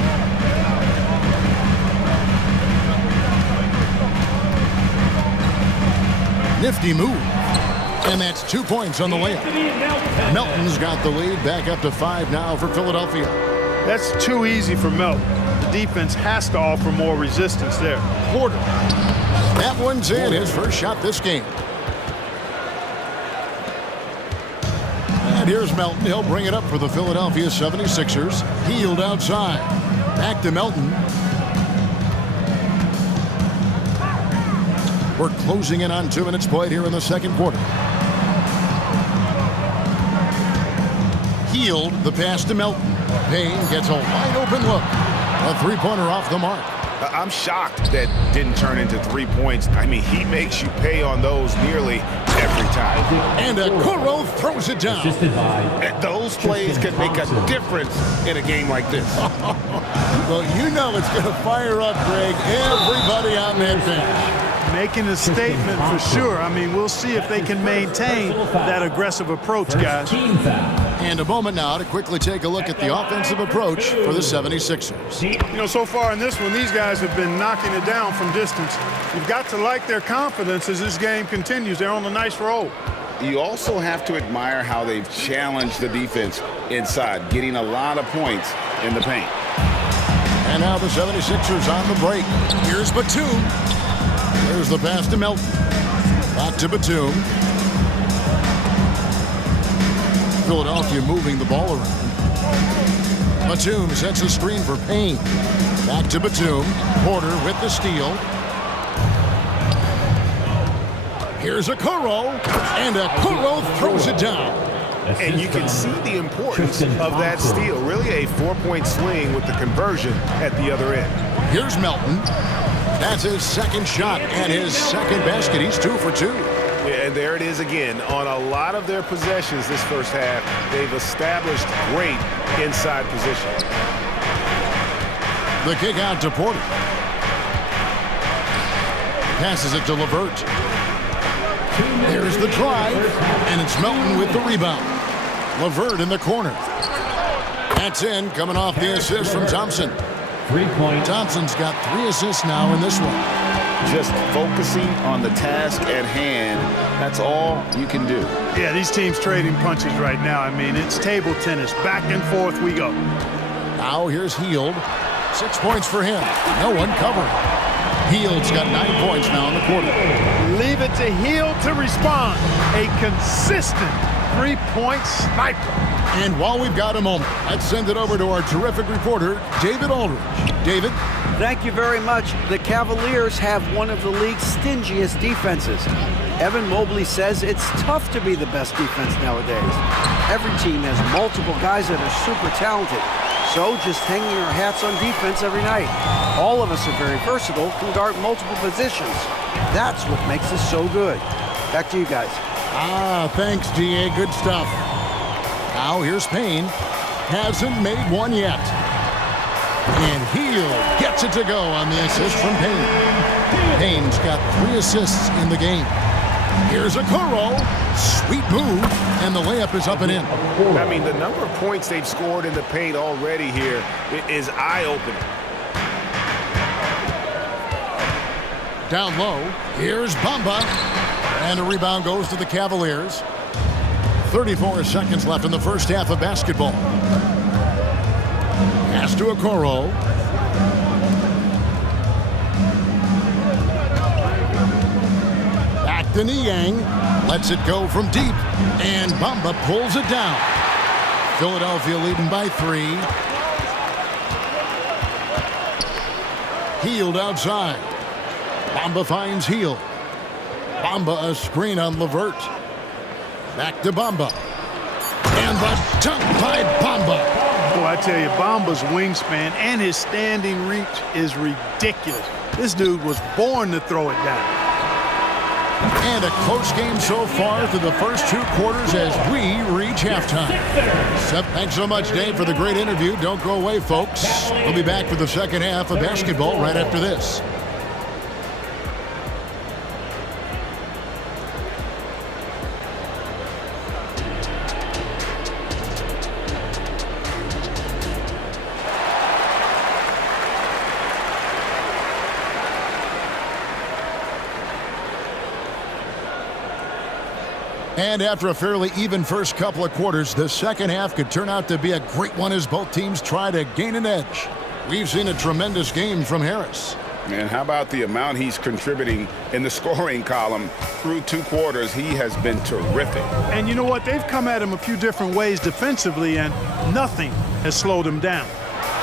Nifty move. And that's 2 points on the layup. Melton's got the lead, back up to 5 now for Philadelphia. That's too easy for Melton. The defense has to offer more resistance there. Porter. That one's in, his first shot this game. And here's Melton. He'll bring it up for the Philadelphia 76ers. Hield outside. Back to Melton. We're closing in on 2 minutes played here in the second quarter. Hield, the pass to Melton. Payne gets a wide open look. A 3-pointer off the mark. I'm shocked that didn't turn into 3 points. I mean, he makes you pay on those nearly every time. And Okoro throws it down. And those plays can make a difference in a game like this. Well, you know it's going to fire up, Greg, everybody on that bench. Making a statement for sure. I mean, we'll see if they can maintain that aggressive approach, guys. And a moment now to quickly take a look at the offensive approach for the 76ers. You know, so far in this one, these guys have been knocking it down from distance. You've got to like their confidence as this game continues. They're on a nice roll. You also have to admire how they've challenged the defense inside, getting a lot of points in the paint. And now the 76ers on the break. Here's Batum. There's the pass to Melton. Back to Batum. Philadelphia moving the ball around. Batum sets a screen for Payne. Back to Batum. Porter with the steal. Here's Okoro. And Okoro throws it down. And you can see the importance of that steal. Really a 4-point swing with the conversion at the other end. Here's Melton. That's his second shot and his second basket. He's 2 for 2. Yeah, and there it is again. On a lot of their possessions this first half, they've established great inside position. The kick out to Porter. Passes it to LeVert. There's the drive, and it's Melton with the rebound. LeVert in the corner. That's in, coming off the assist from Thompson. 3-point. Thompson's got 3 assists now in this one. Just focusing on the task at hand, that's all you can do. Yeah, these teams trading punches right now. I mean, it's table tennis. Back and forth we go. Now here's Hield. 6 points for him. No one covering. Hield's got 9 points now in the quarter. Leave it to Hield to respond. A consistent three-point sniper. And while we've got a moment, let's send it over to our terrific reporter, David Aldridge. David? Thank you very much. The Cavaliers have one of the league's stingiest defenses. Evan Mobley says it's tough to be the best defense nowadays. Every team has multiple guys that are super talented. So just hanging our hats on defense every night. All of us are very versatile, can guard multiple positions. That's what makes us so good. Back to you guys. Thanks, DA. Good stuff. Now here's Payne. Hasn't made one yet. And Hield gets it to go on the assist from Payne. Payne's got 3 assists in the game. Here's a Okoro. Sweet move. And the layup is up and in. I mean, the number of points they've scored in the paint already here is eye-opening. Down low. Here's Bamba. And a rebound goes to the Cavaliers. 34 seconds left in the first half of basketball. Pass to Okoro. Back to Niang. Lets it go from deep. And Bamba pulls it down. Philadelphia leading by 3. Hield outside. Bamba finds Hield. Bamba a screen on LeVert. Back to Bamba. And the dunk by Bamba. Boy, I tell you, Bamba's wingspan and his standing reach is ridiculous. This dude was born to throw it down. And a close game so far through the first 2 quarters as we reach halftime. Seth, thanks so much, Dave, for the great interview. Don't go away, folks. We'll be back for the second half of basketball right after this. And after a fairly even first couple of quarters, the second half could turn out to be a great one as both teams try to gain an edge. We've seen a tremendous game from Harris. And how about the amount he's contributing in the scoring column through 2 quarters? He has been terrific. And you know what? They've come at him a few different ways defensively, and nothing has slowed him down.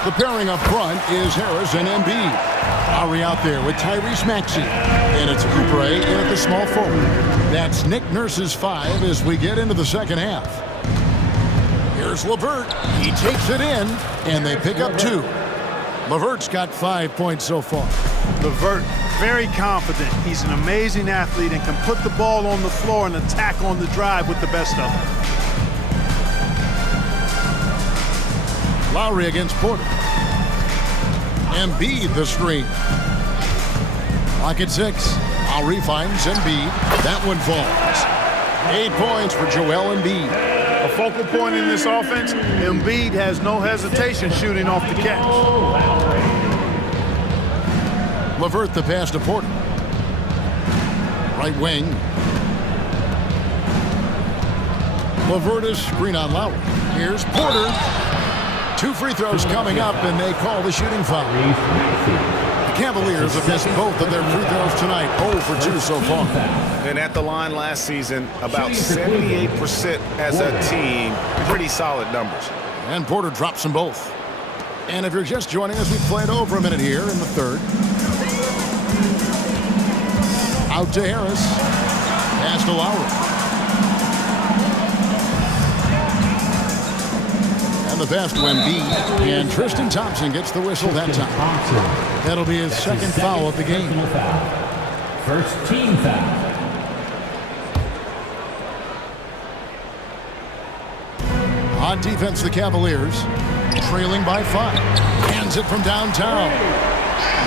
The pairing up front is Harris and Embiid. Lowry out there with Tyrese Maxey. And it's Oubre in at the small forward. That's Nick Nurse's 5 as we get into the second half. Here's LeVert. He takes it in, and they pick up 2. LeVert's got 5 points so far. LeVert, very confident. He's an amazing athlete and can put the ball on the floor and attack on the drive with the best of them. Lowry against Porter. Embiid the screen. Clock at 6. Lowry finds Embiid. That one falls. 8 points for Joel Embiid. A focal point in this offense, Embiid has no hesitation shooting off the catch. LeVert the pass to Porter. Right wing. LeVert is screen on Lowry. Here's Porter. 2 free throws coming up, and they call the shooting foul. The Cavaliers have missed both of their free throws tonight, 0 for 2 so far. And at the line last season, about 78% as a team. Pretty solid numbers. And Porter drops them both. And if you're just joining us, we've played over a minute here in the third. Out to Harris. Pass to Lowry. And the pass to Embiid, and Tristan Thompson gets the whistle that time. That'll be his second foul of the game. First team foul. On defense, the Cavaliers, trailing by 5. Hands it from downtown.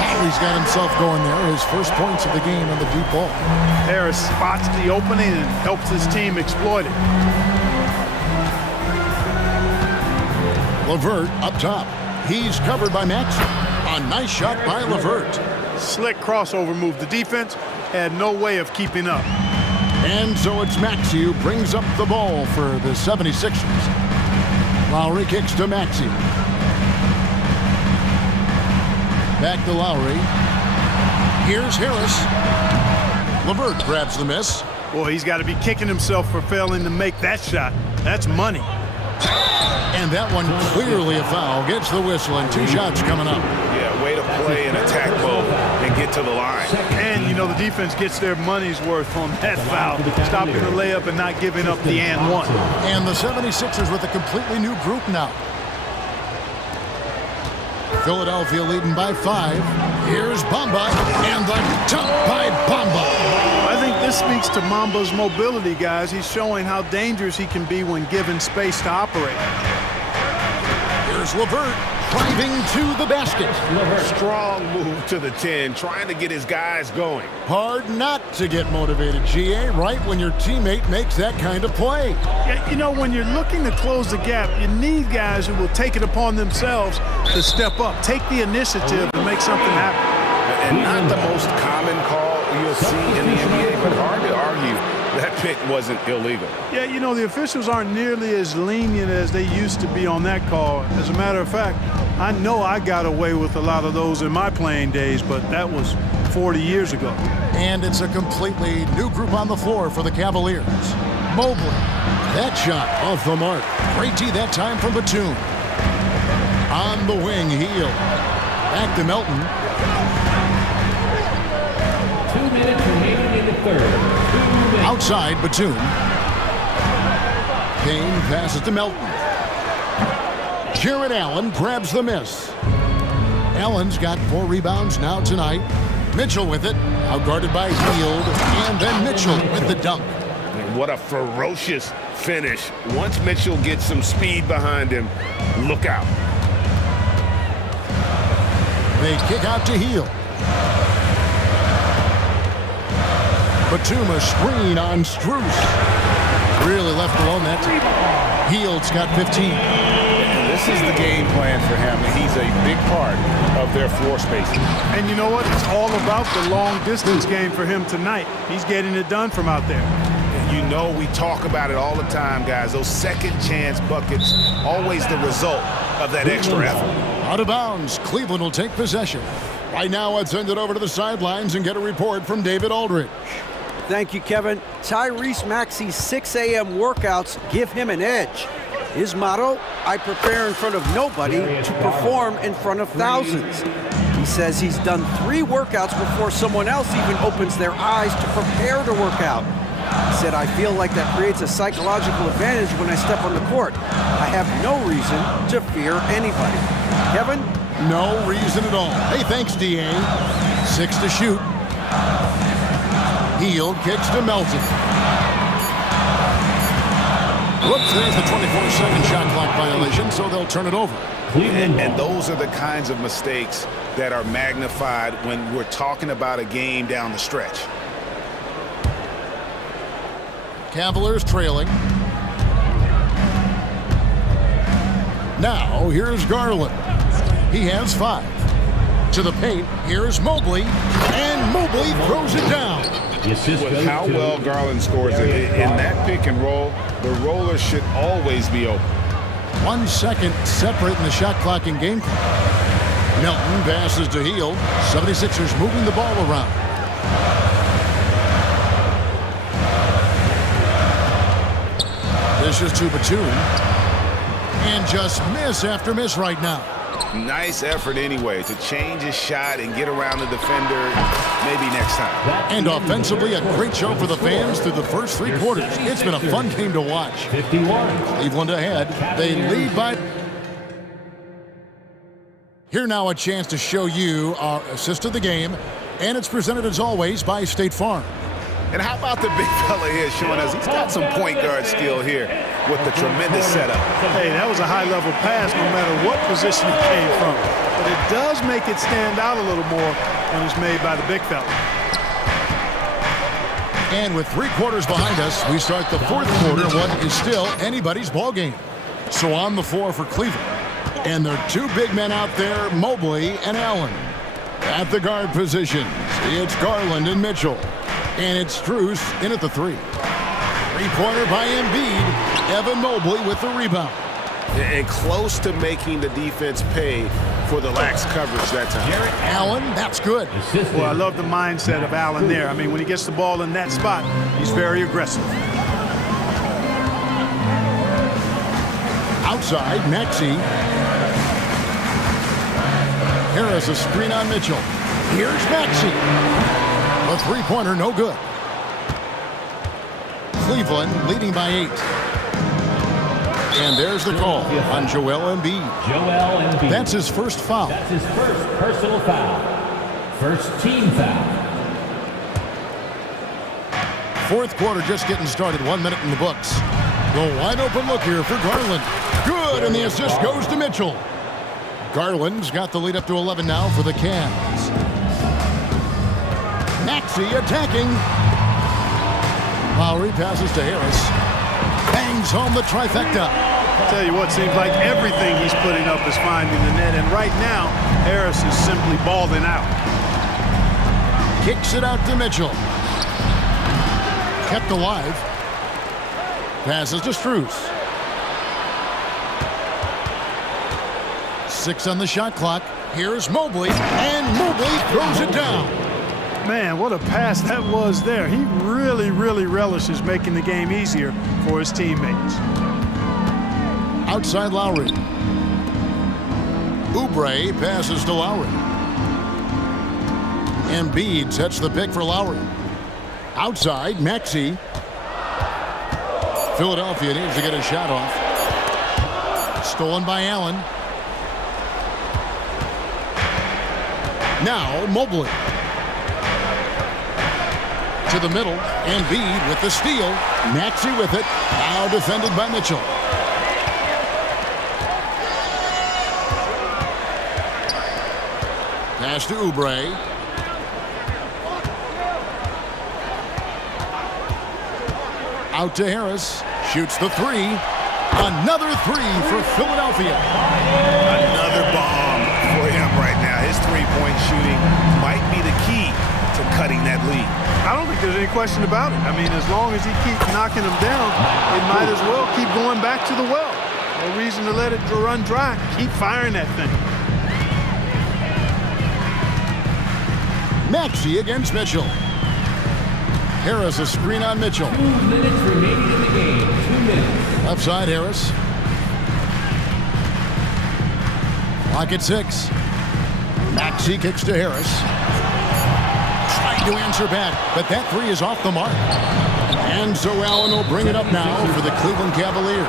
Lowry's got himself going there. His first points of the game on the deep ball. Harris spots the opening and helps his team exploit it. LeVert up top. He's covered by Maxey. A nice shot by LeVert. Slick crossover move. The defense had no way of keeping up. And so it's Maxey who brings up the ball for the 76ers. Lowry kicks to Maxey. Back to Lowry. Here's Harris. LeVert grabs the miss. Boy, he's got to be kicking himself for failing to make that shot. That's money. And that one clearly a foul. Gets the whistle, and 2 shots coming up. Yeah, way to play in attack mode and get to the line. And, you know, the defense gets their money's worth on that foul. Stopping the layup and not giving up the and one. And the 76ers with a completely new group now. Philadelphia leading by 5. Here's Bamba, and the dunk by Bamba. I think this speaks to Mamba's mobility, guys. He's showing how dangerous he can be when given space to operate. Here's LeVert driving to the basket. Strong move to the 10, trying to get his guys going. Hard not to get motivated, GA, right when your teammate makes that kind of play. Yeah, you know, when you're looking to close the gap, you need guys who will take it upon themselves to step up, take the initiative and make something happen. And not the most common call you'll see in the NBA, but hard to argue that pick wasn't illegal. Yeah, you know, the officials aren't nearly as lenient as they used to be on that call. As a matter of fact, I know I got away with a lot of those in my playing days, but that was 40 years ago. And it's a completely new group on the floor for the Cavaliers. Mobley, that shot off the mark. Great D that time from Batum. On the wing, Hield. Back to Melton. 2 minutes remaining in the third. Outside, Batum. Payne passes to Melton. Jared Allen grabs the miss. Allen's got 4 rebounds now tonight. Mitchell with it, outguarded by Hield, and then Mitchell with the dunk. What a ferocious finish. Once Mitchell gets some speed behind him, look out. They kick out to Hield. Batum a screen on Strus. Really left alone that time. Hield's got 15. And this is the game plan for him, and he's a big part of their floor spacing. And you know what? It's all about the long distance game for him tonight. He's getting it done from out there. And you know we talk about it all the time, guys. Those second chance buckets, always the result of that extra effort. Out of bounds, Cleveland will take possession. Right now, let's send it over to the sidelines and get a report from David Aldridge. Thank you, Kevin. Tyrese Maxey's 6 a.m. workouts give him an edge. His motto, I prepare in front of nobody to perform in front of thousands. He says he's done 3 workouts before someone else even opens their eyes to prepare to work out. He said, I feel like that creates a psychological advantage when I step on the court. I have no reason to fear anybody. Kevin? No reason at all. Hey, thanks, D.A. 6 to shoot. Hield kicks to Melton. Whoops, there's the 24-second shot clock violation, so they'll turn it over. And those are the kinds of mistakes that are magnified when we're talking about a game down the stretch. Cavaliers trailing. Now, here's Garland. He has 5. To the paint, here's Mobley, and Mobley throws it down. With how well Garland scores it, in that pick and roll, the roller should always be open. 1 second separating the shot clock and game clock. Melton passes to Hield. 76ers moving the ball around. This is to Batum. And just miss after miss right now. Nice effort anyway to change his shot and get around the defender maybe next time. And offensively, a great show for the fans through the first 3 quarters. It's been a fun game to watch. 51. Cleveland ahead. They lead by... Here now a chance to show you our assist of the game, and it's presented as always by State Farm. And how about the big fella here showing us he's got some point guard skill here with the tremendous setup. Hey, that was a high-level pass no matter what position it came from. But it does make it stand out a little more when it's made by the big fella. And with 3 quarters behind us, we start the 4th quarter, what is still anybody's ball game. So on the floor for Cleveland. And there are 2 big men out there, Mobley and Allen. At the guard positions, it's Garland and Mitchell. And it's Strus in at the 3. 3-pointer by Embiid. Evan Mobley with the rebound. And close to making the defense pay for the lax coverage that time. Jarrett Allen, that's good. Well, I love the mindset of Allen there. I mean, when he gets the ball in that spot, he's very aggressive. Outside, Maxey. Harris a screen on Mitchell. Here's Maxey. A 3-pointer, no good. Cleveland leading by 8. And there's the call on Joel Embiid. Joel Embiid. That's his first foul. That's his first personal foul. First team foul. 4th quarter just getting started. 1 minute in the books. The wide open look here for Garland. Good, and the assist goes to Mitchell. Garland's got the lead up to 11 now for the Cavs. Maxey attacking. Lowry passes to Harris. Bangs home the trifecta. I'll tell you what, seems like everything he's putting up is finding the net. And right now, Harris is simply balling out. Kicks it out to Mitchell. Kept alive. Passes to Strus. 6 on the shot clock. Here's Mobley, and Mobley throws it down. Man, what a pass that was there. He really, really relishes making the game easier for his teammates. Outside Lowry. Oubre passes to Lowry. Embiid sets the pick for Lowry. Outside, Maxey. Philadelphia needs to get a shot off. Stolen by Allen. Now Mobley. To the middle. Embiid with the steal. Maxey with it. Now defended by Mitchell. Pass to Oubre. Out to Harris. Shoots the 3. Another 3 for Philadelphia. Another bomb for him right now. His 3-point shooting might be the key to cutting that lead. I don't think there's any question about it. I mean, as long as he keeps knocking them down, it might as well keep going back to the well. No reason to let it run dry. Keep firing that thing. Maxey against Mitchell. Harris a screen on Mitchell. 2 minutes remaining in the game. 2 minutes. Left side, Harris. Clock at 6. Maxey kicks to Harris. Trying to answer back, but that 3 is off the mark. And so Allen will bring it up now for the Cleveland Cavaliers.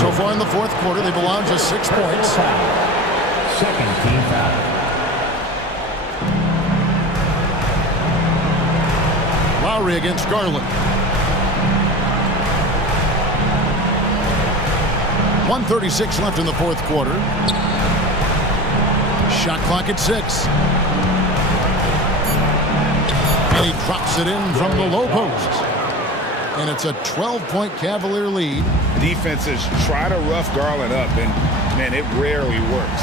So far in the 4th quarter, they belong to 6 points. Second team foul. Lowry against Garland. 1:36 left in the 4th quarter. Shot clock at 6. And he drops it in from the low post. And it's a 12-point Cavalier lead. Defenses try to rough Garland up, and, man, it rarely works.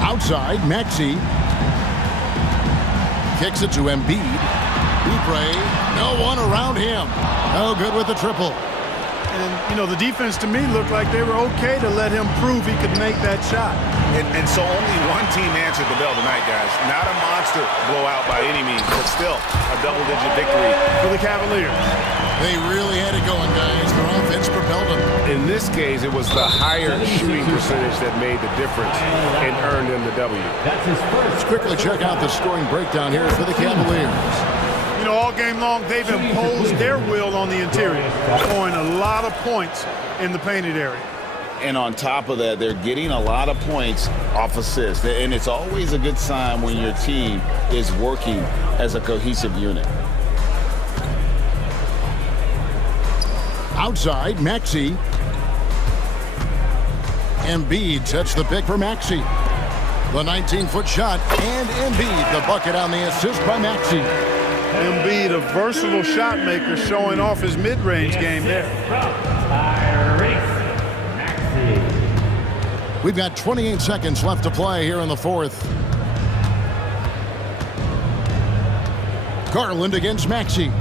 Outside, Maxey. Kicks it to Embiid. Oubre, no one around him. No good with the triple. And, you know, the defense to me looked like they were okay to let him prove he could make that shot. And so only one team answered the bell tonight, guys. Not a monster blowout by any means, but still a double-digit victory For the Cavaliers. They really had it going, guys. Their offense propelled them. In this case, it was the higher shooting percentage that made the difference and earned them the W. That's his first. Let's quickly check out the scoring breakdown here for the Cavaliers. You know, all game long, they've imposed their will on the interior, scoring a lot of points in the painted area. And on top of that, they're getting a lot of points off assists. And it's always a good sign when your team is working as a cohesive unit. Outside, Maxey. Embiid sets the pick for Maxey. The 19-foot shot, and Embiid, the bucket on the assist by Maxey. Embiid, a versatile shot maker, showing off his mid-range game there. We've got 28 seconds left to play here in the fourth. Garland against Maxey.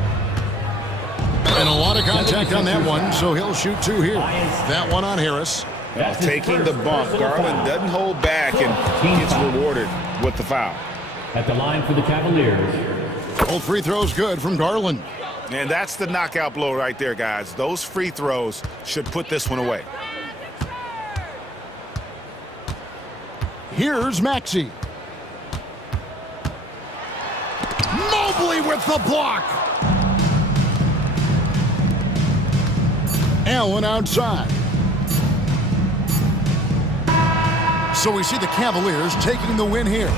And a lot of contact on that one, so he'll shoot two here. That one on Harris. Taking the bump, Garland doesn't hold back and gets rewarded with the foul. At the line for the Cavaliers. Both free throws good from Garland. And that's the knockout blow right there, guys. Those free throws should put this one away. Here's Maxey. Mobley with the block. Allen outside. So we see the Cavaliers taking the win here.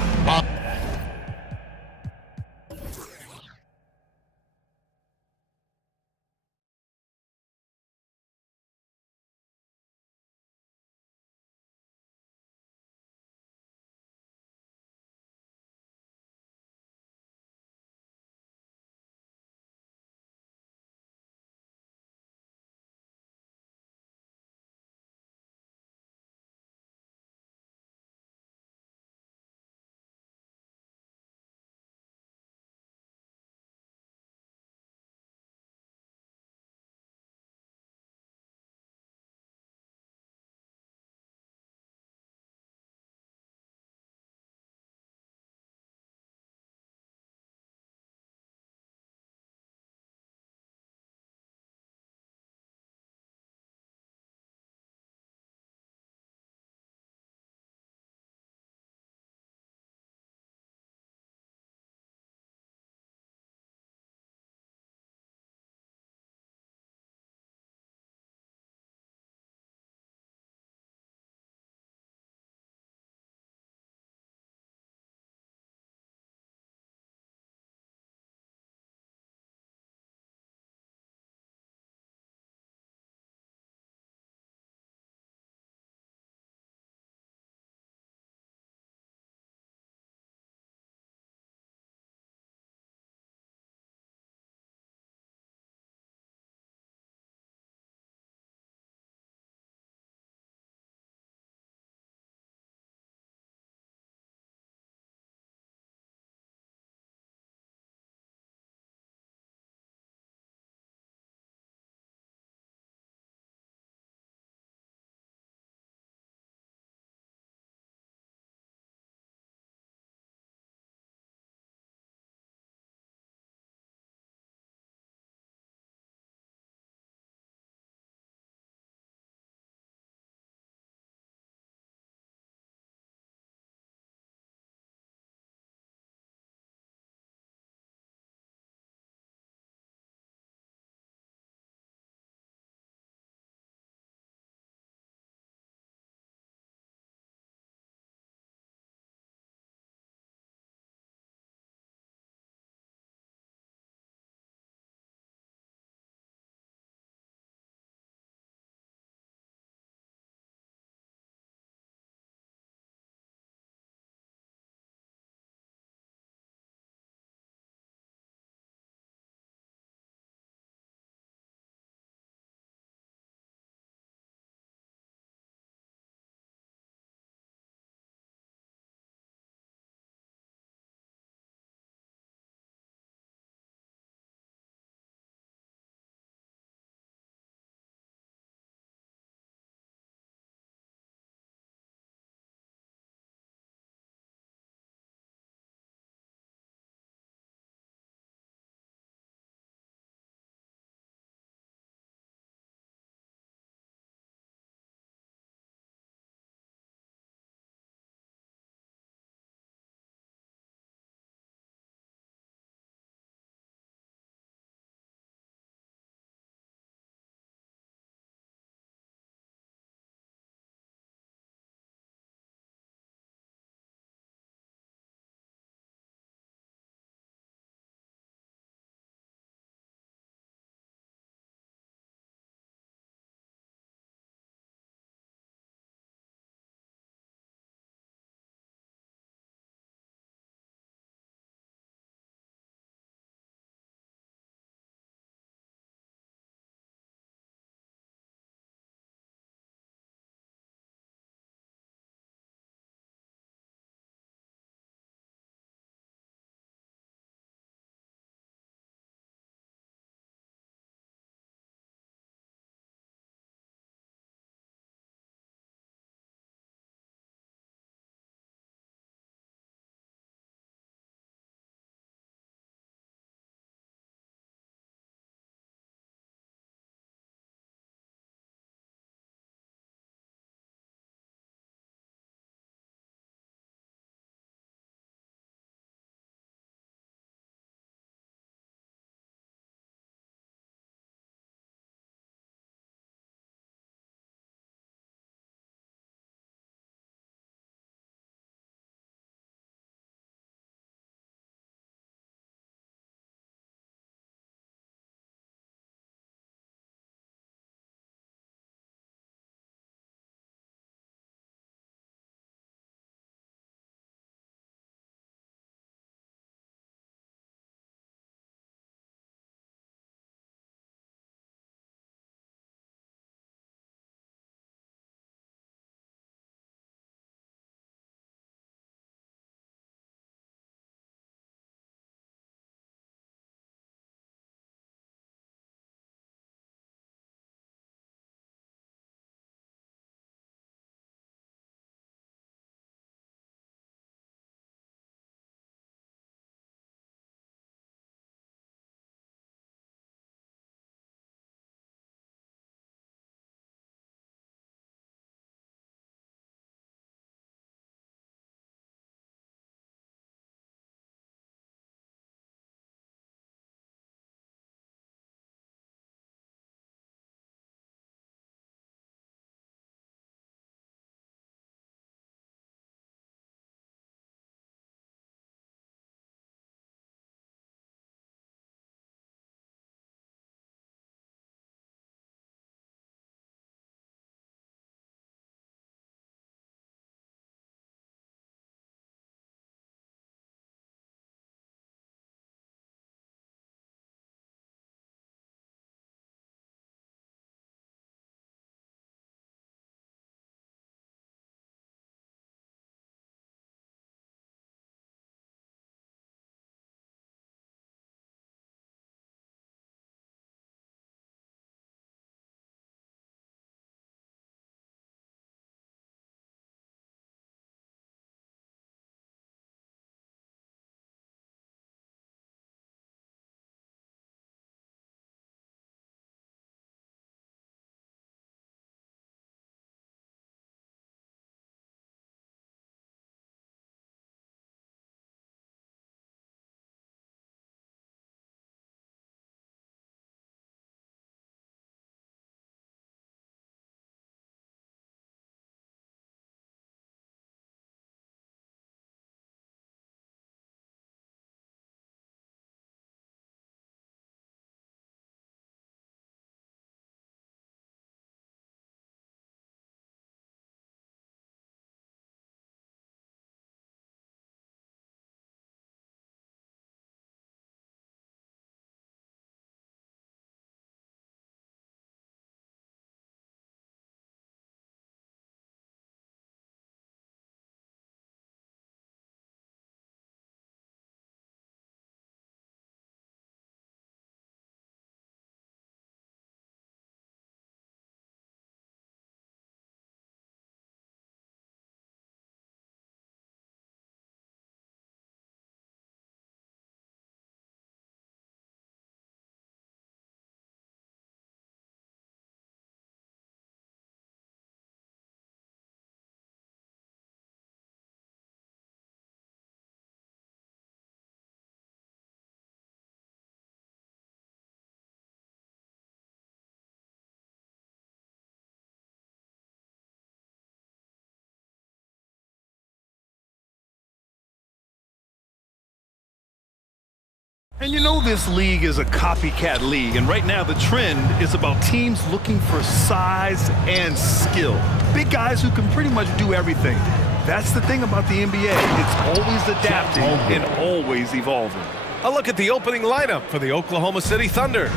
And you know this league is a copycat league, and right now the trend is about teams looking for size and skill. Big guys who can pretty much do everything. That's the thing about the NBA. It's always adapting and always evolving. A look at the opening lineup for the Oklahoma City Thunder.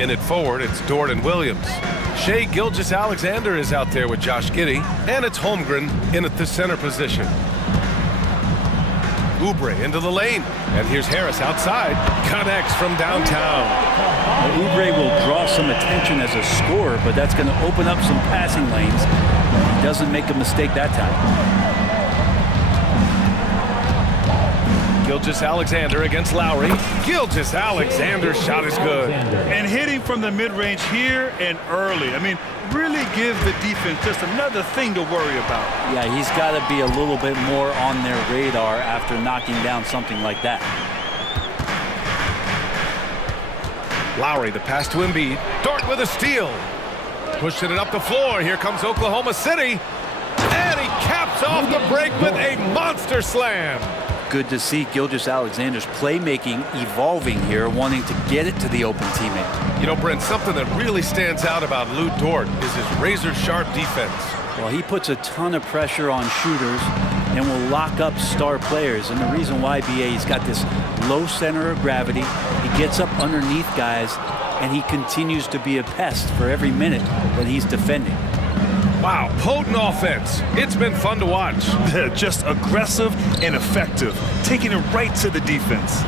In at forward, it's Dort and Williams. Shai Gilgeous-Alexander is out there with Josh Giddey, and it's Holmgren in at the center position. Oubre into the lane, and here's Harris outside. Connects from downtown. Well, Oubre will draw some attention as a scorer, but that's going to open up some passing lanes. He doesn't make a mistake that time. Gilgeous-Alexander against Lowry. Gilgeous-Alexander's shot is good. And hitting from the mid-range here and early. I mean, really give the defense just another thing to worry about. Yeah, he's got to be a little bit more on their radar after knocking down something like that. Lowry, the pass to Embiid. Dort with a steal. Pushing it up the floor. Here comes Oklahoma City. And he caps off the break with a monster slam. Good to see Gilgeous-Alexander's playmaking evolving here, wanting to get it to the open teammate. You know, Brent, something that really stands out about Lou Dort is his razor-sharp defense. Well, he puts a ton of pressure on shooters and will lock up star players. And the reason why, BA, he's got this low center of gravity. He gets up underneath guys, and he continues to be a pest for every minute that he's defending. Wow, potent offense. It's been fun to watch. Just aggressive and effective, taking it right to the defense.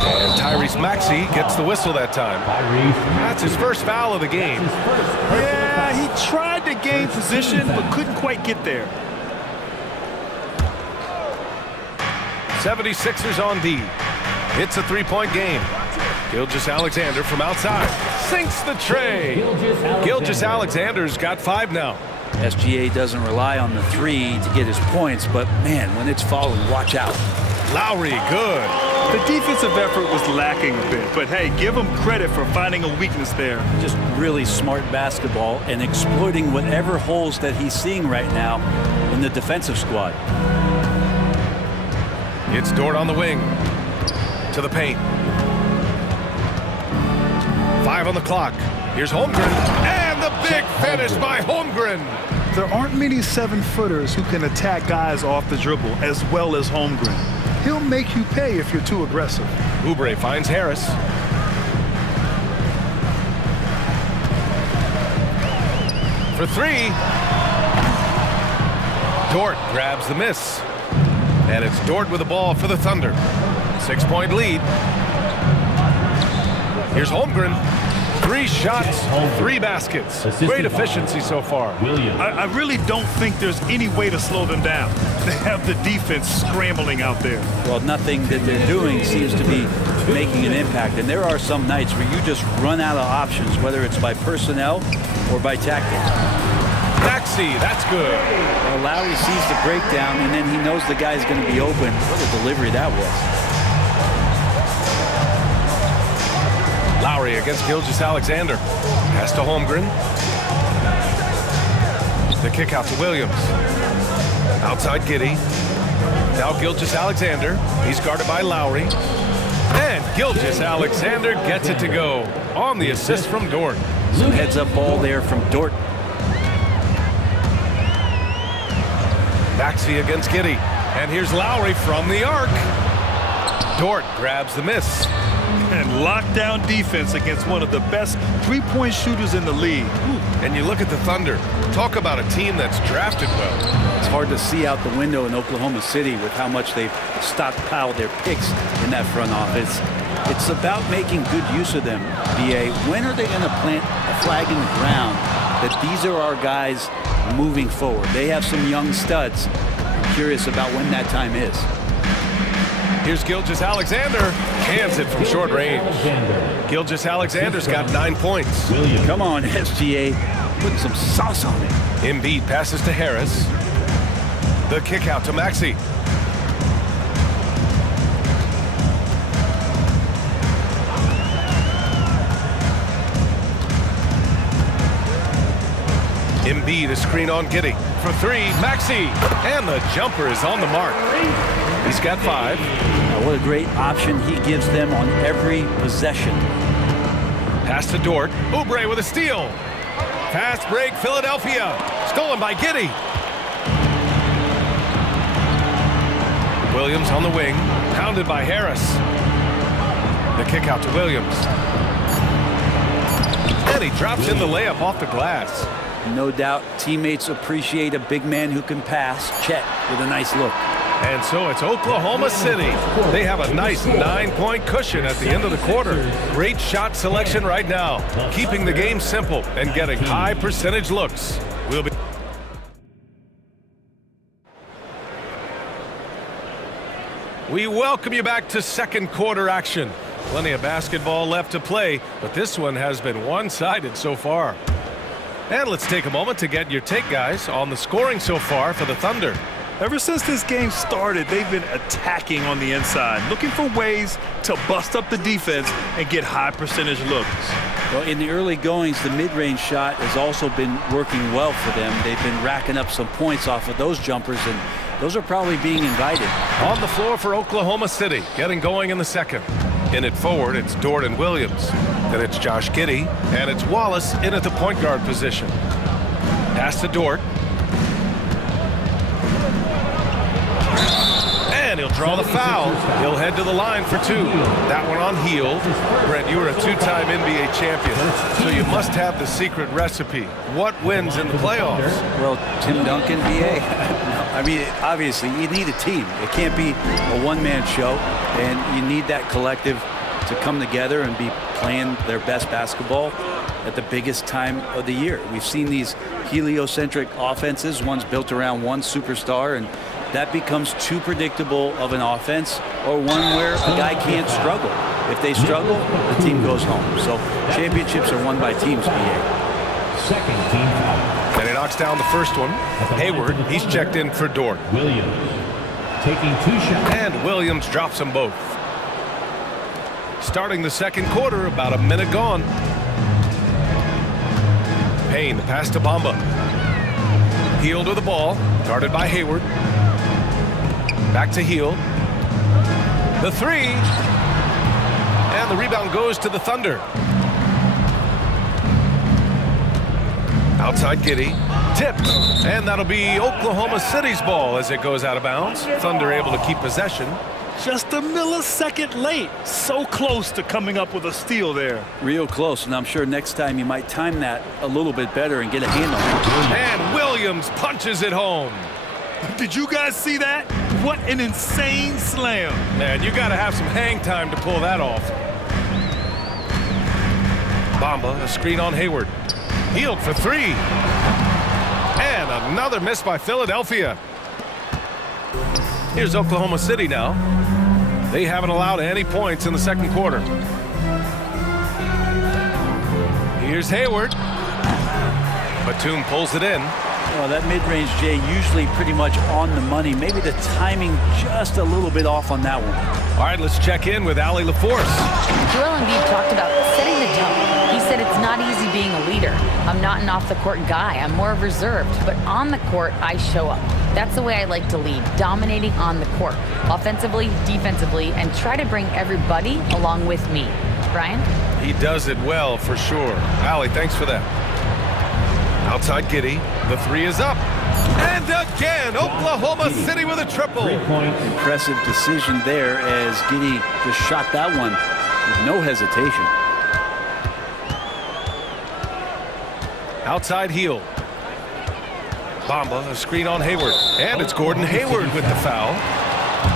And Tyrese Maxey gets the whistle that time. That's his first foul of the game. Yeah, he tried to gain position, but couldn't quite get there. 76ers on D. It's a three-point game. Gilgeous-Alexander from outside sinks the tray. Gilgeous-Alexander's got 5 now. SGA doesn't rely on the three to get his points, but man, when it's falling, watch out. Lowry, good. The defensive effort was lacking a bit, but hey, give him credit for finding a weakness there. Just really smart basketball and exploiting whatever holes that he's seeing right now in the defensive squad. It's Dort on the wing to the paint. 5 on the clock. Here's Holmgren, and the big finish by Holmgren. There aren't many 7-footers who can attack guys off the dribble as well as Holmgren. He'll make you pay if you're too aggressive. Oubre finds Harris. For 3. Dort grabs the miss. And it's Dort with the ball for the Thunder. 6-point lead. Here's Holmgren. 3 shots, 3 baskets. Great efficiency so far. I really don't think there's any way to slow them down. They have the defense scrambling out there. Well, nothing that they're doing seems to be making an impact. And there are some nights where you just run out of options, whether it's by personnel or by tactics. Maxey, that's good. Well, Lowry sees the breakdown, and then he knows the guy's going to be open. What a delivery that was. Lowry against Gilgeous-Alexander. Pass to Holmgren. The kick out to Williams. Outside Giddey. Now Gilgeous-Alexander. He's guarded by Lowry. And Gilgeous-Alexander gets it to go on the assist from Dort. Some heads-up ball there from Dort. Maxey against Giddey. And here's Lowry from the arc. Dort grabs the miss. And lockdown defense against one of the best three-point shooters in the league. And you look at the Thunder. Talk about a team that's drafted well. It's hard to see out the window in Oklahoma City with how much they've stockpiled their picks in that front office. It's about making good use of them, BA. When are they going to plant a flag in the ground that these are our guys moving forward? They have some young studs. I'm curious about when that time is. Here's Gilgeous-Alexander. Cans it from short range. Gilgeous-Alexander's got 9 points. Come on, SGA. Put some sauce on it. Embiid passes to Harris. The kick out to Maxey. Embiid is screen on Giddey. For 3, Maxey. And the jumper is on the mark. He's got 5. What a great option he gives them on every possession. Pass to Dort. Oubre with a steal. Fast break, Philadelphia. Stolen by Giddey. Williams on the wing. Pounded by Harris. The kick out to Williams. And he drops in the layup off the glass. No doubt teammates appreciate a big man who can pass. Chet with a nice look. And so it's Oklahoma City. They have a nice 9-point cushion at the end of the quarter. Great shot selection right now, keeping the game simple and getting high percentage looks. We welcome you back to second quarter action. Plenty of basketball left to play, but this one has been one-sided so far. And let's take a moment to get your take, guys, on the scoring so far for the Thunder. Ever since this game started, they've been attacking on the inside, looking for ways to bust up the defense and get high percentage looks. Well, in the early goings, the mid-range shot has also been working well for them. They've been racking up some points off of those jumpers, and those are probably being invited. On the floor for Oklahoma City, getting going in the second. In it forward, it's Dort and Williams. Then it's Josh Giddey, and it's Wallace in at the point guard position. Pass to Dort. And he'll draw the foul. He'll head to the line for two. That one on Hield. Brent, you were a two-time NBA champion, so you must have the secret recipe. What wins in the playoffs? Well, Tim Duncan, BA. I mean, obviously, you need a team. It can't be a one-man show, and you need that collective to come together and be playing their best basketball at the biggest time of the year. We've seen these heliocentric offenses, one's built around one superstar, and that becomes too predictable of an offense, or one where a guy can't struggle. If they struggle, the team goes home. So championships are won by teams, BA. Second team foul. And he knocks down the first one. Hayward, he's checked in for Dort. Williams taking 2 shots. And Williams drops them both. Starting the second quarter, about a minute gone. Payne, the pass to Bamba. Hield with the ball, guarded by Hayward. Back to Hield. The three. And the rebound goes to the Thunder. Outside Giddey. Tipped. And that'll be Oklahoma City's ball as it goes out of bounds. Thunder able to keep possession. Just a millisecond late. So close to coming up with a steal there. Real close, and I'm sure next time you might time that a little bit better and get a handle. And Williams punches it home. Did you guys see that? What an insane slam. Man, you got to have some hang time to pull that off. Bamba, a screen on Hayward. Hield for three. And another miss by Philadelphia. Here's Oklahoma City now. They haven't allowed any points in the second quarter. Here's Hayward. Batum pulls it in. Well, that mid-range, Jay, usually pretty much on the money. Maybe the timing just a little bit off on that one. All right, let's check in with Allie LaForce. Joel Embiid talked about setting the tone. He said it's not easy being a leader. I'm not an off-the-court guy. I'm more reserved. But on the court, I show up. That's the way I like to lead, dominating on the court, offensively, defensively, and try to bring everybody along with me. Brian? He does it well, for sure. Allie, thanks for that. Outside Giddey, the three is up. And again, Oklahoma City with a triple. Impressive decision there as Giddey just shot that one with no hesitation. Outside Hield. Bamba, a screen on Hayward. And it's Gordon Hayward with the foul.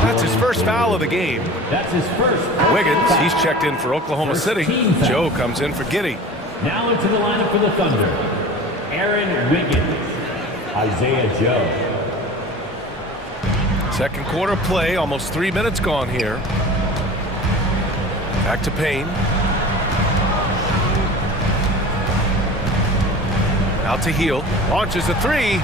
That's his first foul of the game. That's his first. Wiggins, he's checked in for Oklahoma City. Joe comes in for Giddey. Now into the lineup for the Thunder. Aaron Wiggins, Isaiah Joe. Second quarter play, almost 3 minutes gone here. Back to Payne. Out to Hield. Launches a three.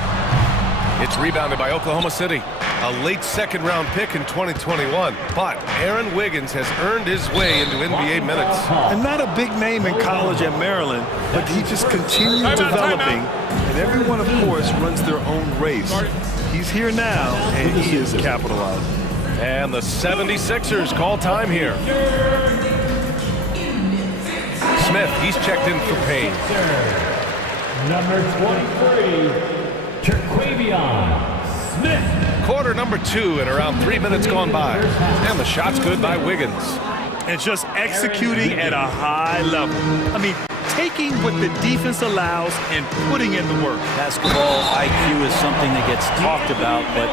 It's rebounded by Oklahoma City. A late second-round pick in 2021. But Aaron Wiggins has earned his way into NBA minutes. And not a big name in college at Maryland, but he just continued developing. And everyone, of course, runs their own race. He's here now, and he is capitalizing. And the 76ers call time here. Smith, he's checked in for Payne. Number 23, Terquavion Smith. Quarter number 2 and around 3 minutes gone by. And the shot's good by Wiggins. And just executing at a high level. I mean, taking what the defense allows and putting in the work. Basketball IQ is something that gets talked about, but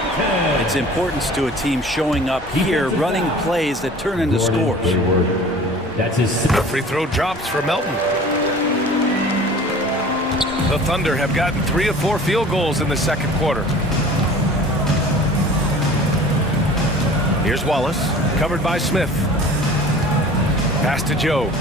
its importance to a team showing up here, running plays that turn into scores. That's his free throw drops for Melton. The Thunder have gotten 3 of 4 field goals in the second quarter. Here's Wallace, covered by Smith. Pass to Joe.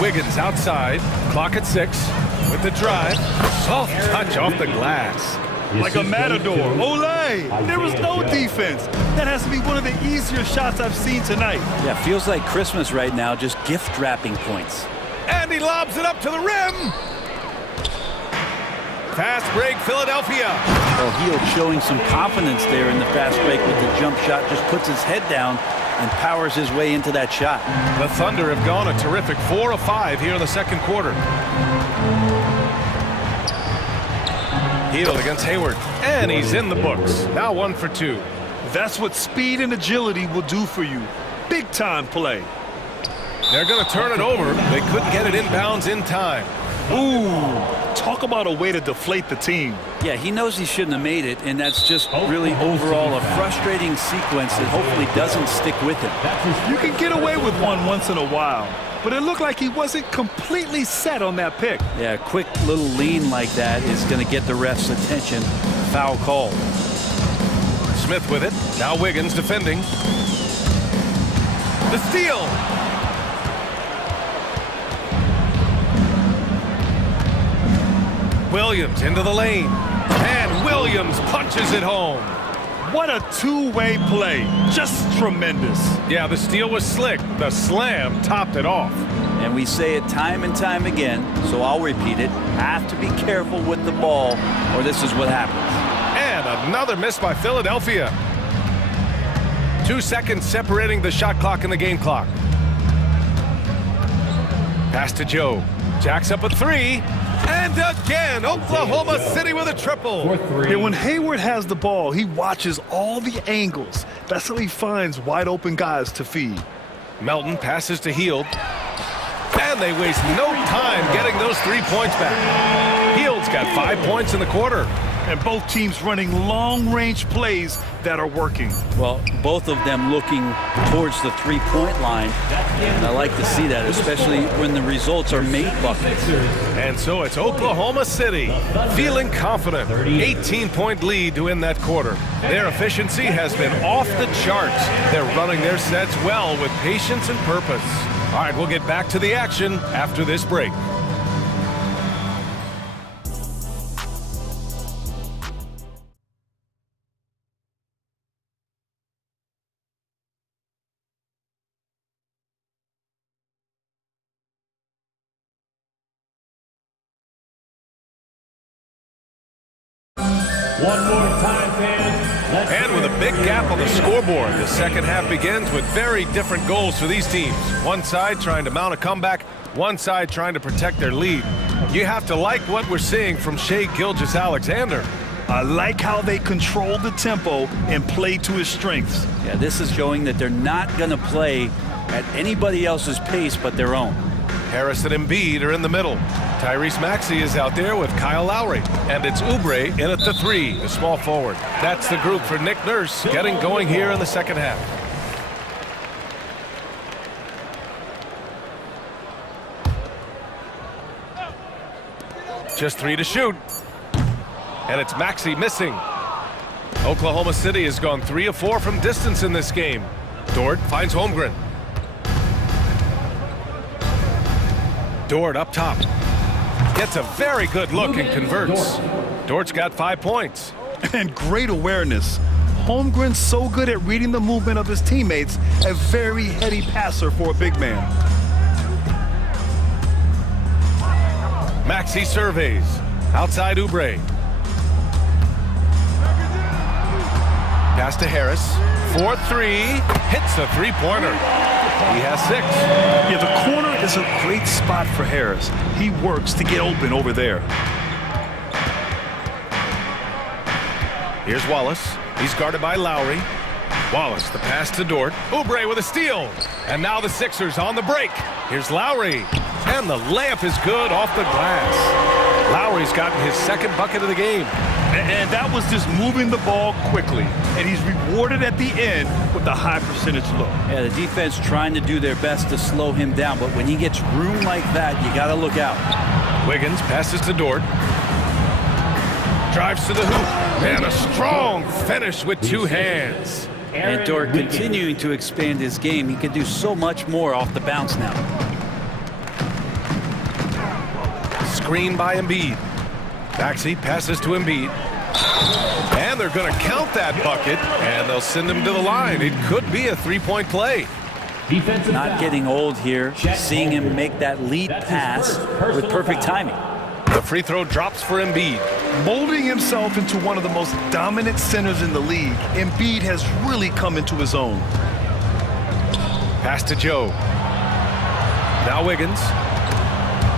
Wiggins outside, clock at 6, with the drive. Soft touch off the glass. Like a matador. Olé! There was no defense. That has to be one of the easier shots I've seen tonight. Yeah, feels like Christmas right now, just gift wrapping points. And he lobs it up to the rim. Fast break, Philadelphia. Well, Hield showing some confidence there in the fast break with the jump shot, just puts his head down and powers his way into that shot. The Thunder have gone a terrific 4 of 5 here in the second quarter. Hield against Hayward, and he's in the books. Now 1 for 2. That's what speed and agility will do for you. Big time play. They're going to turn it over. They couldn't get it inbounds in time. Ooh, talk about a way to deflate the team. Yeah, he knows he shouldn't have made it, and that's just really overall a frustrating sequence that hopefully doesn't stick with him. You can get away with one once in a while, but it looked like he wasn't completely set on that pick. Yeah, a quick little lean like that is going to get the ref's attention. Foul call. Smith with it. Now Wiggins defending. The steal. Williams into the lane, and Williams punches it home. What a two-way play. Just tremendous. Yeah, the steal was slick. The slam topped it off. And we say it time and time again, so I'll repeat it. Have to be careful with the ball, or this is what happens. And another miss by Philadelphia. 2 seconds separating the shot clock and the game clock. Pass to Joe. Jacks up a 3. And again, Oklahoma City with a triple. And when Hayward has the ball, he watches all the angles. That's how he finds wide open guys to feed. Melton passes to Hield. And they waste no time getting those 3 points back. Hield's got 5 points in the quarter. And both teams running long-range plays that are working. Well, both of them looking towards the three-point line. And I like to see that, especially when the results are made buckets. And so it's Oklahoma City feeling confident. 18-point lead to win that quarter. Their efficiency has been off the charts. They're running their sets well with patience and purpose. All right, we'll get back to the action after this break. One more time, fans. And with a big gap on the scoreboard, the second half begins with very different goals for these teams. One side trying to mount a comeback, one side trying to protect their lead. You have to like what we're seeing from Shai Gilgeous-Alexander. I like how they control the tempo and play to his strengths. Yeah, this is showing that they're not going to play at anybody else's pace but their own. Harris and Embiid are in the middle. Tyrese Maxey is out there with Kyle Lowry. And it's Oubre in at the 3, the small forward. That's the group for Nick Nurse getting going here in the second half. Just 3 to shoot. And it's Maxey missing. Oklahoma City has gone 3 of 4 from distance in this game. Dort finds Holmgren. Dort up top. Gets a very good look and converts. Dort's got 5 points. And great awareness. Holmgren's so good at reading the movement of his teammates, a very heady passer for a big man. Maxey surveys. Outside Oubre. Pass to Harris. 4-3. Hits the three-pointer. He has 6. Yeah, the corner is a great spot for Harris. He works to get open over there. Here's Wallace. He's guarded by Lowry. Wallace, the pass to Dort. Oubre with a steal. And now the Sixers on the break. Here's Lowry. And the layup is good off the glass. Lowry's gotten his second bucket of the game. And that was just moving the ball quickly. And he's rewarded at the end with a high percentage look. Yeah, the defense trying to do their best to slow him down, but when he gets room like that, you got to look out. Wiggins passes to Dort. Drives to the hoop. And a strong finish with 2 hands. And Dort continuing to expand his game. He can do so much more off the bounce now. Screen by Embiid. Maxey passes to Embiid. And they're going to count that bucket, and they'll send him to the line. It could be a three-point play. Not getting old here. Seeing him make that lead pass with perfect timing. The free throw drops for Embiid. Molding himself into one of the most dominant centers in the league, Embiid has really come into his own. Pass to Joe. Now Wiggins.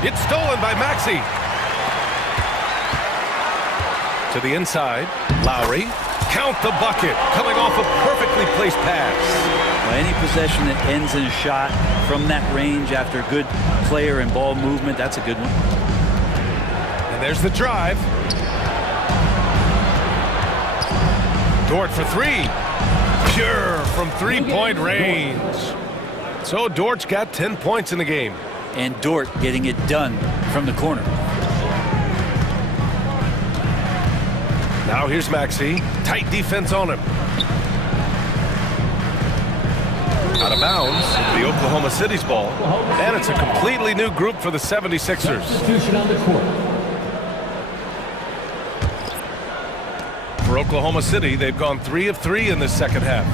It's stolen by Maxey. To the inside. Lowry. Count the bucket. Coming off a perfectly placed pass. Well, any possession that ends in a shot from that range after good player and ball movement, that's a good one. And there's the drive. Dort for 3. Pure from three-point range. So Dort's got 10 points in the game. And Dort getting it done from the corner. Now here's Maxey. Tight defense on him. Out of bounds. The Oklahoma City's ball. And it's a completely new group for the 76ers. Substitution on the court. For Oklahoma City, they've gone 3 of 3 in this second half.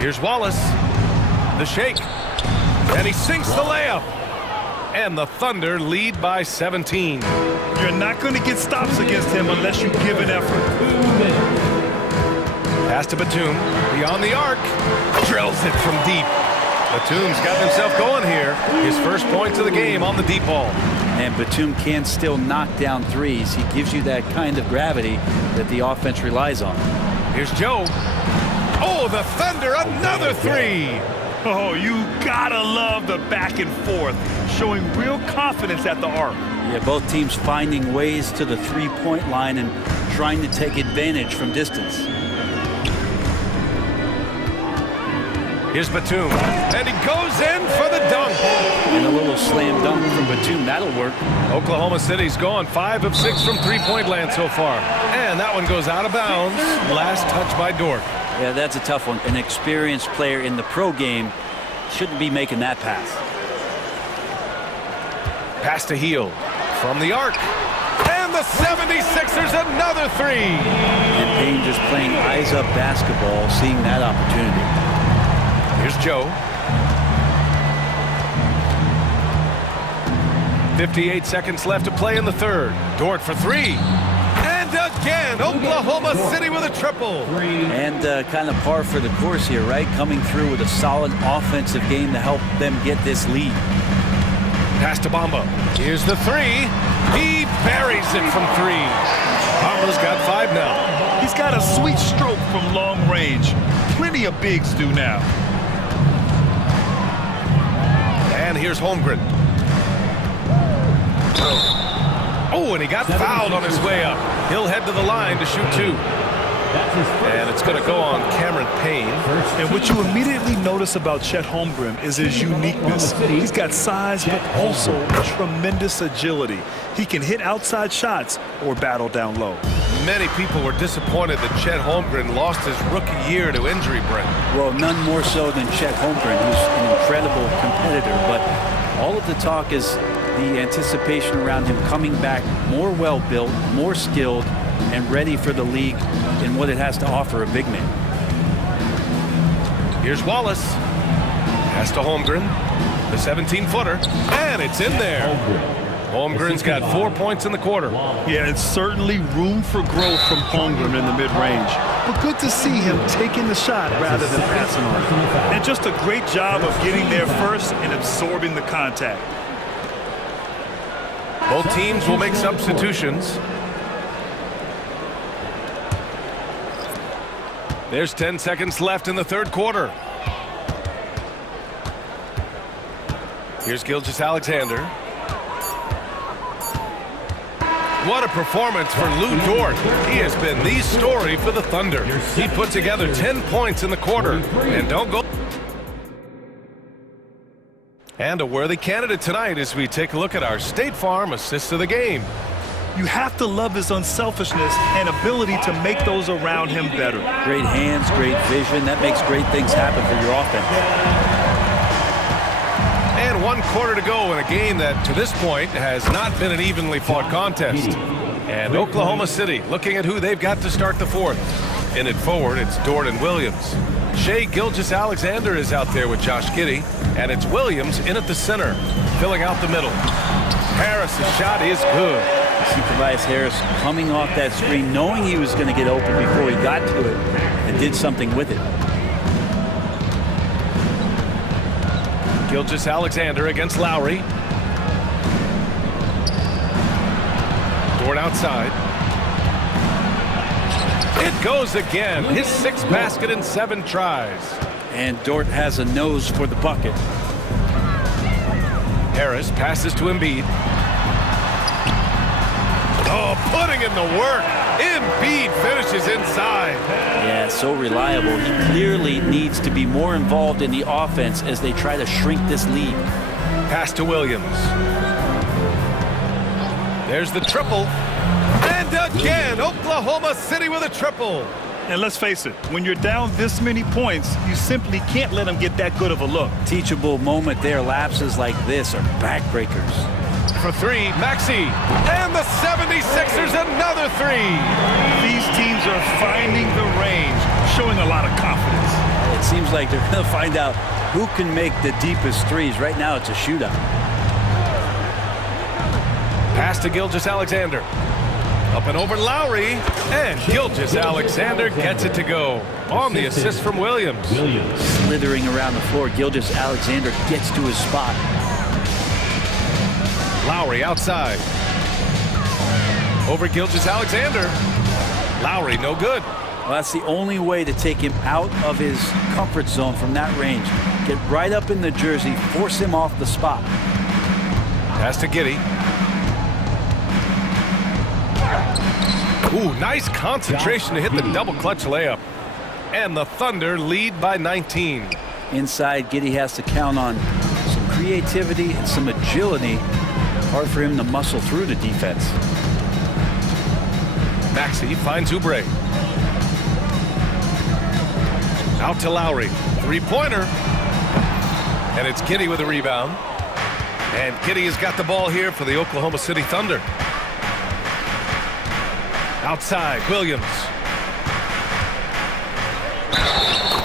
Here's Wallace. The shake. And he sinks the layup. And the Thunder lead by 17. You're not going to get stops against him unless you give an effort. Pass to Batum. Beyond the arc. Drills it from deep. Batum's got himself going here. His first points of the game on the deep ball. And Batum can still knock down threes. He gives you that kind of gravity that the offense relies on. Here's Joe. Oh, the Thunder, another 3. Oh, you gotta love the back and forth, showing real confidence at the arc. Yeah, both teams finding ways to the three-point line and trying to take advantage from distance. Here's Batum, and he goes in for the dunk. And a little slam dunk from Batum, that'll work. Oklahoma City's gone 5 of 6 from three-point land so far. And that one goes out of bounds. Last touch by Dort. Yeah, that's a tough one. An experienced player in the pro game shouldn't be making that pass. Pass to Heel from the arc. And the 76ers another 3. And Payne just playing eyes-up basketball, seeing that opportunity. Here's Joe. 58 seconds left to play in the third. Dort for 3. And again, Oklahoma City with a triple. And kind of par for the course here, right? Coming through with a solid offensive game to help them get this lead. Pass to Bamba. Here's the 3. He buries it from 3. Bamba's got 5 now. He's got a sweet stroke from long range. Plenty of bigs do now. And here's Holmgren. Oh, and he got fouled on his way up. He'll head to the line to shoot 2. And it's going to go on Cameron Payne. And what you immediately notice about Chet Holmgren is his uniqueness. He's got size, but also tremendous agility. He can hit outside shots or battle down low. Many people were disappointed that Chet Holmgren lost his rookie year to injury, Brent. Well, none more so than Chet Holmgren, who's an incredible competitor. But all of the talk is the anticipation around him coming back more well-built, more skilled, and ready for the league in what it has to offer a big man. Here's Wallace. Pass to Holmgren. The 17-footer. And it's in there. Holmgren's got 4 points in the quarter. Yeah, it's certainly room for growth from Holmgren in the mid-range. But good to see him taking the shot rather than passing on it. And just a great job of getting there first and absorbing the contact. Both teams will make substitutions. There's 10 seconds left in the third quarter. Here's Gilgeous-Alexander. What a performance for Lou Dort. He has been the story for the Thunder. He put together 10 points in the quarter. And don't go. And a worthy candidate tonight as we take a look at our State Farm assist of the game. You have to love his unselfishness and ability to make those around him better. Great hands, great vision. That makes great things happen for your offense. And 1 quarter to go in a game that, to this point, has not been an evenly fought contest. And Oklahoma City looking at who they've got to start the fourth. In it forward, it's Dort and Williams. Shai Gilgeous-Alexander is out there with Josh Giddey. And it's Williams in at the center, filling out the middle. Harris's shot is good. See Tobias Harris coming off that screen, knowing he was going to get open before he got to it, and did something with it. Gilgeous-Alexander against Lowry. Dort outside. It goes again. His 6th basket in 7 tries. And Dort has a nose for the bucket. Harris passes to Embiid. Oh, putting in the work. Embiid finishes inside. Yeah, so reliable. He clearly needs to be more involved in the offense as they try to shrink this lead. Pass to Williams. There's the triple. And again, Oklahoma City with a triple. And let's face it, when you're down this many points, you simply can't let them get that good of a look. Teachable moment there. Lapses like this are backbreakers. For 3, Maxey. And the 76ers another 3. These teams are finding the range, showing a lot of confidence. It seems like they're going to find out who can make the deepest threes. Right now, it's a shootout. Pass to Gilgeous-Alexander. Up and over Lowry, and Gilgeous-Alexander gets it to go on the assist from Williams. Slithering around the floor, Gilgeous-Alexander gets to his spot. Lowry outside. Over Gilgeous-Alexander. Lowry no good. Well, that's the only way to take him out of his comfort zone from that range. Get right up in the jersey, force him off the spot. Pass to Giddey. Ooh, nice concentration to hit the double clutch layup. And the Thunder lead by 19. Inside, Giddey has to count on some creativity and some agility. Hard for him to muscle through the defense. Maxey finds Oubre. Out to Lowry. 3-pointer. And it's Giddey with a rebound. And Giddey has got the ball here for the Oklahoma City Thunder. Outside, Williams.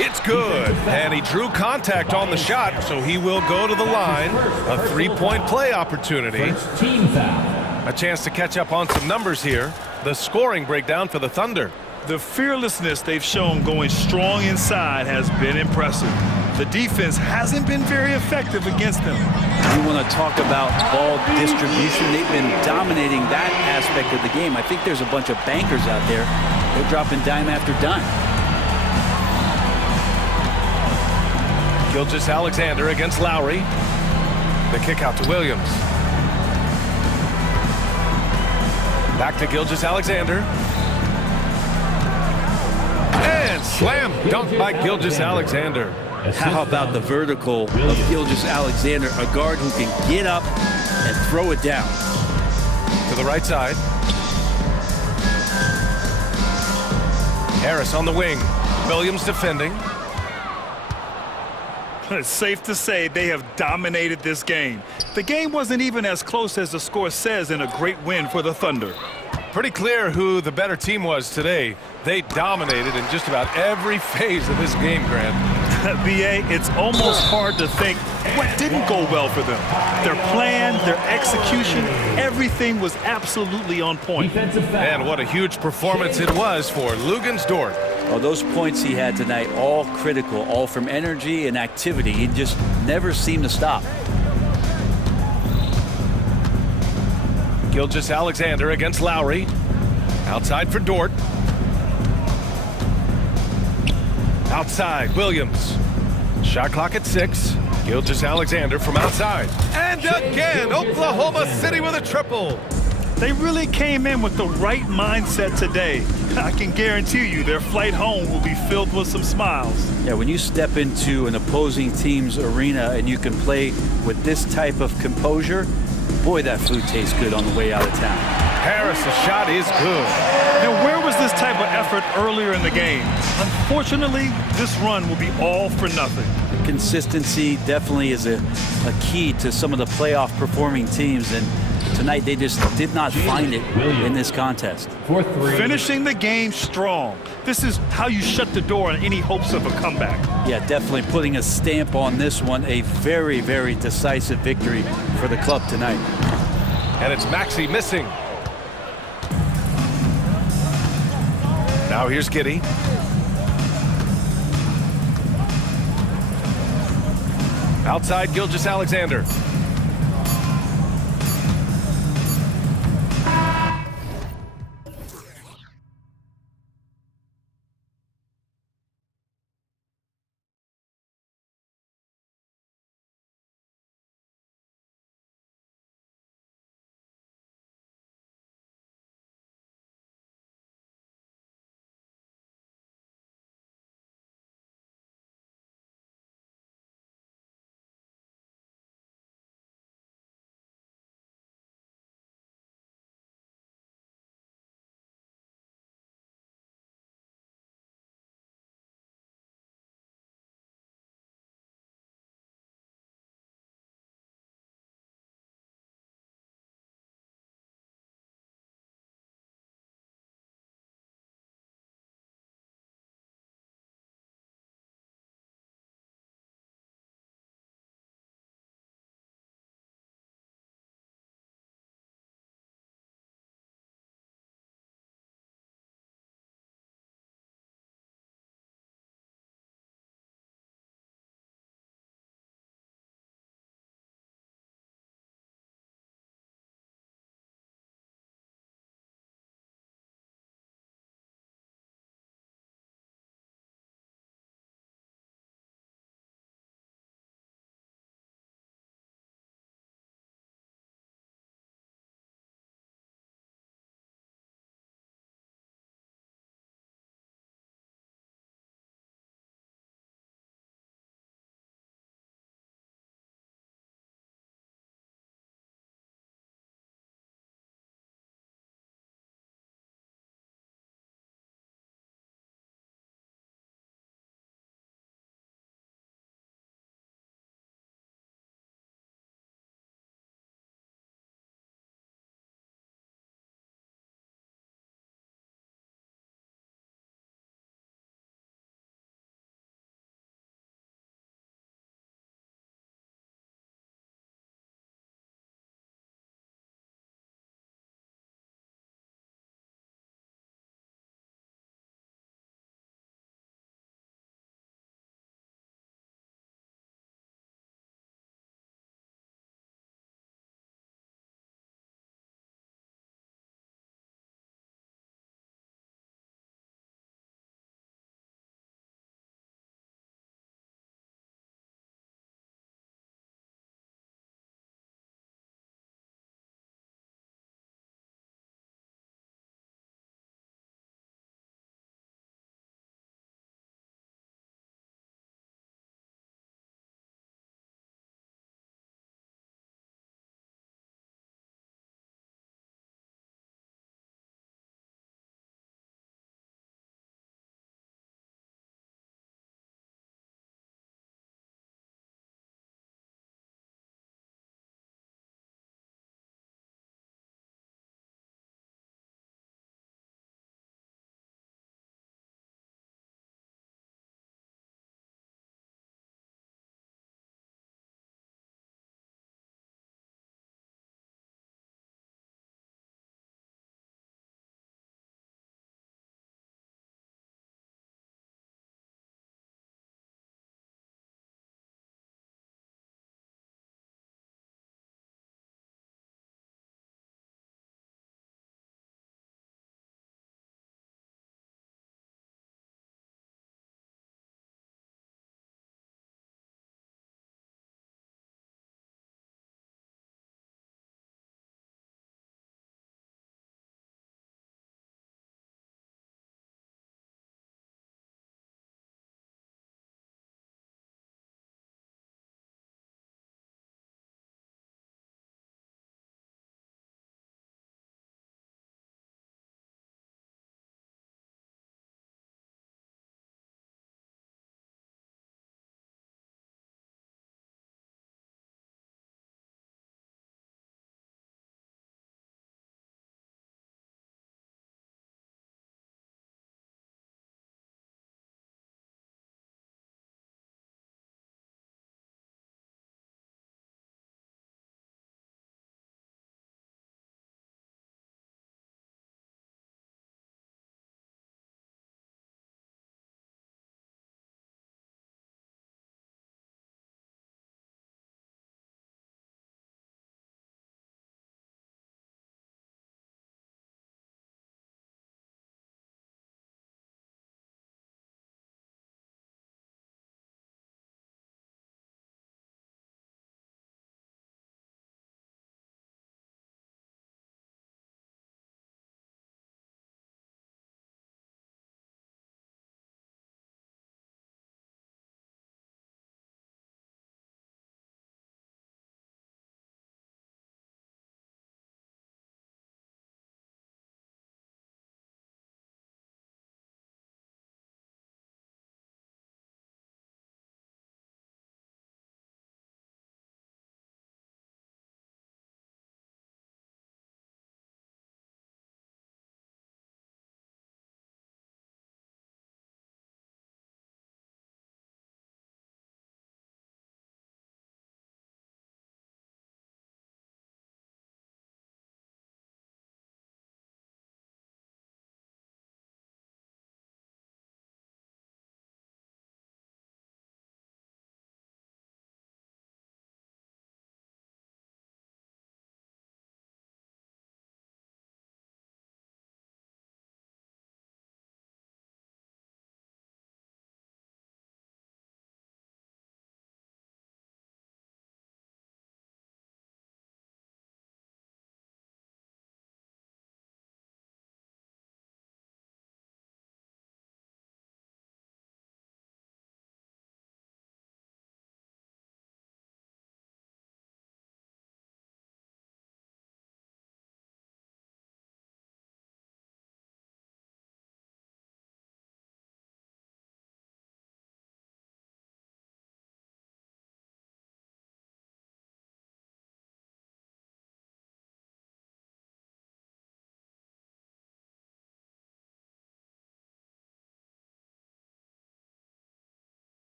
It's good. And he drew contact on the shot, so he will go to the line. A 3-point play opportunity. A chance to catch up on some numbers here. The scoring breakdown for the Thunder. The fearlessness they've shown going strong inside has been impressive. The defense hasn't been very effective against them. You want to talk about ball distribution. They've been dominating that aspect of the game. I think there's a bunch of bankers out there. They're dropping dime after dime. Gilgeous-Alexander against Lowry. The kick out to Williams. Back to Gilgeous-Alexander. And slam dunk by Gilgeous-Alexander. How about the vertical of Gilgeous-Alexander, a guard who can get up and throw it down. To the right side. Harris on the wing. Williams defending. It's safe to say they have dominated this game. The game wasn't even as close as the score says in a great win for the Thunder. Pretty clear who the better team was today. They dominated in just about every phase of this game, Grant. BA, it's almost hard to think what didn't go well for them. Their plan, their execution, everything was absolutely on point. And what a huge performance it was for Lugensdorf. Well, those points he had tonight, all critical, all from energy and activity. He just never seemed to stop. Gilgeous-Alexander against Lowry. Outside for Dort. Outside, Williams. Shot clock at 6. Gilgeous-Alexander from outside. And again, Oklahoma City with a triple. They really came in with the right mindset today. I can guarantee you their flight home will be filled with some smiles. Yeah, when you step into an opposing team's arena and you can play with this type of composure, boy, that food tastes good on the way out of town. Harris, the shot is good. Now, where was this type of effort earlier in the game? Unfortunately, this run will be all for nothing. Consistency definitely is a key to some of the playoff performing teams, and tonight they just did not find it in this contest. Finishing the game strong. This is how you shut the door on any hopes of a comeback. Yeah, definitely putting a stamp on this one. A very, very decisive victory for the club tonight. And it's Maxey missing. Now here's Giddey. Outside, Gilgeous-Alexander.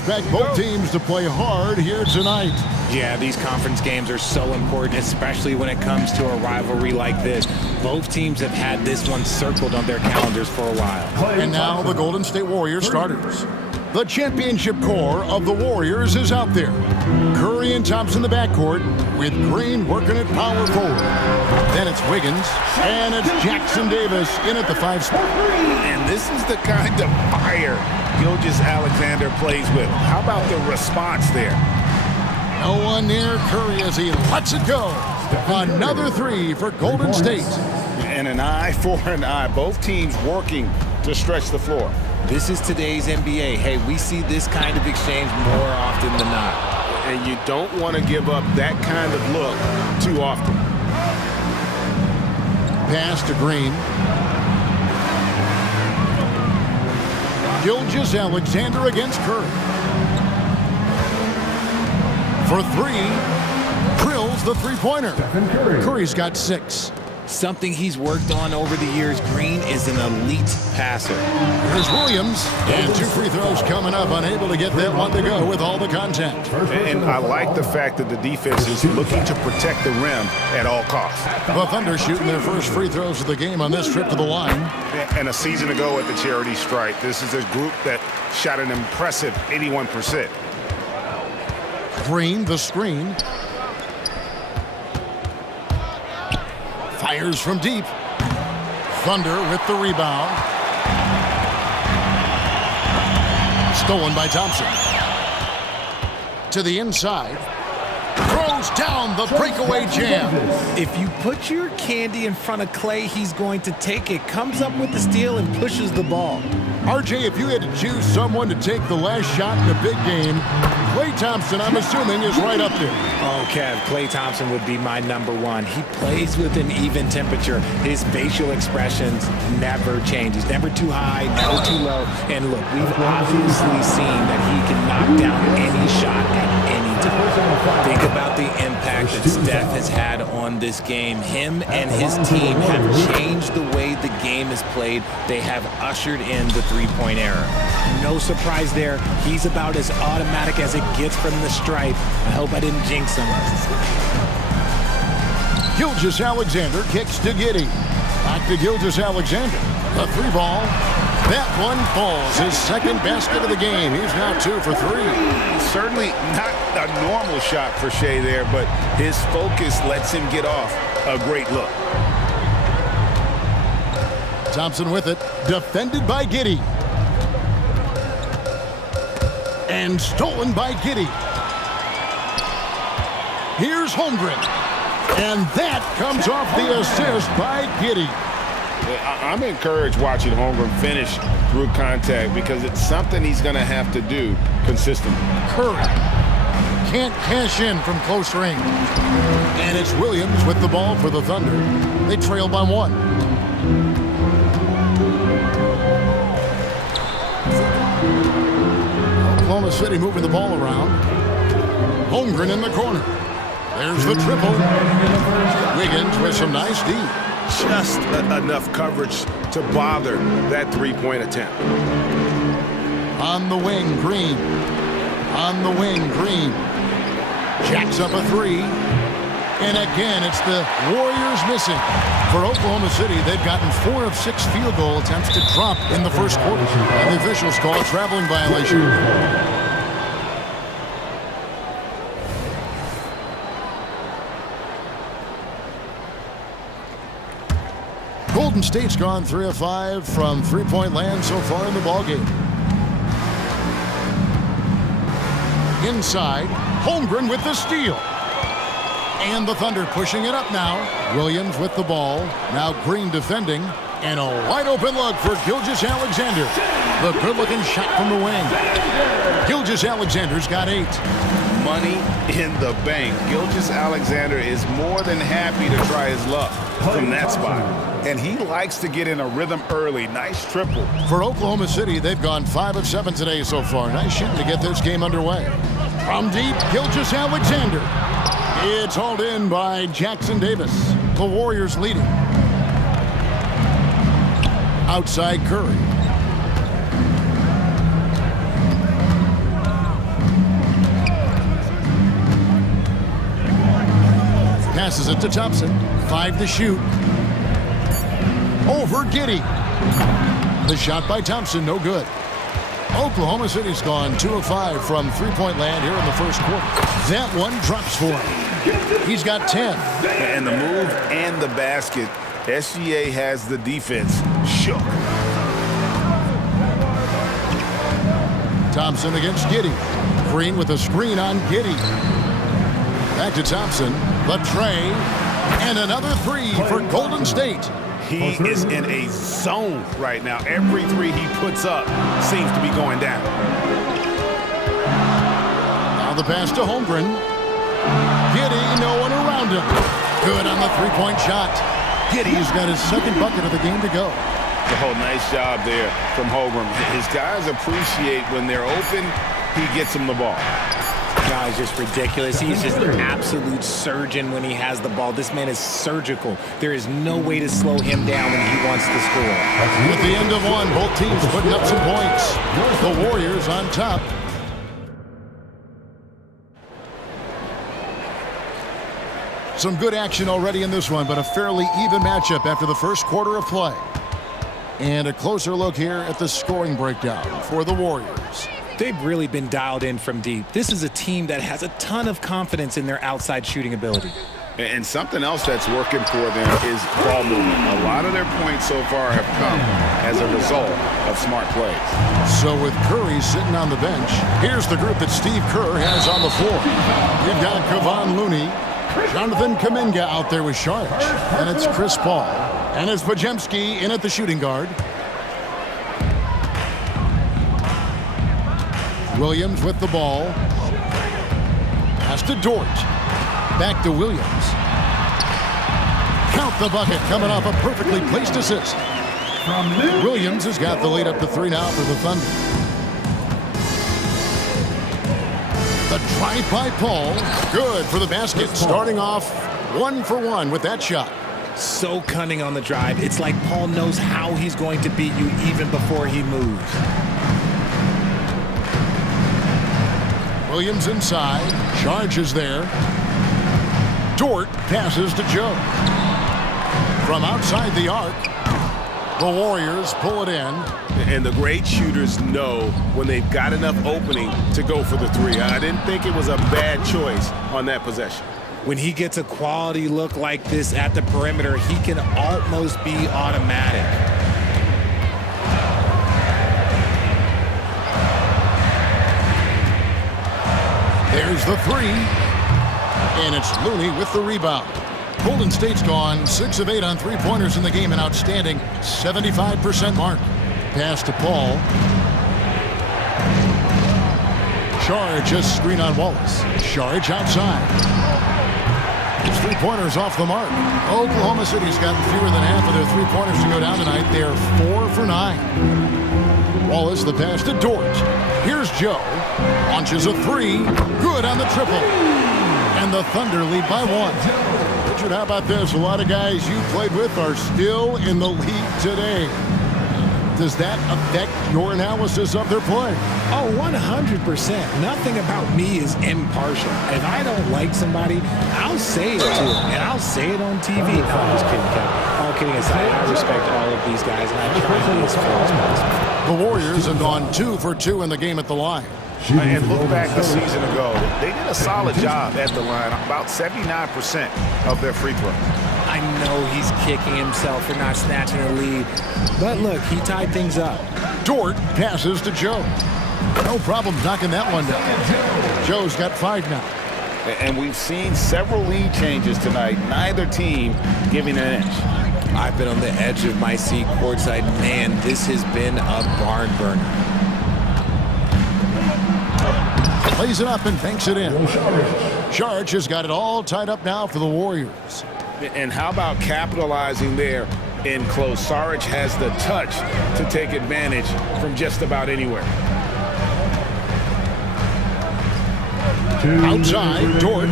expect both teams to play hard here tonight. Yeah, these conference games are so important, especially when it comes to a rivalry like this. Both teams have had this one circled on their calendars for a while. And now the Golden State Warriors starters. The championship core of the Warriors is out there. Curry and Thompson in the backcourt, with Green working at power forward. Then it's Wiggins, and it's Jackson Davis in at the 5 spot. And this is the kind of fire Gilgeous-Alexander plays with. How about the response there? No one near Curry as he lets it go. Another 3 for Golden State. And an eye for an eye. Both teams working to stretch the floor. This is today's NBA. Hey, we see this kind of exchange more often than not. And you don't want to give up that kind of look too often. Pass to Green. Gilgeous-Alexander against Curry. For 3, drills the three-pointer. Curry's got 6. Something he's worked on over the years. Green is an elite passer. Here's Williams, and 2 free throws coming up, unable to get that one to go with all the contact. And I like the fact that the defense is looking to protect the rim at all costs. The Thunder shooting their first free throws of the game on this trip to the line. And a season ago at the charity stripe, this is a group that shot an impressive 81%. Green, the screen. Fires from deep. Thunder with the rebound. Stolen by Thompson. To the inside. Throws down the breakaway jam. If you put your candy in front of Clay, he's going to take it. Comes up with the steal and pushes the ball. RJ, if you had to choose someone to take the last shot in a big game, Klay Thompson, I'm assuming, is right up there. Oh, Kev, Klay Thompson would be my number 1. He plays with an even temperature. His facial expressions never change. He's never too high, never too low. And look, we've obviously seen that he can knock down any shot at any time. Think about the impact that Steph has had on this game. Him and his team have changed the way the game is played. They have ushered in the three-point era. No surprise there. He's about as automatic as it gets from the stripe. I hope I didn't jinx him. Gilgeous-Alexander kicks to Giddey. Back to Gilgeous-Alexander. The 3-ball. That one falls. His second basket of the game. He's now 2 for 3. Certainly not a normal shot for Shea there, but his focus lets him get off a great look. Thompson with it. Defended by Giddey. And stolen by Giddey. Here's Holmgren. And that comes off the assist by Giddey. I'm encouraged watching Holmgren finish through contact because it's something he's going to have to do consistently. Curry can't cash in from close range. And it's Williams with the ball for the Thunder. They trail by 1. Oklahoma City moving the ball around. Holmgren in the corner. There's the triple. Wiggins with some nice D. Just enough coverage to bother that three-point attempt. On the wing, Green. On the wing, Green. Jacks up a 3. And again, it's the Warriors missing. For Oklahoma City, they've gotten 4 of 6 field goal attempts to drop in the first quarter. And the officials call a traveling violation. Golden State's gone 3 of 5 from three-point land so far in the ballgame. Inside, Holmgren with the steal. And the Thunder pushing it up now. Williams with the ball. Now Green defending. And a wide-open look for Gilgeous-Alexander. The good-looking shot from the wing. Gilgeous-Alexander's got 8. Money in the bank. Gilgeous-Alexander is more than happy to try his luck from that spot. And he likes to get in a rhythm early. Nice triple. For Oklahoma City, they've gone 5 of 7 today so far. Nice shooting to get this game underway. From deep, Gilgeous-Alexander. It's hauled in by Jackson Davis. The Warriors leading. Outside Curry. Passes it to Thompson. 5 to shoot. Over Giddey. The shot by Thompson, no good. Oklahoma City's gone 2 of 5 from three-point land here in the first quarter. That one drops for him. He's got 10. And the move and the basket, SGA has the defense shook. Thompson against Giddey. Green with a screen on Giddey. Back to Thompson. The tray. And another three for Golden State. He is in a zone right now. Every three he puts up seems to be going down. Now the pass to Holmgren. Giddey, no one around him. Good on the three-point shot. Giddey's got his second bucket of the game to go. Oh, nice job there from Holmgren. His guys appreciate when they're open, he gets them the ball. Guy's just ridiculous. He's just an absolute surgeon when he has the ball. This man is surgical. There is no way to slow him down when he wants to score. At the end of one, both teams putting up some points. The Warriors on top. Some good action already in this one, but a fairly even matchup after the first quarter of play. And a closer look here at the scoring breakdown for the Warriors. They've really been dialed in from deep. This is a team that has a ton of confidence in their outside shooting ability. And something else that's working for them is ball movement. A lot of their points so far have come as a result of smart plays. So with Curry sitting on the bench, here's the group that Steve Kerr has on the floor. You've got Kevon Looney, Jonathan Kuminga out there with Sharp, and it's Chris Paul. And it's Podziemski in at the shooting guard. Williams with the ball. Pass to Dort. Back to Williams. Count the bucket coming off a perfectly placed assist. Williams has got the lead up to 3 now for the Thunder. The drive by Paul. Good for the basket. Starting off 1 for 1 with that shot. So cunning on the drive. It's like Paul knows how he's going to beat you even before he moves. Williams inside. Charges there. Dort passes to Joe. From outside the arc, the Warriors pull it in. And the great shooters know when they've got enough opening to go for the three. I didn't think it was a bad choice on that possession. When he gets a quality look like this at the perimeter, he can almost be automatic. There's the three. And it's Looney with the rebound. Golden State's gone 6 of 8 on three-pointers in the game, an outstanding 75% mark. Pass to Paul. Charge, a screen on Wallace. Charge outside. His three-pointers off the mark. Oklahoma City's gotten fewer than half of their three-pointers to go down tonight. They're 4 for 9. Wallace, the pass to Dort. Here's Joe. Launches a three. Good on the triple. And the Thunder lead by 1. Richard, how about this? A lot of guys you played with are still in the league today. Does that affect your analysis of their play? Oh, 100%. Nothing about me is impartial. If I don't like somebody, I'll say it to them, and I'll say it on TV. No, I'm just kidding, Kevin. All kidding aside, I respect all of these guys, and I try to be as fair as possible. The Warriors have gone 2 for 2 in the game at the line. And look back a season ago, they did a solid job at the line, about 79% of their free throws. I know he's kicking himself for not snatching the lead, but look, he tied things up. Dort passes to Joe. No problem knocking that one down. Joe's got 5 now. And we've seen several lead changes tonight, neither team giving an inch. I've been on the edge of my seat courtside. Man, this has been a barn burner. Plays it up and banks it in. Charge has got it all tied up now for the Warriors. And how about capitalizing there in close? Saric has the touch to take advantage from just about anywhere. Outside, Dort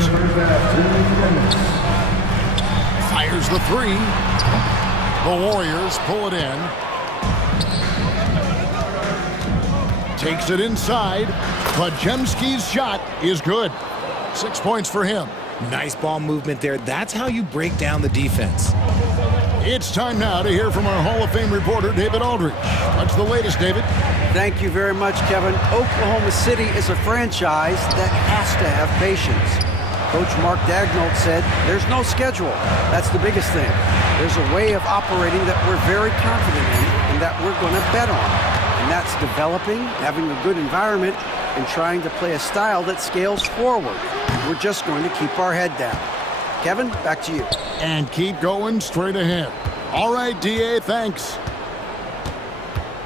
fires the three. The Warriors pull it in. Takes it inside. Podziemski's shot is good. 6 points for him. Nice ball movement there. That's how you break down the defense. It's time now to hear from our Hall of Fame reporter, David Aldridge. What's the latest, David? Thank you very much, Kevin. Oklahoma City is a franchise that has to have patience. Coach Mark Daigneault said there's no schedule. That's the biggest thing. There's a way of operating that we're very confident in and that we're going to bet on. And that's developing, having a good environment, and trying to play a style that scales forward. We're just going to keep our head down. Kevin, back to you. And keep going straight ahead. All right, DA, thanks.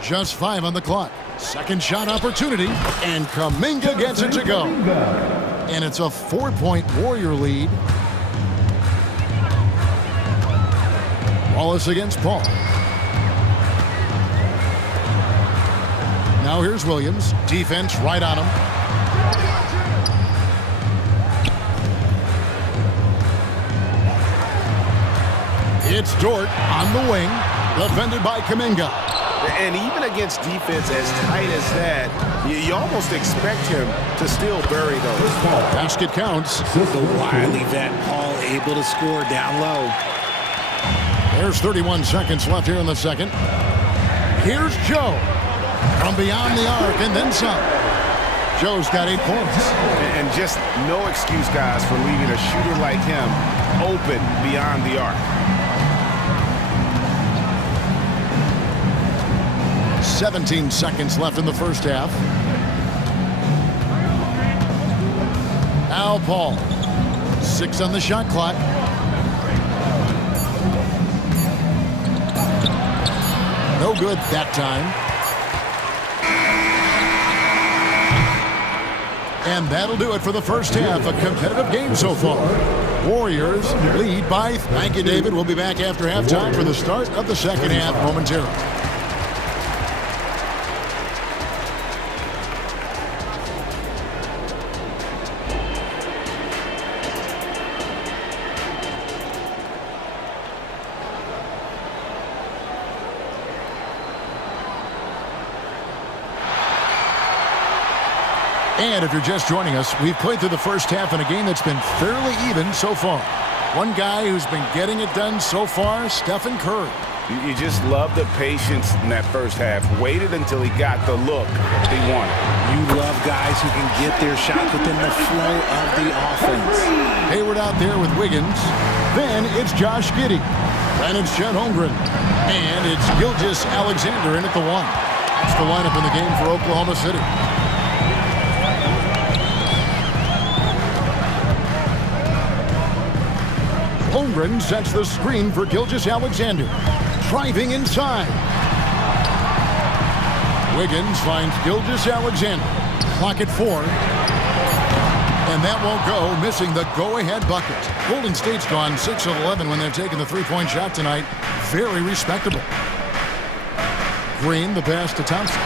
Just 5 on the clock. Second shot opportunity, and Kuminga gets it to go. And it's a 4-point Warrior lead. Wallace against Paul. Now here's Williams. Defense right on him. It's Dort on the wing, defended by Kuminga. And even against defense as tight as that, you almost expect him to still bury those. Basket counts. The wily vet Paul able to score down low. There's 31 seconds left here in the second. Here's Joe from beyond the arc and then some. Joe's got 8 points. And just no excuse, guys, for leaving a shooter like him open beyond the arc. 17 seconds left in the first half. Al Paul. 6 on the shot clock. No good that time. And that'll do it for the first half. A competitive game so far. Warriors lead by... Thank you, David. We'll be back after halftime for the start of the second half momentarily. And if you're just joining us, we've played through the first half in a game that's been fairly even so far. One guy who's been getting it done so far, Stephen Curry. You just love the patience in that first half. Waited until he got the look he wanted. You love guys who can get their shot within the flow of the offense. Hayward out there with Wiggins. Then it's Josh Giddey. Then it's Chet Holmgren. And it's Gilgeous Alexander in at the 1. That's the lineup in the game for Oklahoma City. Holmgren sets the screen for Gilgeous Alexander. Driving inside. Wiggins finds Gilgeous Alexander. Clock at 4. And that won't go, missing the go-ahead bucket. Golden State's gone 6 of 11 when they've taken the three-point shot tonight. Very respectable. Green, the pass to Thompson.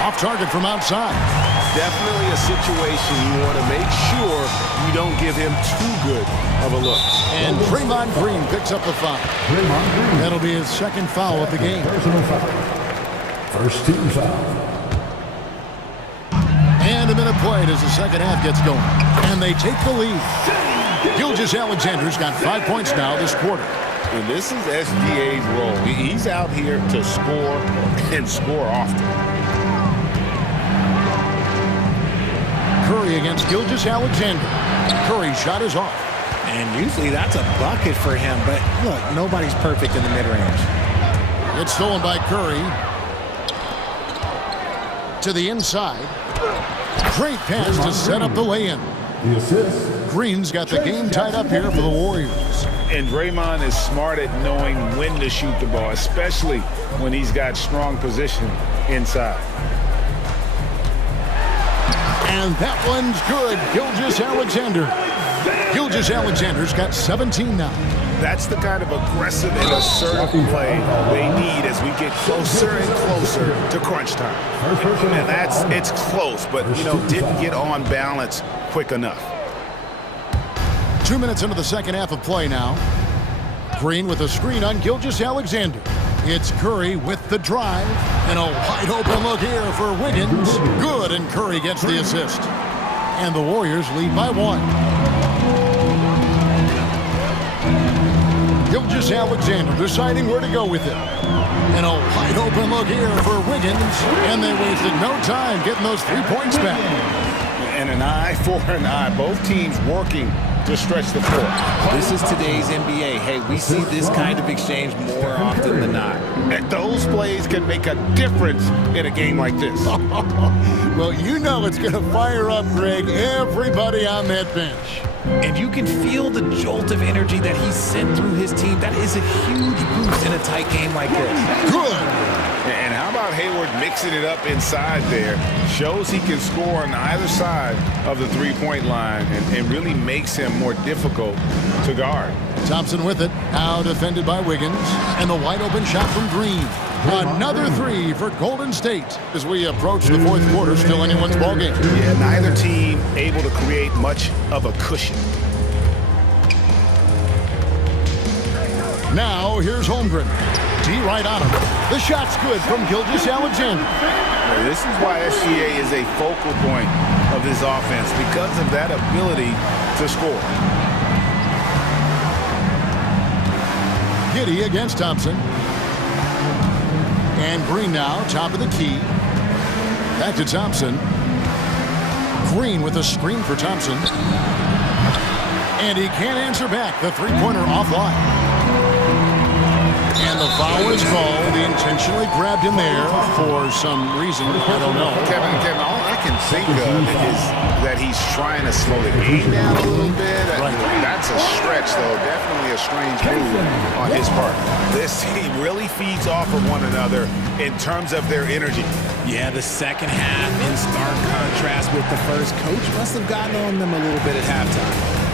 Off target from outside. Definitely a situation you want to make sure you don't give him too good of a look. And Draymond Green picks up the foul. That'll be his second foul of the game. First team foul. And a minute played as the second half gets going. And they take the lead. Gilgeous Alexander's got 5 points now this quarter. And this is SGA's role. He's out here to score and score often. Curry against Gilgeous Alexander. Curry's shot is off. And usually that's a bucket for him, but look, nobody's perfect in the mid-range. It's stolen by Curry. To the inside. Great pass to set up the lay-in. The assist. Green's got the game tied up here for the Warriors. And Draymond is smart at knowing when to shoot the ball, especially when he's got strong position inside. And that one's good. Gilgeous Alexander. Gilgeous Alexander's got 17 now. That's the kind of aggressive and assertive play they need as we get closer and closer to crunch time. And it's close, but, didn't get on balance quick enough. 2 minutes into the second half of play now. Green with a screen on Gilgeous Alexander. It's Curry with the drive. And a wide open look here for Wiggins. Good, and Curry gets the assist. And the Warriors lead by 1. Gilgeous Alexander deciding where to go with it. And a wide open look here for Wiggins. And they wasted no time getting those 3 points back. And an eye for an eye. Both teams working to stretch the floor. This is today's NBA. Hey, we see this kind of exchange more often than not. And those plays can make a difference in a game like this. Well, you know it's going to fire up, Greg, everybody on that bench. And you can feel the jolt of energy that he sent through his team. That is a huge boost in a tight game like this. Good. And how about Hayward mixing it up inside there? Shows he can score on either side of the three-point line and really makes him more difficult to guard. Thompson with it. Now defended by Wiggins. And the wide open shot from Green. Another three for Golden State as we approach the fourth quarter. Still anyone's ballgame. Yeah, neither team able to create much of a cushion. Now here's Holmgren. D right on him. The shot's good from Gilgeous Alexander. Now, this is why SGA is a focal point of this offense, because of that ability to score. Giddey against Thompson. And Green now, top of the key. Back to Thompson. Green with a screen for Thompson. And he can't answer back. The three-pointer offline. And the foul is called. He intentionally grabbed him there for some reason. I don't know. Kevin, all I can think of is that he's trying to slow the game down a little bit. Right. That's a stretch, though. Definitely a strange move on his part. This team really feeds off of one another in terms of their energy. Yeah, the second half in stark contrast with the first. Coach must have gotten on them a little bit at halftime.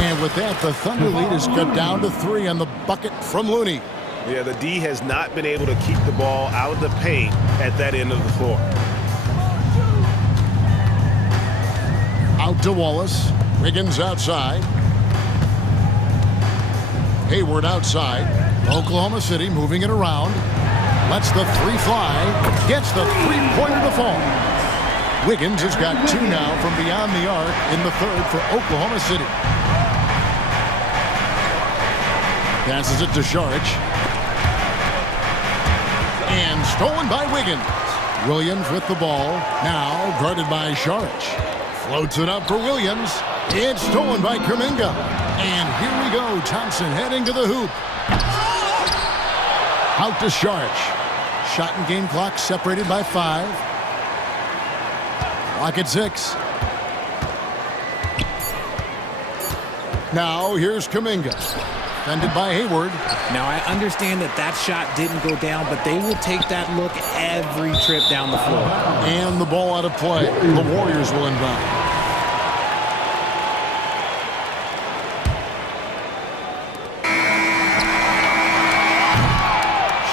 And with that, the Thunder lead is cut down to 3 on the bucket from Looney. Yeah, the D has not been able to keep the ball out of the paint at that end of the floor. Out to Wallace. Wiggins outside. Hayward outside. Oklahoma City moving it around. Lets the three fly. Gets the three-pointer to fall. Wiggins has got 2 now from beyond the arc in the third for Oklahoma City. Passes it to Šarić. And stolen by Wiggins. Williams with the ball. Now guarded by Šarić. Floats it up for Williams. It's stolen by Kuminga. And here we go. Thompson heading to the hoop. Out to Šarić. Shot and game clock separated by 5. Clock at 6. Now here's Kuminga. Defended by Hayward. Now, I understand that shot didn't go down, but they will take that look every trip down the floor. And the ball out of play. The Warriors will inbound.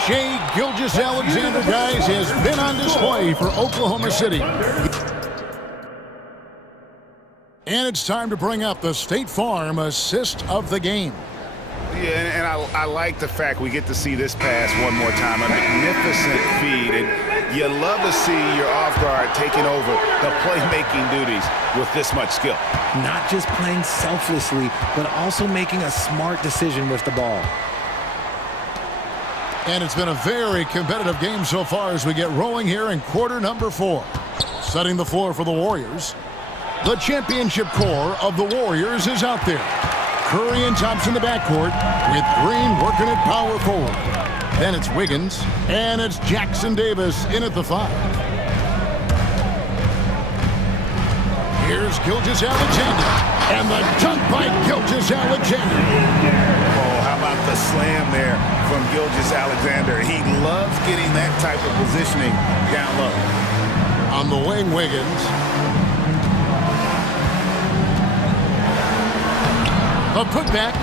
Shai Gilgeous-Alexander, guys, has been on display for Oklahoma City. And it's time to bring up the State Farm assist of the game. Yeah, and I like the fact we get to see this pass one more time. A magnificent feed, and you love to see your off guard taking over the playmaking duties with this much skill. Not just playing selflessly, but also making a smart decision with the ball. And it's been a very competitive game so far as we get rolling here in quarter number 4. Setting the floor for the Warriors. The championship core of the Warriors is out there. Curry and Thompson in the backcourt with Green working at power forward. Then it's Wiggins, and it's Jackson Davis in at the 5. Here's Gilgeous-Alexander, and the dunk by Gilgeous-Alexander. Oh, how about the slam there from Gilgeous-Alexander? He loves getting that type of positioning down low. On the wing, Wiggins. A putback,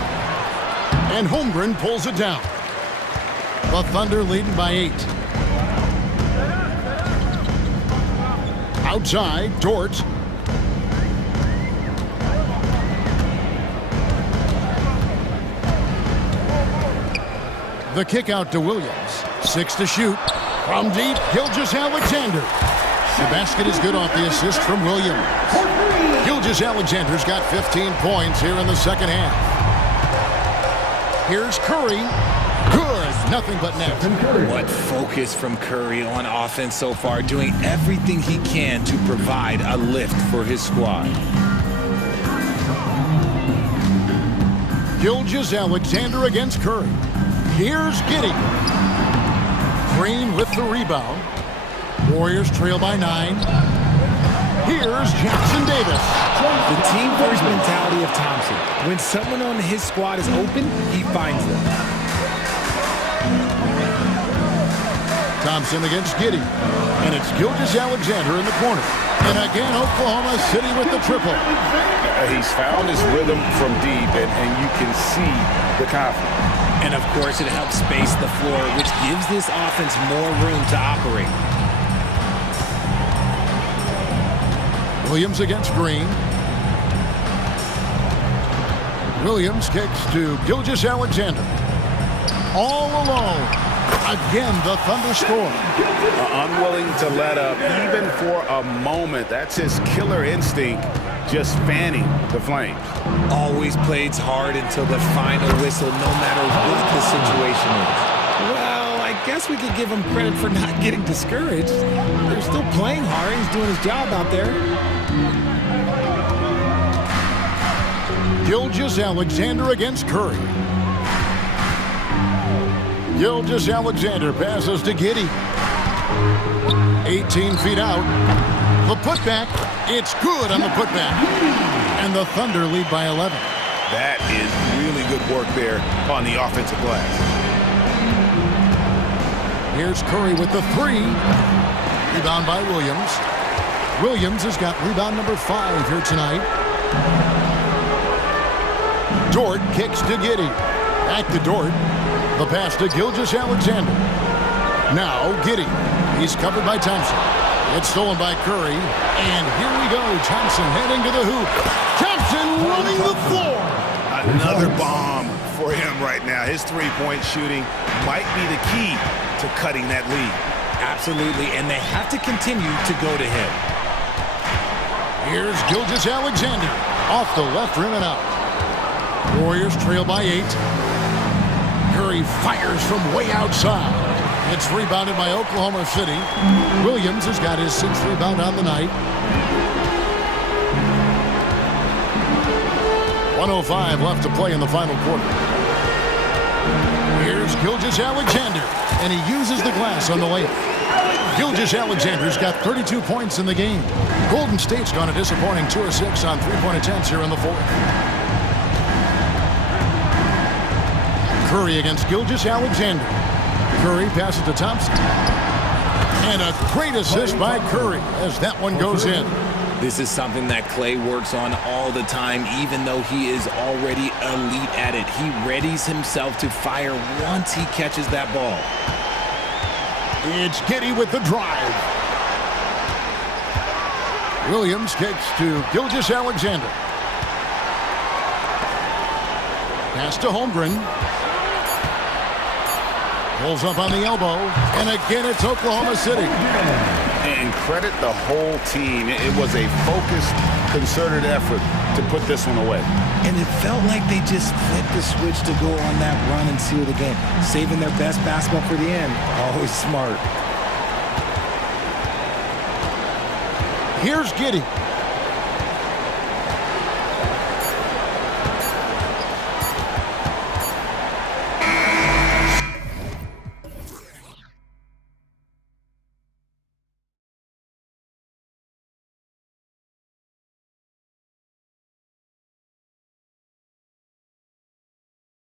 and Holmgren pulls it down. The Thunder leading by 8. Outside, Dort. The kick out to Williams. 6 to shoot. From deep, Gilgeous-Alexander. The basket is good off the assist from Williams. Gilgeous-Alexander's got 15 points here in the second half. Here's Curry. Good. Nothing but net. What focus from Curry on offense so far, doing everything he can to provide a lift for his squad. Gilgeous-Alexander against Curry. Here's Giddey. Green with the rebound. Warriors trail by 9. Here's Jackson Davis. The team-first mentality of Thompson. When someone on his squad is open, he finds them. Thompson against Giddey. And it's Gilgeous-Alexander in the corner. And again, Oklahoma City with the triple. He's found his rhythm from deep, and you can see the confidence. And, of course, it helps space the floor, which gives this offense more room to operate. Williams against Green. Williams kicks to Gilgeous-Alexander. All alone. Again, the Thunder score. Unwilling to let up, even for a moment. That's his killer instinct, just fanning the flames. Always plays hard until the final whistle, no matter what the situation is. Well, I guess we could give him credit for not getting discouraged. They're still playing hard. He's doing his job out there. Gilgeous-Alexander against Curry. Gilgeous-Alexander passes to Giddey. 18 feet out. The putback. It's good on the putback. And the Thunder lead by 11. That is really good work there on the offensive glass. Here's Curry with the 3. Rebound by Williams. Williams has got rebound number 5 here tonight. Dort kicks to Giddey. Back to Dort. The pass to Gilgeous-Alexander. Now Giddey. He's covered by Thompson. It's stolen by Curry. And here we go. Thompson heading to the hoop. Thompson running the floor. Another bomb for him right now. His three-point shooting might be the key to cutting that lead. Absolutely, and they have to continue to go to him. Here's Gilgeous-Alexander. Off the left rim and out. Warriors trail by 8. Curry fires from way outside. It's rebounded by Oklahoma City. Williams has got his 6th rebound on the night. 1:05 left to play in the final quarter. Here's Gilgeous-Alexander, and he uses the glass on the layup. Gilgeous-Alexander's got 32 points in the game. Golden State's gone a disappointing 2 of 6 on three-point attempts here in the fourth. Curry against Gilgeous-Alexander. Curry passes to Thompson. And a great assist by Curry as that one goes in. This is something that Clay works on all the time, even though he is already elite at it. He readies himself to fire once he catches that ball. It's Giddey with the drive. Williams kicks to Gilgeous-Alexander. Pass to Holmgren. Pulls up on the elbow. And again, it's Oklahoma City. And credit the whole team. It was a focused, concerted effort to put this one away. And it felt like they just flipped the switch to go on that run and seal the game. Saving their best basketball for the end. Always smart. Here's Giddey.